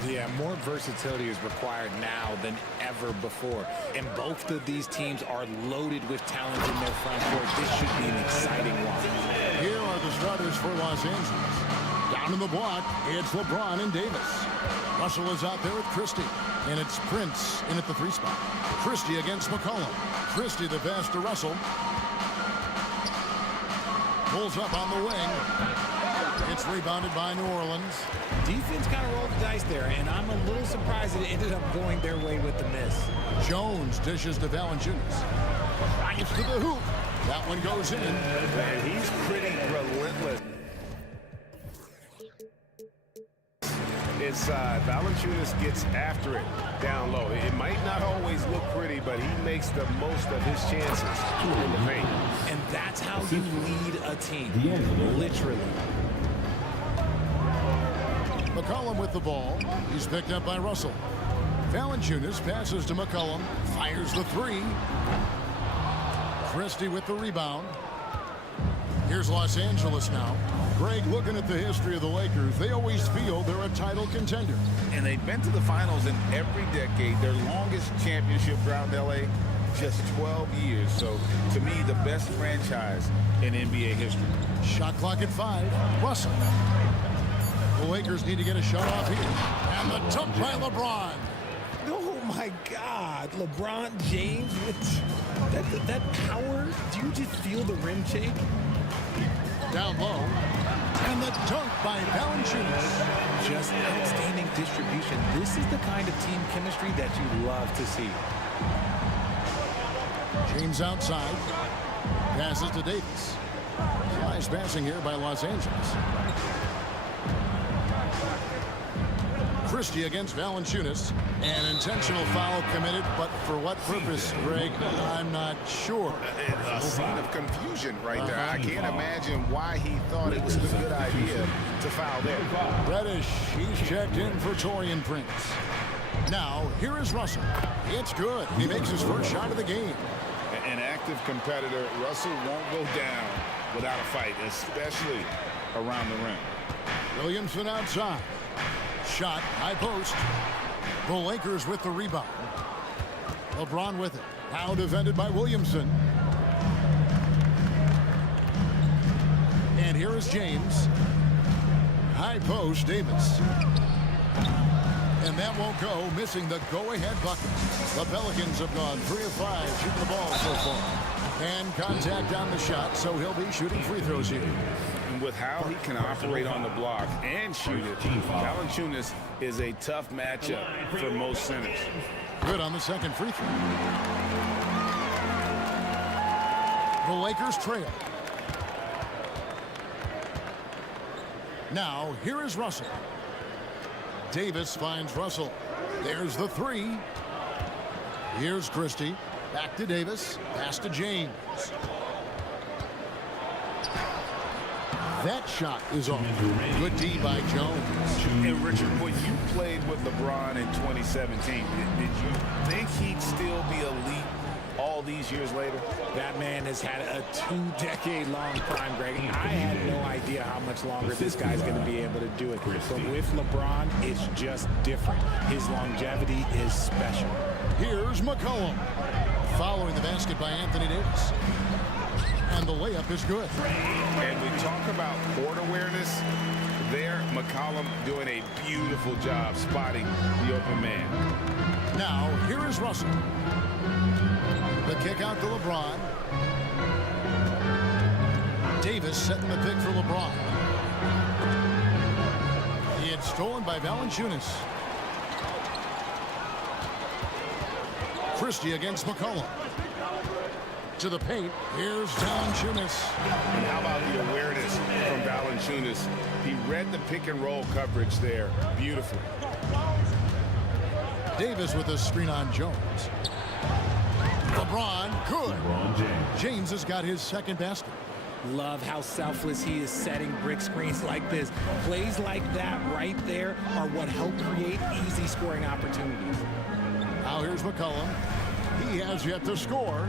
Yeah, more versatility is required now than ever before. And both of these teams are loaded with talent in their front court. This should be an exciting one. Here are the starters for Los Angeles. Down in the block, it's LeBron and Davis. Russell is out there with Christie. And it's Prince in at the 3 spot. Christie against McCollum. Christie the pass to Russell. Pulls up on the wing. It's rebounded by New Orleans. Defense kind of rolled the dice there, and I'm a little surprised that it ended up going their way with the miss. Jones dishes to Valanciunas. Drives to the hoop. That one goes in. And he's pretty relentless. Inside, Valanciunas gets after it down low. It might not always look pretty, but he makes the most of his chances in the paint. And that's how you lead a team, literally. McCollum with the ball. He's picked up by Russell. Valanciunas passes to McCollum. Fires the 3. Christie with the rebound. Here's Los Angeles now. Greg, looking at the history of the Lakers, they always feel they're a title contender. And they've been to the finals in every decade. Their longest championship around LA, just 12 years. So, to me, the best franchise in NBA history. Shot clock at 5. Russell. The Lakers need to get a shot off here. And the dump by LeBron. Oh, my God. LeBron James with that power. Do you just feel the rim shake? Down low. And the dunk by Valanciunas. Just outstanding distribution. This is the kind of team chemistry that you love to see. James outside. Passes to Davis. Nice passing here by Los Angeles. Christie against Valanciunas. An intentional foul committed, but for what purpose, Greg? I'm not sure. A scene of confusion right there. I can't imagine why he thought it was a good idea to foul there. Reddish, he's checked in for Taurean Prince. Now, here is Russell. It's good. He makes his first shot of the game. An active competitor, Russell won't go down without a fight, especially around the rim. Williamson outside. Shot, high post. The Lakers with the rebound. LeBron with it. Now defended by Williamson. And here is James. High post, Davis. And that won't go, missing the go-ahead bucket. The Pelicans have gone 3 of 5 shooting the ball so far. And contact on the shot, so he'll be shooting free throws here. And with how he can operate on the block and shoot it, Valanciunas is a tough matchup for most centers. Good on the second free throw. The Lakers trail. Now, here is Russell. Davis finds Russell. There's the 3. Here's Christie. Back to Davis. Pass to James. That shot is off. Good D by Jones. And Richard, when you played with LeBron in 2017, did you think he'd still be elite all these years later? That man has had a 2-decade-long prime, Greg. I had no idea how much longer this guy's going to be able to do it. But with LeBron, it's just different. His longevity is special. Here's McCollum. Following the basket by Anthony Davis. And the layup is good. And we talk about court awareness. There, McCollum doing a beautiful job spotting the open man. Now, here is Russell. The kick out to LeBron. Davis setting the pick for LeBron. It's stolen by Valanciunas. Christie against McCollum. To the paint. Here's Valanciunas. And how about the awareness from Valanciunas? He read the pick and roll coverage there beautifully. Davis with a screen on Jones. LeBron, good. James has got his second basket. Love how selfless he is setting brick screens like this. Plays like that right there are what help create easy scoring opportunities. Now here's McCollum. He has yet to score.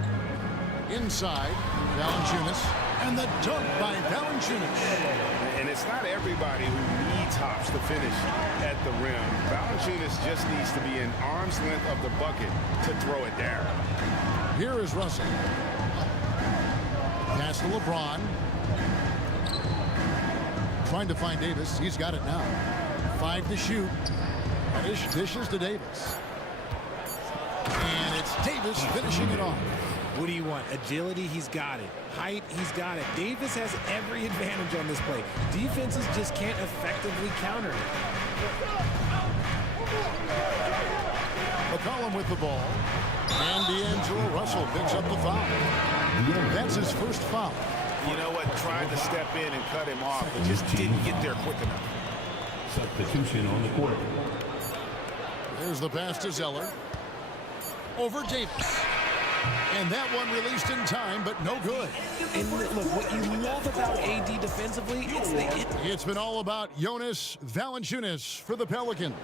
Inside, Valanciunas. And the dunk by Valanciunas. And it's not everybody who needs hops to finish at the rim. Valanciunas just needs to be an arm's length of the bucket to throw it down. Here is Russell. Pass to LeBron. Trying to find Davis. He's got it now. 5 to shoot. Dishes to Davis. And it's Davis finishing it off. What do you want? Agility, he's got it. Height, he's got it. Davis has every advantage on this play. Defenses just can't effectively counter it. McCollum with the ball. And D'Angelo Russell picks up the foul. That's his first foul. You know what? Tried to step in and cut him off, but just didn't get there quick enough. Substitution on the court. There's the pass to Zeller. Over Davis. And that one released in time, but no good. And look, what you love about AD defensively, It's been all about Jonas Valanciunas for the Pelicans.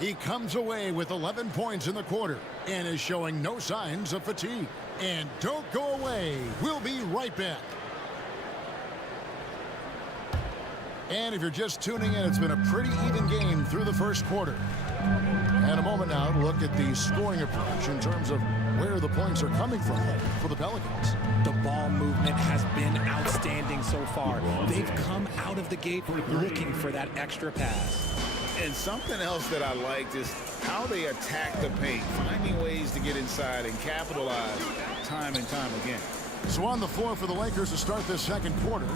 He comes away with 11 points in the quarter and is showing no signs of fatigue. And don't go away. We'll be right back. And if you're just tuning in, it's been a pretty even game through the first quarter. And a moment now to look at the scoring approach in terms of where the points are coming from for the Pelicans. The ball movement has been outstanding so far. They've come out of the gate looking for that extra pass. And something else that I liked is how they attack the paint, finding ways to get inside and capitalize time and time again. So on the floor for the Lakers to start this second quarter.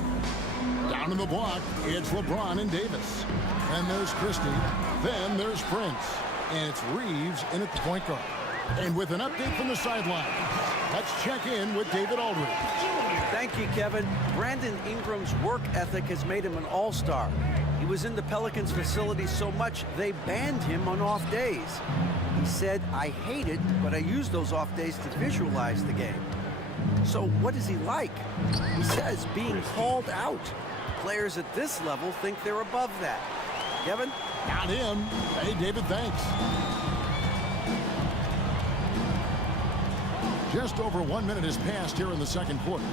Down in the block, it's LeBron and Davis. And there's Christie. Then there's Prince. And it's Reeves in at the point guard. And with an update from the sideline, let's check in with David Aldridge. Thank you, Kevin. Brandon Ingram's work ethic has made him an all-star. He was in the Pelicans facility so much they banned him on off days. He said, "I hate it, but I use those off days to visualize the game." So what is he like? He says being called out. Players at this level think they're above that. Kevin? Not him. Hey, David, thanks. Just over 1 minute has passed here in the second quarter.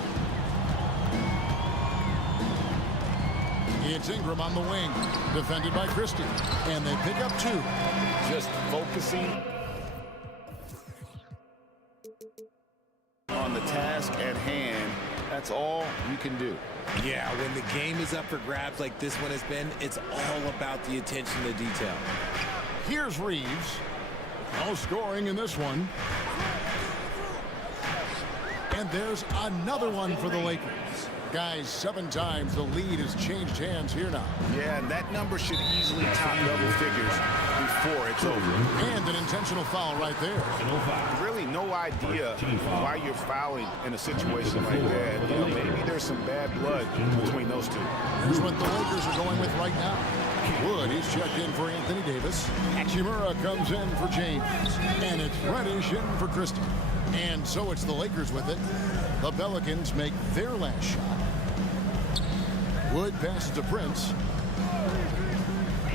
It's Ingram on the wing, defended by Christie, and they pick up 2. Just focusing on the task at hand, that's all you can do. Yeah, when the game is up for grabs like this one has been, it's all about the attention to detail. Here's Reeves. No scoring in this one. And there's another one for the Lakers. Guys, 7 times the lead has changed hands here now. Yeah, and that number should easily top double figures before it's over. And an intentional foul right there. Really no idea why you're fouling in a situation like that. You know, maybe there's some bad blood between those two. Here's what the Lakers are going with right now. Wood, he's checked in for Anthony Davis. Hachimura comes in for James. And it's Reddish in for Christie. And so it's the Lakers with it. The Pelicans make their last shot. Wood passes to Prince.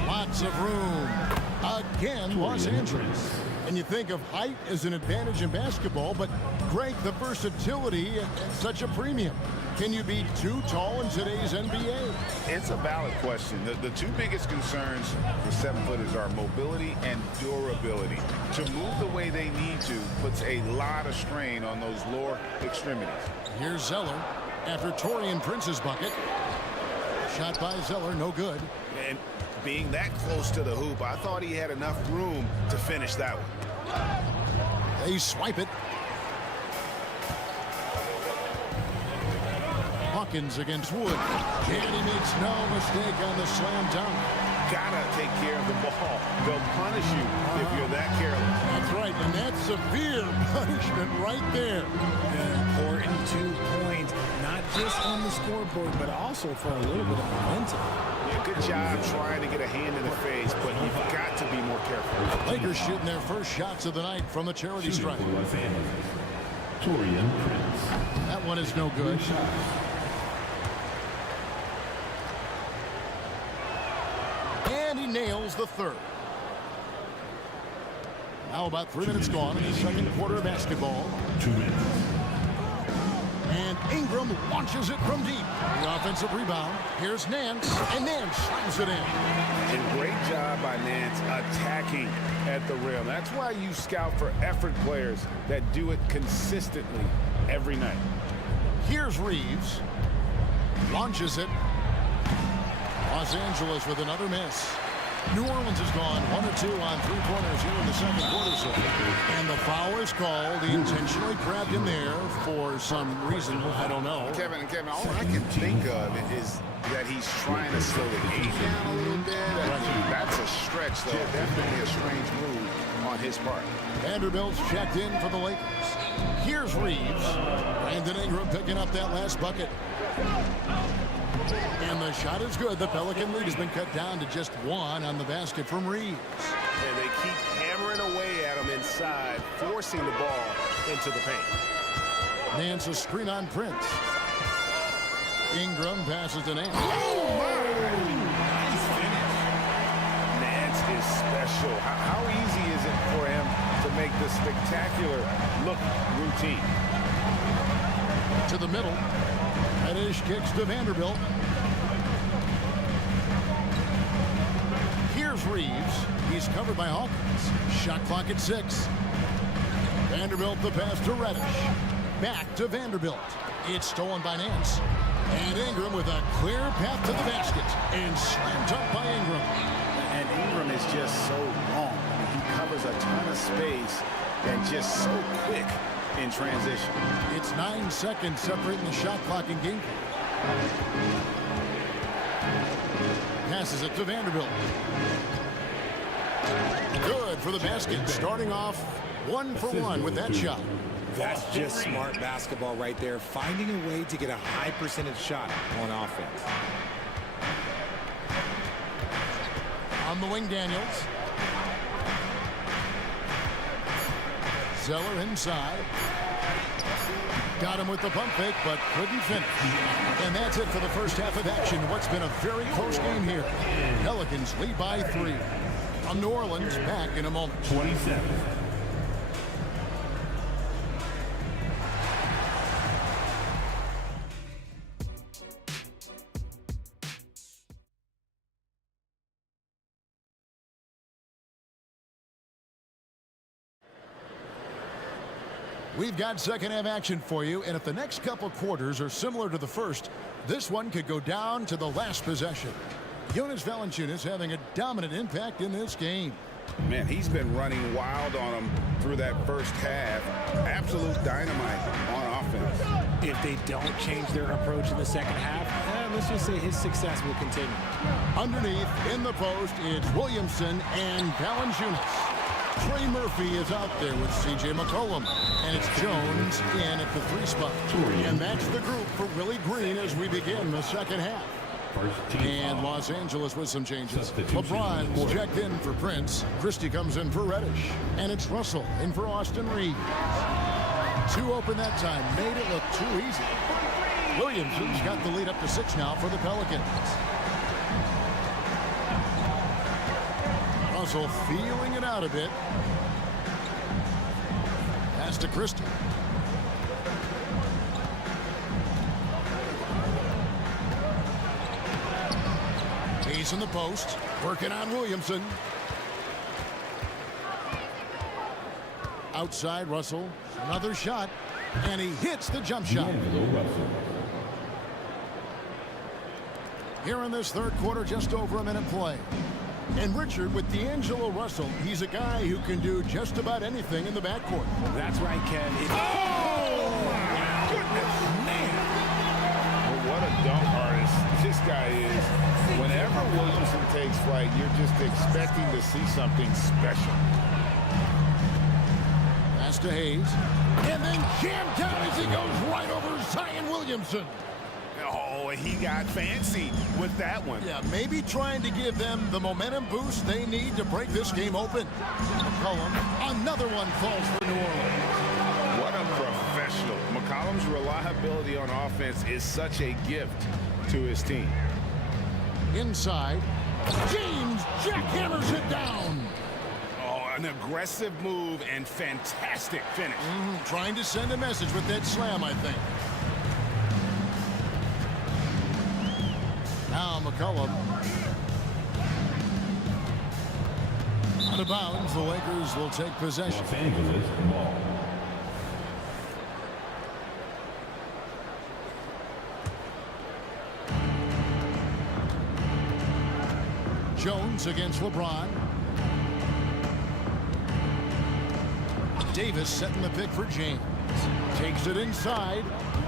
Lots of room. Again, Los Angeles. And you think of height as an advantage in basketball, but Greg, the versatility at such a premium. Can you be too tall in today's NBA? It's a valid question. The 2 biggest concerns for 7-footers are mobility and durability. To move the way they need to puts a lot of strain on those lower extremities. Here's Zeller after Taurean Prince's bucket. Shot by Zeller, no good. And being that close to the hoop, I thought he had enough room to finish that one. They swipe it. Hawkins against Wood. And he makes no mistake on the slam dunk. Gotta take care of the ball. They'll punish you if you're that careless. That's right, and that's severe punishment right there. An important 2 points, not just on the scoreboard, but also for a little bit of momentum. Yeah, good job trying to get a hand in the face, but you've got to be more careful. Lakers shooting their first shots of the night from the charity stripe. Taurean Prince. That one is no good. And he nails the third. Now about 3 minutes gone in the second quarter of basketball. 2 minutes. And Ingram launches it from deep. The offensive rebound. Here's Nance, and Nance slams it in. And great job by Nance attacking at the rim. That's why you scout for effort players that do it consistently every night. Here's Reeves. Launches it. Los Angeles with another miss. New Orleans has gone 1 or 2 on three-pointers here in the second quarter. So, and the foul is called. He intentionally grabbed him there for some reason. I don't know. Kevin, all I can think of is that he's trying to slow the game down a little bit. That's a stretch, though. Definitely a strange move on his part. Vanderbilt's checked in for the Lakers. Here's Reeves. Brandon Ingram picking up that last bucket. And the shot is good. The Pelican lead has been cut down to just 1 on the basket from Reeves. And they keep hammering away at him inside, forcing the ball into the paint. Nance a screen on Prince. Ingram passes to Nance. Oh, my! Nice finish. Nance is special. How easy is it for him to make the spectacular look routine? To the middle. Reddish kicks to Vanderbilt. Here's Reeves. He's covered by Hawkins. Shot clock at 6. Vanderbilt the pass to Reddish. Back to Vanderbilt. It's stolen by Nance. And Ingram with a clear path to the basket. And slammed up by Ingram. And Ingram is just so long. He covers a ton of space and just so quick in transition. It's 9 seconds separating the shot clock and game clock. Passes it to Vanderbilt. Good for the basket. Starting off 1 for 1 with that shot. That's just smart basketball right there. Finding a way to get a high percentage shot on offense. On the wing, Daniels. Zeller inside. Got him with the pump fake, but couldn't finish. And that's it for the first half of action. What's been a very close game here. Pelicans lead by 3. From New Orleans, back in a moment. 27. We've got second half action for you, and if the next couple quarters are similar to the first, this one could go down to the last possession. Jonas Valanciunas having a dominant impact in this game. Man, he's been running wild on them through that first half. Absolute dynamite on offense. If they don't change their approach in the second half, let's just say his success will continue. Underneath, in the post, it's Williamson and Valanciunas. Trey Murphy is out there with C.J. McCollum. And it's Jones in at the 3 spot. And that's the group for Willie Green as we begin the second half. And Los Angeles with some changes. LeBron's checked in for Prince. Christie comes in for Reddish. And it's Russell in for Austin Reeves. 2 open that time. Made it look too easy. Williamson's got the lead up to 6 now for the Pelicans. Russell feeling it out a bit. Pass to Christie. He's in the post, working on Williamson. Outside Russell, another shot, and he hits the jump shot. Here in this third quarter, just over a minute play. And Richard, with D'Angelo Russell, he's a guy who can do just about anything in the backcourt. That's right, Ken. Oh, my goodness, man. Well, what a dunk artist this guy is. Whenever Williamson takes flight, you're just expecting to see something special. Pass to Hayes. And then jammed down as he goes right over Zion Williamson. Oh, he got fancy with that one. Yeah, maybe trying to give them the momentum boost they need to break this game open. McCollum, another one falls for New Orleans. What a professional. McCollum's reliability on offense is such a gift to his team. Inside, James jackhammers it down. Oh, an aggressive move and fantastic finish. Trying to send a message with that slam, I think. McCollum. Out of bounds, the Lakers will take possession. Los Angeles ball. Jones against LeBron. Davis setting the pick for James. Takes it inside.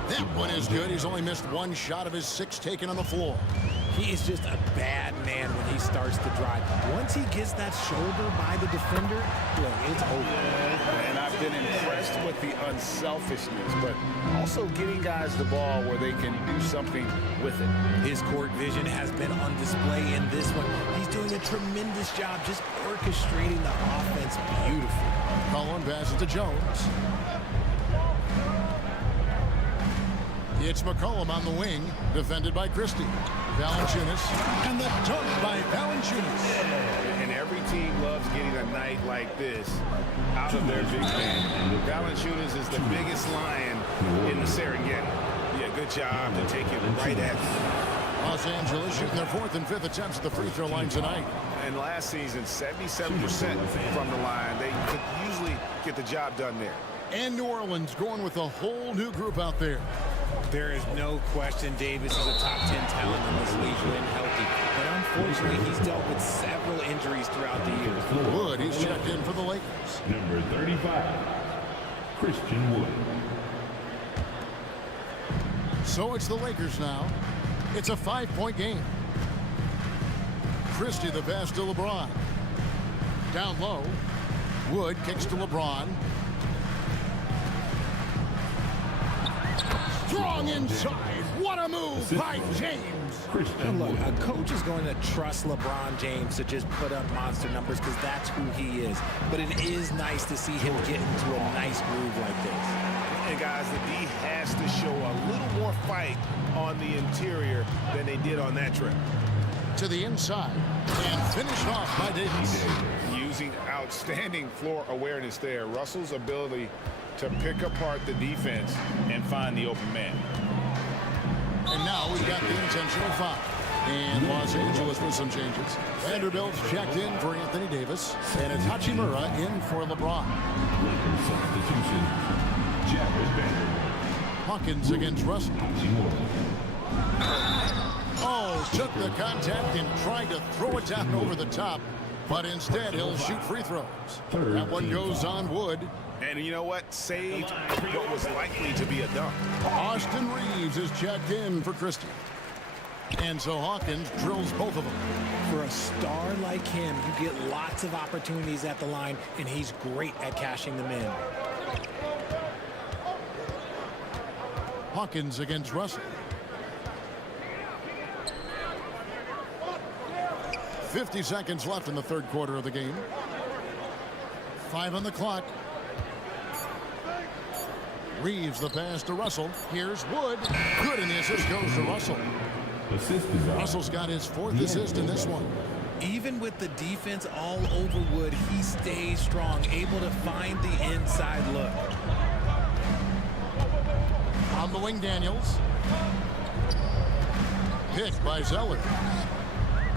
That one is good. He's only missed one shot of his 6 taken on the floor. He is just a bad man when he starts to drive. Once he gets that shoulder by the defender, look, it's over. And I've been impressed with the unselfishness, but also getting guys the ball where they can do something with it. His court vision has been on display in this one. He's doing a tremendous job just orchestrating the offense beautifully. Collin passes to Jones. It's McCollum on the wing, defended by Christie. Valanciunas, and the dunk by Valanciunas. And every team loves getting a night like this out of their big man. Valanciunas is the biggest lion in the Serengeti. Yeah, good job to take it right at him. Los Angeles shooting their 4th and 5th attempts at the free throw line tonight. And last season, 77% from the line. They could usually get the job done there. And New Orleans going with a whole new group out there. There is no question Davis is a top 10 talent in this league when healthy. But unfortunately, he's dealt with several injuries throughout the year. Wood, he's checked in for the Lakers. Number 35, Christian Wood. So it's the Lakers now. It's a 5-point game. Christie the pass to LeBron. Down low. Wood kicks to LeBron. Strong inside. What a move by James. And look, a coach is going to trust LeBron James to just put up monster numbers because that's who he is. But it is nice to see him get into a nice groove like this. And guys, the D has to show a little more fight on the interior than they did on that trip. To the inside and finished off by Davis. Using outstanding floor awareness there. Russell's ability to pick apart the defense and find the open man. And now we've got the intentional foul. And Los Angeles with some changes. Vanderbilt's checked in for Anthony Davis. And it's Hachimura in for LeBron. Lakers substitution, Jared Vanderbilt. Hawkins against Russell. Oh, took the contact and tried to throw it down over the top. But instead, he'll shoot free throws. That one goes on Wood. And you know what? Saved what was likely to be a dunk. Austin Reeves is checked in for Christie. And so Hawkins drills both of them. For a star like him, you get lots of opportunities at the line, and he's great at cashing them in. Hawkins against Russell. 50 seconds left in the third quarter of the game. 5 on the clock. Reeves the pass to Russell. Here's Wood. Good, and the assist goes to Russell. Russell's got his 4th assist in this one. Even with the defense all over Wood, he stays strong, able to find the inside look. On the wing, Daniels. Picked by Zeller.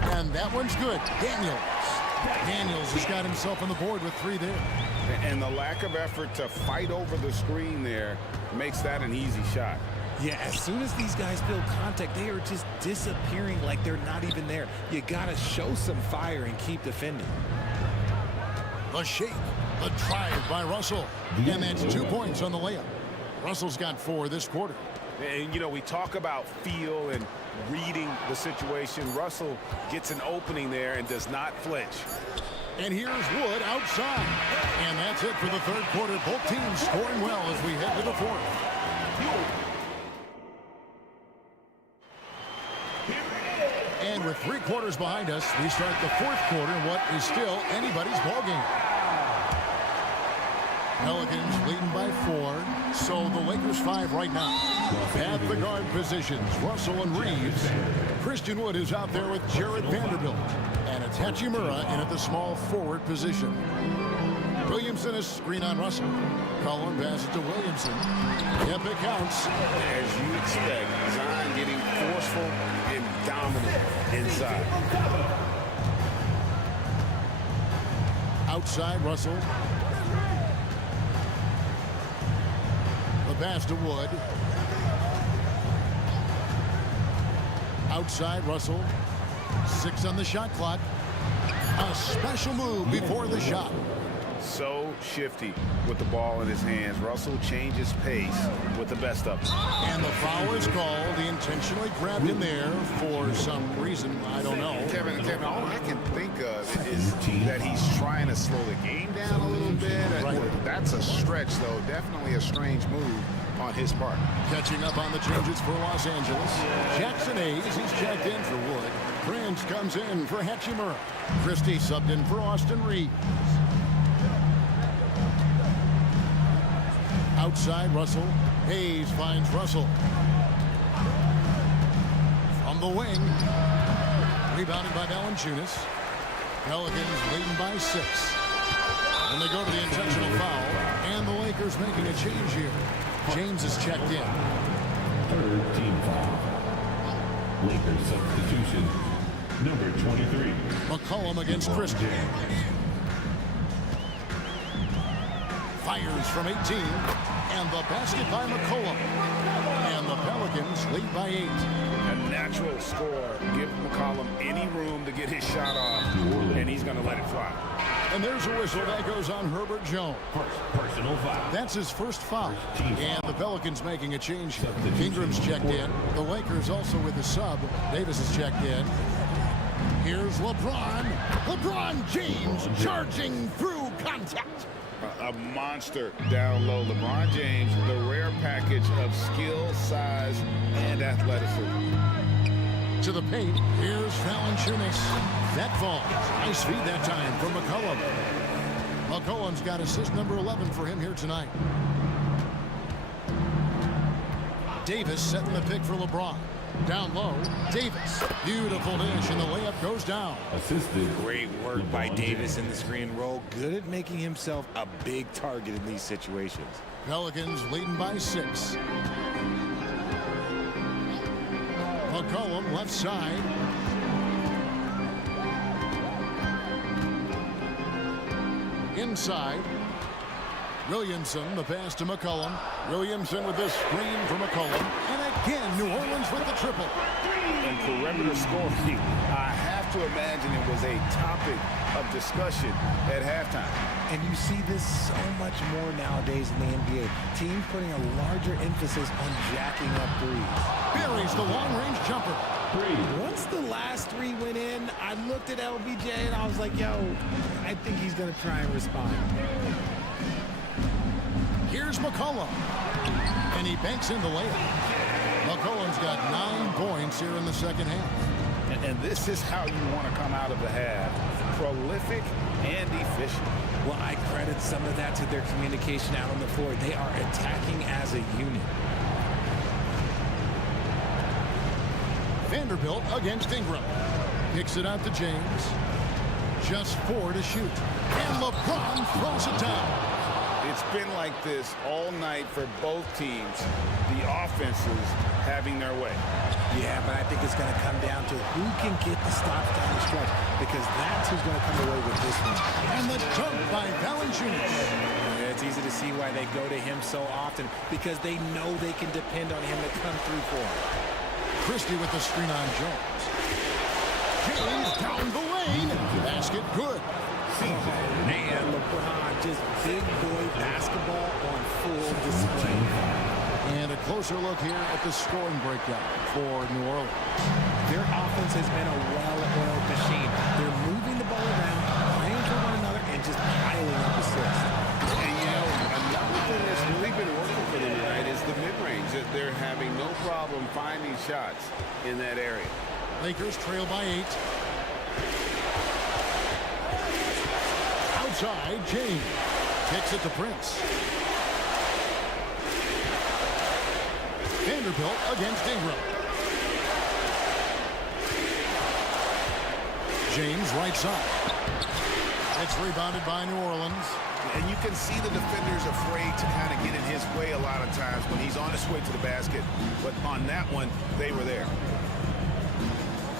And that one's good. Daniels has got himself on the board with 3 there. And the lack of effort to fight over the screen there makes that an easy shot. Yeah, as soon as these guys feel contact, they are just disappearing like they're not even there. You got to show some fire and keep defending. The shake, the drive by Russell. And that's 2 points on the layup. Russell's got 4 this quarter. And, you know, we talk about feel and reading the situation. Russell gets an opening there and does not flinch. And here's Wood outside. And that's it for the third quarter. Both teams scoring well as we head to the fourth. And with 3 quarters behind us, we start the fourth quarter in what is still anybody's ballgame. Pelicans leading by 4. So the Lakers 5 right now. At the guard positions, Russell and Reeves. Christian Wood is out there with Jared Vanderbilt. And it's Hachimura in at the small forward position. Williamson is screen on Russell. Cullen passes to Williamson. Yep, it counts. As you expect, Zion getting forceful and dominant inside. Outside, Russell. The pass to Wood. Outside, Russell. 6 on the shot clock. A special move before the shot. So shifty with the ball in his hands. Russell changes pace with the best of them. And the foul is called. He intentionally grabbed him there for some reason. I don't know. Kevin, all I can think of is that he's trying to slow the game down a little bit. Right. That's a stretch, though. Definitely a strange move on his part. Catching up on the changes for Los Angeles. Jackson Hayes, he's checked in for Wood. Prince comes in for Hachimura. Christie subbed in for Austin Reeves. Outside, Russell. Hayes finds Russell. From the wing. Rebounded by Valanciunas. Pelicans leading by 6. And they go to the intentional foul. And the Lakers making a change here. James is checked in. Third team foul. Lakers substitution, number 23. McCollum against Christie. Fires from 18. And the basket by McCollum. And the Pelicans lead by 8. A natural score. Give McCollum any room to get his shot off, and he's going to let it fly. And there's a whistle that goes on Herbert Jones. Personal foul. That's his first foul. And the Pelicans making a change here. Ingram's checked in. The Lakers also with a sub. Davis is checked in. Here's LeBron. LeBron James charging through contact. A monster down low. LeBron James, the rare package of skill, size, and athleticism. To the paint, here's Valanciunas. That falls. Nice feed that time from McCollum. McCollum's got assist number 11 for him here tonight. Davis setting the pick for LeBron. Down low, Davis. Beautiful dish, and the layup goes down. Assisted. Great work by Davis in the screen roll. Good at making himself a big target in these situations. Pelicans leading by 6. McCollum left side. Inside. Williamson, the pass to McCollum. Williamson with this screen for McCollum. And again, New Orleans with the triple. And perimeter scoring, I have to imagine it was a topic of discussion at halftime. And you see this so much more nowadays in the NBA. Teams putting a larger emphasis on jacking up threes. Buries the long-range jumper. Once the last 3 went in, I looked at LBJ and I was like, yo, I think he's going to try and respond. Here's McCollum. And he banks in the layup. McCollum's got 9 points here in the second half. And this is how you want to come out of the half. Prolific and efficient. Well, I credit some of that to their communication out on the floor. They are attacking as a unit. Vanderbilt against Ingram. Kicks it out to James. Just 4 to shoot. And LeBron throws it down. It's been like this all night for both teams. The offenses having their way. Yeah, but I think it's going to come down to who can get the stops down the stretch, because that's who's going to come away with this one. And the dunk by Valanciunas. Yeah, it's easy to see why they go to him so often, because they know they can depend on him to come through for them. Christie with the screen on Jones. James down the lane. Basket good. Man, LeBron, just big boy basketball on full display. And a closer look here at the scoring breakdown for New Orleans. Their offense has been a well-oiled machine. They're moving the ball around, playing for one another, and just piling up assists. And, you know, another thing that's really been working for them tonight is the mid-range. They're having no problem finding shots in that area. Lakers trail by 8. Outside, James kicks it to Prince. Vanderbilt against Ingram. James right side. It's rebounded by New Orleans. And you can see the defenders afraid to kind of get in his way a lot of times when he's on his way to the basket. But on that one, they were there.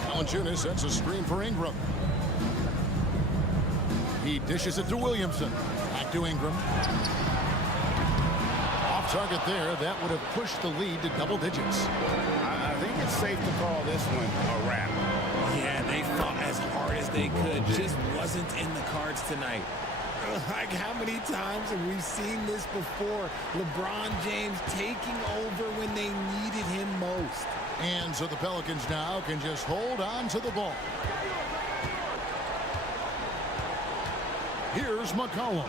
Valanciunas sets a screen for Ingram. He dishes it to Williamson. Back to Ingram. Off target there. That would have pushed the lead to double digits. I think it's safe to call this one a wrap. Yeah, they fought as hard as they could. Just wasn't in the cards tonight. Like, how many times have we seen this before? LeBron James taking over when they needed him most. And so the Pelicans now can just hold on to the ball. Here's McCollum.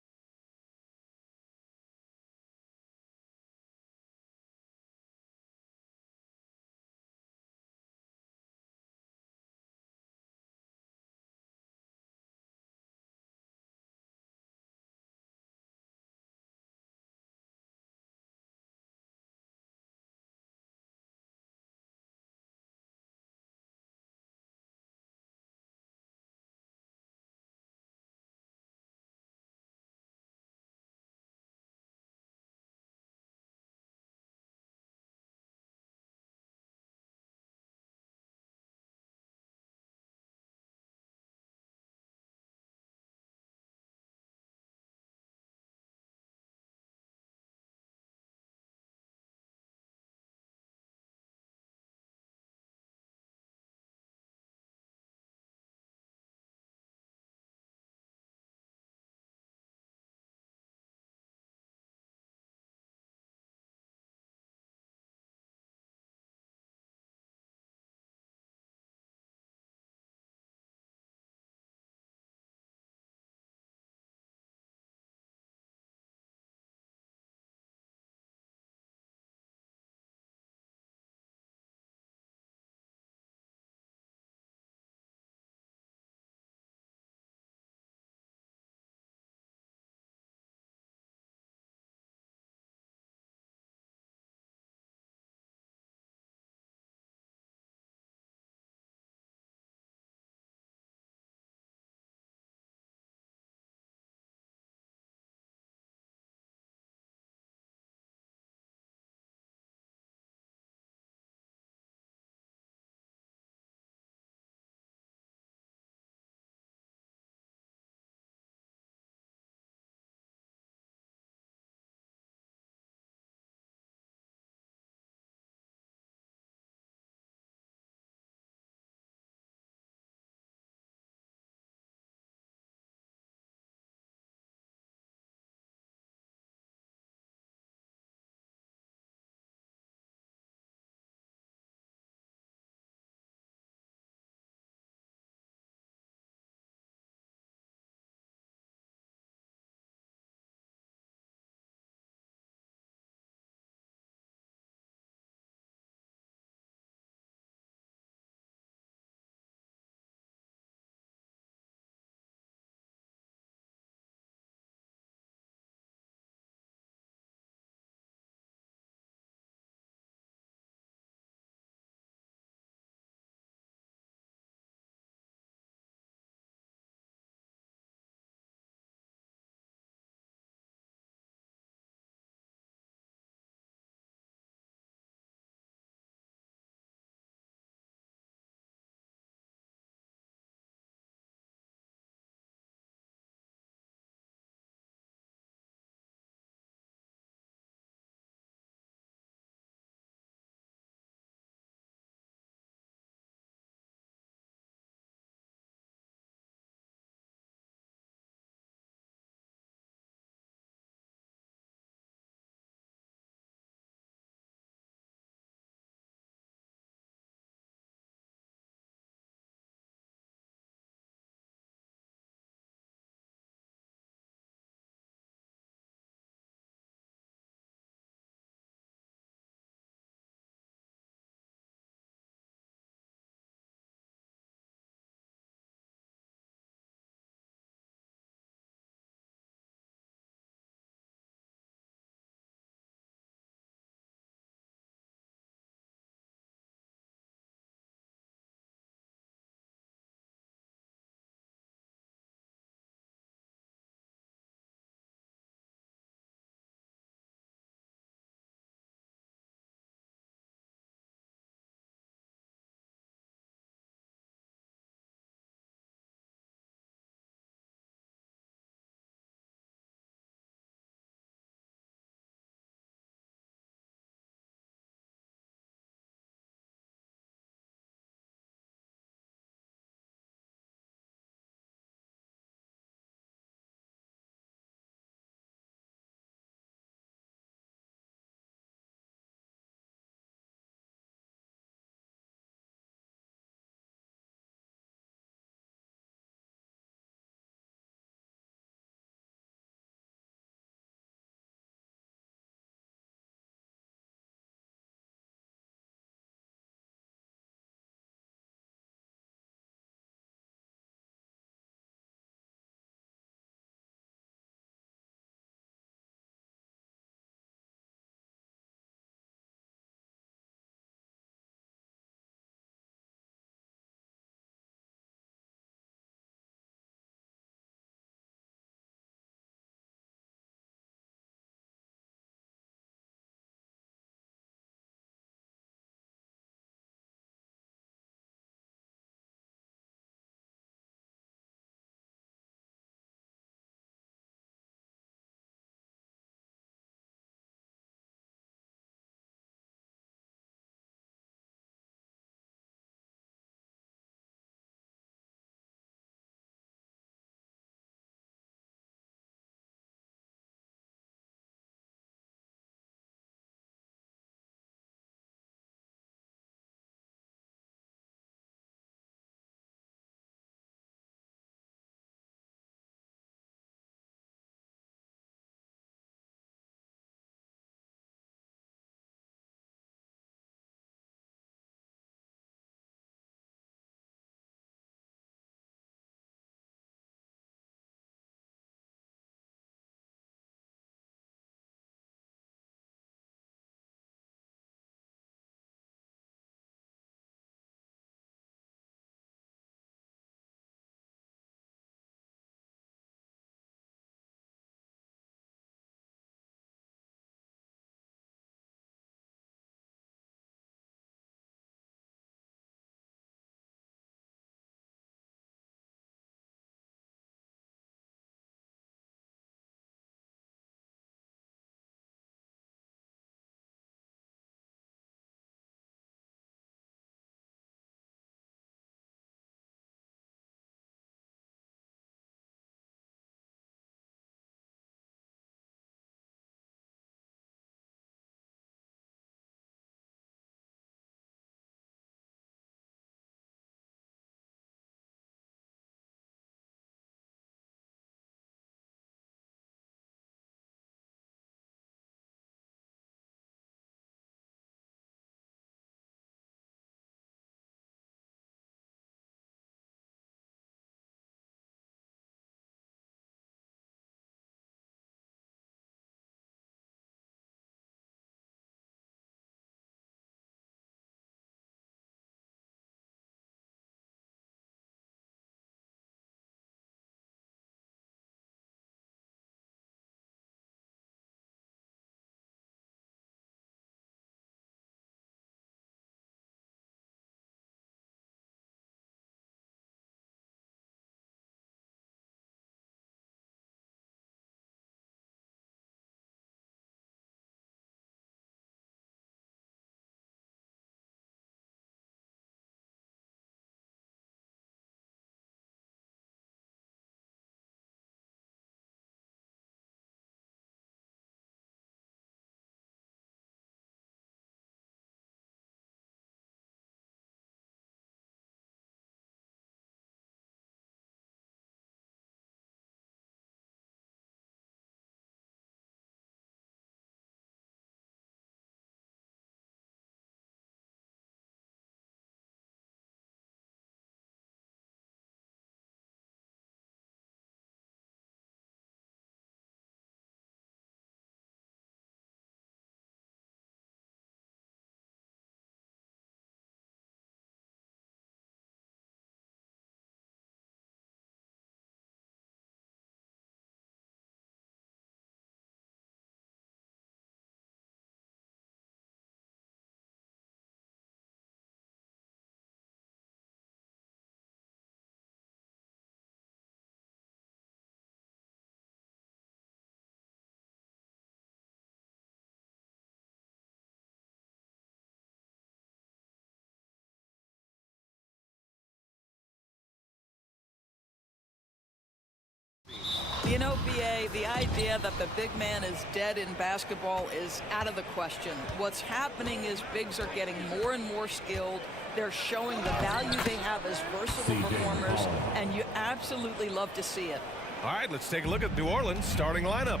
You know, BA, the idea that the big man is dead in basketball is out of the question. What's happening is bigs are getting more and more skilled. They're showing the value they have as versatile performers, and you absolutely love to see it. All right, let's take a look at New Orleans' starting lineup.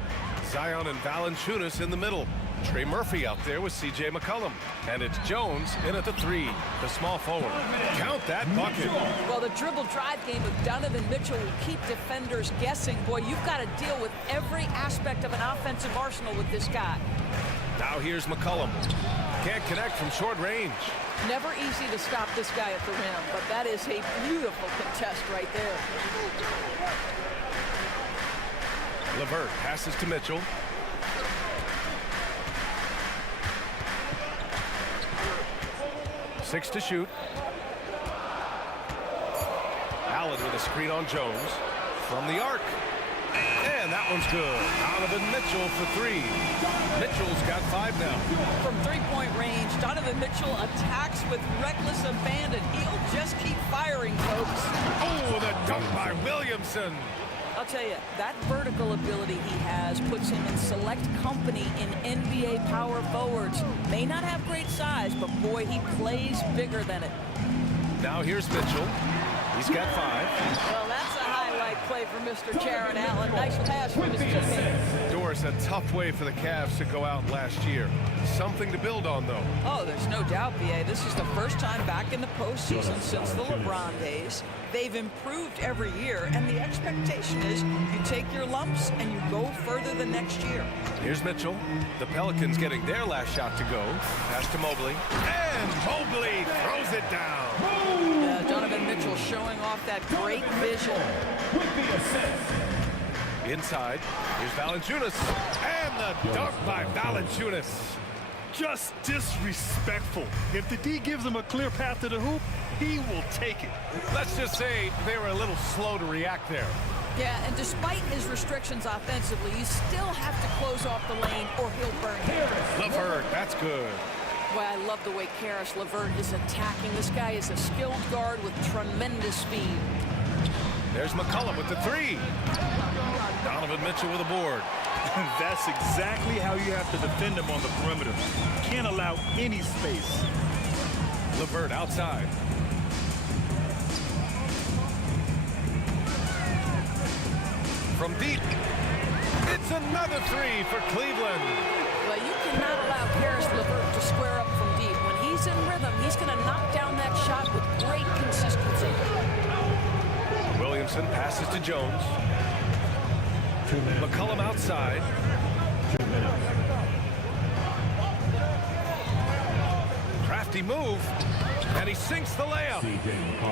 Zion and Valanciunas in the middle. Trey Murphy out there with C.J. McCollum. And it's Jones in at the 3, the small forward. Count that bucket. Well, the dribble drive game with Donovan Mitchell will keep defenders guessing. Boy, you've got to deal with every aspect of an offensive arsenal with this guy. Now here's McCollum. Can't connect from short range. Never easy to stop this guy at the rim, but that is a beautiful contest right there. LeVert passes to Mitchell. Six to shoot. Allen with a screen on Jones. From the arc. And that one's good. Donovan Mitchell for 3. Mitchell's got 5 now. From three-point range, Donovan Mitchell attacks with reckless abandon. He'll just keep firing, folks. Oh, the dunk by Williamson. I'll tell you, that vertical ability he has puts him in select company in NBA power forwards. May not have great size, but boy, he plays bigger than it. Now here's Mitchell. He's got 5. Well, that's a highlight play for Mr. Jaron Allen. Nice pass from his teammate. Doris, a tough way for the Cavs to go out last year. Something to build on, though. Oh, there's no doubt, BA. This is the first time back in the postseason since the LeBron days. They've improved every year, and the expectation is you take your lumps and you go further the next year. Here's Mitchell. The Pelicans getting their last shot to go. Pass to Mobley. And Mobley throws it down. Donovan Mitchell showing off that great vision. Inside, here's Valanciunas. And the dunk by Valanciunas. Just disrespectful. If the D gives him a clear path to the hoop, he will take it. Let's just say they were a little slow to react there. Yeah, and despite his restrictions offensively, you still have to close off the lane or he'll burn you. LeVert, that's good. Boy, I love the way Karis LeVert is attacking. This guy is a skilled guard with tremendous speed. There's McCollum with the 3. Donovan Mitchell with a board. That's exactly how you have to defend him on the perimeter. You can't allow any space. LeVert outside. From deep. It's another 3 for Cleveland. Well, you cannot allow Karis LeVert to square up from deep. When he's in rhythm, he's going to knock down that shot with great consistency. Williamson passes to Jones. McCollum outside. Crafty move. And he sinks the layup.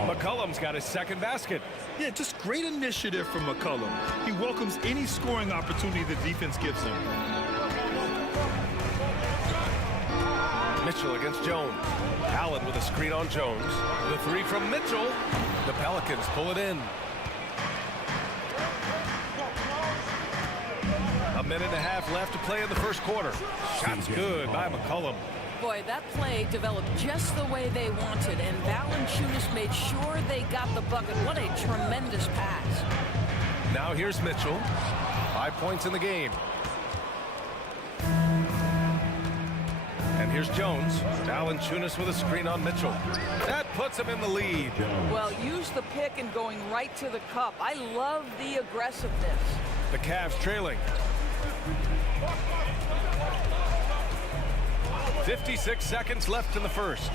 McCollum's got his second basket. Yeah, just great initiative from McCollum. He welcomes any scoring opportunity the defense gives him. Mitchell against Jones. Allen with a screen on Jones. The 3 from Mitchell. The Pelicans pull it in. A minute and a half left to play in the first quarter. Shot's good by McCollum. Boy, that play developed just the way they wanted, and Valanciunas made sure they got the bucket. What a tremendous pass. Now here's Mitchell. 5 points in the game. And here's Jones. Valanciunas with a screen on Mitchell. That puts him in the lead. Well, use the pick and going right to the cup. I love the aggressiveness. The Cavs trailing. 56 seconds left in the first.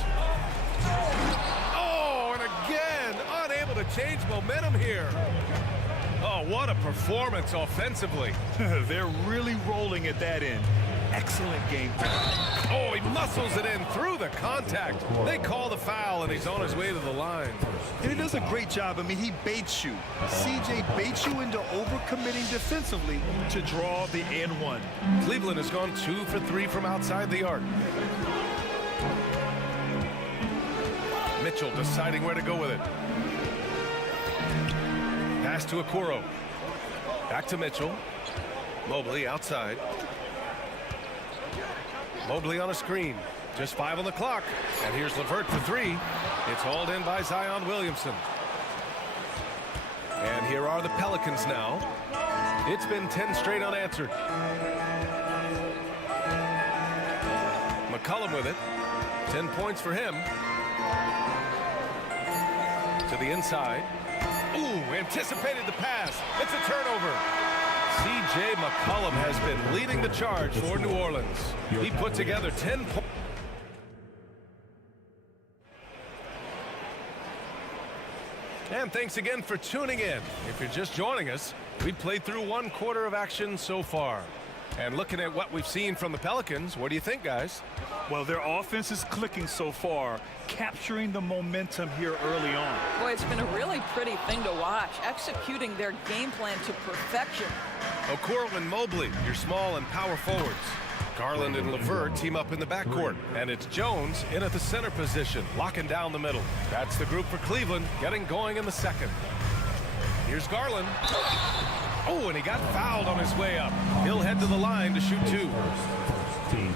Oh, and again, unable to change momentum here. Oh, what a performance offensively. They're really rolling at that end. Excellent game. Oh, he muscles it in through the contact. They call the foul, and he's on his way to the line. And he does a great job. I mean, he baits you. CJ baits you into overcommitting defensively to draw the and 1. Cleveland has gone 2 for 3 from outside the arc. Mitchell deciding where to go with it. Pass to Okoro. Back to Mitchell. Mobley outside. Mobley on a screen. Just 5 on the clock. And here's LeVert for 3. It's hauled in by Zion Williamson. And here are the Pelicans now. It's been 10 straight unanswered. McCollum with it. 10 points for him. To the inside. Ooh, anticipated the pass. It's a turnover. C.J. McCollum has been leading the charge for New Orleans. He put together 10 points. And thanks again for tuning in. If you're just joining us, we've played through 1 quarter of action so far. And looking at what we've seen from the Pelicans, what do you think, guys? Well, their offense is clicking so far, capturing the momentum here early on. Boy, it's been a really pretty thing to watch, executing their game plan to perfection. Okoro and Mobley, your small and power forwards. Garland and LeVert team up in the backcourt. And it's Jones in at the center position, locking down the middle. That's the group for Cleveland, getting going in the second. Here's Garland. Oh, and he got fouled on his way up. He'll head to the line to shoot 2.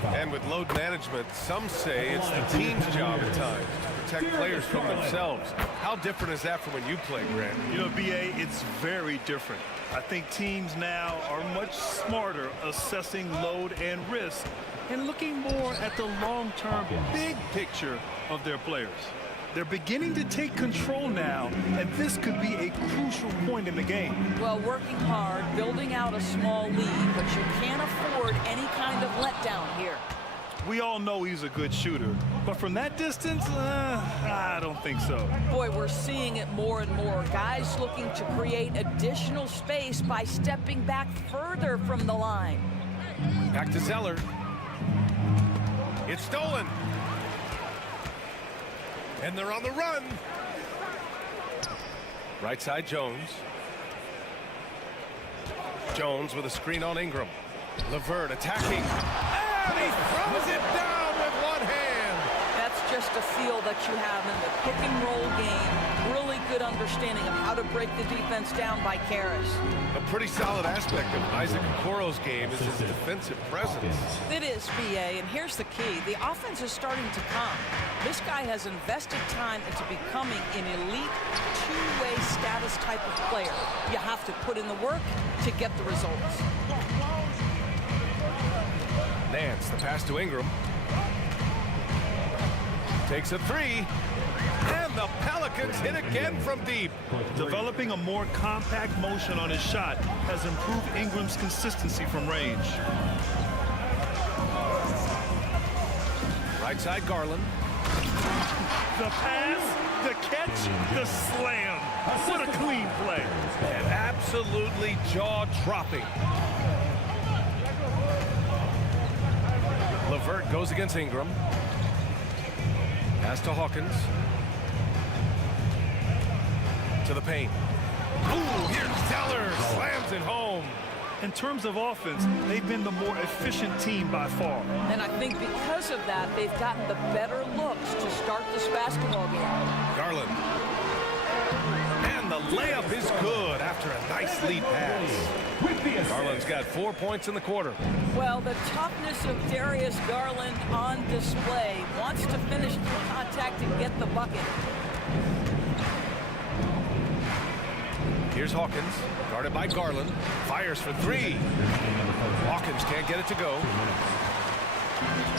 And with load management, some say it's the team's job at times to protect players from themselves. How different is that from when you played, Grant? You know, B.A., it's very different. I think teams now are much smarter assessing load and risk and looking more at the long-term big picture of their players. They're beginning to take control now, and this could be a crucial point in the game. Well, working hard, building out a small lead, but you can't afford any kind of letdown here. We all know he's a good shooter, but from that distance, I don't think so. Boy, we're seeing it more and more. Guys looking to create additional space by stepping back further from the line. Back to Zeller. It's stolen. And they're on the run. Right side, Jones. Jones with a screen on Ingram. LeVert attacking. And he throws it down with one hand. That's just a feel that you have in the pick and roll game. Really good understanding of how to break the defense down by Karras. A pretty solid aspect of Isaac Okoro's game is his defensive presence. It is, B.A., and here's the key. The offense is starting to come. This guy has invested time into becoming an elite two-way status type of player. You have to put in the work to get the results. Nance, the pass to Ingram. Takes a 3. And the Pelicans hit again from deep. Developing a more compact motion on his shot has improved Ingram's consistency from range. Right side, Garland. The pass, the catch, the slam. What a clean play. And absolutely jaw-dropping. LeVert goes against Ingram. Pass to Hawkins. To the paint. Ooh, here's Zeller. Slams it home. In terms of offense, they've been the more efficient team by far. And I think because of that, they've gotten the better looks to start this basketball game. Garland. And the layup is good after a nice lead pass. Garland's got 4 points in the quarter. Well, the toughness of Darius Garland on display. Wants to finish the contact and get the bucket. Here's Hawkins, guarded by Garland. Fires for 3. Hawkins can't get it to go.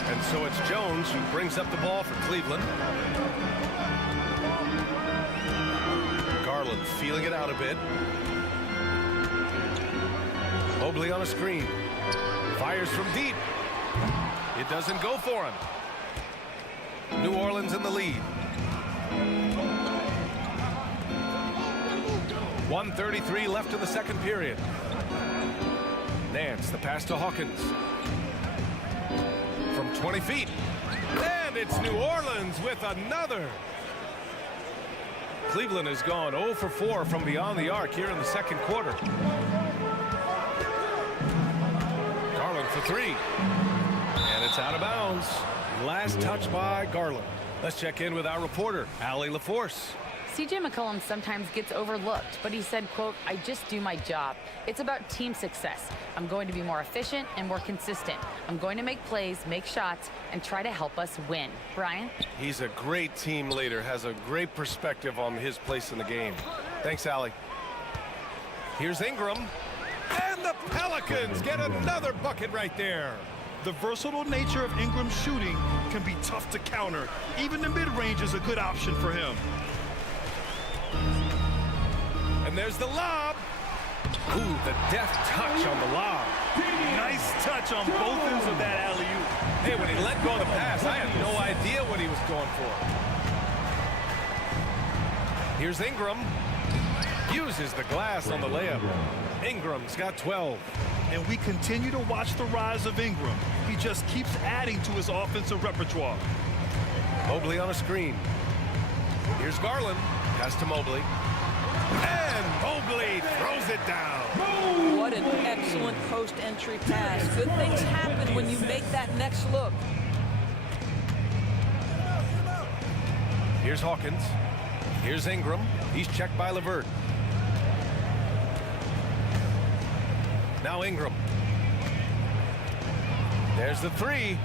And so it's Jones who brings up the ball for Cleveland. Garland feeling it out a bit. Mobley on a screen. Fires from deep. It doesn't go for him. New Orleans in the lead. 1:33 left in the second period. Nance, the pass to Hawkins. From 20 feet. And it's New Orleans with another. Cleveland has gone 0 for 4 from beyond the arc here in the second quarter. Garland for 3. And it's out of bounds. Last touch by Garland. Let's check in with our reporter, Allie LaForce. C.J. McCollum sometimes gets overlooked, but he said, quote, "I just do my job. It's about team success. I'm going to be more efficient and more consistent. I'm going to make plays, make shots, and try to help us win." Brian? He's a great team leader, has a great perspective on his place in the game. Thanks, Allie. Here's Ingram. And the Pelicans get another bucket right there. The versatile nature of Ingram's shooting can be tough to counter. Even the mid-range is a good option for him. And there's the lob. Ooh, the deft touch on the lob. Nice touch on both ends of that alley-oop. Hey, when he let go of the pass, I had no idea what he was going for. Here's Ingram. Uses the glass on the layup. Ingram's got 12. And we continue to watch the rise of Ingram. He just keeps adding to his offensive repertoire. Mobley on a screen. Here's Garland. Pass to Mobley. And Mobley throws it down. What an excellent post-entry pass. Good things happen when you make that next look. Here's Hawkins. Here's Ingram. He's checked by LeVert. Now Ingram. There's the three.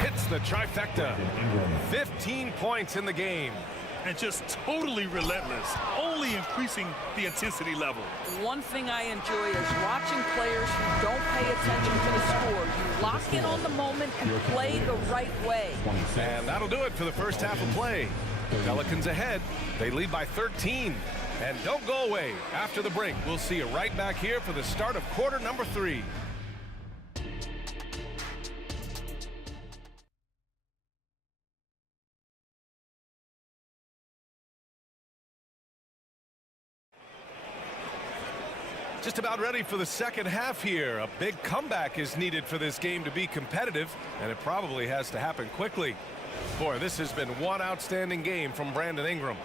Hits the trifecta. 15 points in the game. And just totally relentless, only increasing the intensity level. One thing I enjoy is watching players who don't pay attention to the score. You lock in on the moment and play the right way. And that'll do it for the first half of play. Pelicans ahead. They lead by 13. And don't go away. After the break, we'll see you right back here for the start of quarter number 3. Just about ready for the second half here. A big comeback is needed for this game to be competitive, and it probably has to happen quickly. Boy, this has been one outstanding game from Brandon Ingram.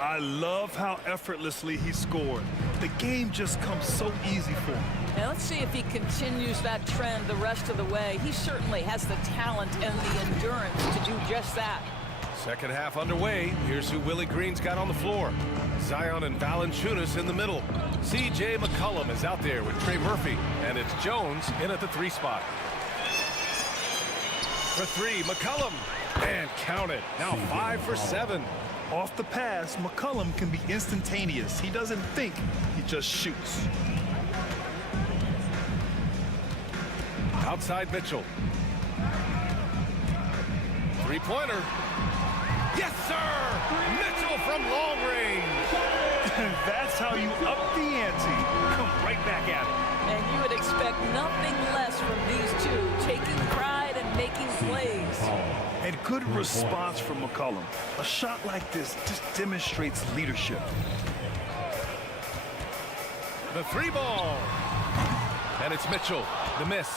I love how effortlessly he scored. The game just comes so easy for him. Now let's see if he continues that trend the rest of the way. He certainly has the talent and the endurance to do just that. Second half underway. Here's who Willie Green's got on the floor. Zion and Valanciunas in the middle. C.J. McCollum is out there with Trey Murphy. And it's Jones in at the 3 spot. For 3, McCollum. And count it. Now 5 for 7. Off the pass, McCollum can be instantaneous. He doesn't think, he just shoots. Outside Mitchell. 3-pointer. Yes, sir! Mitchell from long range. That's how you up the ante. Come right back at it. And you would expect nothing less from these two, taking pride and making plays. And good response from McCollum. A shot like this just demonstrates leadership. The 3 ball. And it's Mitchell. The miss.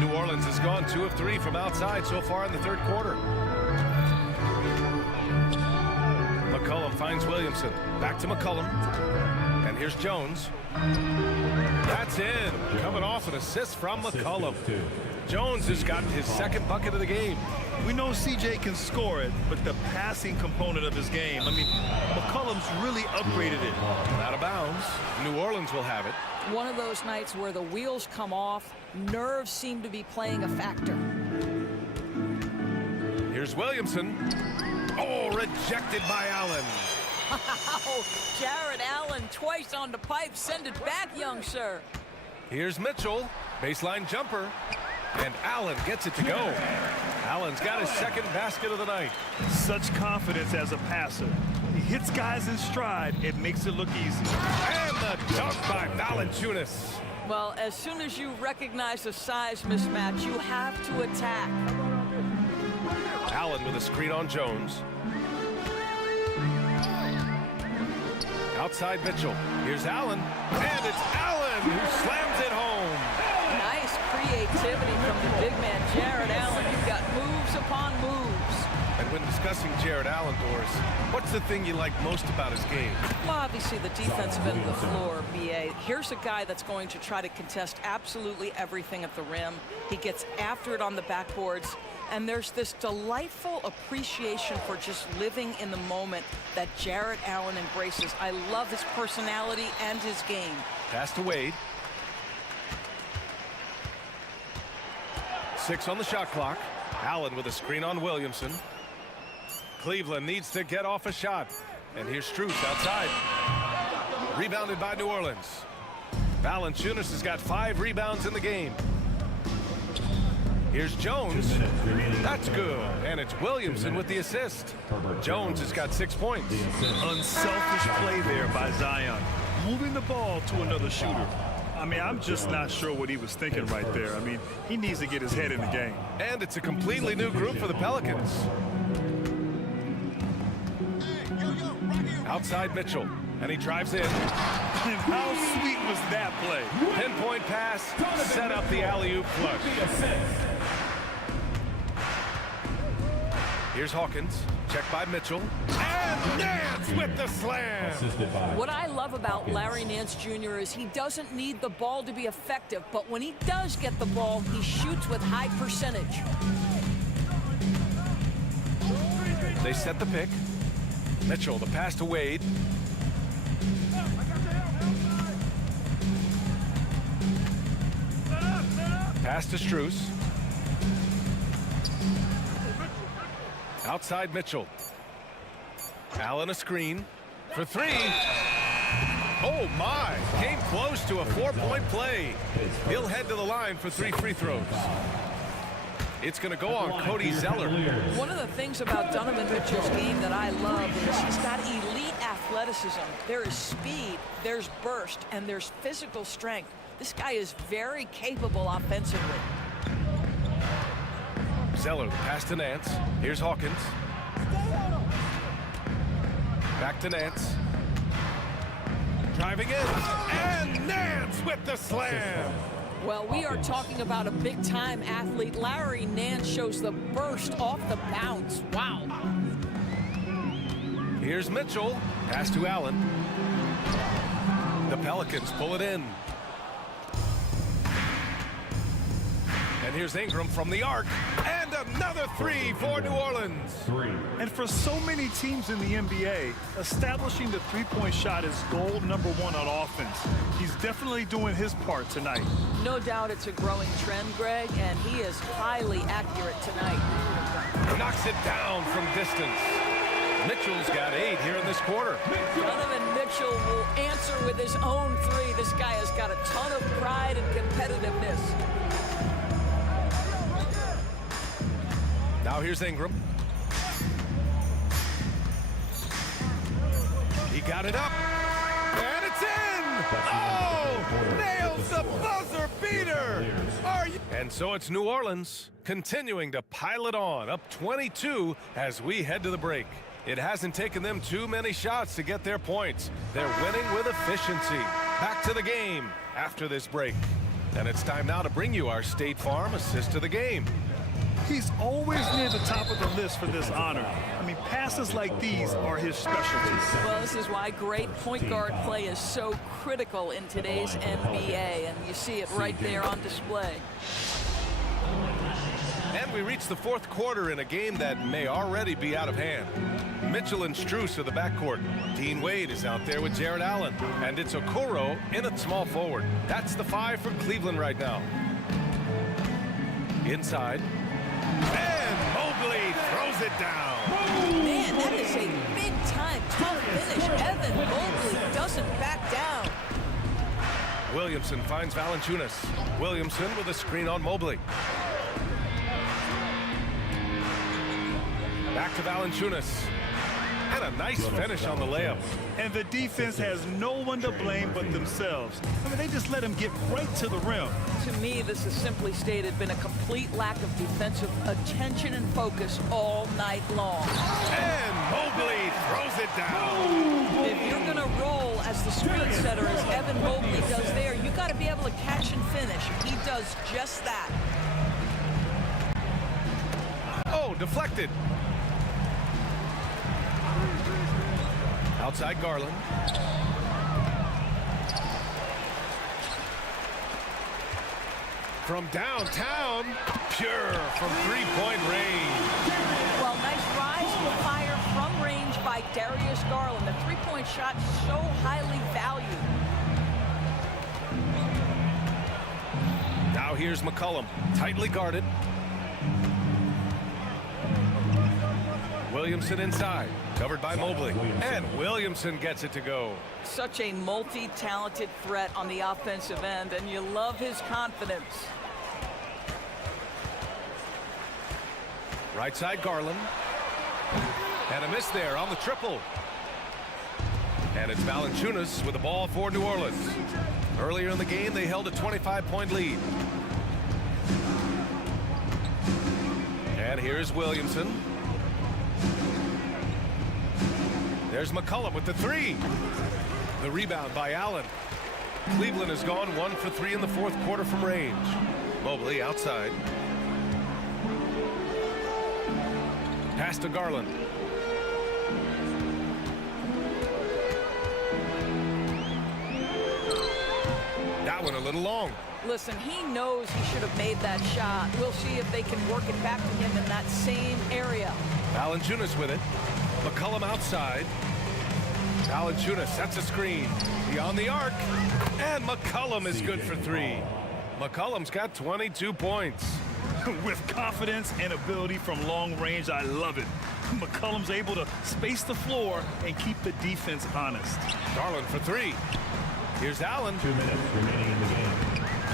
New Orleans has gone 2 of 3 from outside so far in the third quarter. McCollum finds Williamson. Back to McCollum. And here's Jones. That's in. Coming off an assist from McCollum. Jones has gotten his second bucket of the game. We know CJ can score it, but the passing component of his game, I mean, McCollum's really upgraded it. Out of bounds. New Orleans will have it. One of those nights where the wheels come off, nerves seem to be playing a factor. Here's Williamson. Oh, rejected by Allen. Wow, Jared Allen twice on the pipe. Send it back, young sir. Here's Mitchell. Baseline jumper. And Allen gets it to go. Allen's got his second basket of the night. Such confidence as a passer. He hits guys in stride. It makes it look easy. And the dunk by Valanciunas. Well, as soon as you recognize the size mismatch, you have to attack. Allen with a screen on Jones. Outside Mitchell. Here's Allen. And it's Allen who slams it home. Nice creativity from the big man, Jared Allen. You've got moves upon moves. And when discussing Jared Allen, Doris, what's the thing you like most about his game? Well, obviously the defensive end of the floor, B.A. Here's a guy that's going to try to contest absolutely everything at the rim. He gets after it on the backboards. And there's this delightful appreciation for just living in the moment that Jared Allen embraces. I love his personality and his game. Pass to Wade. 6 on the shot clock. Allen with a screen on Williamson. Cleveland needs to get off a shot. And here's Strus outside. Rebounded by New Orleans. Valanciunas has got 5 rebounds in the game. Here's Jones. That's good. And it's Williamson with the assist. Jones has got 6 points. Unselfish play there by Zion. Moving the ball to another shooter. I mean, I'm just not sure what he was thinking right there. I mean, he needs to get his head in the game. And it's a completely new group for the Pelicans. Outside Mitchell. And he drives in. How sweet was that play? Pinpoint pass, set up the alley-oop flush. Here's Hawkins, checked by Mitchell. And Nance with the slam! What I love about Larry Nance Jr. is he doesn't need the ball to be effective, but when he does get the ball, he shoots with high percentage. They set the pick. Mitchell, the pass to Wade. Pass to Strus. Outside Mitchell. Allen a screen for 3. Oh my! Came close to a 4-point play. He'll head to the line for 3 free throws. It's going to go on Cody Zeller. One of the things about Donovan Mitchell's game that I love is he's got elite athleticism. There is speed, there's burst, and there's physical strength. This guy is very capable offensively. Zeller, the pass to Nance. Here's Hawkins. Back to Nance. Driving in. And Nance with the slam. Well, we are talking about a big-time athlete. Larry Nance shows the burst off the bounce. Wow. Here's Mitchell. Pass to Allen. The Pelicans pull it in. And here's Ingram from the arc. And another 3 for New Orleans. And for so many teams in the NBA, establishing the three-point shot is goal number 1 on offense. He's definitely doing his part tonight. No doubt it's a growing trend, Greg, and he is highly accurate tonight. Knocks it down from distance. Mitchell's got 8 here in this quarter. Donovan Mitchell will answer with his own 3. This guy has got a ton of pride and competitiveness. Now here's Ingram. He got it up. And it's in! Oh! Nails the buzzer beater! And so it's New Orleans continuing to pile it on, up 22 as we head to the break. It hasn't taken them too many shots to get their points. They're winning with efficiency. Back to the game after this break. And it's time now to bring you our State Farm assist of the game. He's always near the top of the list for this honor. I mean, passes like these are his specialty. Well, this is why great point guard play is so critical in today's NBA, and you see it right there on display. And we reach the 4th quarter in a game that may already be out of hand. Mitchell and Strus are the backcourt. Dean Wade is out there with Jared Allen. And it's Okoro in at small forward. That's the 5 for Cleveland right now. Inside. And Mobley throws it down. Man, that is a big-time tough finish. Evan Mobley doesn't back down. Williamson finds Valanciunas. Williamson with a screen on Mobley. Back to Valanciunas. And a nice finish on the layup. And the defense has no one to blame but themselves. I mean, they just let him get right to the rim. To me, this has simply stated been a complete lack of defensive attention and focus all night long. And Mobley throws it down. If you're going to roll as the screen setter as Evan Mobley does there, you got to be able to catch and finish. He does just that. Oh, deflected. Outside Garland. From downtown, pure from 3-point range. Well, nice rise to fire from range by Darius Garland. The 3-point shot so highly valued. Now here's McCollum, tightly guarded. Williamson inside, covered by Mobley. And Williamson gets it to go. Such a multi-talented threat on the offensive end, and you love his confidence. Right side, Garland. And a miss there on the triple. And it's Valanciunas with the ball for New Orleans. Earlier in the game, they held a 25-point lead. And here's Williamson. There's McCollum with the three. The rebound by Allen. Cleveland has gone 1 for 3 in the fourth quarter from range. Mobley outside. Pass to Garland. That one a little long. Listen, he knows he should have made that shot. We'll see if they can work it back to him in that same area. Valanciunas with it. McCollum outside. Valanciunas sets a screen. Beyond the arc. And McCollum is good for 3. McCollum's got 22 points. With confidence and ability from long range, I love it. McCollum's able to space the floor and keep the defense honest. Garland for 3. Here's Allen. 2 minutes remaining in the game.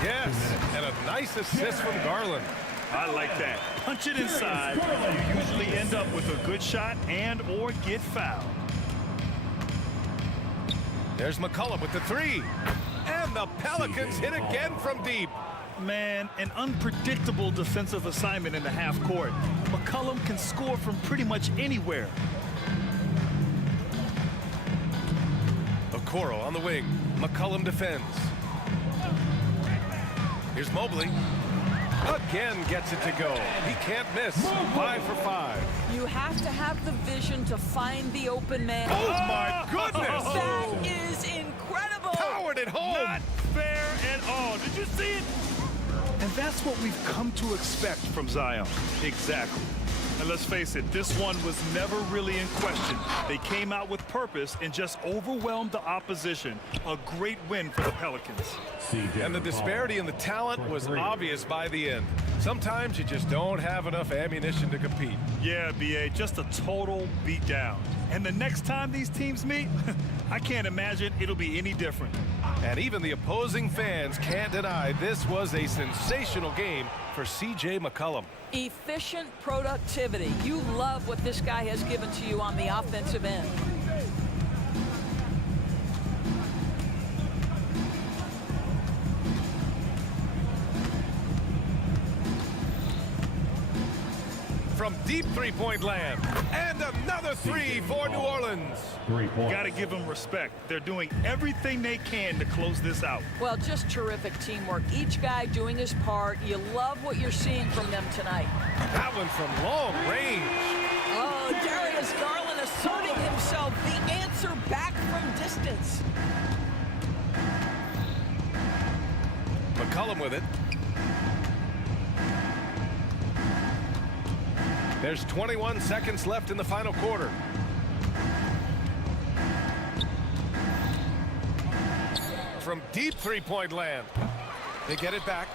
Yes, and a nice assist from Garland. I like that. Punch it inside. You usually end up with a good shot and or get fouled. There's McCollum with the 3. And the Pelicans hit again from deep. Man, an unpredictable defensive assignment in the half court. McCollum can score from pretty much anywhere. Okoro on the wing. McCollum defends. Here's Mobley. Again gets it to go. He can't miss. 5 for 5. You have to have the vision to find the open man. Oh, my goodness! That is incredible! Powered it home! Not fair at all. Did you see it? And that's what we've come to expect from Zion. Exactly. And let's face it, this one was never really in question. They came out with purpose and just overwhelmed the opposition. A great win for the Pelicans. And the disparity in the talent was obvious by the end. Sometimes you just don't have enough ammunition to compete. Yeah, B.A., just a total beatdown. And the next time these teams meet, I can't imagine it'll be any different. And even the opposing fans can't deny this was a sensational game for C.J. McCollum. Efficient productivity. You love what this guy has given to you on the offensive end. From deep three-point land. And another 3 for New Orleans. 3 points. Got to give them respect. They're doing everything they can to close this out. Well, just terrific teamwork. Each guy doing his part. You love what you're seeing from them tonight. That one from long range. Oh, Darius Garland asserting himself. The answer back from distance. McCollum with it. There's 21 seconds left in the final quarter. From deep three-point land. They get it back.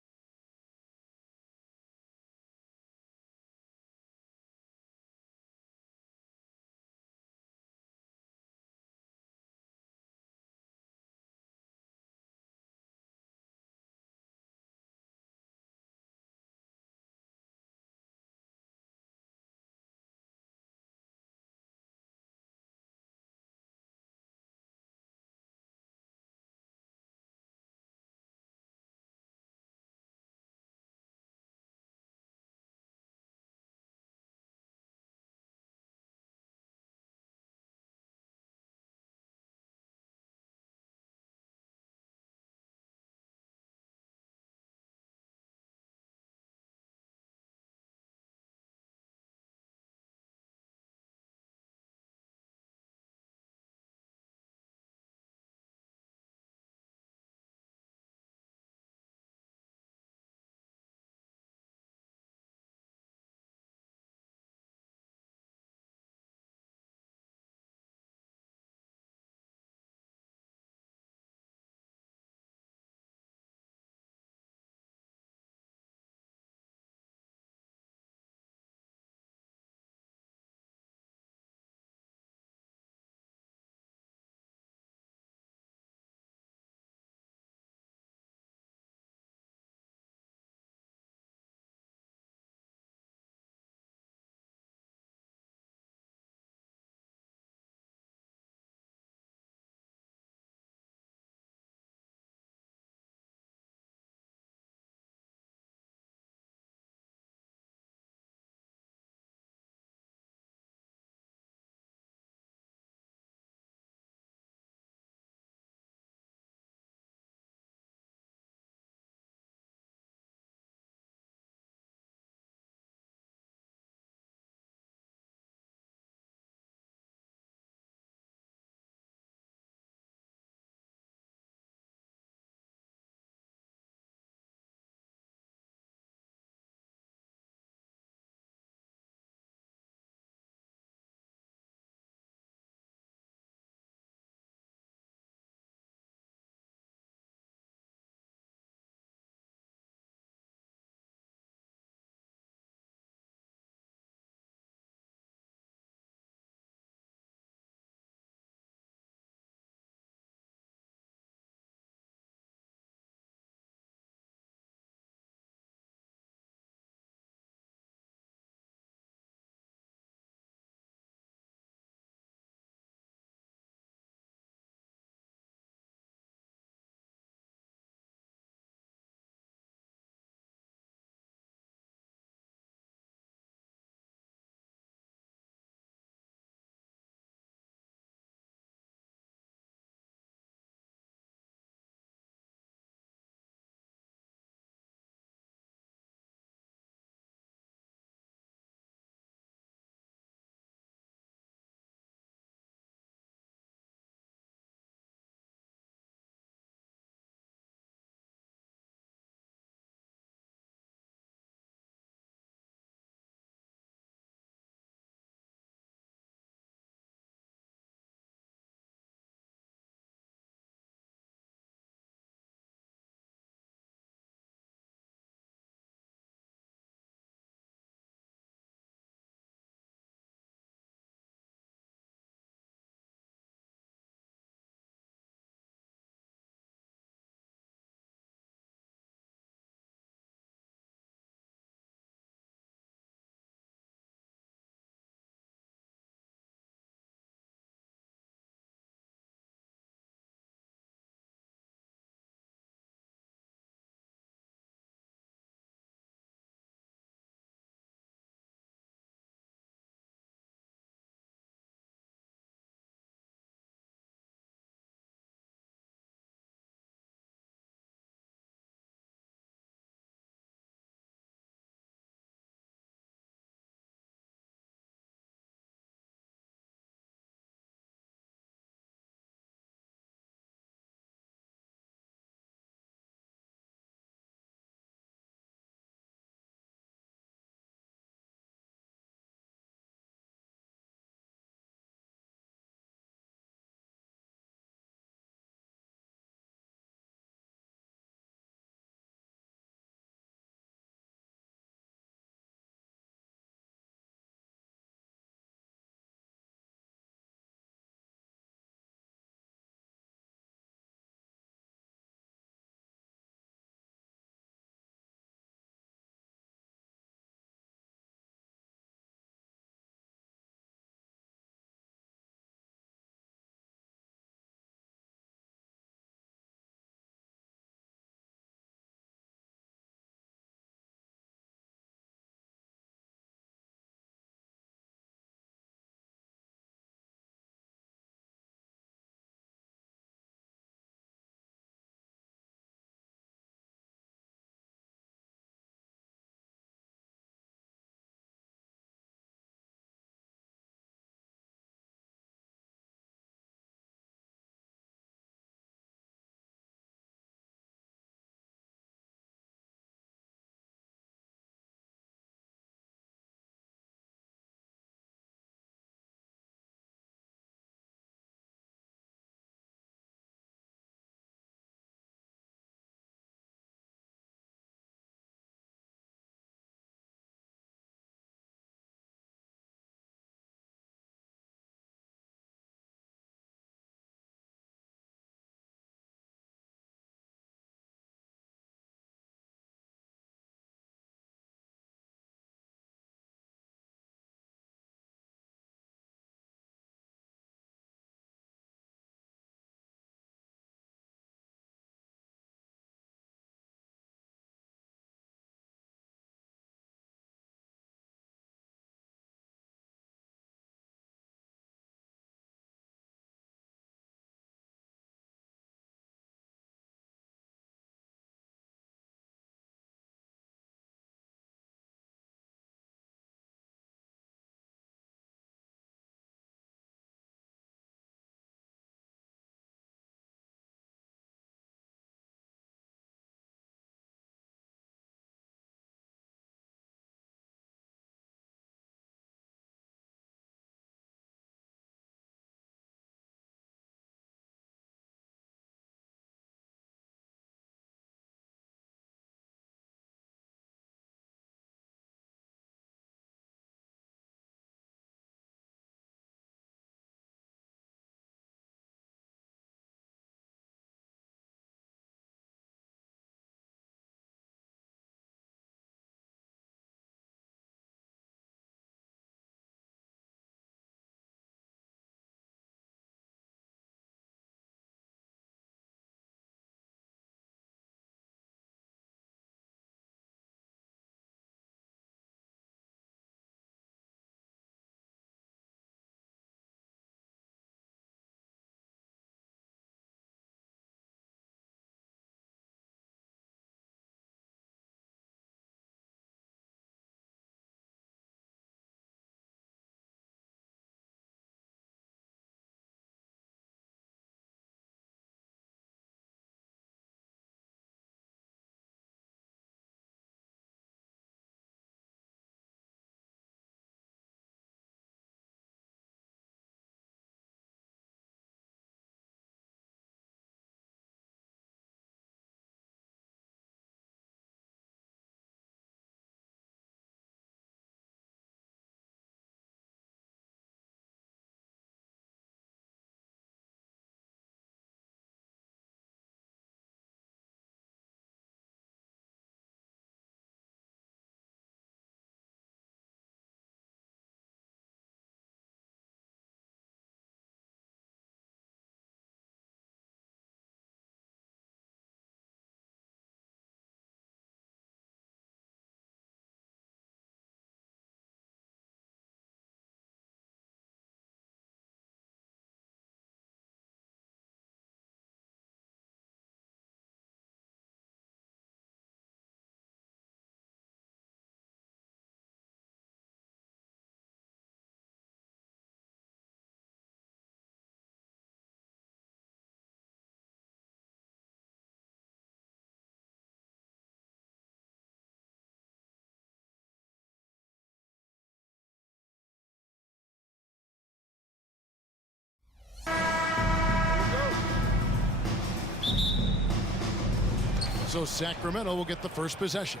So Sacramento will get the first possession.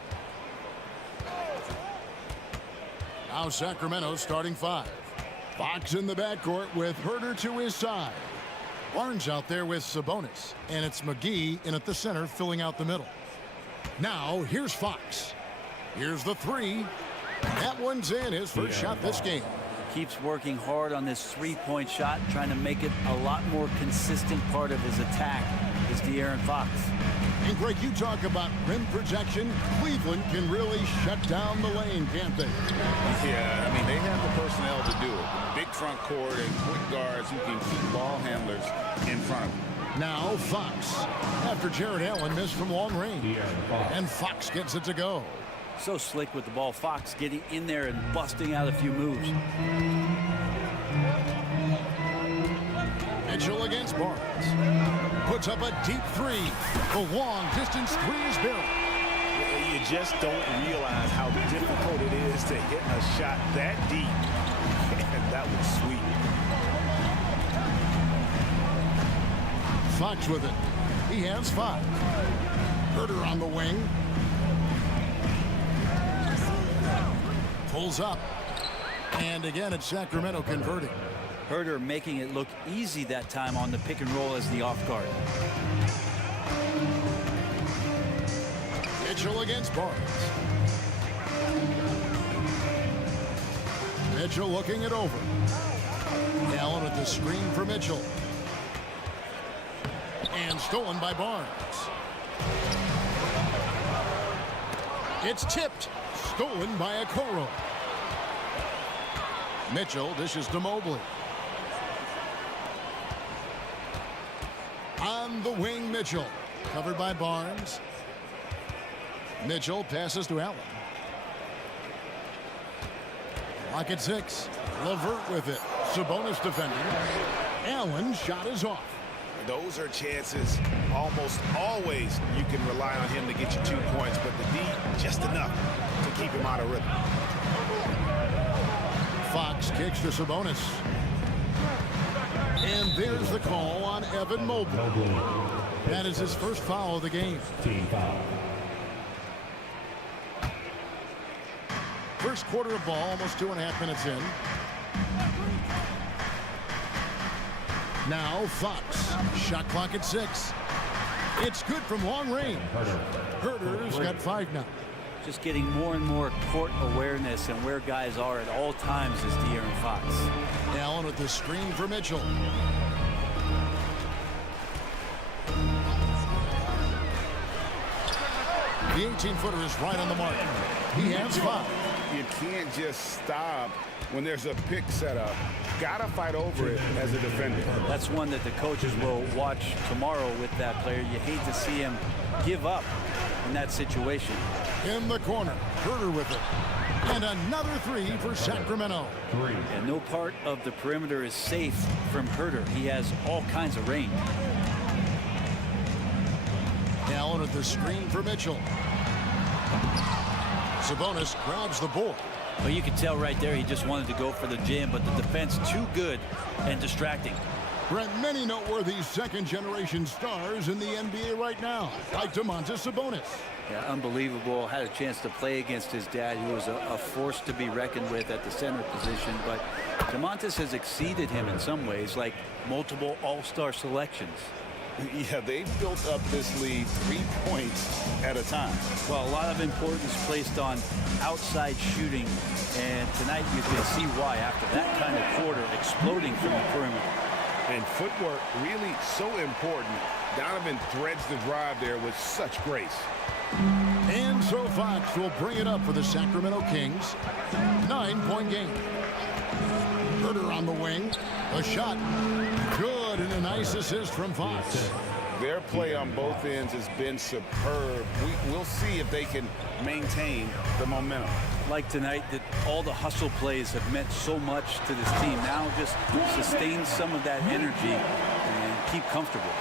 Now Sacramento starting 5. Fox in the backcourt with Herder to his side. Barnes out there with Sabonis. And it's McGee in at the center filling out the middle. Now here's Fox. Here's the 3. That one's in, his first shot this game. Keeps working hard on this three-point shot, trying to make it a lot more consistent part of his attack is De'Aaron Fox. And Greg, you talk about rim protection. Cleveland can really shut down the lane, can't they? Yeah, I mean, they have the personnel to do it. Big front court and quick guards who can keep ball handlers in front of them. Now Fox, after Jared Allen missed from long range. And Fox gets it to go. So slick with the ball. Fox getting in there and busting out a few moves. Mitchell against Barnes. Puts up a deep 3. The long distance 3 is built. You just don't realize how difficult it is to hit a shot that deep. And that was sweet. Fox with it. He has 5. Herder on the wing. Pulls up. And again, it's Sacramento converting. Herder making it look easy that time on the pick and roll as the off guard. Mitchell against Barnes. Mitchell looking it over. Allen at the screen for Mitchell. And stolen by Barnes. It's tipped. Stolen by Okoro. Mitchell dishes to Mobley. On the wing, Mitchell. Covered by Barnes. Mitchell passes to Allen. Lock at 6. LeVert with it. Sabonis defending. Allen's shot is off. Those are chances almost always you can rely on him to get you 2 points, but the D just enough to keep him out of rhythm. Fox kicks to Sabonis. And there's the call on Evan Mobley. That is his first foul of the game. Team foul. First quarter of ball, almost 2.5 minutes in. Now Fox. Shot clock at 6. It's good from long range. Herder's got 5 now. Just getting more and more court awareness and where guys are at all times is De'Aaron Fox. Allen with the screen for Mitchell. The 18-footer is right on the mark. He has 5. You can't just stop when there's a pick set up. Gotta fight over it as a defender. That's one that the coaches will watch tomorrow with that player. You hate to see him give up in that situation. In the corner, Herder with it. And another 3 for Sacramento. And no part of the perimeter is safe from Herder. He has all kinds of range. Allen at the screen for Mitchell. Sabonis grabs the board. Well, you can tell right there he just wanted to go for the jam, but the defense too good and distracting. Brent, many noteworthy second-generation stars in the NBA right now, like Domantas Sabonis. Yeah, unbelievable. Had a chance to play against his dad, who was a force to be reckoned with at the center position. But Domantas has exceeded him in some ways, like multiple all-star selections. Yeah, they've built up this lead 3 points at a time. Well, a lot of importance placed on outside shooting, and tonight you can see why after that kind of quarter exploding from the perimeter. And footwork really so important. Donovan threads the drive there with such grace. And so Fox will bring it up for the Sacramento Kings. 9-point game. Herder on the wing. A shot. Good, and a nice assist from Fox. Their play on both ends has been superb. We'll see if they can maintain the momentum. Like tonight, that all the hustle plays have meant so much to this team. Now just sustain some of that energy and keep comfortable.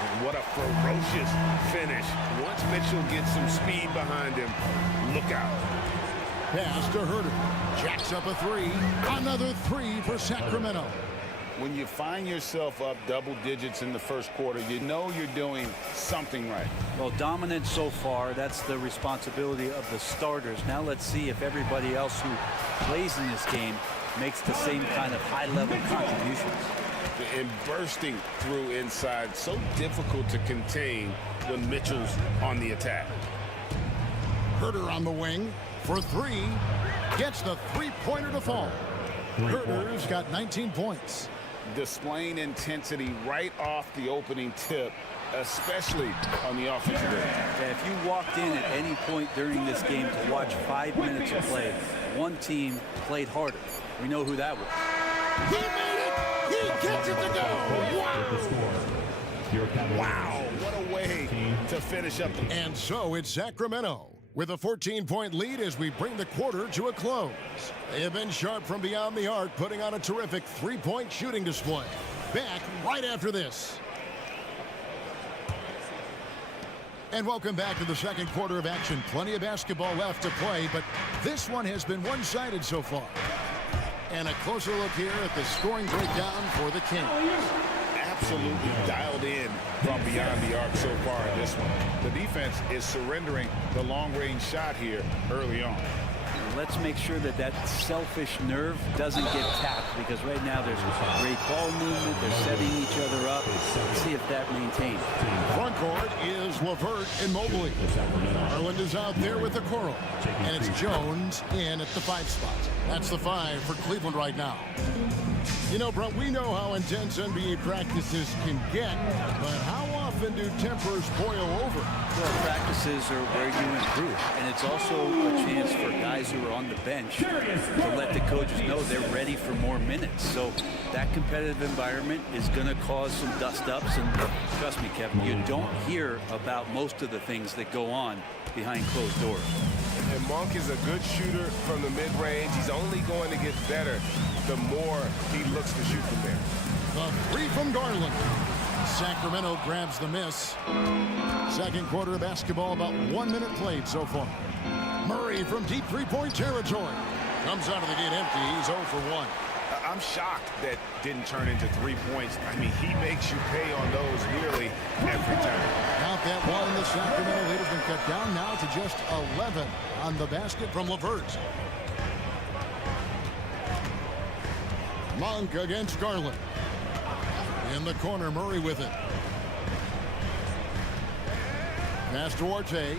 And what a ferocious finish. Once Mitchell gets some speed behind him, look out. Pass to Herder. Jacks up a 3. Another 3 for Sacramento. When you find yourself up double digits in the first quarter, you know you're doing something right. Well, dominant so far, that's the responsibility of the starters. Now let's see if everybody else who plays in this game makes the same kind of high-level contributions. And bursting through inside, so difficult to contain when Mitchell's on the attack. Herter on the wing for three. Gets the three-pointer to fall. Herter's got 19 points. Displaying intensity right off the opening tip, especially on the offensive end. Yeah, if you walked in at any point during this game to watch 5 minutes of play, one team played harder. We know who that was. He made it! He gets it to go! Wow! Wow, what a way to finish up. And so it's Sacramento with a 14-point lead as we bring the quarter to a close. They have been sharp from beyond the arc, putting on a terrific three-point shooting display. Back right after this. And welcome back to the second quarter of action. Plenty of basketball left to play, but this one has been one-sided so far. And a closer look here at the scoring breakdown for the Kings. Absolutely dialed in from beyond the arc so far in this one. The defense is surrendering the long-range shot here early on. Let's make sure that that selfish nerve doesn't get tapped, because right now there's great ball movement. They're setting each other up. Let's see if that maintains. Front court is Levert and Mobley. Garland is out there with the Coral. And it's Jones in at the 5 spot. That's the 5 for Cleveland right now. You know, Brent, we know how intense NBA practices can get, but how often do tempers boil over? Well, practices are where you improve, and it's also a chance for guys who are on the bench to let the coaches know they're ready for more minutes. So that competitive environment is going to cause some dust-ups, and trust me, Kevin, you don't hear about most of the things that go on behind closed doors. And Monk is a good shooter from the mid-range. He's only going to get better the more he looks to shoot from there. The three from Garland. Sacramento grabs the miss. Second quarter of basketball, about 1 minute played so far. Murray from deep three-point territory. Comes out of the gate empty. He's 0 for 1. I'm shocked that didn't turn into 3 points. I mean, he makes you pay on those nearly every time. Count that one. The Sacramento lead has been cut down now to just 11 on the basket from Levert. Monk against Garland. In the corner, Murray with it. Pass to Arte.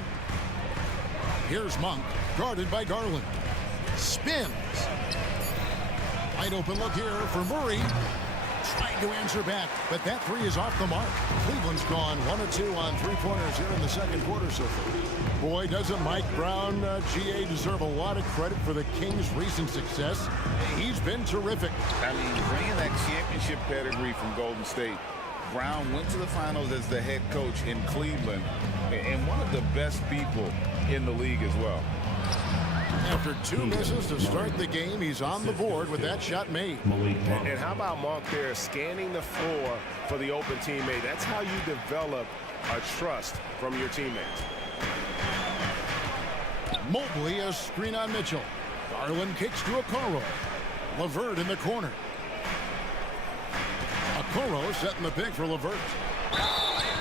Here's Monk, guarded by Garland. Spins. Wide open look here for Murray. Trying to answer back, but that three is off the mark. Cleveland's gone 1 of 2 on three-pointers here in the second quarter so far. Boy, doesn't Mike Brown, GA, deserve a lot of credit for the Kings' recent success. He's been terrific. I mean, bringing that championship pedigree from Golden State. Brown went to the finals as the head coach in Cleveland, and one of the best people in the league as well. After 2 misses to start the game, he's on the board with that shot made. And how about Monk there scanning the floor for the open teammate? That's how you develop a trust from your teammates. Mobley, a screen on Mitchell. Garland kicks to Okoro. Levert in the corner. Okoro setting the pick for Levert.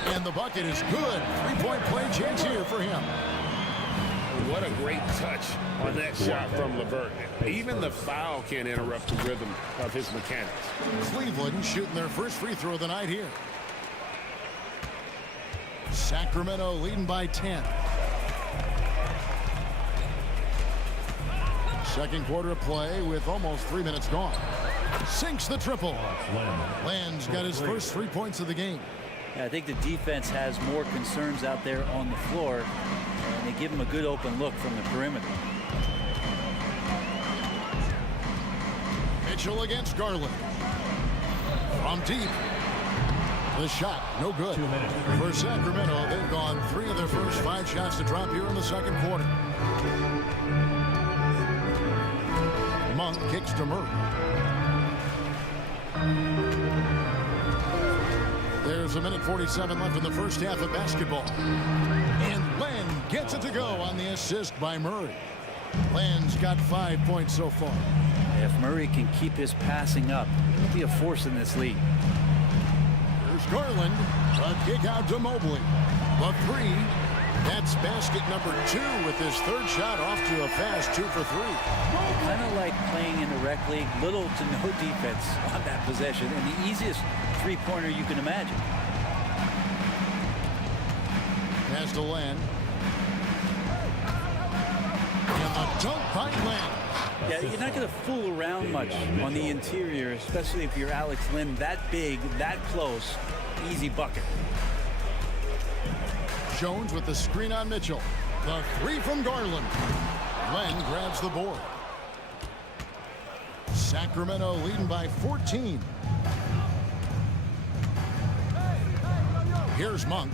And the bucket is good. Three-point play chance here for him. What a great touch on that shot from Levert. Even the foul can't interrupt the rhythm of his mechanics. Cleveland shooting their first free throw of the night here. Sacramento leading by 10. Second quarter of play with almost 3 minutes gone. Sinks the triple. Land's got his first 3 points of the game. Yeah, I think the defense has more concerns out there on the floor, and they give him a good open look from the perimeter. Mitchell against Garland. From deep. The shot, no good. For Sacramento, they've gone 3 of their first 5 shots to drop here in the second quarter. Monk kicks to Murray. There's a minute 47 left in the first half of basketball. And Len gets it to go on the assist by Murray. Land's got 5 points so far. If Murray can keep his passing up, he'll be a force in this league. Here's Garland. A kick out to Mobley. The three. That's basket number 2 with his third shot off to a fast 2 for 3. Kind of like playing in the rec league, little to no defense on that possession, and the easiest three-pointer you can imagine. Pass to Land. And the dunk by Land. Yeah, you're not going to fool around much on the interior, especially if you're Alex Len, that big, that close, easy bucket. Jones with the screen on Mitchell. The three from Garland. Len grabs the board. Sacramento leading by 14. Here's Monk.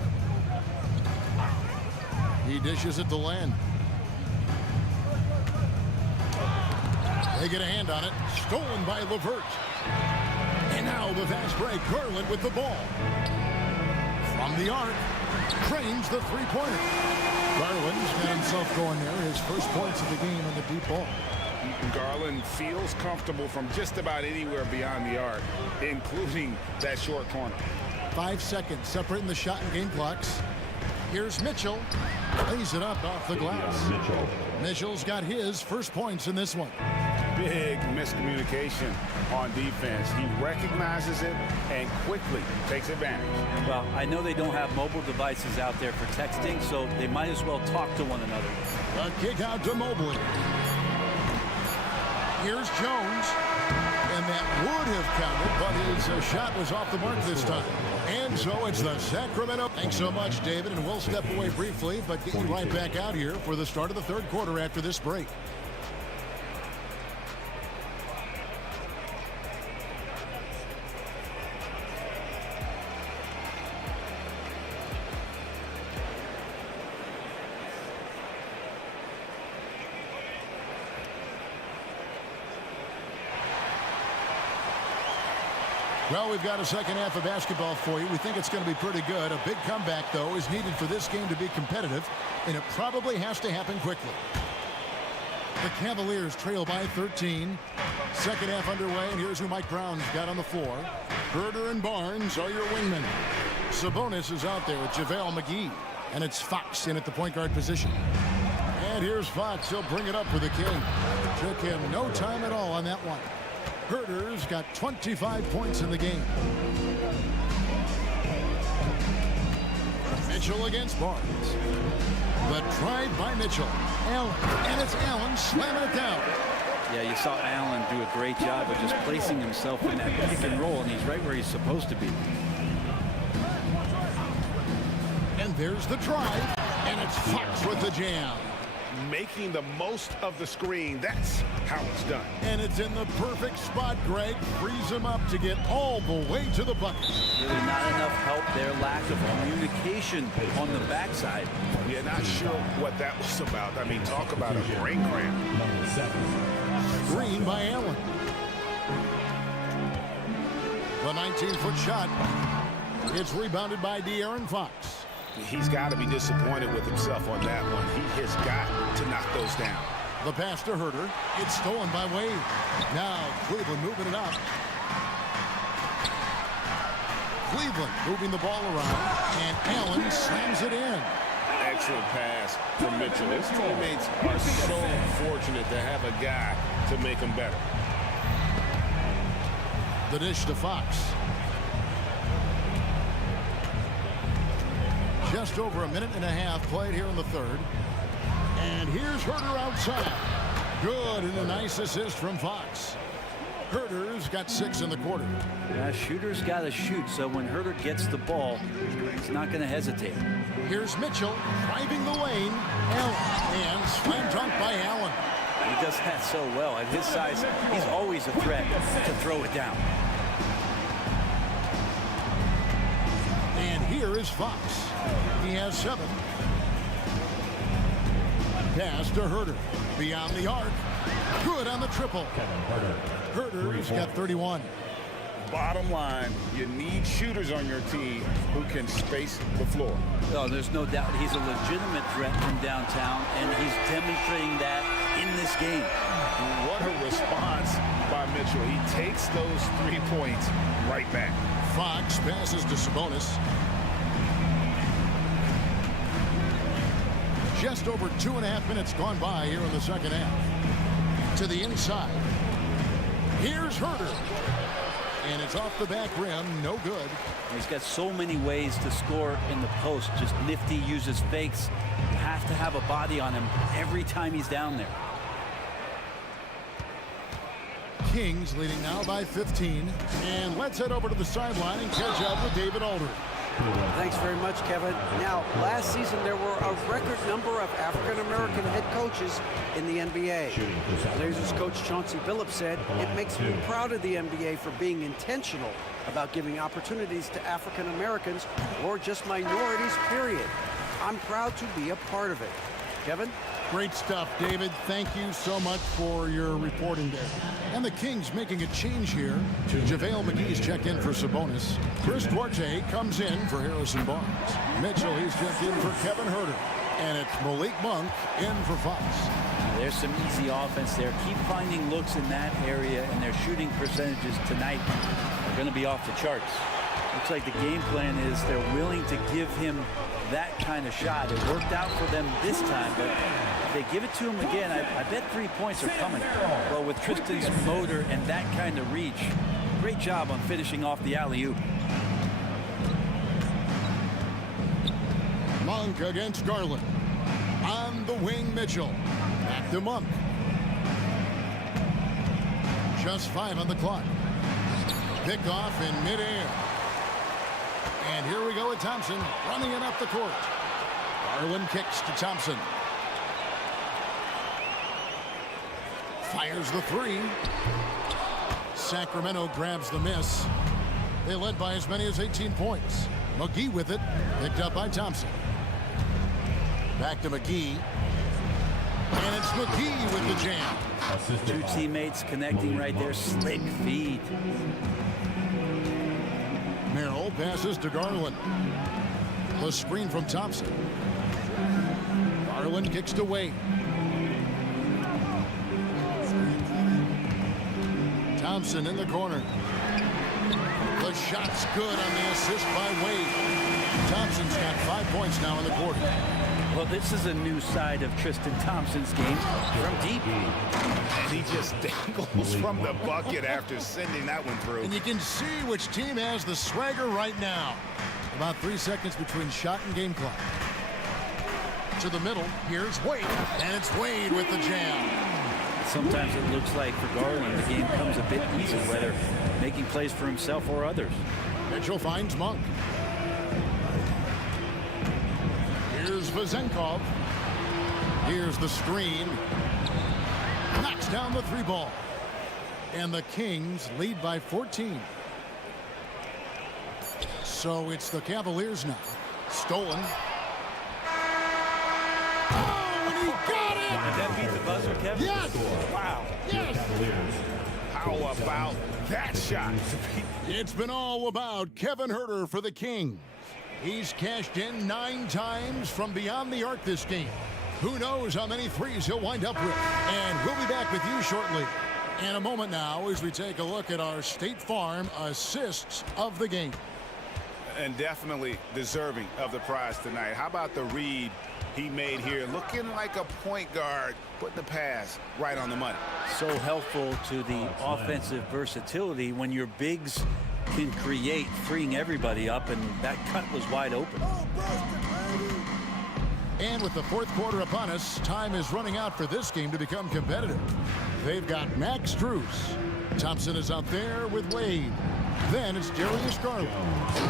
He dishes it to Len. They get a hand on it. Stolen by LeVert. And now the fast break. Garland with the ball. From the arc. Trains the three-pointer. Garland's got himself going there. His first points of the game on the deep ball. Garland feels comfortable from just about anywhere beyond the arc, including that short corner. 5 seconds separating the shot and game clocks. Here's Mitchell. Lays it up off the glass. Mitchell's got his first points in this one. Big miscommunication on defense. He recognizes it and quickly takes advantage. Well, I know they don't have mobile devices out there for texting, so they might as well talk to one another. A kick out to Mobley. Here's Jones. And that would have counted, but his shot was off the mark this time. And so it's the Sacramento. Thanks so much, David, and we'll step away briefly, but get you right back out here for the start of the third quarter after this break. Well, we've got a second half of basketball for you. We think it's going to be pretty good. A big comeback, though, is needed for this game to be competitive, and it probably has to happen quickly. The Cavaliers trail by 13. Second half underway, and here's who Mike Brown's got on the floor. Herder and Barnes are your wingmen. Sabonis is out there with JaVale McGee, and it's Fox in at the point guard position. And here's Fox. He'll bring it up for the King. Took him no time at all on that one. Herder's got 25 points in the game. Mitchell against Barnes. The drive by Mitchell. Allen, and it's Allen slamming it down. Yeah, you saw Allen do a great job of just placing himself in that pick and roll, and he's right where he's supposed to be. And there's the drive, and it's Fox with the jam. Making the most of the screen. That's how it's done. And it's in the perfect spot, Greg. Frees him up to get all the way to the bucket. Really not enough help there. Lack of communication on the backside. Yeah, not sure what that was about. I mean, talk about a brain cramp. Screen by Allen. The 19-foot shot. It's rebounded by De'Aaron Fox. He's got to be disappointed with himself on that one. He has got to knock those down. The pass to Herder. It's stolen by Wade. Now Cleveland moving it up. Cleveland moving the ball around. And Allen slams it in. Excellent pass from Mitchell. His teammates are so fortunate to have a guy to make them better. The dish to Fox. Just over a minute and a half played here in the third. And here's Herder outside. Good, and a nice assist from Fox. Herder's got 6 in the quarter. Yeah, shooter's got to shoot, so when Herder gets the ball, he's not going to hesitate. Here's Mitchell driving the lane. Allen, and slam dunk by Allen. He does that so well. At his size, he's always a threat to throw it down. And here is Fox. He has 7. Pass to Herder. Beyond the arc. Good on the triple. Herder's got 31. Bottom line, you need shooters on your team who can space the floor. Oh, there's no doubt he's a legitimate threat from downtown, and he's demonstrating that in this game. What a response by Mitchell. He takes those 3 points right back. Fox passes to Sabonis. Just over 2.5 minutes gone by here in the second half. To the inside. Here's Herder. And it's off the back rim. No good. He's got so many ways to score in the post. Just nifty, uses fakes. You have to have a body on him every time he's down there. Kings leading now by 15. And let's head over to the sideline and catch up with David Aldridge. Thanks very much, Kevin. Now, last season there were a record number of African-American head coaches in the NBA. Blazers coach Chauncey Billups said, "It makes me proud of the NBA for being intentional about giving opportunities to African-Americans or just minorities, period. I'm proud to be a part of it." Kevin? Great stuff, David. Thank you so much for your reporting there. And the Kings making a change here. JaVale McGee's checked in for Sabonis. Chris Duarte comes in for Harrison Barnes. Mitchell, he's checked in for Kevin Herder. And it's Malik Monk in for Fox. There's some easy offense there. Keep finding looks in that area, and their shooting percentages tonight are going to be off the charts. Looks like the game plan is they're willing to give him that kind of shot. It worked out for them this time, but if they give it to him again, I bet 3 points are coming. Well, with Tristan's motor and that kind of reach, great job on finishing off the alley-oop. Monk against Garland. On the wing, Mitchell. Back to Monk. Just 5 on the clock. Pick off in midair. And here we go with Thompson running it up the court. Garland kicks to Thompson. Fires the 3. Sacramento grabs the miss. They led by as many as 18 points. McGee with it, picked up by Thompson. Back to McGee. And it's McGee with the jam. Two teammates connecting right there. Slick feed. Merrill passes to Garland. The screen from Thompson. Garland kicks to Wade. Thompson in the corner. The shot's good on the assist by Wade. Thompson's got 5 points now in the quarter. Well, this is a new side of Tristan Thompson's game from deep. And he just dangles from the bucket after sending that one through. And you can see which team has the swagger right now. About 3 seconds between shot and game clock. To the middle, here's Wade. And it's Wade with the jam. Sometimes it looks like for Garland, the game comes a bit easy, whether making plays for himself or others. Mitchell finds Monk. Here's Vazenkov. Here's the screen. Knocks down the 3 ball. And the Kings lead by 14. So it's the Cavaliers now. Stolen. Oh, and he got it! Did that beat the buzzer, Kevin? Yes! Wow. Yes! How about that shot? It's been all about Kevin Herder for the Kings. He's cashed in 9 times from beyond the arc this game. Who knows how many threes he'll wind up with. And we'll be back with you shortly. In a moment now as we take a look at our State Farm assists of the game. And definitely deserving of the prize tonight. How about the read he made here? Looking like a point guard, putting the pass right on the money. So helpful to the offensive versatility when your bigs can create, freeing everybody up, and that cut was wide open. And with the 4th quarter upon us, time is running out for this game to become competitive. They've got Max Strus. Thompson is out there with Wade. Then it's Darius Garland.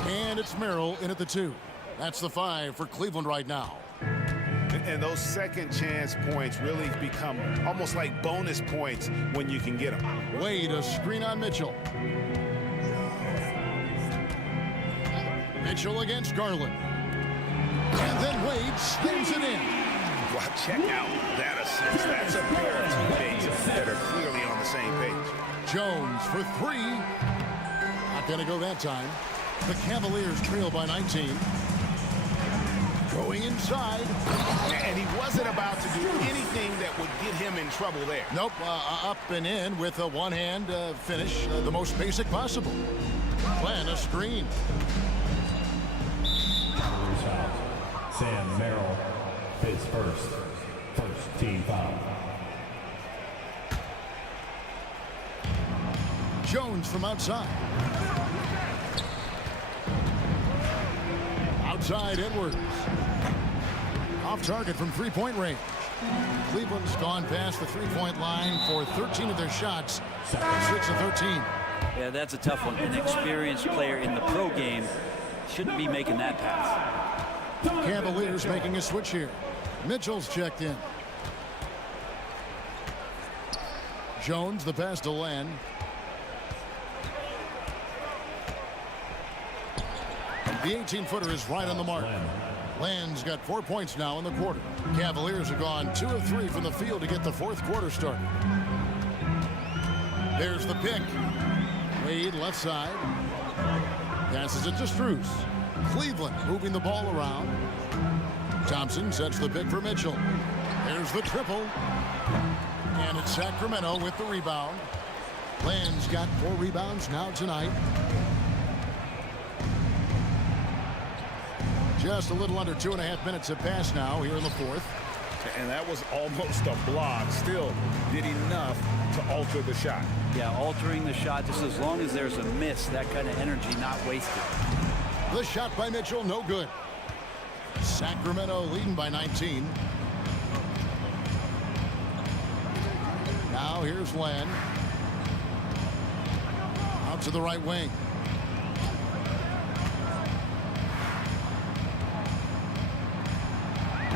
And it's Merrill in at the 2. That's the 5 for Cleveland right now. And those second chance points really become almost like bonus points when you can get them. Wade, a screen on Mitchell. Mitchell against Garland. And then Wade spins it in. Well, check out that assist. That's a pair of teammates that are clearly on the same page. Jones for 3. Not going to go that time. The Cavaliers trail by 19. Going inside. And he wasn't about to do anything that would get him in trouble there. Nope, up and in with a one-hand finish, the most basic possible. Plan a screen. Sam Merrill, his first team foul. Jones from outside. Outside Edwards. Off target from three-point range. Cleveland's gone past the three-point line for 13 of their shots. 6 of 13. Yeah, that's a tough one. An experienced player in the pro game shouldn't be making that pass. Cavaliers making a switch here. Mitchell's checked in. Jones, the pass to Len. The 18-footer is right on the mark. Len's got 4 points now in the quarter. Cavaliers have gone 2 of 3 from the field to get the fourth quarter started. There's the pick. Wade left side. Passes it to Strus. Cleveland moving the ball around. Thompson sets the pick for Mitchell. There's the triple. And it's Sacramento with the rebound. Len's got 4 rebounds now tonight. Just a little under 2.5 minutes have passed now here in the fourth. And that was almost a block. Still did enough to alter the shot. Yeah, altering the shot just as long as there's a miss, that kind of energy not wasted. The shot by Mitchell, no good. Sacramento leading by 19. Now here's Len. Out to the right wing.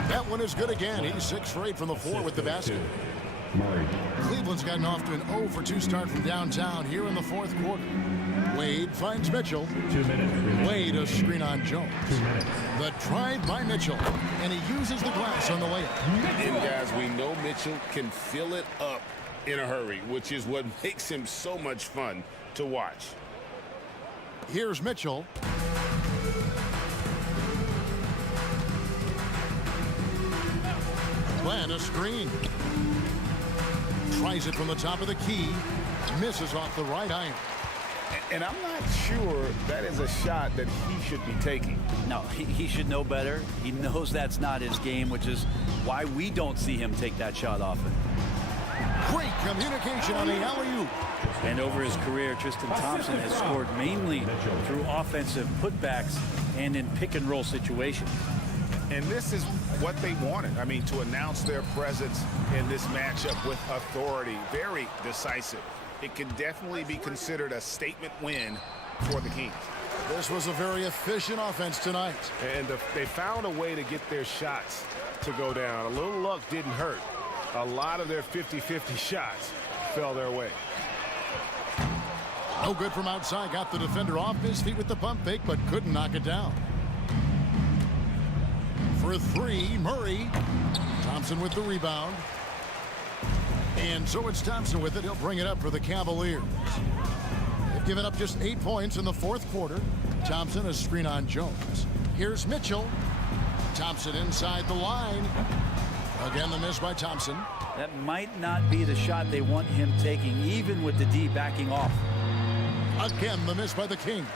That one is good again. He's 6 for 8 from the floor with the basket. Cleveland's gotten off to an 0 for 2 start from downtown here in the fourth quarter. Wade finds Mitchell. 2 minutes. Wade a screen on Jones. 2 minutes. The drive by Mitchell, and he uses the glass on the layup. And guys, we know Mitchell can fill it up in a hurry, which is what makes him so much fun to watch. Here's Mitchell. Plan a screen. Tries it from the top of the key. Misses off the right iron. And I'm not sure that is a shot that he should be taking. No, he should know better. He knows that's not his game, which is why we don't see him take that shot often. Great communication on the alley-oop. And over his career, Tristan Thompson has scored mainly through offensive putbacks and in pick-and-roll situations. And this is what they wanted. I mean, to announce their presence in this matchup with authority. Very decisive. It can definitely be considered a statement win for the Kings. This was a very efficient offense tonight. And they found a way to get their shots to go down. A little luck didn't hurt. A lot of their 50-50 shots fell their way. No good from outside. Got the defender off his feet with the pump fake, but couldn't knock it down. For 3, Murray. Thompson with the rebound. And so it's Thompson with it. He'll bring it up for the Cavaliers. They've given up just 8 points in the fourth quarter. Thompson a screen on Jones. Here's Mitchell. Thompson inside the line. Again, the miss by Thompson. That might not be the shot they want him taking, even with the D backing off. Again, the miss by the Kings.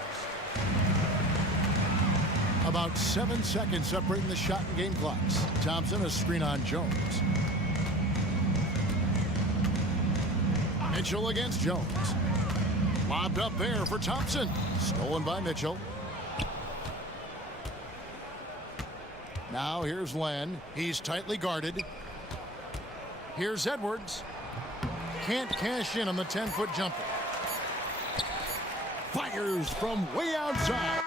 About 7 seconds separating the shot and game clocks. Thompson a screen on Jones. Mitchell against Jones. Lobbed up there for Thompson. Stolen by Mitchell. Now here's Len. He's tightly guarded. Here's Edwards. Can't cash in on the 10-foot jumper. Fires from way outside.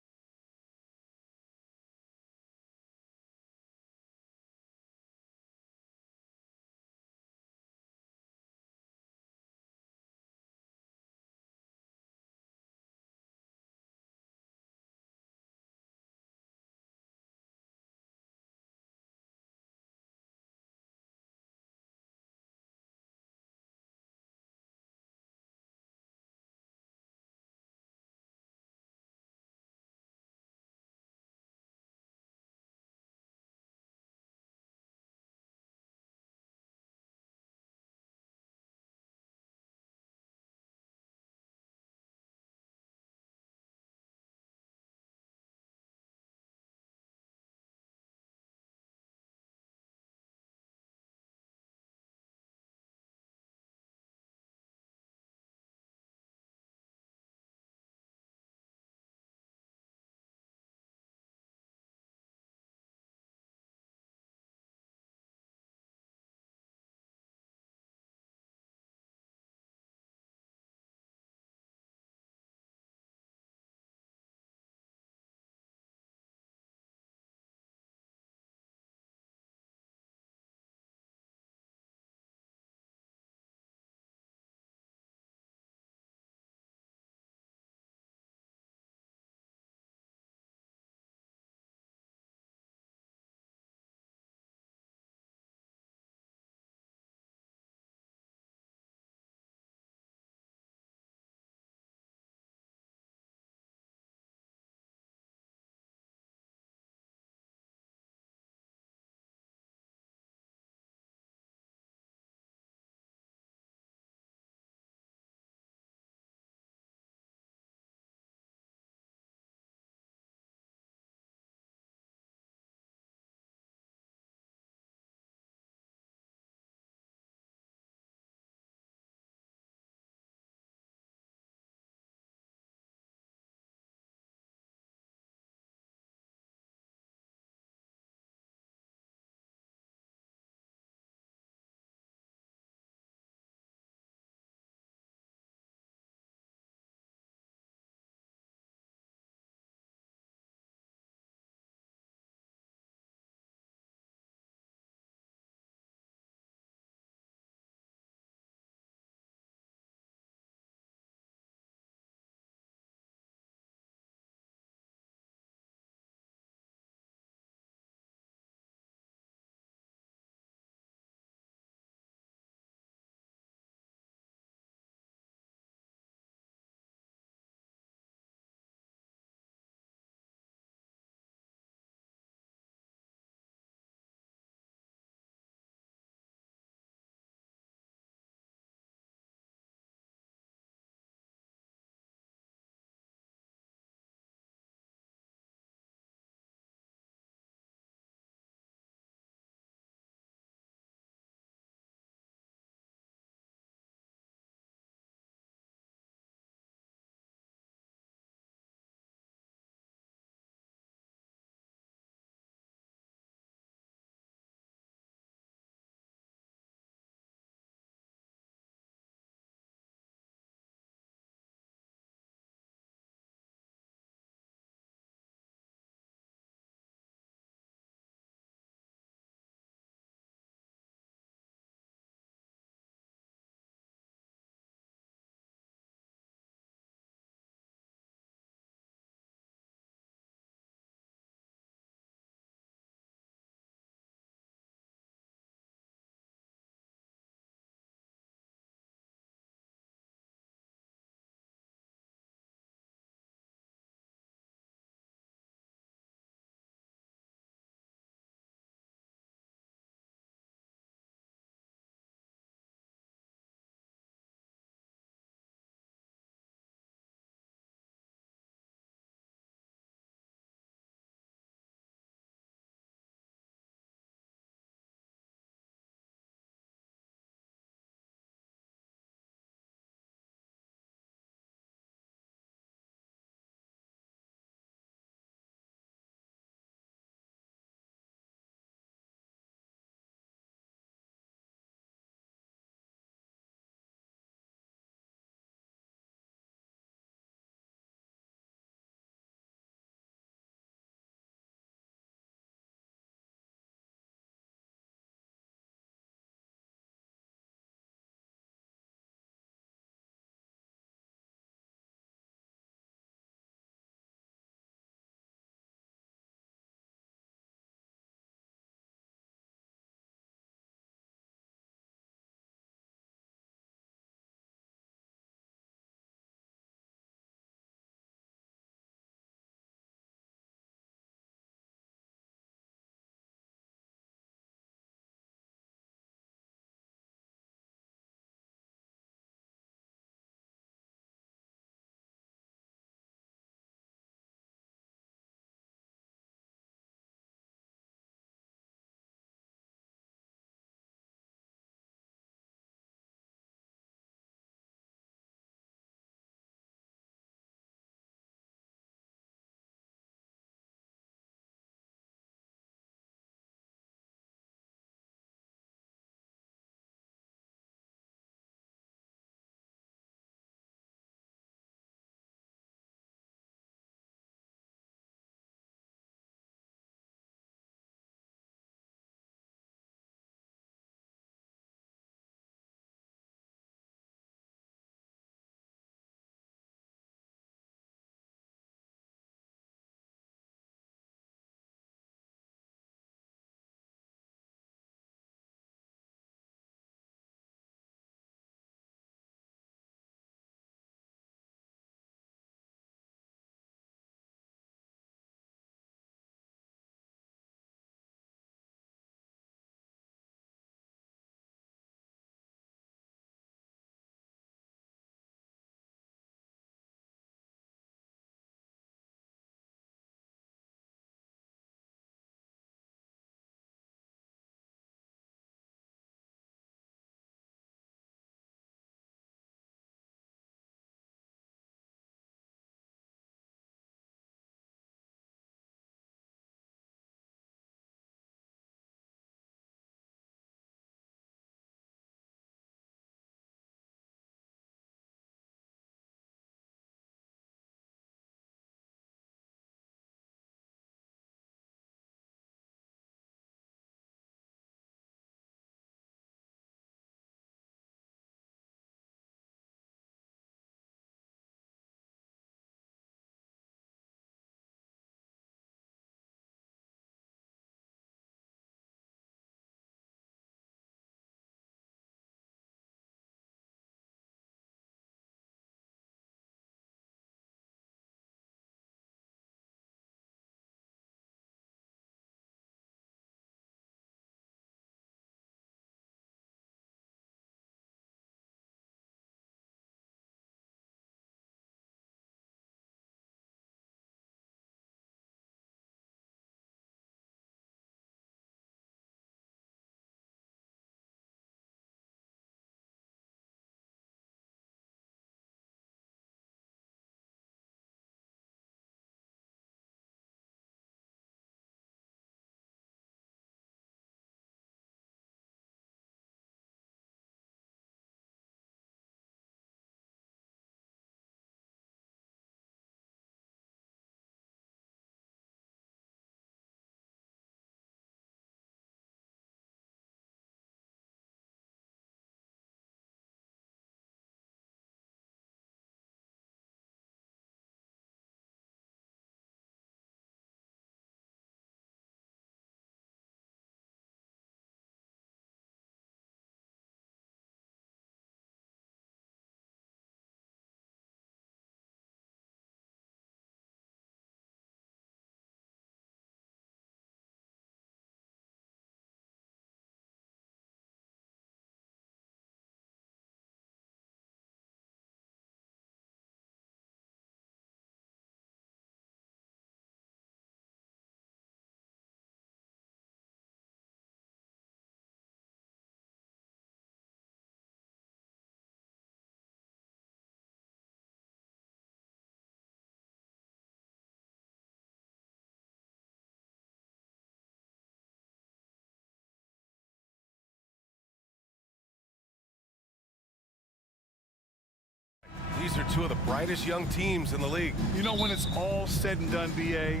these are two of the brightest young teams in the league. You know, when it's all said and done, BA,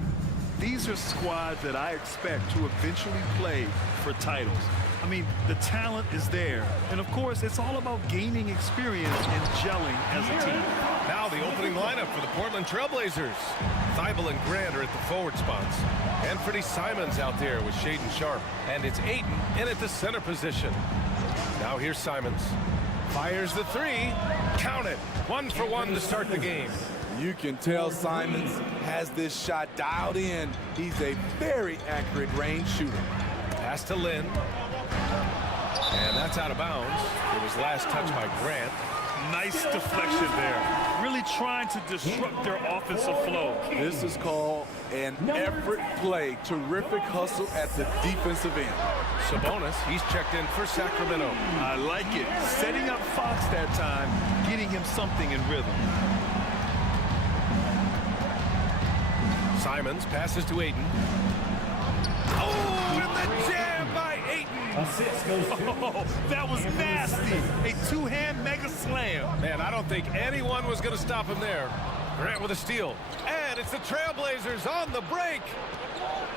these are squads that I expect to eventually play for titles. I mean, the talent is there. And, of course, it's all about gaining experience and gelling as a team. Now the opening lineup for the Portland Trailblazers. Thibault and Grant are at the forward spots. Anthony Simons out there with Shaden Sharp. And it's Ayton in at the center position. Now here's Simons. Fires the three. Count it. 1 for 1 to start the game. You can tell Simons has this shot dialed in. He's a very accurate range shooter. Pass to Lynn. And that's out of bounds. It was last touched by Grant. Nice deflection there. Really trying to disrupt their offensive flow. This is called an effort play. Terrific hustle at the defensive end. Sabonis, he's checked in for Sacramento. I like it. Setting up Fox that time, getting him something in rhythm. Simons passes to Ayton. Oh, and the jam by Ayton. Assist goes to. Oh, that was nasty. A two-hand mega slam. Man, I don't think anyone was going to stop him there. Grant with a steal. And it's the Trailblazers on the break.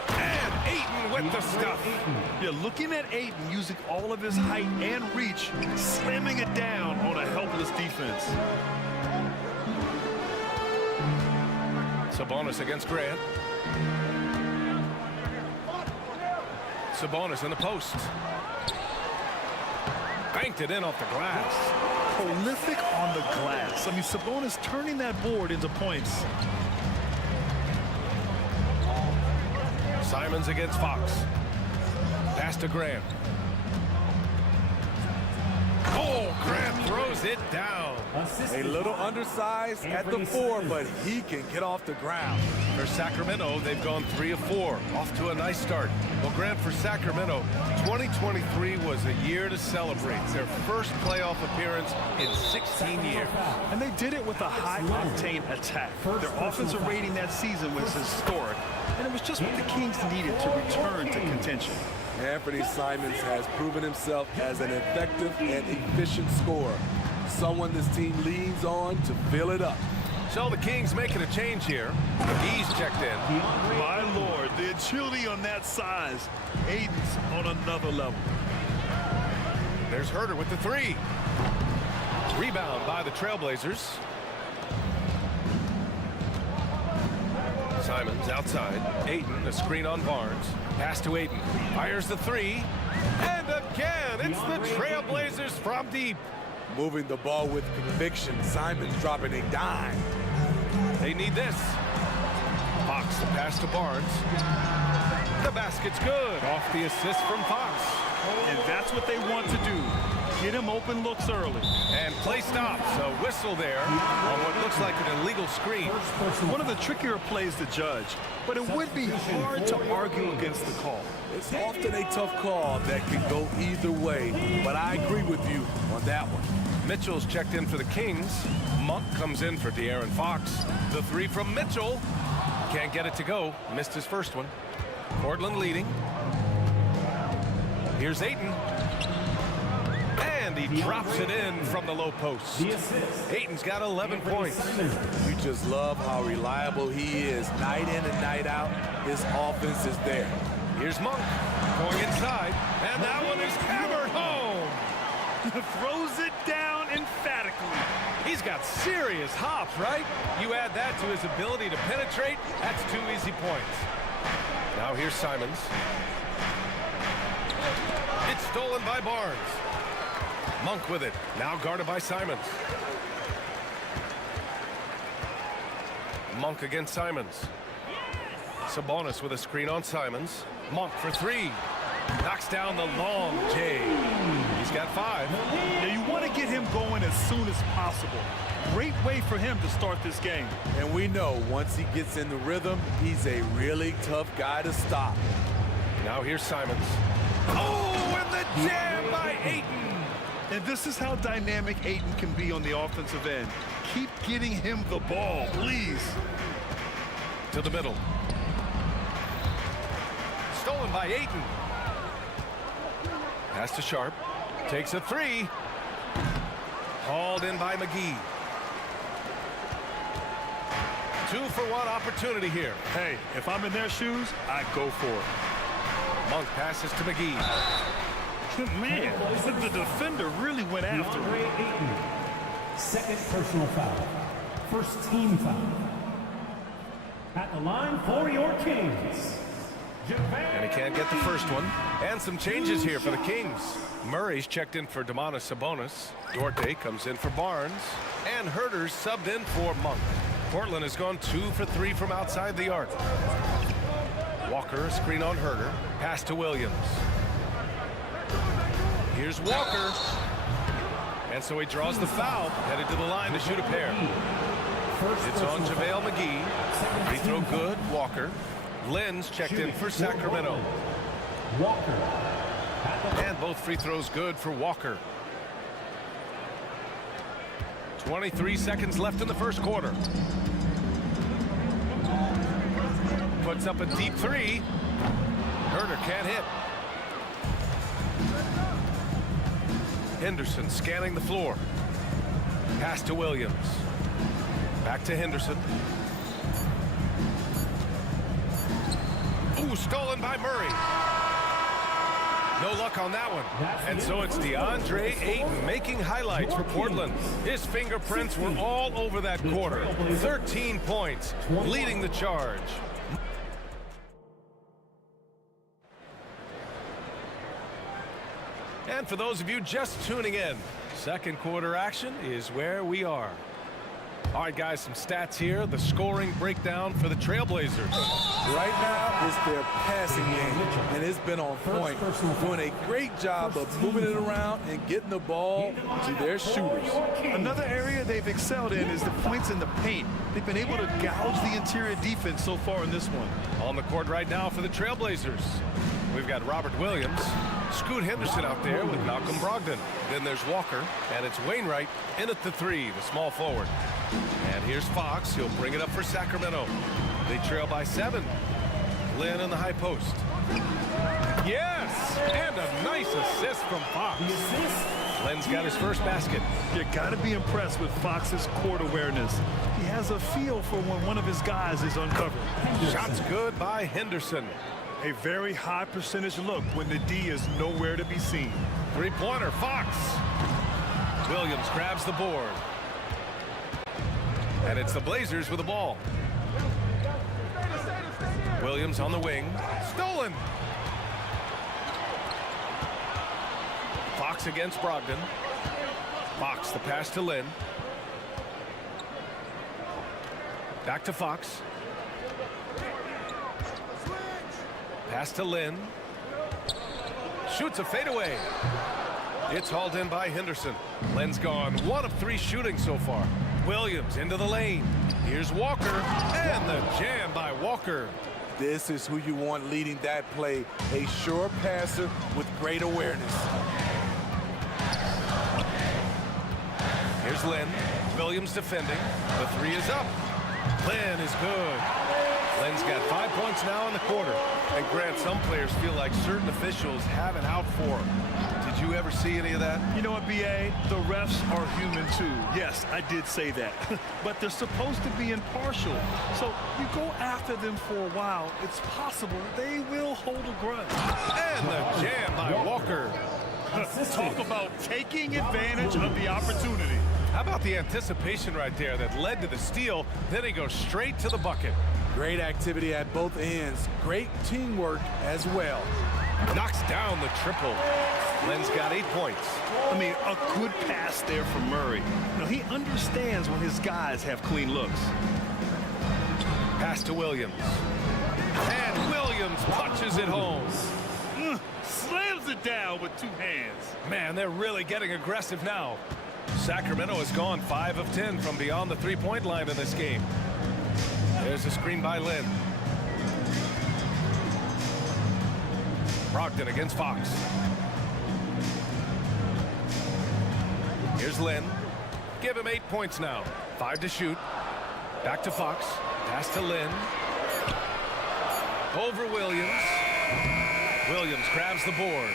And Ayton with the stuff. Yeah, looking at Ayton using all of his height and reach, slamming it down on a helpless defense. Sabonis against Grant. Sabonis in the post. Banked it in off the glass. Prolific on the glass. I mean, Sabonis turning that board into points. Simons against Fox. Pass to Grant. Oh, Grant throws it down. A little undersized at the 4, but he can get off the ground. For Sacramento, they've gone 3 of 4. Off to a nice start. Well, Grant, for Sacramento, 2023 was a year to celebrate. Their first playoff appearance in 16 years. And they did it with a high-octane attack. Their offensive rating that season was historic. And it was just what the Kings needed to return to contention. Anthony Simons has proven himself as an effective and efficient scorer. Someone this team leans on to fill it up. So the Kings making a change here. McGee's checked in. My Lord, the agility on that size. Ayton's on another level. There's Herter with the 3. Rebound by the Trailblazers. Simons outside. Ayton, a screen on Barnes. Pass to Ayton. Fires the 3. And again, it's the Trailblazers from deep. Moving the ball with conviction. Simons dropping a dime. They need this. Fox, the pass to Barnes. The basket's good. Off the assist from Fox. And that's what they want to do. Get him open looks early. And play stops. A whistle there on what looks like an illegal screen. One of the trickier plays to judge, but it would be hard to argue against the call. It's often a tough call that can go either way, but I agree with you on that one. Mitchell's checked in for the Kings. Monk comes in for De'Aaron Fox. The 3 from Mitchell. Can't get it to go. Missed his first one. Portland leading. Here's Ayton. And he drops it in from the low post. Ayton's got 11 points. You just love how reliable he is. Night in and night out, his offense is there. Here's Monk going inside. And that one is hammered home. Throws it down emphatically. He's got serious hops, right? You add that to his ability to penetrate, that's 2 easy points. Now here's Simons. It's stolen by Barnes. Monk with it. Now guarded by Simons. Monk against Simons. Sabonis with a screen on Simons. Monk for 3. Knocks down the long J. He's got 5. Now you want to get him going as soon as possible. Great way for him to start this game. And we know once he gets in the rhythm, he's a really tough guy to stop. Now here's Simons. Oh, and the jam by Ayton. And this is how dynamic Ayton can be on the offensive end. Keep getting him the ball, please. To the middle. Stolen by Ayton. Pass to Sharp. Takes a 3. Hauled in by McGee. 2-for-1 opportunity here. Hey, if I'm in their shoes, I go for it. Monk passes to McGee. Man, the defender really went after him. Second personal foul. First team foul. At the line for your Kings. And he can't get the first one. And some changes here for the Kings. Murray's checked in for Domantas Sabonis. DOTA comes in for Barnes. And Herter's subbed in for Monk. Portland has gone 2 for 3 from outside the arc. Walker, a screen on Herter. Pass to Williams. Here's Walker. And so he draws the foul, headed to the line to shoot a pair. It's on JaVale McGee. Free throw good, Walker. Lynn's checked in for Sacramento. Walker. And both free throws good for Walker. 23 seconds left in the first quarter. Puts up a deep three. Herter can't hit. Henderson scanning the floor. Pass to Williams. Back to Henderson. Ooh, stolen by Murray. No luck on that one. And so it's DeAndre Ayton making highlights for Portland. His fingerprints were all over that quarter. 13 points, leading the charge. And for those of you just tuning in, second quarter action is where we are. All right, guys, some stats here. The scoring breakdown for the Trailblazers. Right now, it's their passing game, and it's been on point. Doing a great job of moving it around and getting the ball to their shooters. Another area they've excelled in is the points in the paint. They've been able to gouge the interior defense so far in this one. On the court right now for the Trailblazers, we've got Robert Williams, Scoot Henderson out there with Malcolm Brogdon. Then there's Walker, and it's Wainwright in at the three, the small forward. And here's Fox. He'll bring it up for Sacramento. They trail by 7. Lynn in the high post. Yes! And a nice assist from Fox. Lynn's got his first basket. You got to be impressed with Fox's court awareness. He has a feel for when one of his guys is uncovered. Shots good by Henderson. A very high percentage look when the D is nowhere to be seen. Three-pointer, Fox. Williams grabs the board. And it's the Blazers with the ball. Williams on the wing. Stolen. Fox against Brogdon. Fox, the pass to Lynn. Back to Fox. Pass to Lynn. Shoots a fadeaway. It's hauled in by Henderson. Lynn's gone 1 of 3 shooting so far. Williams into the lane. Here's Walker. And the jam by Walker. This is who you want leading that play. A sure passer with great awareness. Here's Lynn. Williams defending. The three is up. Lynn is good. Lynn's got 5 points now in the quarter. And Grant, some players feel like certain officials have it out for them. Did you ever see any of that? You know what, B.A.? The refs are human too. Yes, I did say that. But they're supposed to be impartial. So you go after them for a while, it's possible they will hold a grudge. And the jam by Walker. Talk about taking advantage of the opportunity. How about the anticipation right there that led to the steal? Then he goes straight to the bucket. Great activity at both ends. Great teamwork as well. Knocks down the triple. Lynn's got 8 points. I mean, a good pass there from Murray. You know, he understands when his guys have clean looks. Pass to Williams. And Williams punches it home. Slams it down with 2 hands. Man, they're really getting aggressive now. Sacramento has gone 5 of 10 from beyond the three-point line in this game. There's a screen by Lynn. Brogdon against Fox. Here's Lynn. Give him 8 points now. 5 to shoot. Back to Fox. Pass to Lynn. Over Williams. Williams grabs the board.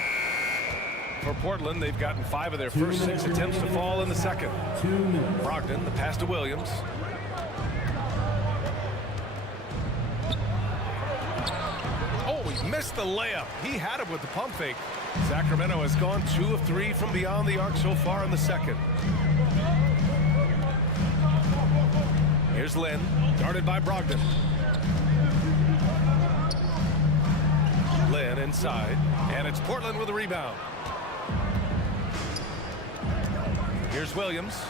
For Portland, they've gotten 5 of their first 6 attempts to fall in the second. Brogdon, the pass to Williams. Missed the layup. He had it with the pump fake. Sacramento has gone 2 of 3 from beyond the arc so far in the second. Here's Lynn, guarded by Brogdon. Lynn inside, and it's Portland with a rebound. Here's Williams,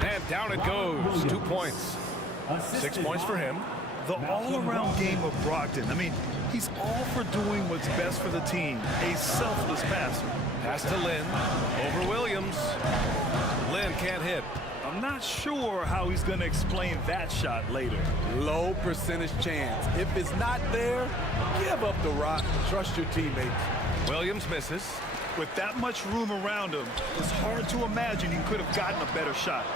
and down it goes. 2 points. 6 points for him. The all-around game of Brogdon. I mean, he's all for doing what's best for the team. A selfless passer. Pass to Lynn, over Williams. Lynn can't hit. I'm not sure how he's going to explain that shot later. Low percentage chance. If it's not there, give up the rock. Trust your teammates. Williams misses. With that much room around him, it's hard to imagine he could have gotten a better shot.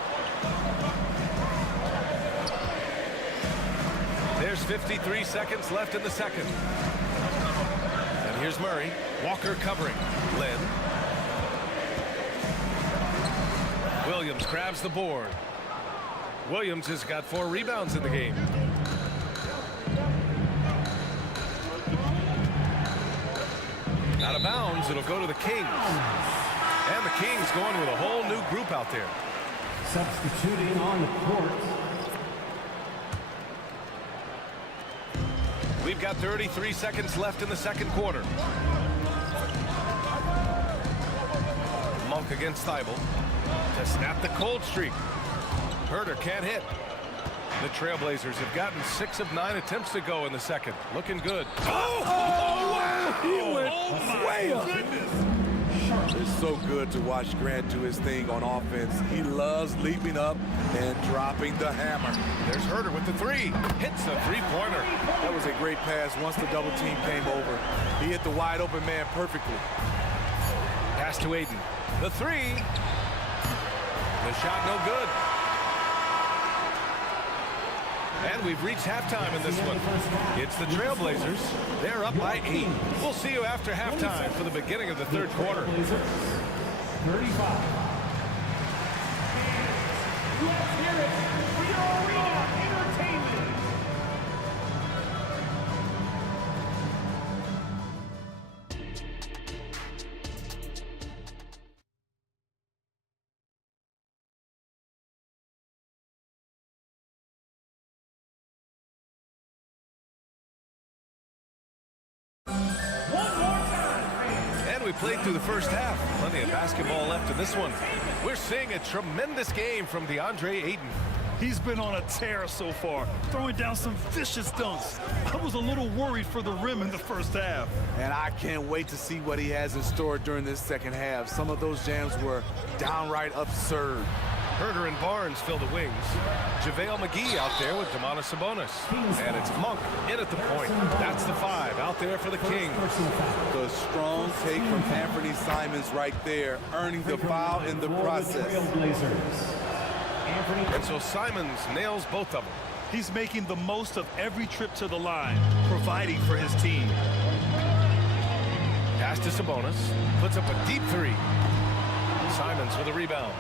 There's 53 seconds left in the second. And here's Murray. Walker covering. Lynn. Williams grabs the board. Williams has got 4 rebounds in the game. Out of bounds, it'll go to the Kings. And the Kings going with a whole new group out there. Substituting on the court. We've got 33 seconds left in the second quarter. Monk against Thibault to snap the cold streak. Herter can't hit. The Trailblazers have gotten 6 of 9 attempts to go in the second. Looking good. Oh, wow! He went way up. It's so good to watch Grant do his thing on offense. He loves leaping up and dropping the hammer. There's Herter with the 3. Hits the three-pointer. That was a great pass once the double team came over. He hit the wide open man perfectly. Pass to Aiden. The 3. The shot no good. And we've reached halftime in this one. It's the Trailblazers. They're up by 8. We'll see you after halftime for the beginning of the third quarter. 35. Let's hear it for your arena entertainment. And we played through the first half. Plenty of basketball left in this one. We're seeing a tremendous game from DeAndre Ayton. He's been on a tear so far, throwing down some vicious dunks. I was a little worried for the rim in the first half. And I can't wait to see what he has in store during this second half. Some of those jams were downright absurd. Herter and Barnes fill the wings. JaVale McGee out there with Domantas Sabonis. And it's Monk in at the point. That's the 5 out there for the Kings. The strong take from Anthony Simons right there, earning the foul in the process. And so Simons nails both of them. He's making the most of every trip to the line, providing for his team. Pass to Sabonis. Puts up a deep 3. Simons with a rebound.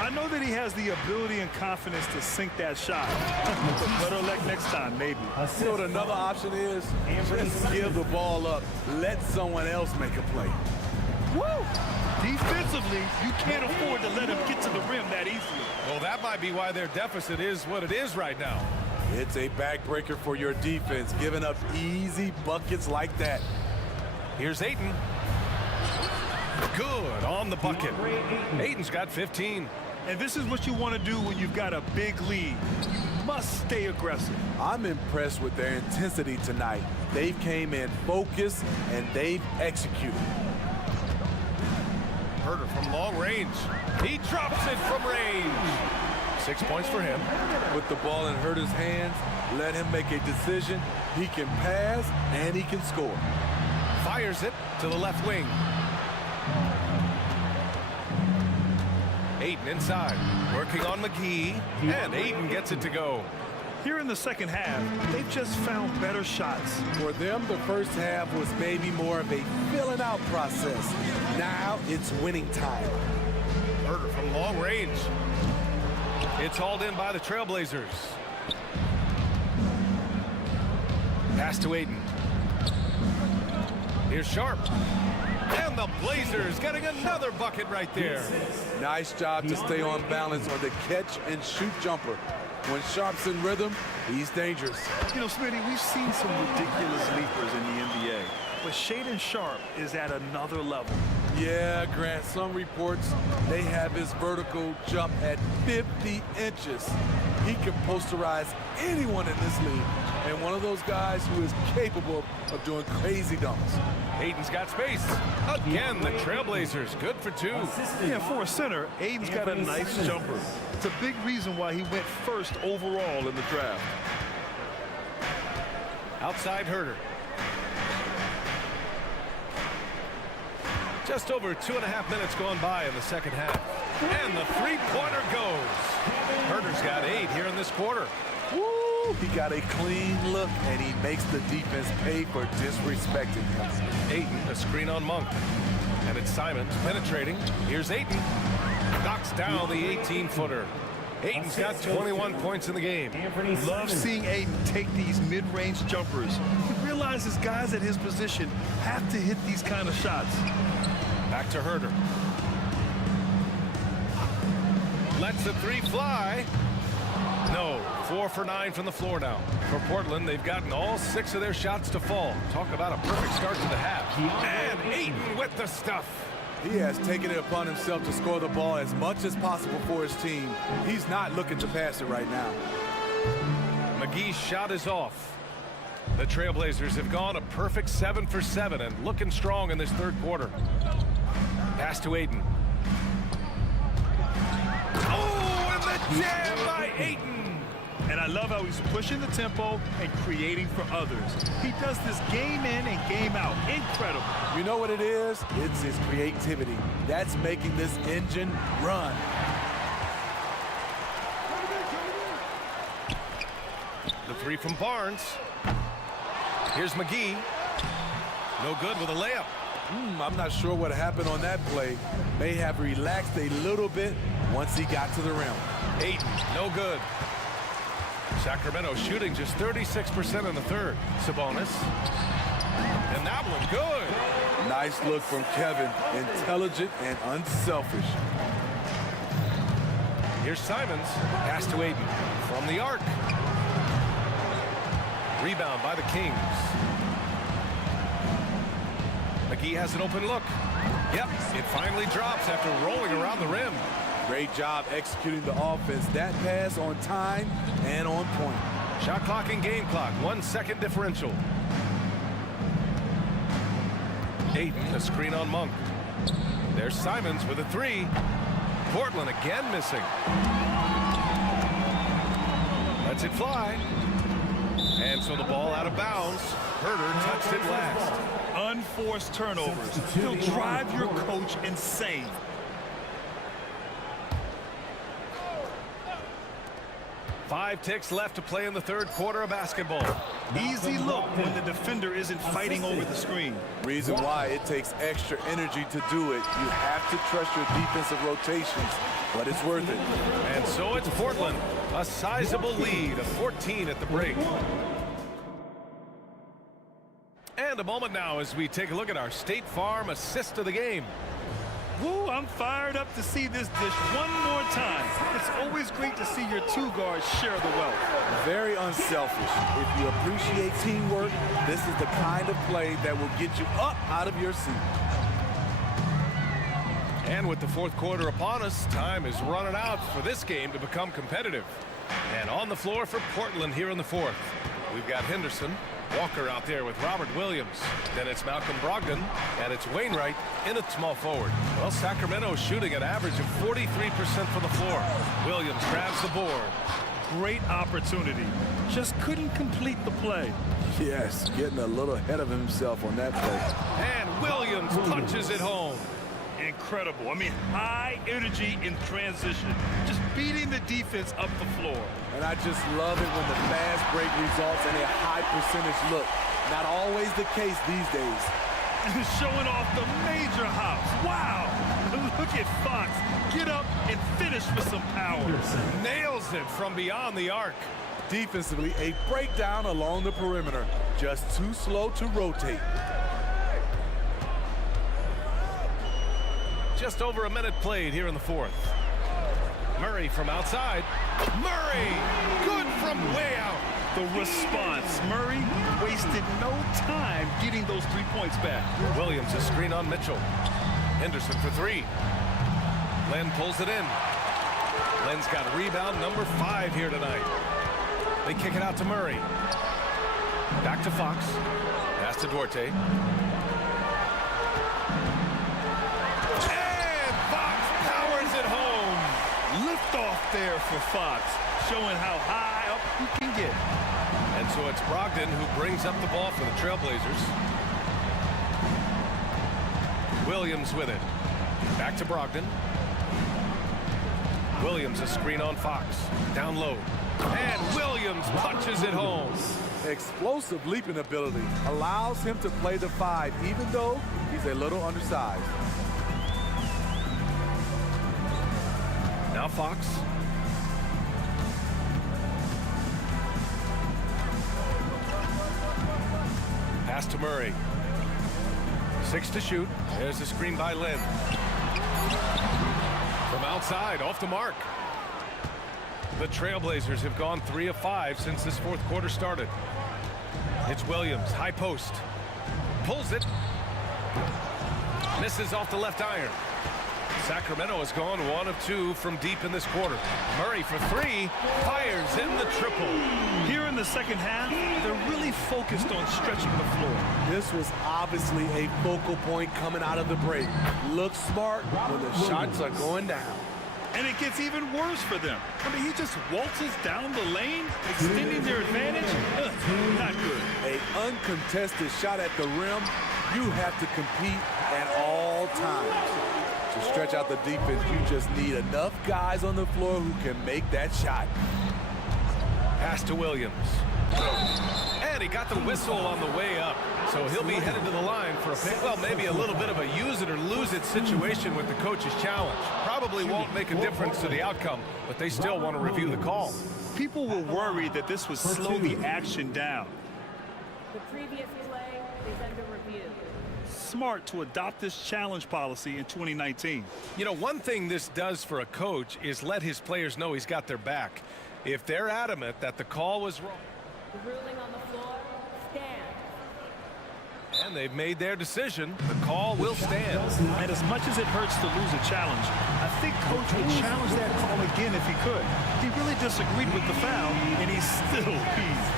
I know that he has the ability and confidence to sink that shot. But better luck next time, maybe. You know what another option is? Just give the ball up. Let someone else make a play. Woo! Defensively, you can't afford to let him get to the rim that easily. Well, that might be why their deficit is what it is right now. It's a backbreaker for your defense, giving up easy buckets like that. Here's Ayton. Good on the bucket. Ayton's got 15. And this is what you want to do when you've got a big lead. You must stay aggressive. I'm impressed with their intensity tonight. They came in focused and they've executed. Herter from long range. He drops it from range. 6 points for him. With the ball in Herter's hands, let him make a decision. He can pass and he can score. Fires it to the left wing. Ayton inside, working on McGee, and Ayton gets it to go. Here in the second half, they've just found better shots. For them, the first half was maybe more of a filling out process. Now it's winning time. Herter from long range. It's hauled in by the Trailblazers. Pass to Ayton. Here's Sharp. And the Blazers getting another bucket right there. Nice job to stay on balance on the catch and shoot jumper. When Sharp's in rhythm, he's dangerous. You know, Smitty, we've seen some ridiculous leapers in the NBA, but Shaedon Sharp is at another level. Yeah, Grant, some reports, they have his vertical jump at 50 inches. He can posterize anyone in this league, and one of those guys who is capable of doing crazy dunks. Aiden's got space. Again, the Trailblazers, good for two. Yeah, for a center, Aiden's got a nice jumper. It's a big reason why he went first overall in the draft. Outside Herder. Just over 2.5 minutes gone by in the second half. And the three-pointer goes. Herder's got 8 here in this quarter. Woo! He got a clean look, and he makes the defense pay for disrespecting him. Ayton, a screen on Monk. And it's Simons penetrating. Here's Ayton. Knocks down the 18-footer. Ayton's got 21 points in the game. Love seeing Ayton take these mid-range jumpers. He realizes guys at his position have to hit these kind of shots. Back to Herder. Lets the three fly. No, 4 for 9 from the floor now. For Portland, they've gotten all 6 of their shots to fall. Talk about a perfect start to the half. And Ayton with the stuff. He has taken it upon himself to score the ball as much as possible for his team. He's not looking to pass it right now. McGee's shot is off. The Trailblazers have gone a perfect 7 for 7 and looking strong in this third quarter. Pass to Ayton. Oh, and the jam by Ayton. And I love how he's pushing the tempo and creating for others. He does this game in and game out. Incredible. You know what it is? It's his creativity. That's making this engine run. The three from Barnes. Here's McGee. No good with a layup. I'm not sure what happened on that play. May have relaxed a little bit once he got to the rim. Ayton, no good. Sacramento shooting just 36% in the third. Sabonis. And that one good. Nice look from Kevin. Intelligent and unselfish. Here's Simons. Pass to Ayton. From the arc. Rebound by the Kings. McGee has an open look. Yep, it finally drops after rolling around the rim. Great job executing the offense. That pass on time and on point. Shot clock and game clock. 1 second differential. Ayton, a screen on Monk. There's Simons with a three. Portland again missing. Lets it fly. And so the ball out of bounds. Herder touched it last. Unforced turnovers. He'll drive your coach insane. Five ticks left to play in the third quarter of basketball. Easy look when the defender isn't fighting over the screen. Reason why it takes extra energy to do it. You have to trust your defensive rotations, but it's worth it. And so it's Portland, a sizable lead of 14 at the break. And a moment now as we take a look at our State Farm assist of the game. Woo, I'm fired up to see this dish one more time. It's always great to see your two guards share the wealth. Very unselfish. If you appreciate teamwork, this is the kind of play that will get you up out of your seat. And with the fourth quarter upon us, time is running out for this game to become competitive. And on the floor for Portland here in the fourth, we've got Henderson, Walker out there with Robert Williams. Then it's Malcolm Brogdon, and it's Wainwright in at small forward. Well, Sacramento shooting an average of 43% from the floor. Williams grabs the board. Great opportunity. Just couldn't complete the play. Yes, getting a little ahead of himself on that play. And Williams punches it home. Incredible. I mean, high energy in transition. Just beating the defense up the floor. And I just love it when the fast break results in a high percentage look. Not always the case these days. Showing off the major hops. Wow. Look at Fox. Get up and finish with some power. Nails it from beyond the arc. Defensively, a breakdown along the perimeter. Just too slow to rotate. Just over a minute played here in the fourth. Murray from outside. Murray! Good from way out. The response. Murray wasted no time getting those 3 points back. Williams a screen on Mitchell. Henderson for three. Len pulls it in. Len's got rebound number 5 here tonight. They kick it out to Murray. Back to Fox. Pass to Duarte. And Fox powers it home. Lift off there for Fox, showing how high up he can get. And so it's Brogdon who brings up the ball for the Trailblazers. Williams with it. Back to Brogdon. Williams a screen on Fox. Down low. And Williams punches it home. Explosive leaping ability allows him to play the 5, even though he's a little undersized. Now Fox. Pass to Murray. 6 to shoot. There's a screen by Len. From outside, off the mark. The Trailblazers have gone 3 of 5 since this fourth quarter started. It's Williams, high post. Pulls it. Misses off the left iron. Sacramento has gone 1 of 2 from deep in this quarter. Murray for 3, fires in the triple. Here in the second half, they're really focused on stretching the floor. This was obviously a focal point coming out of the break. Look smart when the shots are going down. And it gets even worse for them. I mean, he just waltzes down the lane, extending their advantage. Not good. An uncontested shot at the rim, you have to compete at all times. To stretch out the defense, you just need enough guys on the floor who can make that shot. Pass to Williams. And he got the whistle on the way up. So he'll be headed to the line for a pick. Well, maybe a little bit of a use it or lose it situation with the coach's challenge. Probably won't make a difference to the outcome, but they still want to review the call. People were worried that this would slow the action down. The previous play is under review. Smart to adopt this challenge policy in 2019. You know, one thing this does for a coach is let his players know he's got their back. If they're adamant that the call was wrong. The ruling on the floor stands. And they've made their decision. The call will stand. And as much as it hurts to lose a challenge, I think Coach would challenge that call again if he could. He really disagreed with the foul, and he's still peeved.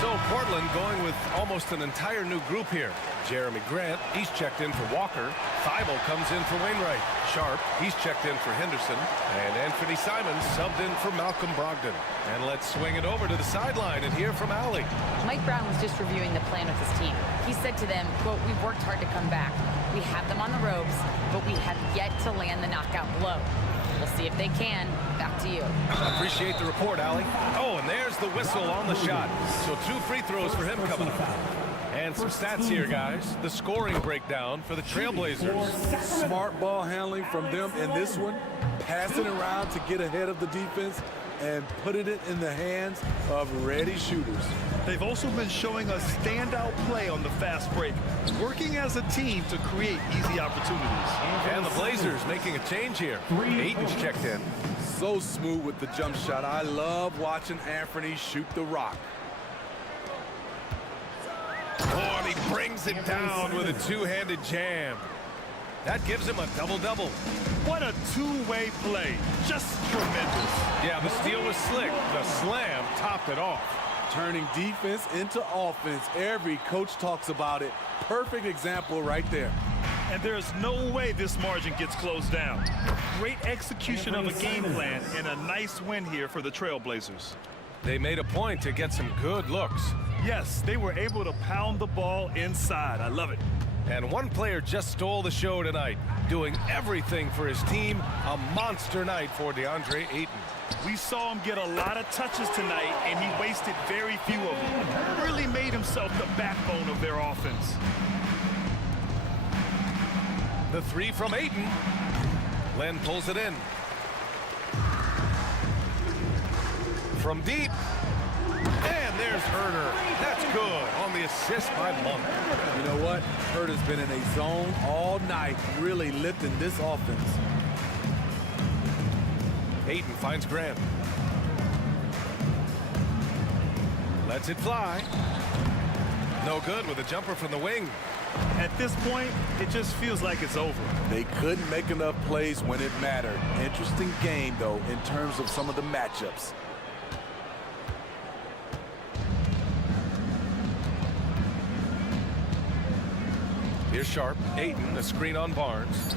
So Portland going with almost an entire new group here. Jeremy Grant, he's checked in for Walker. Thibault comes in for Wainwright. Sharp, he's checked in for Henderson. And Anthony Simons subbed in for Malcolm Brogdon. And let's swing it over to the sideline and hear from Allie. Mike Brown was just reviewing the plan with his team. He said to them, quote, "We've worked hard to come back. We have them on the ropes, but we have yet to land the knockout blow. We'll see if they can. Back to you." Appreciate the report, Allie. Oh, and there's the whistle on the shot. So 2 free throws for him coming up. And some stats here, guys. The scoring breakdown for the Trailblazers. Smart ball handling from them in this one. Passing around to get ahead of the defense and putting it in the hands of ready shooters. They've also been showing a standout play on the fast break, working as a team to create easy opportunities. And the Blazers making a change here. Aiton's checked in. So smooth with the jump shot. I love watching Anthony shoot the rock. Oh, and he brings it down with a two-handed jam. That gives him a double-double. What a two-way play. Just tremendous. Yeah, the steal was slick. The slam topped it off. Turning defense into offense. Every coach talks about it. Perfect example right there. And there's no way this margin gets closed down. Great execution of a game plan and a nice win here for the Trailblazers. They made a point to get some good looks. Yes, they were able to pound the ball inside. I love it. And one player just stole the show tonight, doing everything for his team. A monster night for DeAndre Ayton. We saw him get a lot of touches tonight, and he wasted very few of them. Really made himself the backbone of their offense. The 3 from Ayton. Len pulls it in. From deep. And there's Turner. That's good on the assist by Monk. You know what? Hurt has been in a zone all night, really lifting this offense. Ayton finds Grant. Lets it fly. No good with a jumper from the wing. At this point, it just feels like it's over. They couldn't make enough plays when it mattered. Interesting game, though, in terms of some of the matchups. Here's Sharp. Ayton, a screen on Barnes.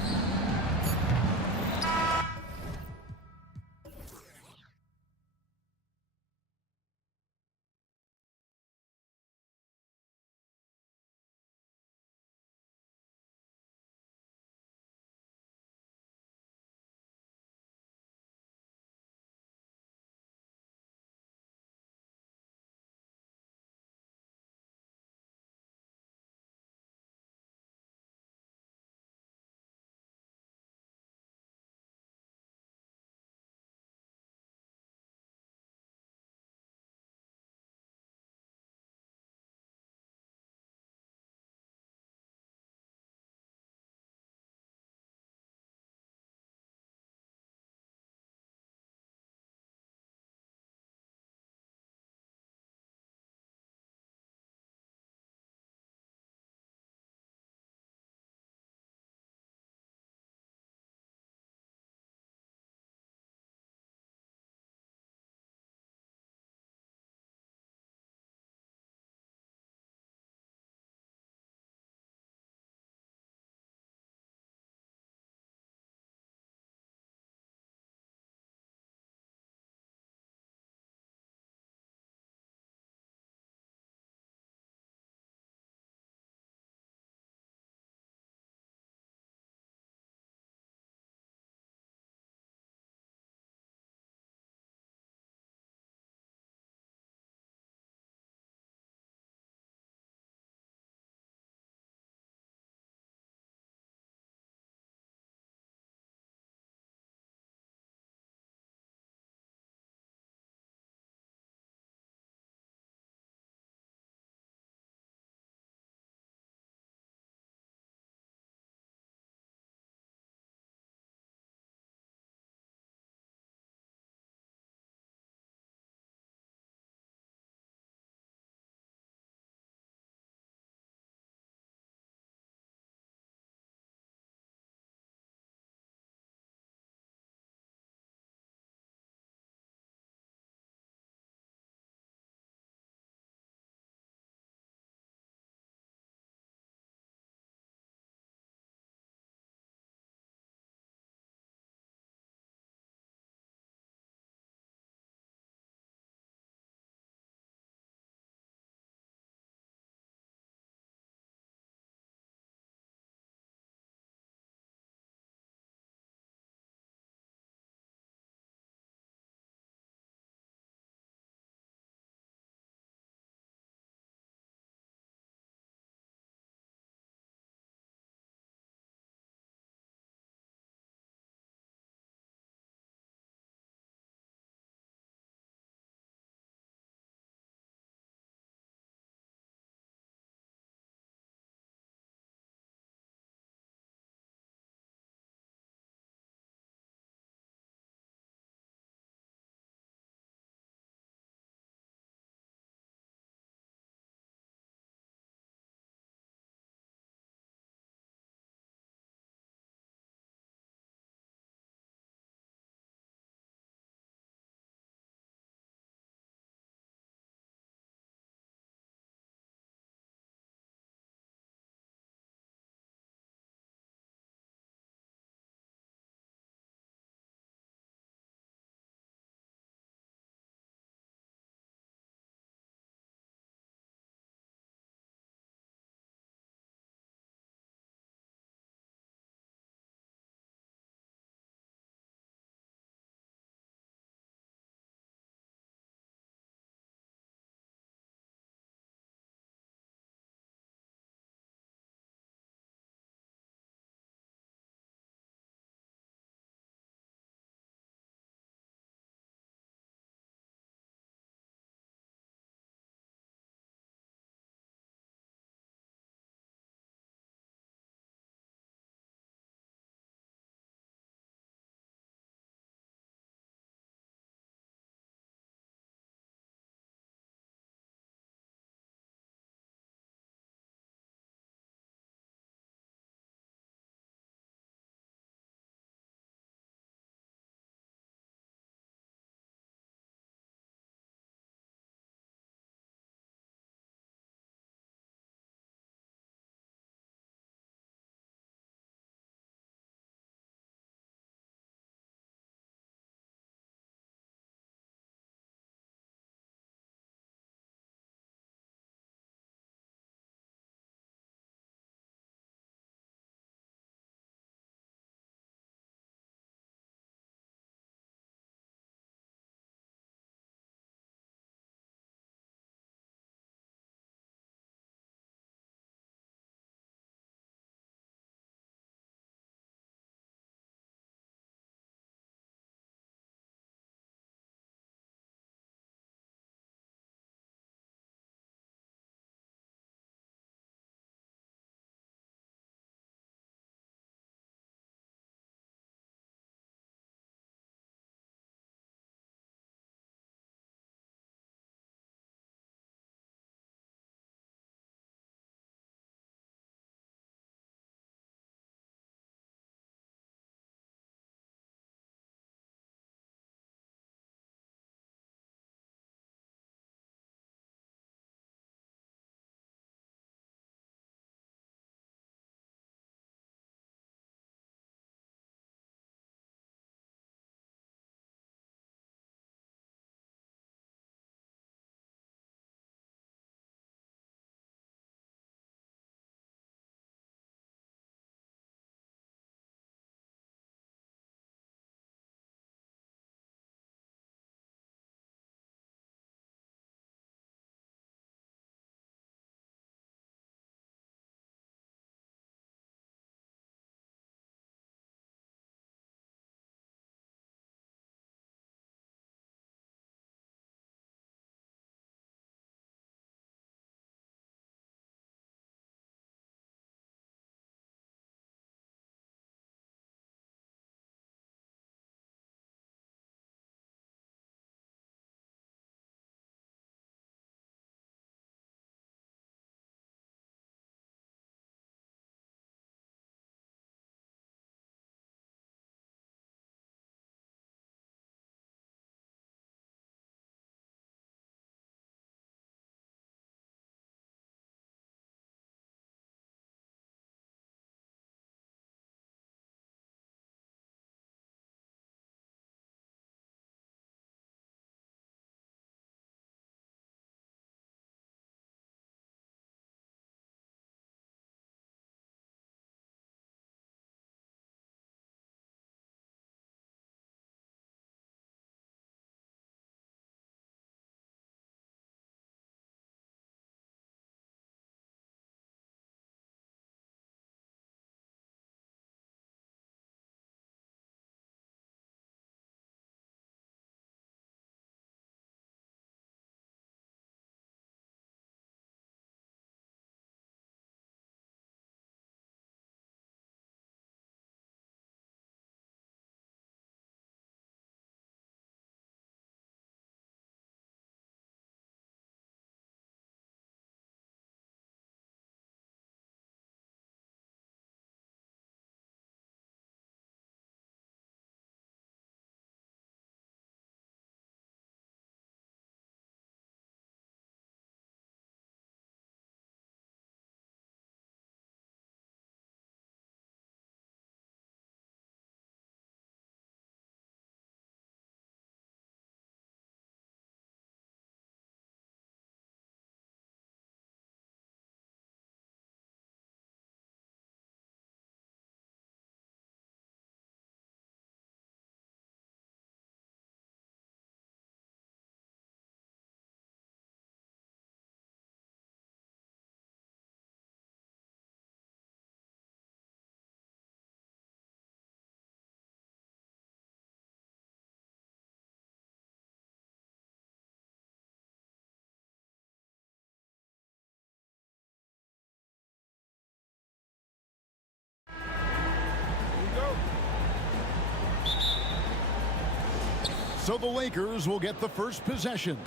So the Lakers will get the first possession.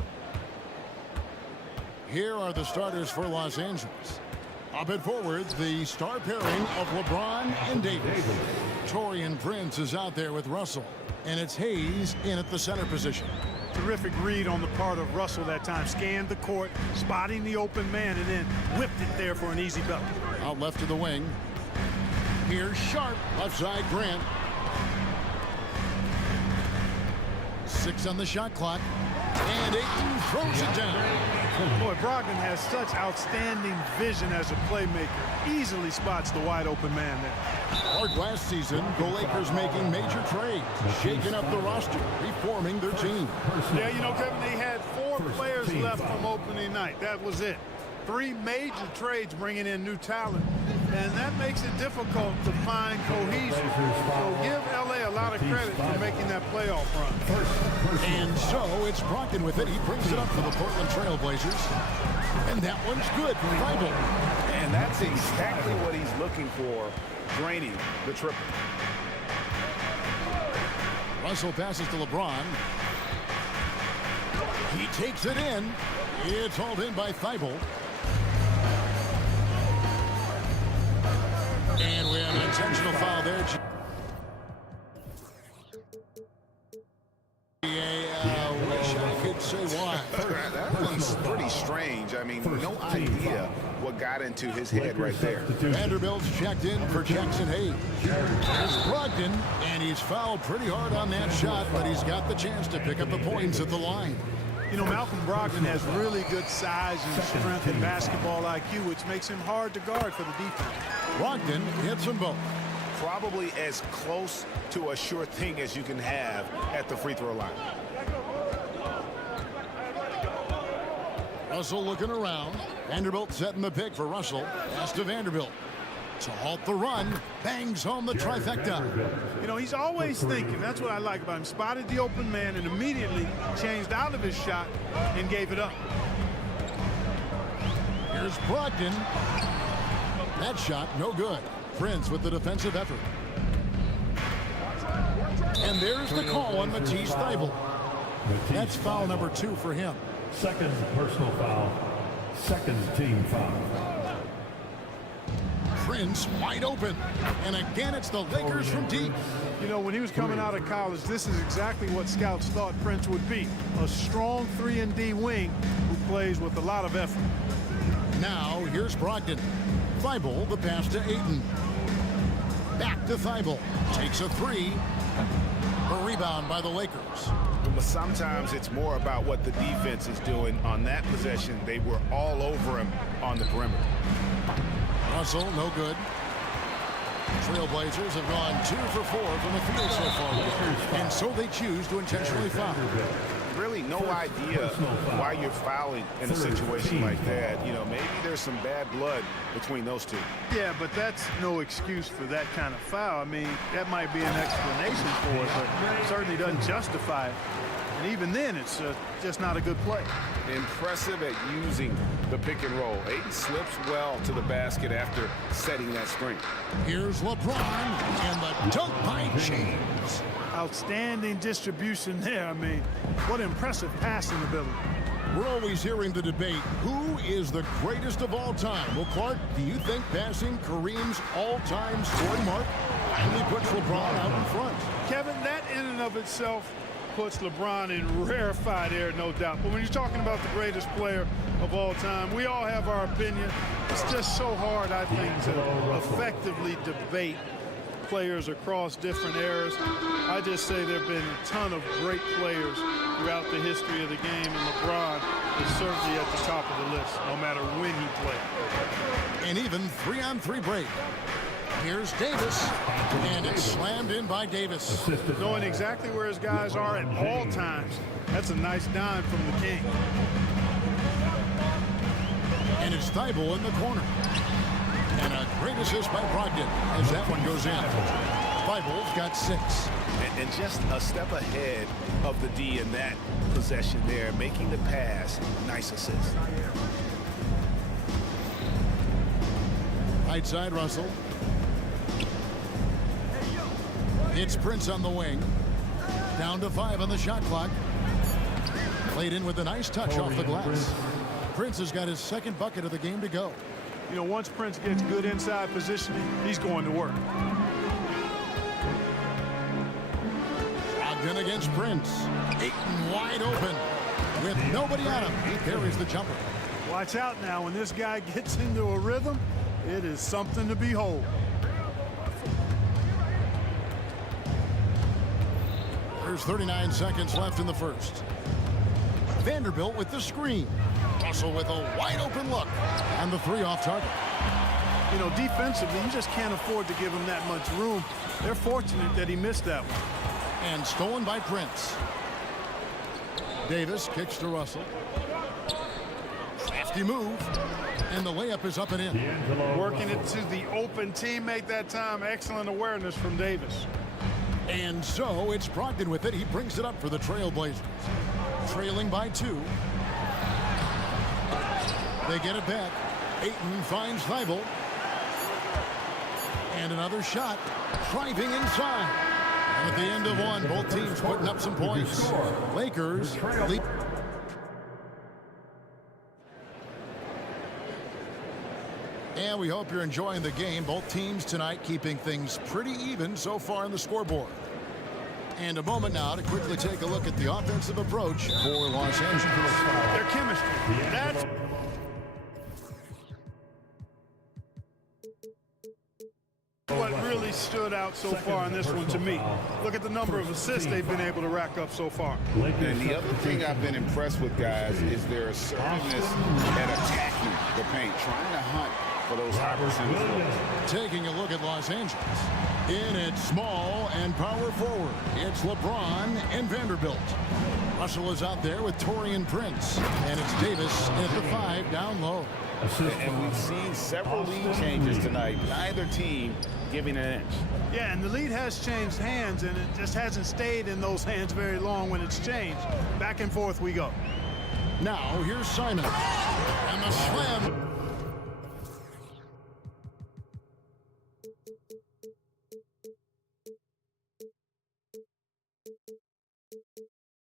Here are the starters for Los Angeles. Up at forwards, the star pairing of LeBron and Davis. Taurean Prince is out there with Russell, and it's Hayes in at the center position. Terrific read on the part of Russell that time. Scanned the court, spotting the open man, and then whipped it there for an easy bucket. Out left to the wing. Here's Sharp, left side Grant. 6 on the shot clock. And Ayton throws it down. Boy, Brogdon has such outstanding vision as a playmaker. Easily spots the wide open man there. Hard last season, the Lakers making major trades, shaking up the roster, reforming their team. Yeah, you know, Kevin, they had 4 players left from opening night. That was it. 3 major trades bringing in new talent. And that makes it difficult to find cohesion. So give LA a lot of credit for making that playoff run. And so it's Brogdon with it. He brings it up for the Portland Trail Blazers. And that one's good for Thibault. And that's exactly what he's looking for, draining the triple. Russell passes to LeBron. He takes it in. It's hauled in by Thibault. And we have an intentional foul there. Wish I could say why. That one's pretty strange. I mean, no idea what got into his head right there. Vanderbilt's checked in for Jackson Hayes. There's Brogdon, and he's fouled pretty hard on that shot, but he's got the chance to pick up the points at the line. You know, Malcolm Brogdon has really good size and strength and basketball IQ, which makes him hard to guard for the defense. Brogdon hits them both. Probably as close to a sure thing as you can have at the free throw line. Russell looking around. Vanderbilt setting the pick for Russell. Pass to Vanderbilt. To halt the run, bangs home the trifecta. You know, he's always thinking. That's what I like about him. Spotted the open man and immediately changed out of his shot and gave it up. Here's Brogdon. That shot, no good. Prince with the defensive effort. And there's the call on Matisse Thybulle. That's foul number 2 for him. Second personal foul. Second team foul. Prince wide open. And again, it's the Lakers from deep. You know, when he was coming out of college, this is exactly what scouts thought Prince would be. A strong 3-and-D wing who plays with a lot of effort. Now, here's Brogdon. Thybulle, the pass to Ayton. Back to Thybulle. Takes a 3. A rebound by the Lakers. But sometimes it's more about what the defense is doing on that possession. They were all over him on the perimeter. Russell, no good. Trailblazers have gone 2 for 4 from the field so far. And so they choose to intentionally foul. Really no idea why you're fouling in a situation like that. You know, maybe there's some bad blood between those two. Yeah, but that's no excuse for that kind of foul. I mean, that might be an explanation for it, but it certainly doesn't justify it. And even then, it's just not a good play. Impressive at using the pick and roll. Ayton slips well to the basket after setting that screen. Here's LeBron and the dunk by James. Outstanding distribution there. I mean, what impressive passing ability. We're always hearing the debate, who is the greatest of all time? Well, Clark, do you think passing Kareem's all-time scoring mark finally puts LeBron out in front? Kevin, that in and of itself puts LeBron in rarefied air, no doubt. But when you're talking about the greatest player of all time, we all have our opinion. It's just so hard, I think, to effectively debate players across different eras. I just say there have been a ton of great players throughout the history of the game, and LeBron is certainly at the top of the list, no matter when he played. And even 3-on-3 break. Here's Davis, and it's slammed in by Davis. Knowing exactly where his guys are at all times, that's a nice dime from the king. And it's Thybulle in the corner. And a great assist by Brogdon as that one goes in. Thybulle's got 6. And just a step ahead of the D in that possession there, making the pass. Nice assist. Right side, Russell. It's Prince on the wing. Down to 5 on the shot clock. Played in with a nice touch off the glass. Prince has got his second bucket of the game to go. You know, once Prince gets good inside positioning, he's going to work. Ogden against Prince. Ayton wide open. With nobody on him, he parries the jumper. Watch out now. When this guy gets into a rhythm, it is something to behold. There's 39 seconds left in the first. Vanderbilt with the screen. Russell with a wide open look. And the 3 off target. You know, defensively, you just can't afford to give him that much room. They're fortunate that he missed that one. And stolen by Prince. Davis kicks to Russell. Crafty move. And the layup is up and in. Working it to the open teammate that time. Excellent awareness from Davis. And so it's Brogdon with it. He brings it up for the Trailblazers. Trailing by 2. They get it back. Ayton finds Thibault. And another shot. Driving inside. And at the end of one, both teams putting up some points. Lakers lead. And we hope you're enjoying the game. Both teams tonight keeping things pretty even so far on the scoreboard. And a moment now to quickly take a look at the offensive approach for Los Angeles. Their chemistry. That's what really stood out so far in this one to me. Look at the number of assists they've been able to rack up so far. And the other thing I've been impressed with, guys, is their assertiveness at attacking the paint, trying to hunt for those high percentages. Taking a look at Los Angeles. In at small and power forward, it's LeBron and Vanderbilt. Russell is out there with Taurean Prince. And it's Davis at the 5 down low. And we've seen several lead changes tonight. Neither team giving an inch. Yeah, and the lead has changed hands, and it just hasn't stayed in those hands very long when it's changed. Back and forth we go. Now, here's Simon. And the slam.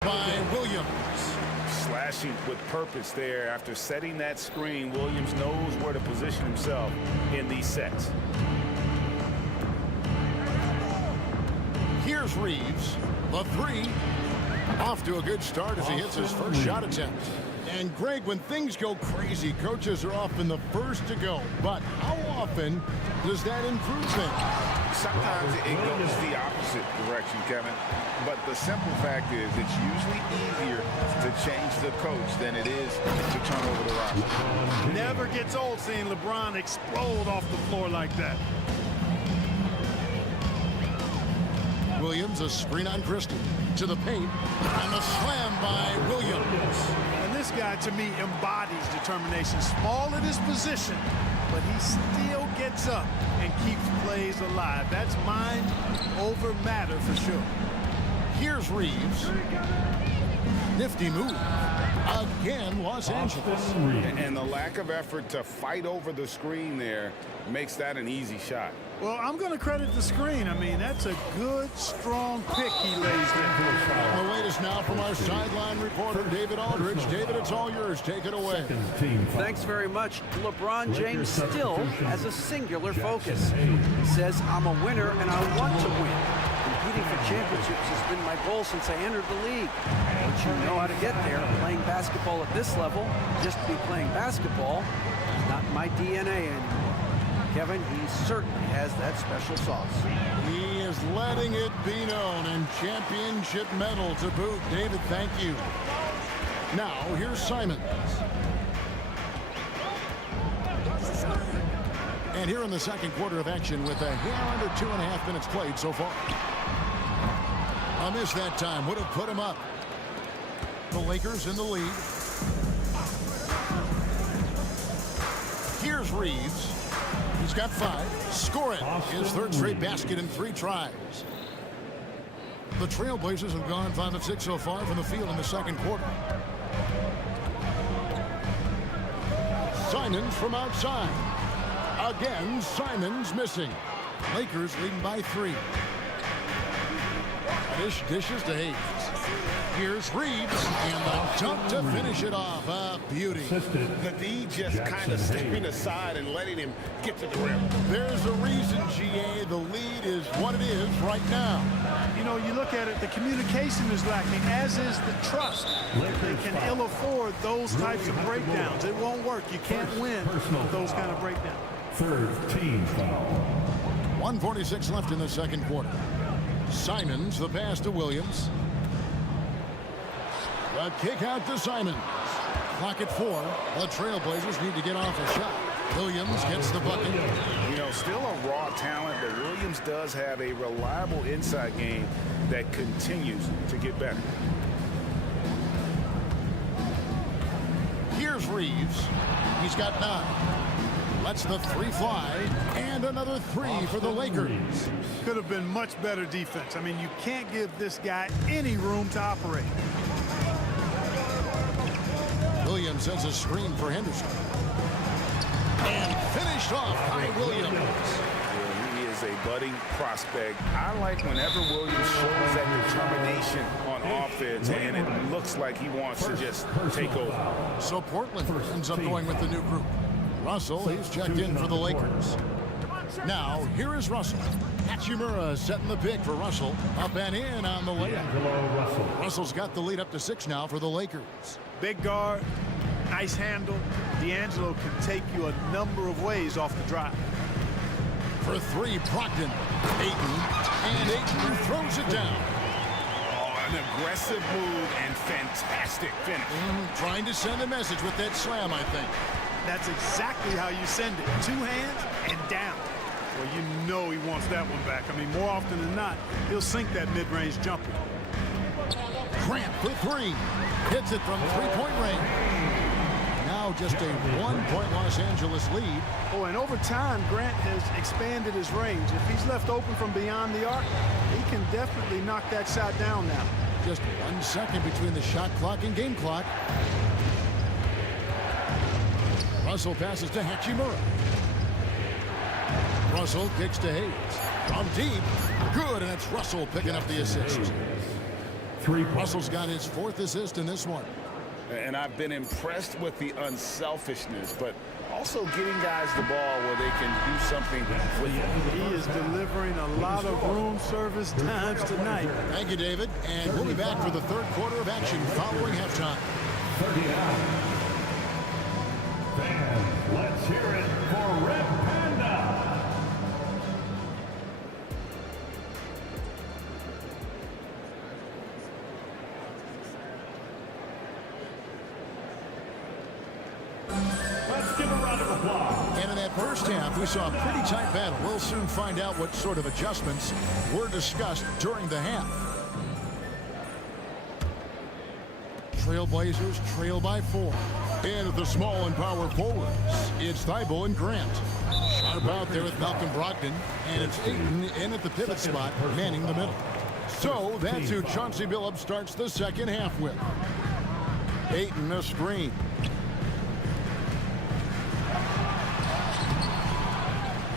By Williams. Slashing with purpose there. After setting that screen, Williams knows where to position himself in these sets. Here's Reeves. The 3. Off to a good start as he hits his first shot attempt. And Greg, when things go crazy, coaches are often the first to go. But how often does that improve things? Sometimes it goes the opposite direction, Kevin. But the simple fact is it's usually easier to change the coach than it is to turn over the roster. Never gets old seeing LeBron explode off the floor like that. Williams, a screen on Crystal. To the paint. And the slam by Williams. And this guy, to me, embodies determination. Small at his position, but he still gets up and keeps plays alive. That's mind over matter for sure. Here's Reeves. Nifty move. Again, Los Angeles. And the lack of effort to fight over the screen there makes that an easy shot. Well, I'm going to credit the screen. I mean, that's a good, strong pick he lays there. The latest now from our sideline reporter, David Aldridge. David, it's all yours. Take it away. Thanks very much. LeBron James still has a singular focus. He says, I'm a winner and I want to win. Competing for championships has been my goal since I entered the league. But you know how to get there. Playing basketball at this level, just to be playing basketball, is not my DNA anymore. Kevin, he certainly has that special sauce. He is letting it be known, and championship medal to boot. David, thank you. Now, here's Simons. And here in the second quarter of action with a hair under 2.5 minutes played so far. A miss that time would have put him up. The Lakers in the lead. Here's Reeves. He's got 5. Score it. His third straight basket in 3 tries. The Trailblazers have gone 5 of 6 so far from the field in the second quarter. Simons from outside. Again, Simons missing. Lakers leading by 3. Dishes to Hayes. Here's Reeves, and the dunk to finish it off. A beauty. The D just kind of stepping aside and letting him get to the rim. There's a reason, GA. The lead is what it is right now. You know, you look at it, the communication is lacking, as is the trust. They can ill afford those types of breakdowns. It won't work. You can't win with those kind of breakdowns. Third team foul. 1:46 left in the second quarter. Simons, the pass to Williams. The kick out to Simons. Clock at 4. The Trailblazers need to get off a shot. Williams gets the bucket. You know, still a raw talent, but Williams does have a reliable inside game that continues to get better. Here's Reeves. He's got 9. Lets the 3 fly, and another 3 for the Lakers. Could have been much better defense. I mean, you can't give this guy any room to operate. Williams sends a screen for Henderson. And finished off by Williams. Yeah, he is a budding prospect. I like whenever Williams shows that determination on offense, and it looks like he wants to just take over. So Portland ends up going with the new group. Russell, he's checked in for the Lakers. Now, here is Russell. Hachimura setting the pick for Russell. Up and in on the layup. Russell's got the lead up to 6 now for the Lakers. Big guard, nice handle. D'Angelo can take you a number of ways off the drive. For 3, Brogdon. Ayton. And Ayton throws it down. Oh, an aggressive move and fantastic finish. Trying to send a message with that slam, I think. That's exactly how you send it. 2 hands and down. Well, you know he wants that one back. I mean, more often than not, he'll sink that mid-range jumper. Grant for 3. Hits it from 3-point range. Now just a 1-point Los Angeles lead. Oh, and over time, Grant has expanded his range. If he's left open from beyond the arc, he can definitely knock that shot down now. Just 1 second between the shot clock and game clock. Russell passes to Hachimura. Russell kicks to Hayes. From deep. Good, and it's Russell picking up the assist. Russell's got his 4th assist in this one. And I've been impressed with the unselfishness, but also getting guys the ball where they can do something with it. He is delivering a lot of room service times tonight. Thank you, David. And we'll be back for the 3rd quarter of action following halftime. 39. Fans, let's hear it for Red Panda. Let's give a round of applause. And in that first half, we saw a pretty tight battle. We'll soon find out what sort of adjustments were discussed during the half. Trailblazers trail by 4. And at the small and power forwards, it's Thibault and Grant. Sharp out there with Malcolm Brogdon, and it's Ayton in at the pivot spot, manning the middle. So that's who Chauncey Billups starts the second half with. Ayton a screen.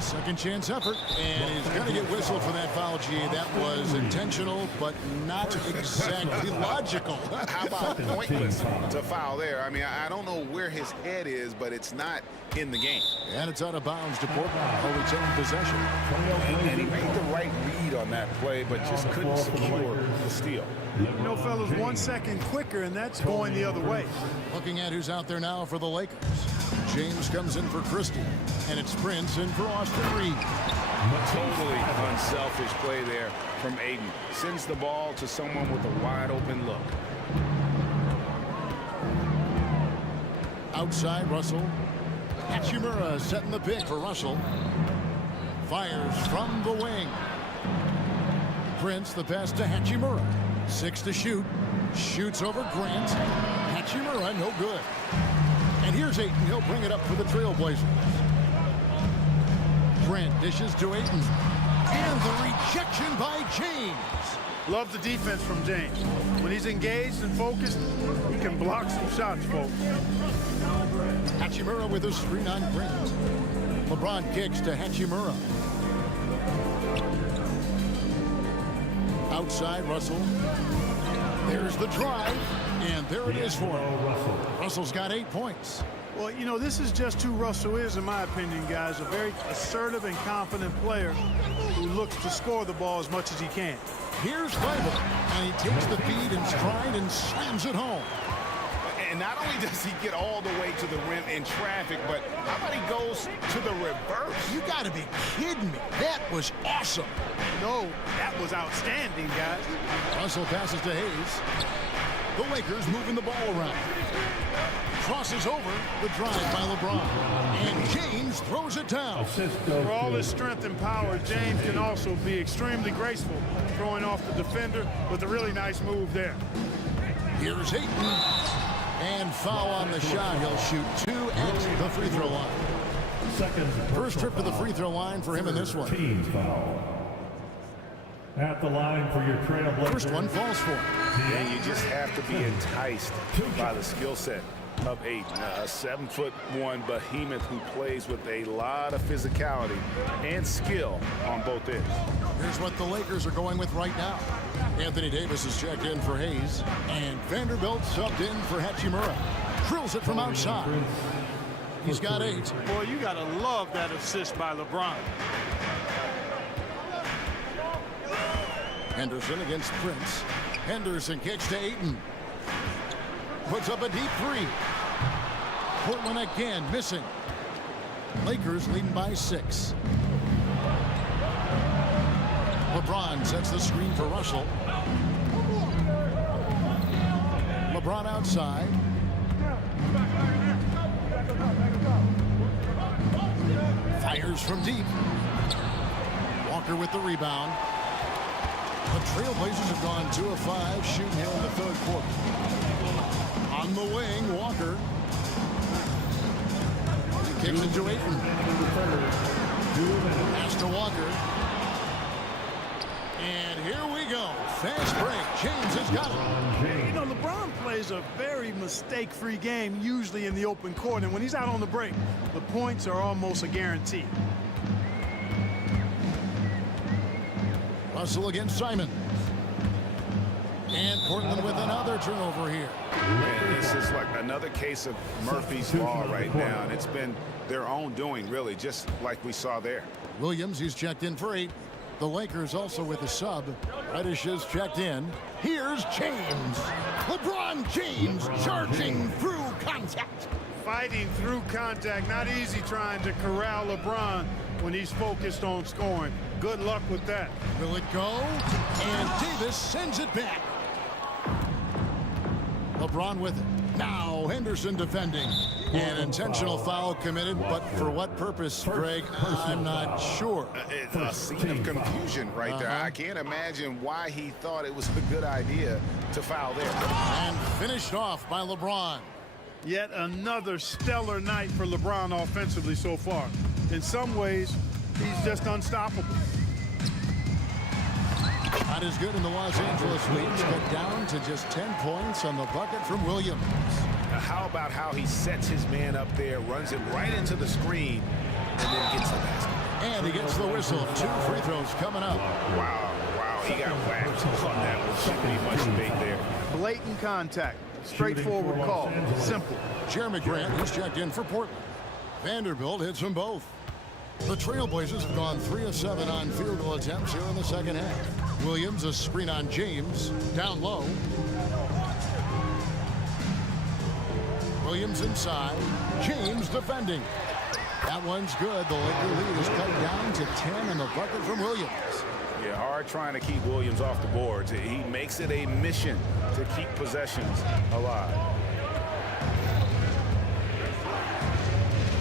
Second chance effort, and he's going to get whistled for that foul, G. That was intentional, but not exactly logical. How about pointless to foul there? I mean, I don't know where his head is, but it's not in the game. And it's out of bounds to Portland. They'll retain possession. And he made the right read on that play, but just couldn't secure the steal. You know, fellas, 1 second quicker, and that's going the other way. Looking at who's out there now for the Lakers. James comes in for Christie, and it's Prince in for Austin Reed. Totally unselfish play there from Ayton. Sends the ball to someone with a wide open look. Outside Russell. Hachimura setting the pick for Russell. Fires from the wing. Prince the pass to Hachimura. 6 to shoot. Shoots over Grant. Hachimura no good. And here's Ayton. He'll bring it up for the Trailblazers. Grant dishes to Ayton. And the rejection by James. Love the defense from James. When he's engaged and focused, he can block some shots, folks. Hachimura with a screen on Grant. LeBron kicks to Hachimura. outside Russell. There's the drive, and there it is for him. Russell's got 8 points. Well, you know, this is just who Russell is, in my opinion, guys. A very assertive and confident player who looks to score the ball as much as he can. Here's Thibault, and he takes the feed in stride and slams it home. And not only does he get all the way to the rim in traffic, but how about he goes to the reverse? You got to be kidding me. That was awesome. No, that was outstanding, guys. Russell passes to Hayes. The Lakers moving the ball around. Crosses over, the drive by LeBron. And James throws it down. For all his strength and power, James can also be extremely graceful, throwing off the defender with a really nice move there. Here's Ayton. And foul on the shot. He'll shoot 2 at the free throw line. First trip to the free throw line for him in this one. Team foul. At the line for your trailblazer. First one falls for him. Yeah, you just have to be enticed by the skill set of Ayton. A 7'1" behemoth who plays with a lot of physicality and skill on both ends. Here's what the Lakers are going with right now. Anthony Davis is checked in for Hayes, and Vanderbilt subbed in for Hachimura. Drills it from outside. He's got 8. Boy, you gotta love that assist by LeBron. Henderson against Prince. Henderson kicks to Ayton. Puts up a deep 3. Portland again missing. Lakers leading by 6. LeBron sets the screen for Russell. LeBron outside. Fires from deep. Walker with the rebound. The Trailblazers have gone 2 of 5 shooting here in the third quarter. On the wing, Walker. He kicks it to Ayton. Pass to Walker. And here we go. Fast break. James has got it. You know, LeBron plays a very mistake-free game, usually in the open court. And when he's out on the break, the points are almost a guarantee. Russell against Simon. And Portland with another turnover here. Man, this is like another case of Murphy's Law right now. And it's been their own doing, really, just like we saw there. Williams, he's checked in for 8. The Lakers also with a sub. Reddish is checked in. Here's James. LeBron James charging through contact. Fighting through contact. Not easy trying to corral LeBron when he's focused on scoring. Good luck with that. Will it go? And Davis sends it back. LeBron with it. Now Henderson defending. An intentional foul committed, but for what purpose, Greg? I'm not sure. It's a scene of confusion right there. I can't imagine why he thought it was a good idea to foul there. And finished off by LeBron. Yet another stellar night for LeBron offensively so far. In some ways, he's just unstoppable. Not as good in the Los Angeles Leagues, but down to just 10 points on the bucket from Williams. Now, how about how he sets his man up there, runs it right into the screen, and then gets the basket. And he gets the whistle. 2 free throws coming up. Wow, he got whacked on that one. Shouldn't be much debate there. Blatant contact. Straightforward call. Simple. Jeremy Grant, he's checked in for Portland. Vanderbilt hits them both. The Trailblazers have gone 3 of 7 on field goal attempts here in the second half. Williams, a screen on James, down low. Williams inside. James defending. That one's good. The Laker lead is cut down to 10 on the bucket from Williams. Yeah, hard trying to keep Williams off the boards. He makes it a mission to keep possessions alive.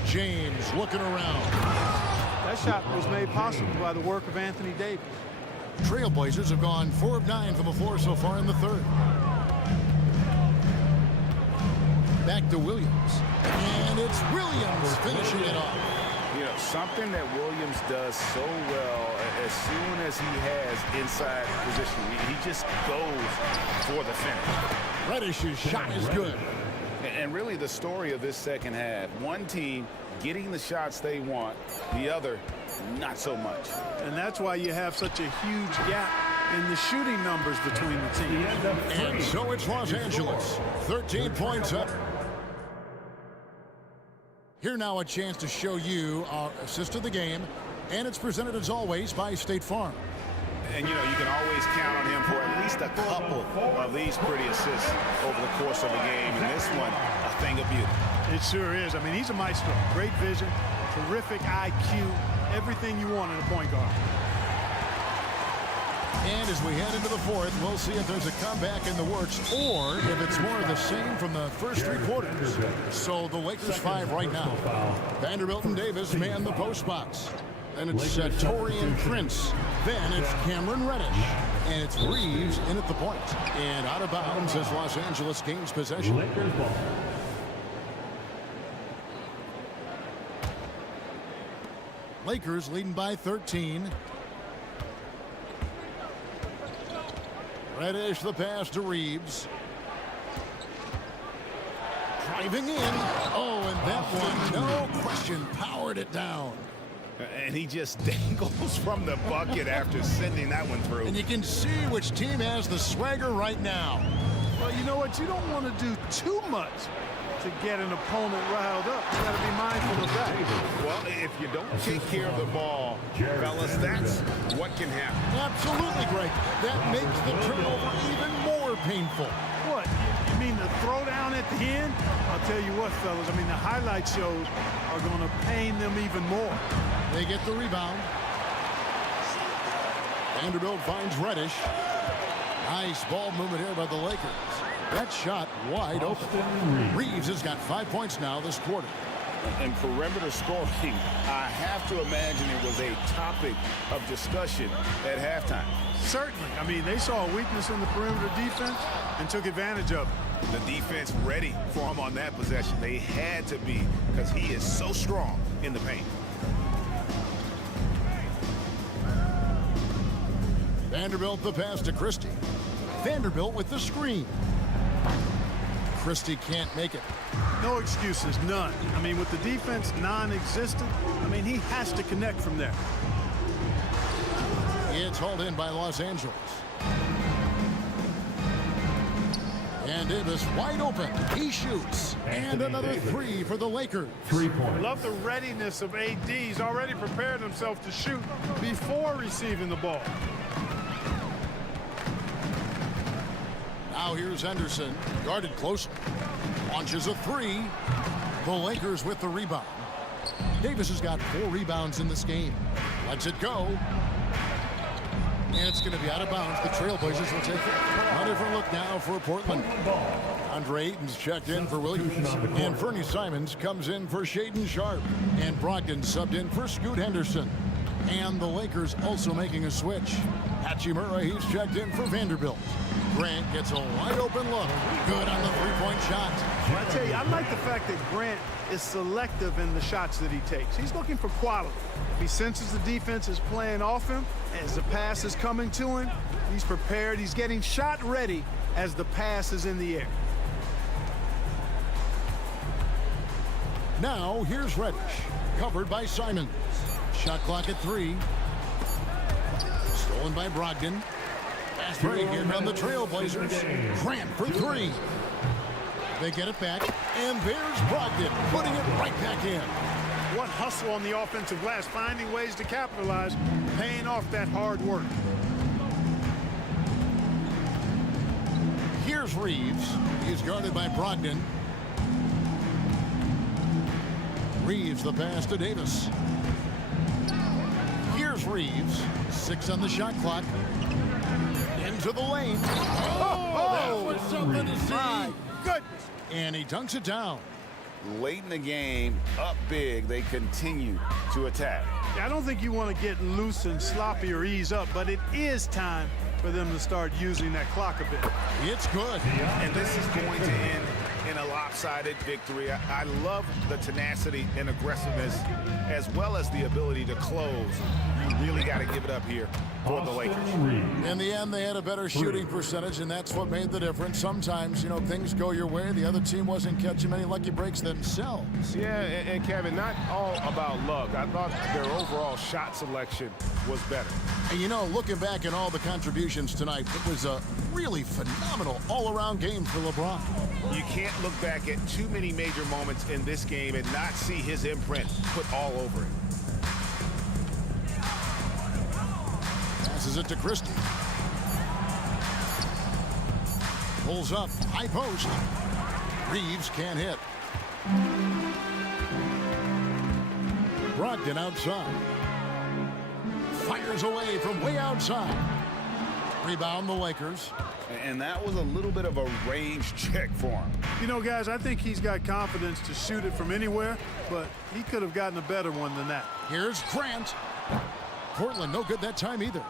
James looking around. That shot was made possible by the work of Anthony Davis. Trailblazers have gone 4 of 9 from the floor so far in the third. Back to Williams. And it's Williams finishing it off. You know, something that Williams does so well as soon as he has inside position, he just goes for the finish. Reddish's shot is good. And really the story of this second half, one team getting the shots they want, the other not so much. And that's why you have such a huge gap in the shooting numbers between the teams. And so it's Los Angeles, 13 points up. Here now a chance to show you our assist of the game, and it's presented as always by State Farm. And, you know, you can always count on him for at least a couple of these pretty assists over the course of a game. And this one, a thing of beauty. It sure is. I mean, he's a maestro. Great vision, terrific IQ, everything you want in a point guard. And as we head into the fourth, we'll see if there's a comeback in the works or if it's more of the same from the first three quarters. So the Lakers 5 right now. Vanderbilt and Davis man the post box. Then it's Torian Prince. Then it's Cameron Reddish. And it's Reeves in at the point. And out of bounds as Los Angeles gains possession. Lakers leading by 13. Reddish the pass to Reeves. Driving in. Oh, and that one, no question, powered it down. And he just dangles from the bucket after sending that one through. And you can see which team has the swagger right now. Well, you know what? You don't want to do too much to get an opponent riled up. You got to be mindful of that. Well, if you don't take care of the ball, fellas, that's what can happen. Absolutely, Greg. That makes the turnover even more painful. What? You mean the throwdown at the end? I'll tell you what, fellas. I mean, the highlight shows are going to pain them even more. They get the rebound. Vanderbilt finds Reddish. Nice ball movement here by the Lakers. That shot wide open. Reeves has got 5 points now this quarter. And perimeter scoring, I have to imagine it was a topic of discussion at halftime. Certainly. I mean, they saw a weakness in the perimeter defense and took advantage of it. The defense ready for him on that possession. They had to be because he is so strong in the paint. Vanderbilt the pass to Christie. Vanderbilt with the screen. Christie can't make it. No excuses, none. I mean, with the defense non-existent, I mean, he has to connect from there. It's hauled in by Los Angeles. And Davis wide open. He shoots. And another three for the Lakers. 3 points. Love the readiness of AD. He's already prepared himself to shoot before receiving the ball. Now here's Henderson, guarded closely. Launches a three. The Lakers with the rebound. Davis has got 4 rebounds in this game. Lets it go. And it's going to be out of bounds. The Trailblazers will take it. A different look now for Portland. Andre Ayton's checked in for Williams. And Fernie Simons comes in for Shaedon Sharpe. And Brogdon subbed in for Scoot Henderson. And the Lakers also making a switch. Hachimura, he's checked in for Vanderbilt. Grant gets a wide open look. Good on the three-point shot. Well, I tell you, I like the fact that Grant is selective in the shots that he takes. He's looking for quality. If he senses the defense is playing off him, as the pass is coming to him, he's prepared. He's getting shot ready as the pass is in the air. Now here's Reddish, covered by Simons. Shot clock at 3. Stolen by Brogdon. Fast break here on the Trailblazers. Grant for 3. They get it back, and there's Brogdon putting it right back in. What hustle on the offensive glass, finding ways to capitalize, paying off that hard work. Here's Reeves. He's guarded by Brogdon. Reeves the pass to Davis. Here's Reeves. 6 on the shot clock. Into the lane. Oh, that was something to see. My goodness. And he dunks it down. Late in the game, up big, they continue to attack. Yeah, I don't think you want to get loose and sloppy or ease up, but it is time for them to start using that clock a bit. It's good. And this is going to end in a lopsided victory. I love the tenacity and aggressiveness as well as the ability to close. You really got to give it up here for the Lakers. In the end, they had a better shooting percentage, and that's what made the difference. Sometimes, you know, things go your way. The other team wasn't catching many lucky breaks themselves. Yeah, and Kevin, not all about luck. I thought their overall shot selection was better. And you know, looking back at all the contributions tonight, it was a really phenomenal all-around game for LeBron. You can't look back at too many major moments in this game and not see his imprint put all over it. Passes it to Christie. Pulls up, high post. Reeves can't hit. Brogdon outside. Fires away from way outside. Rebound the Lakers. And that was a little bit of a range check for him. You know, guys, I think he's got confidence to shoot it from anywhere, but he could have gotten a better one than that. Here's Grant. Portland no good that time either.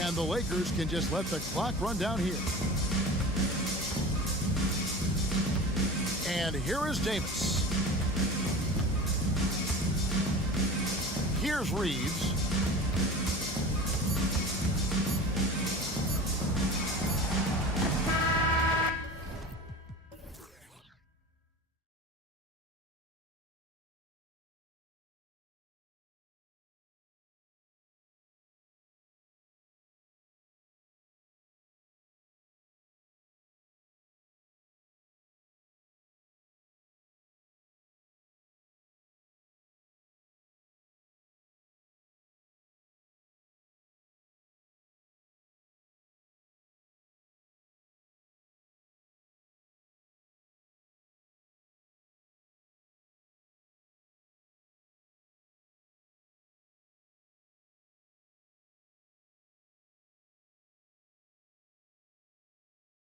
And the Lakers can just let the clock run down here. And here is Davis. Here's Reeves.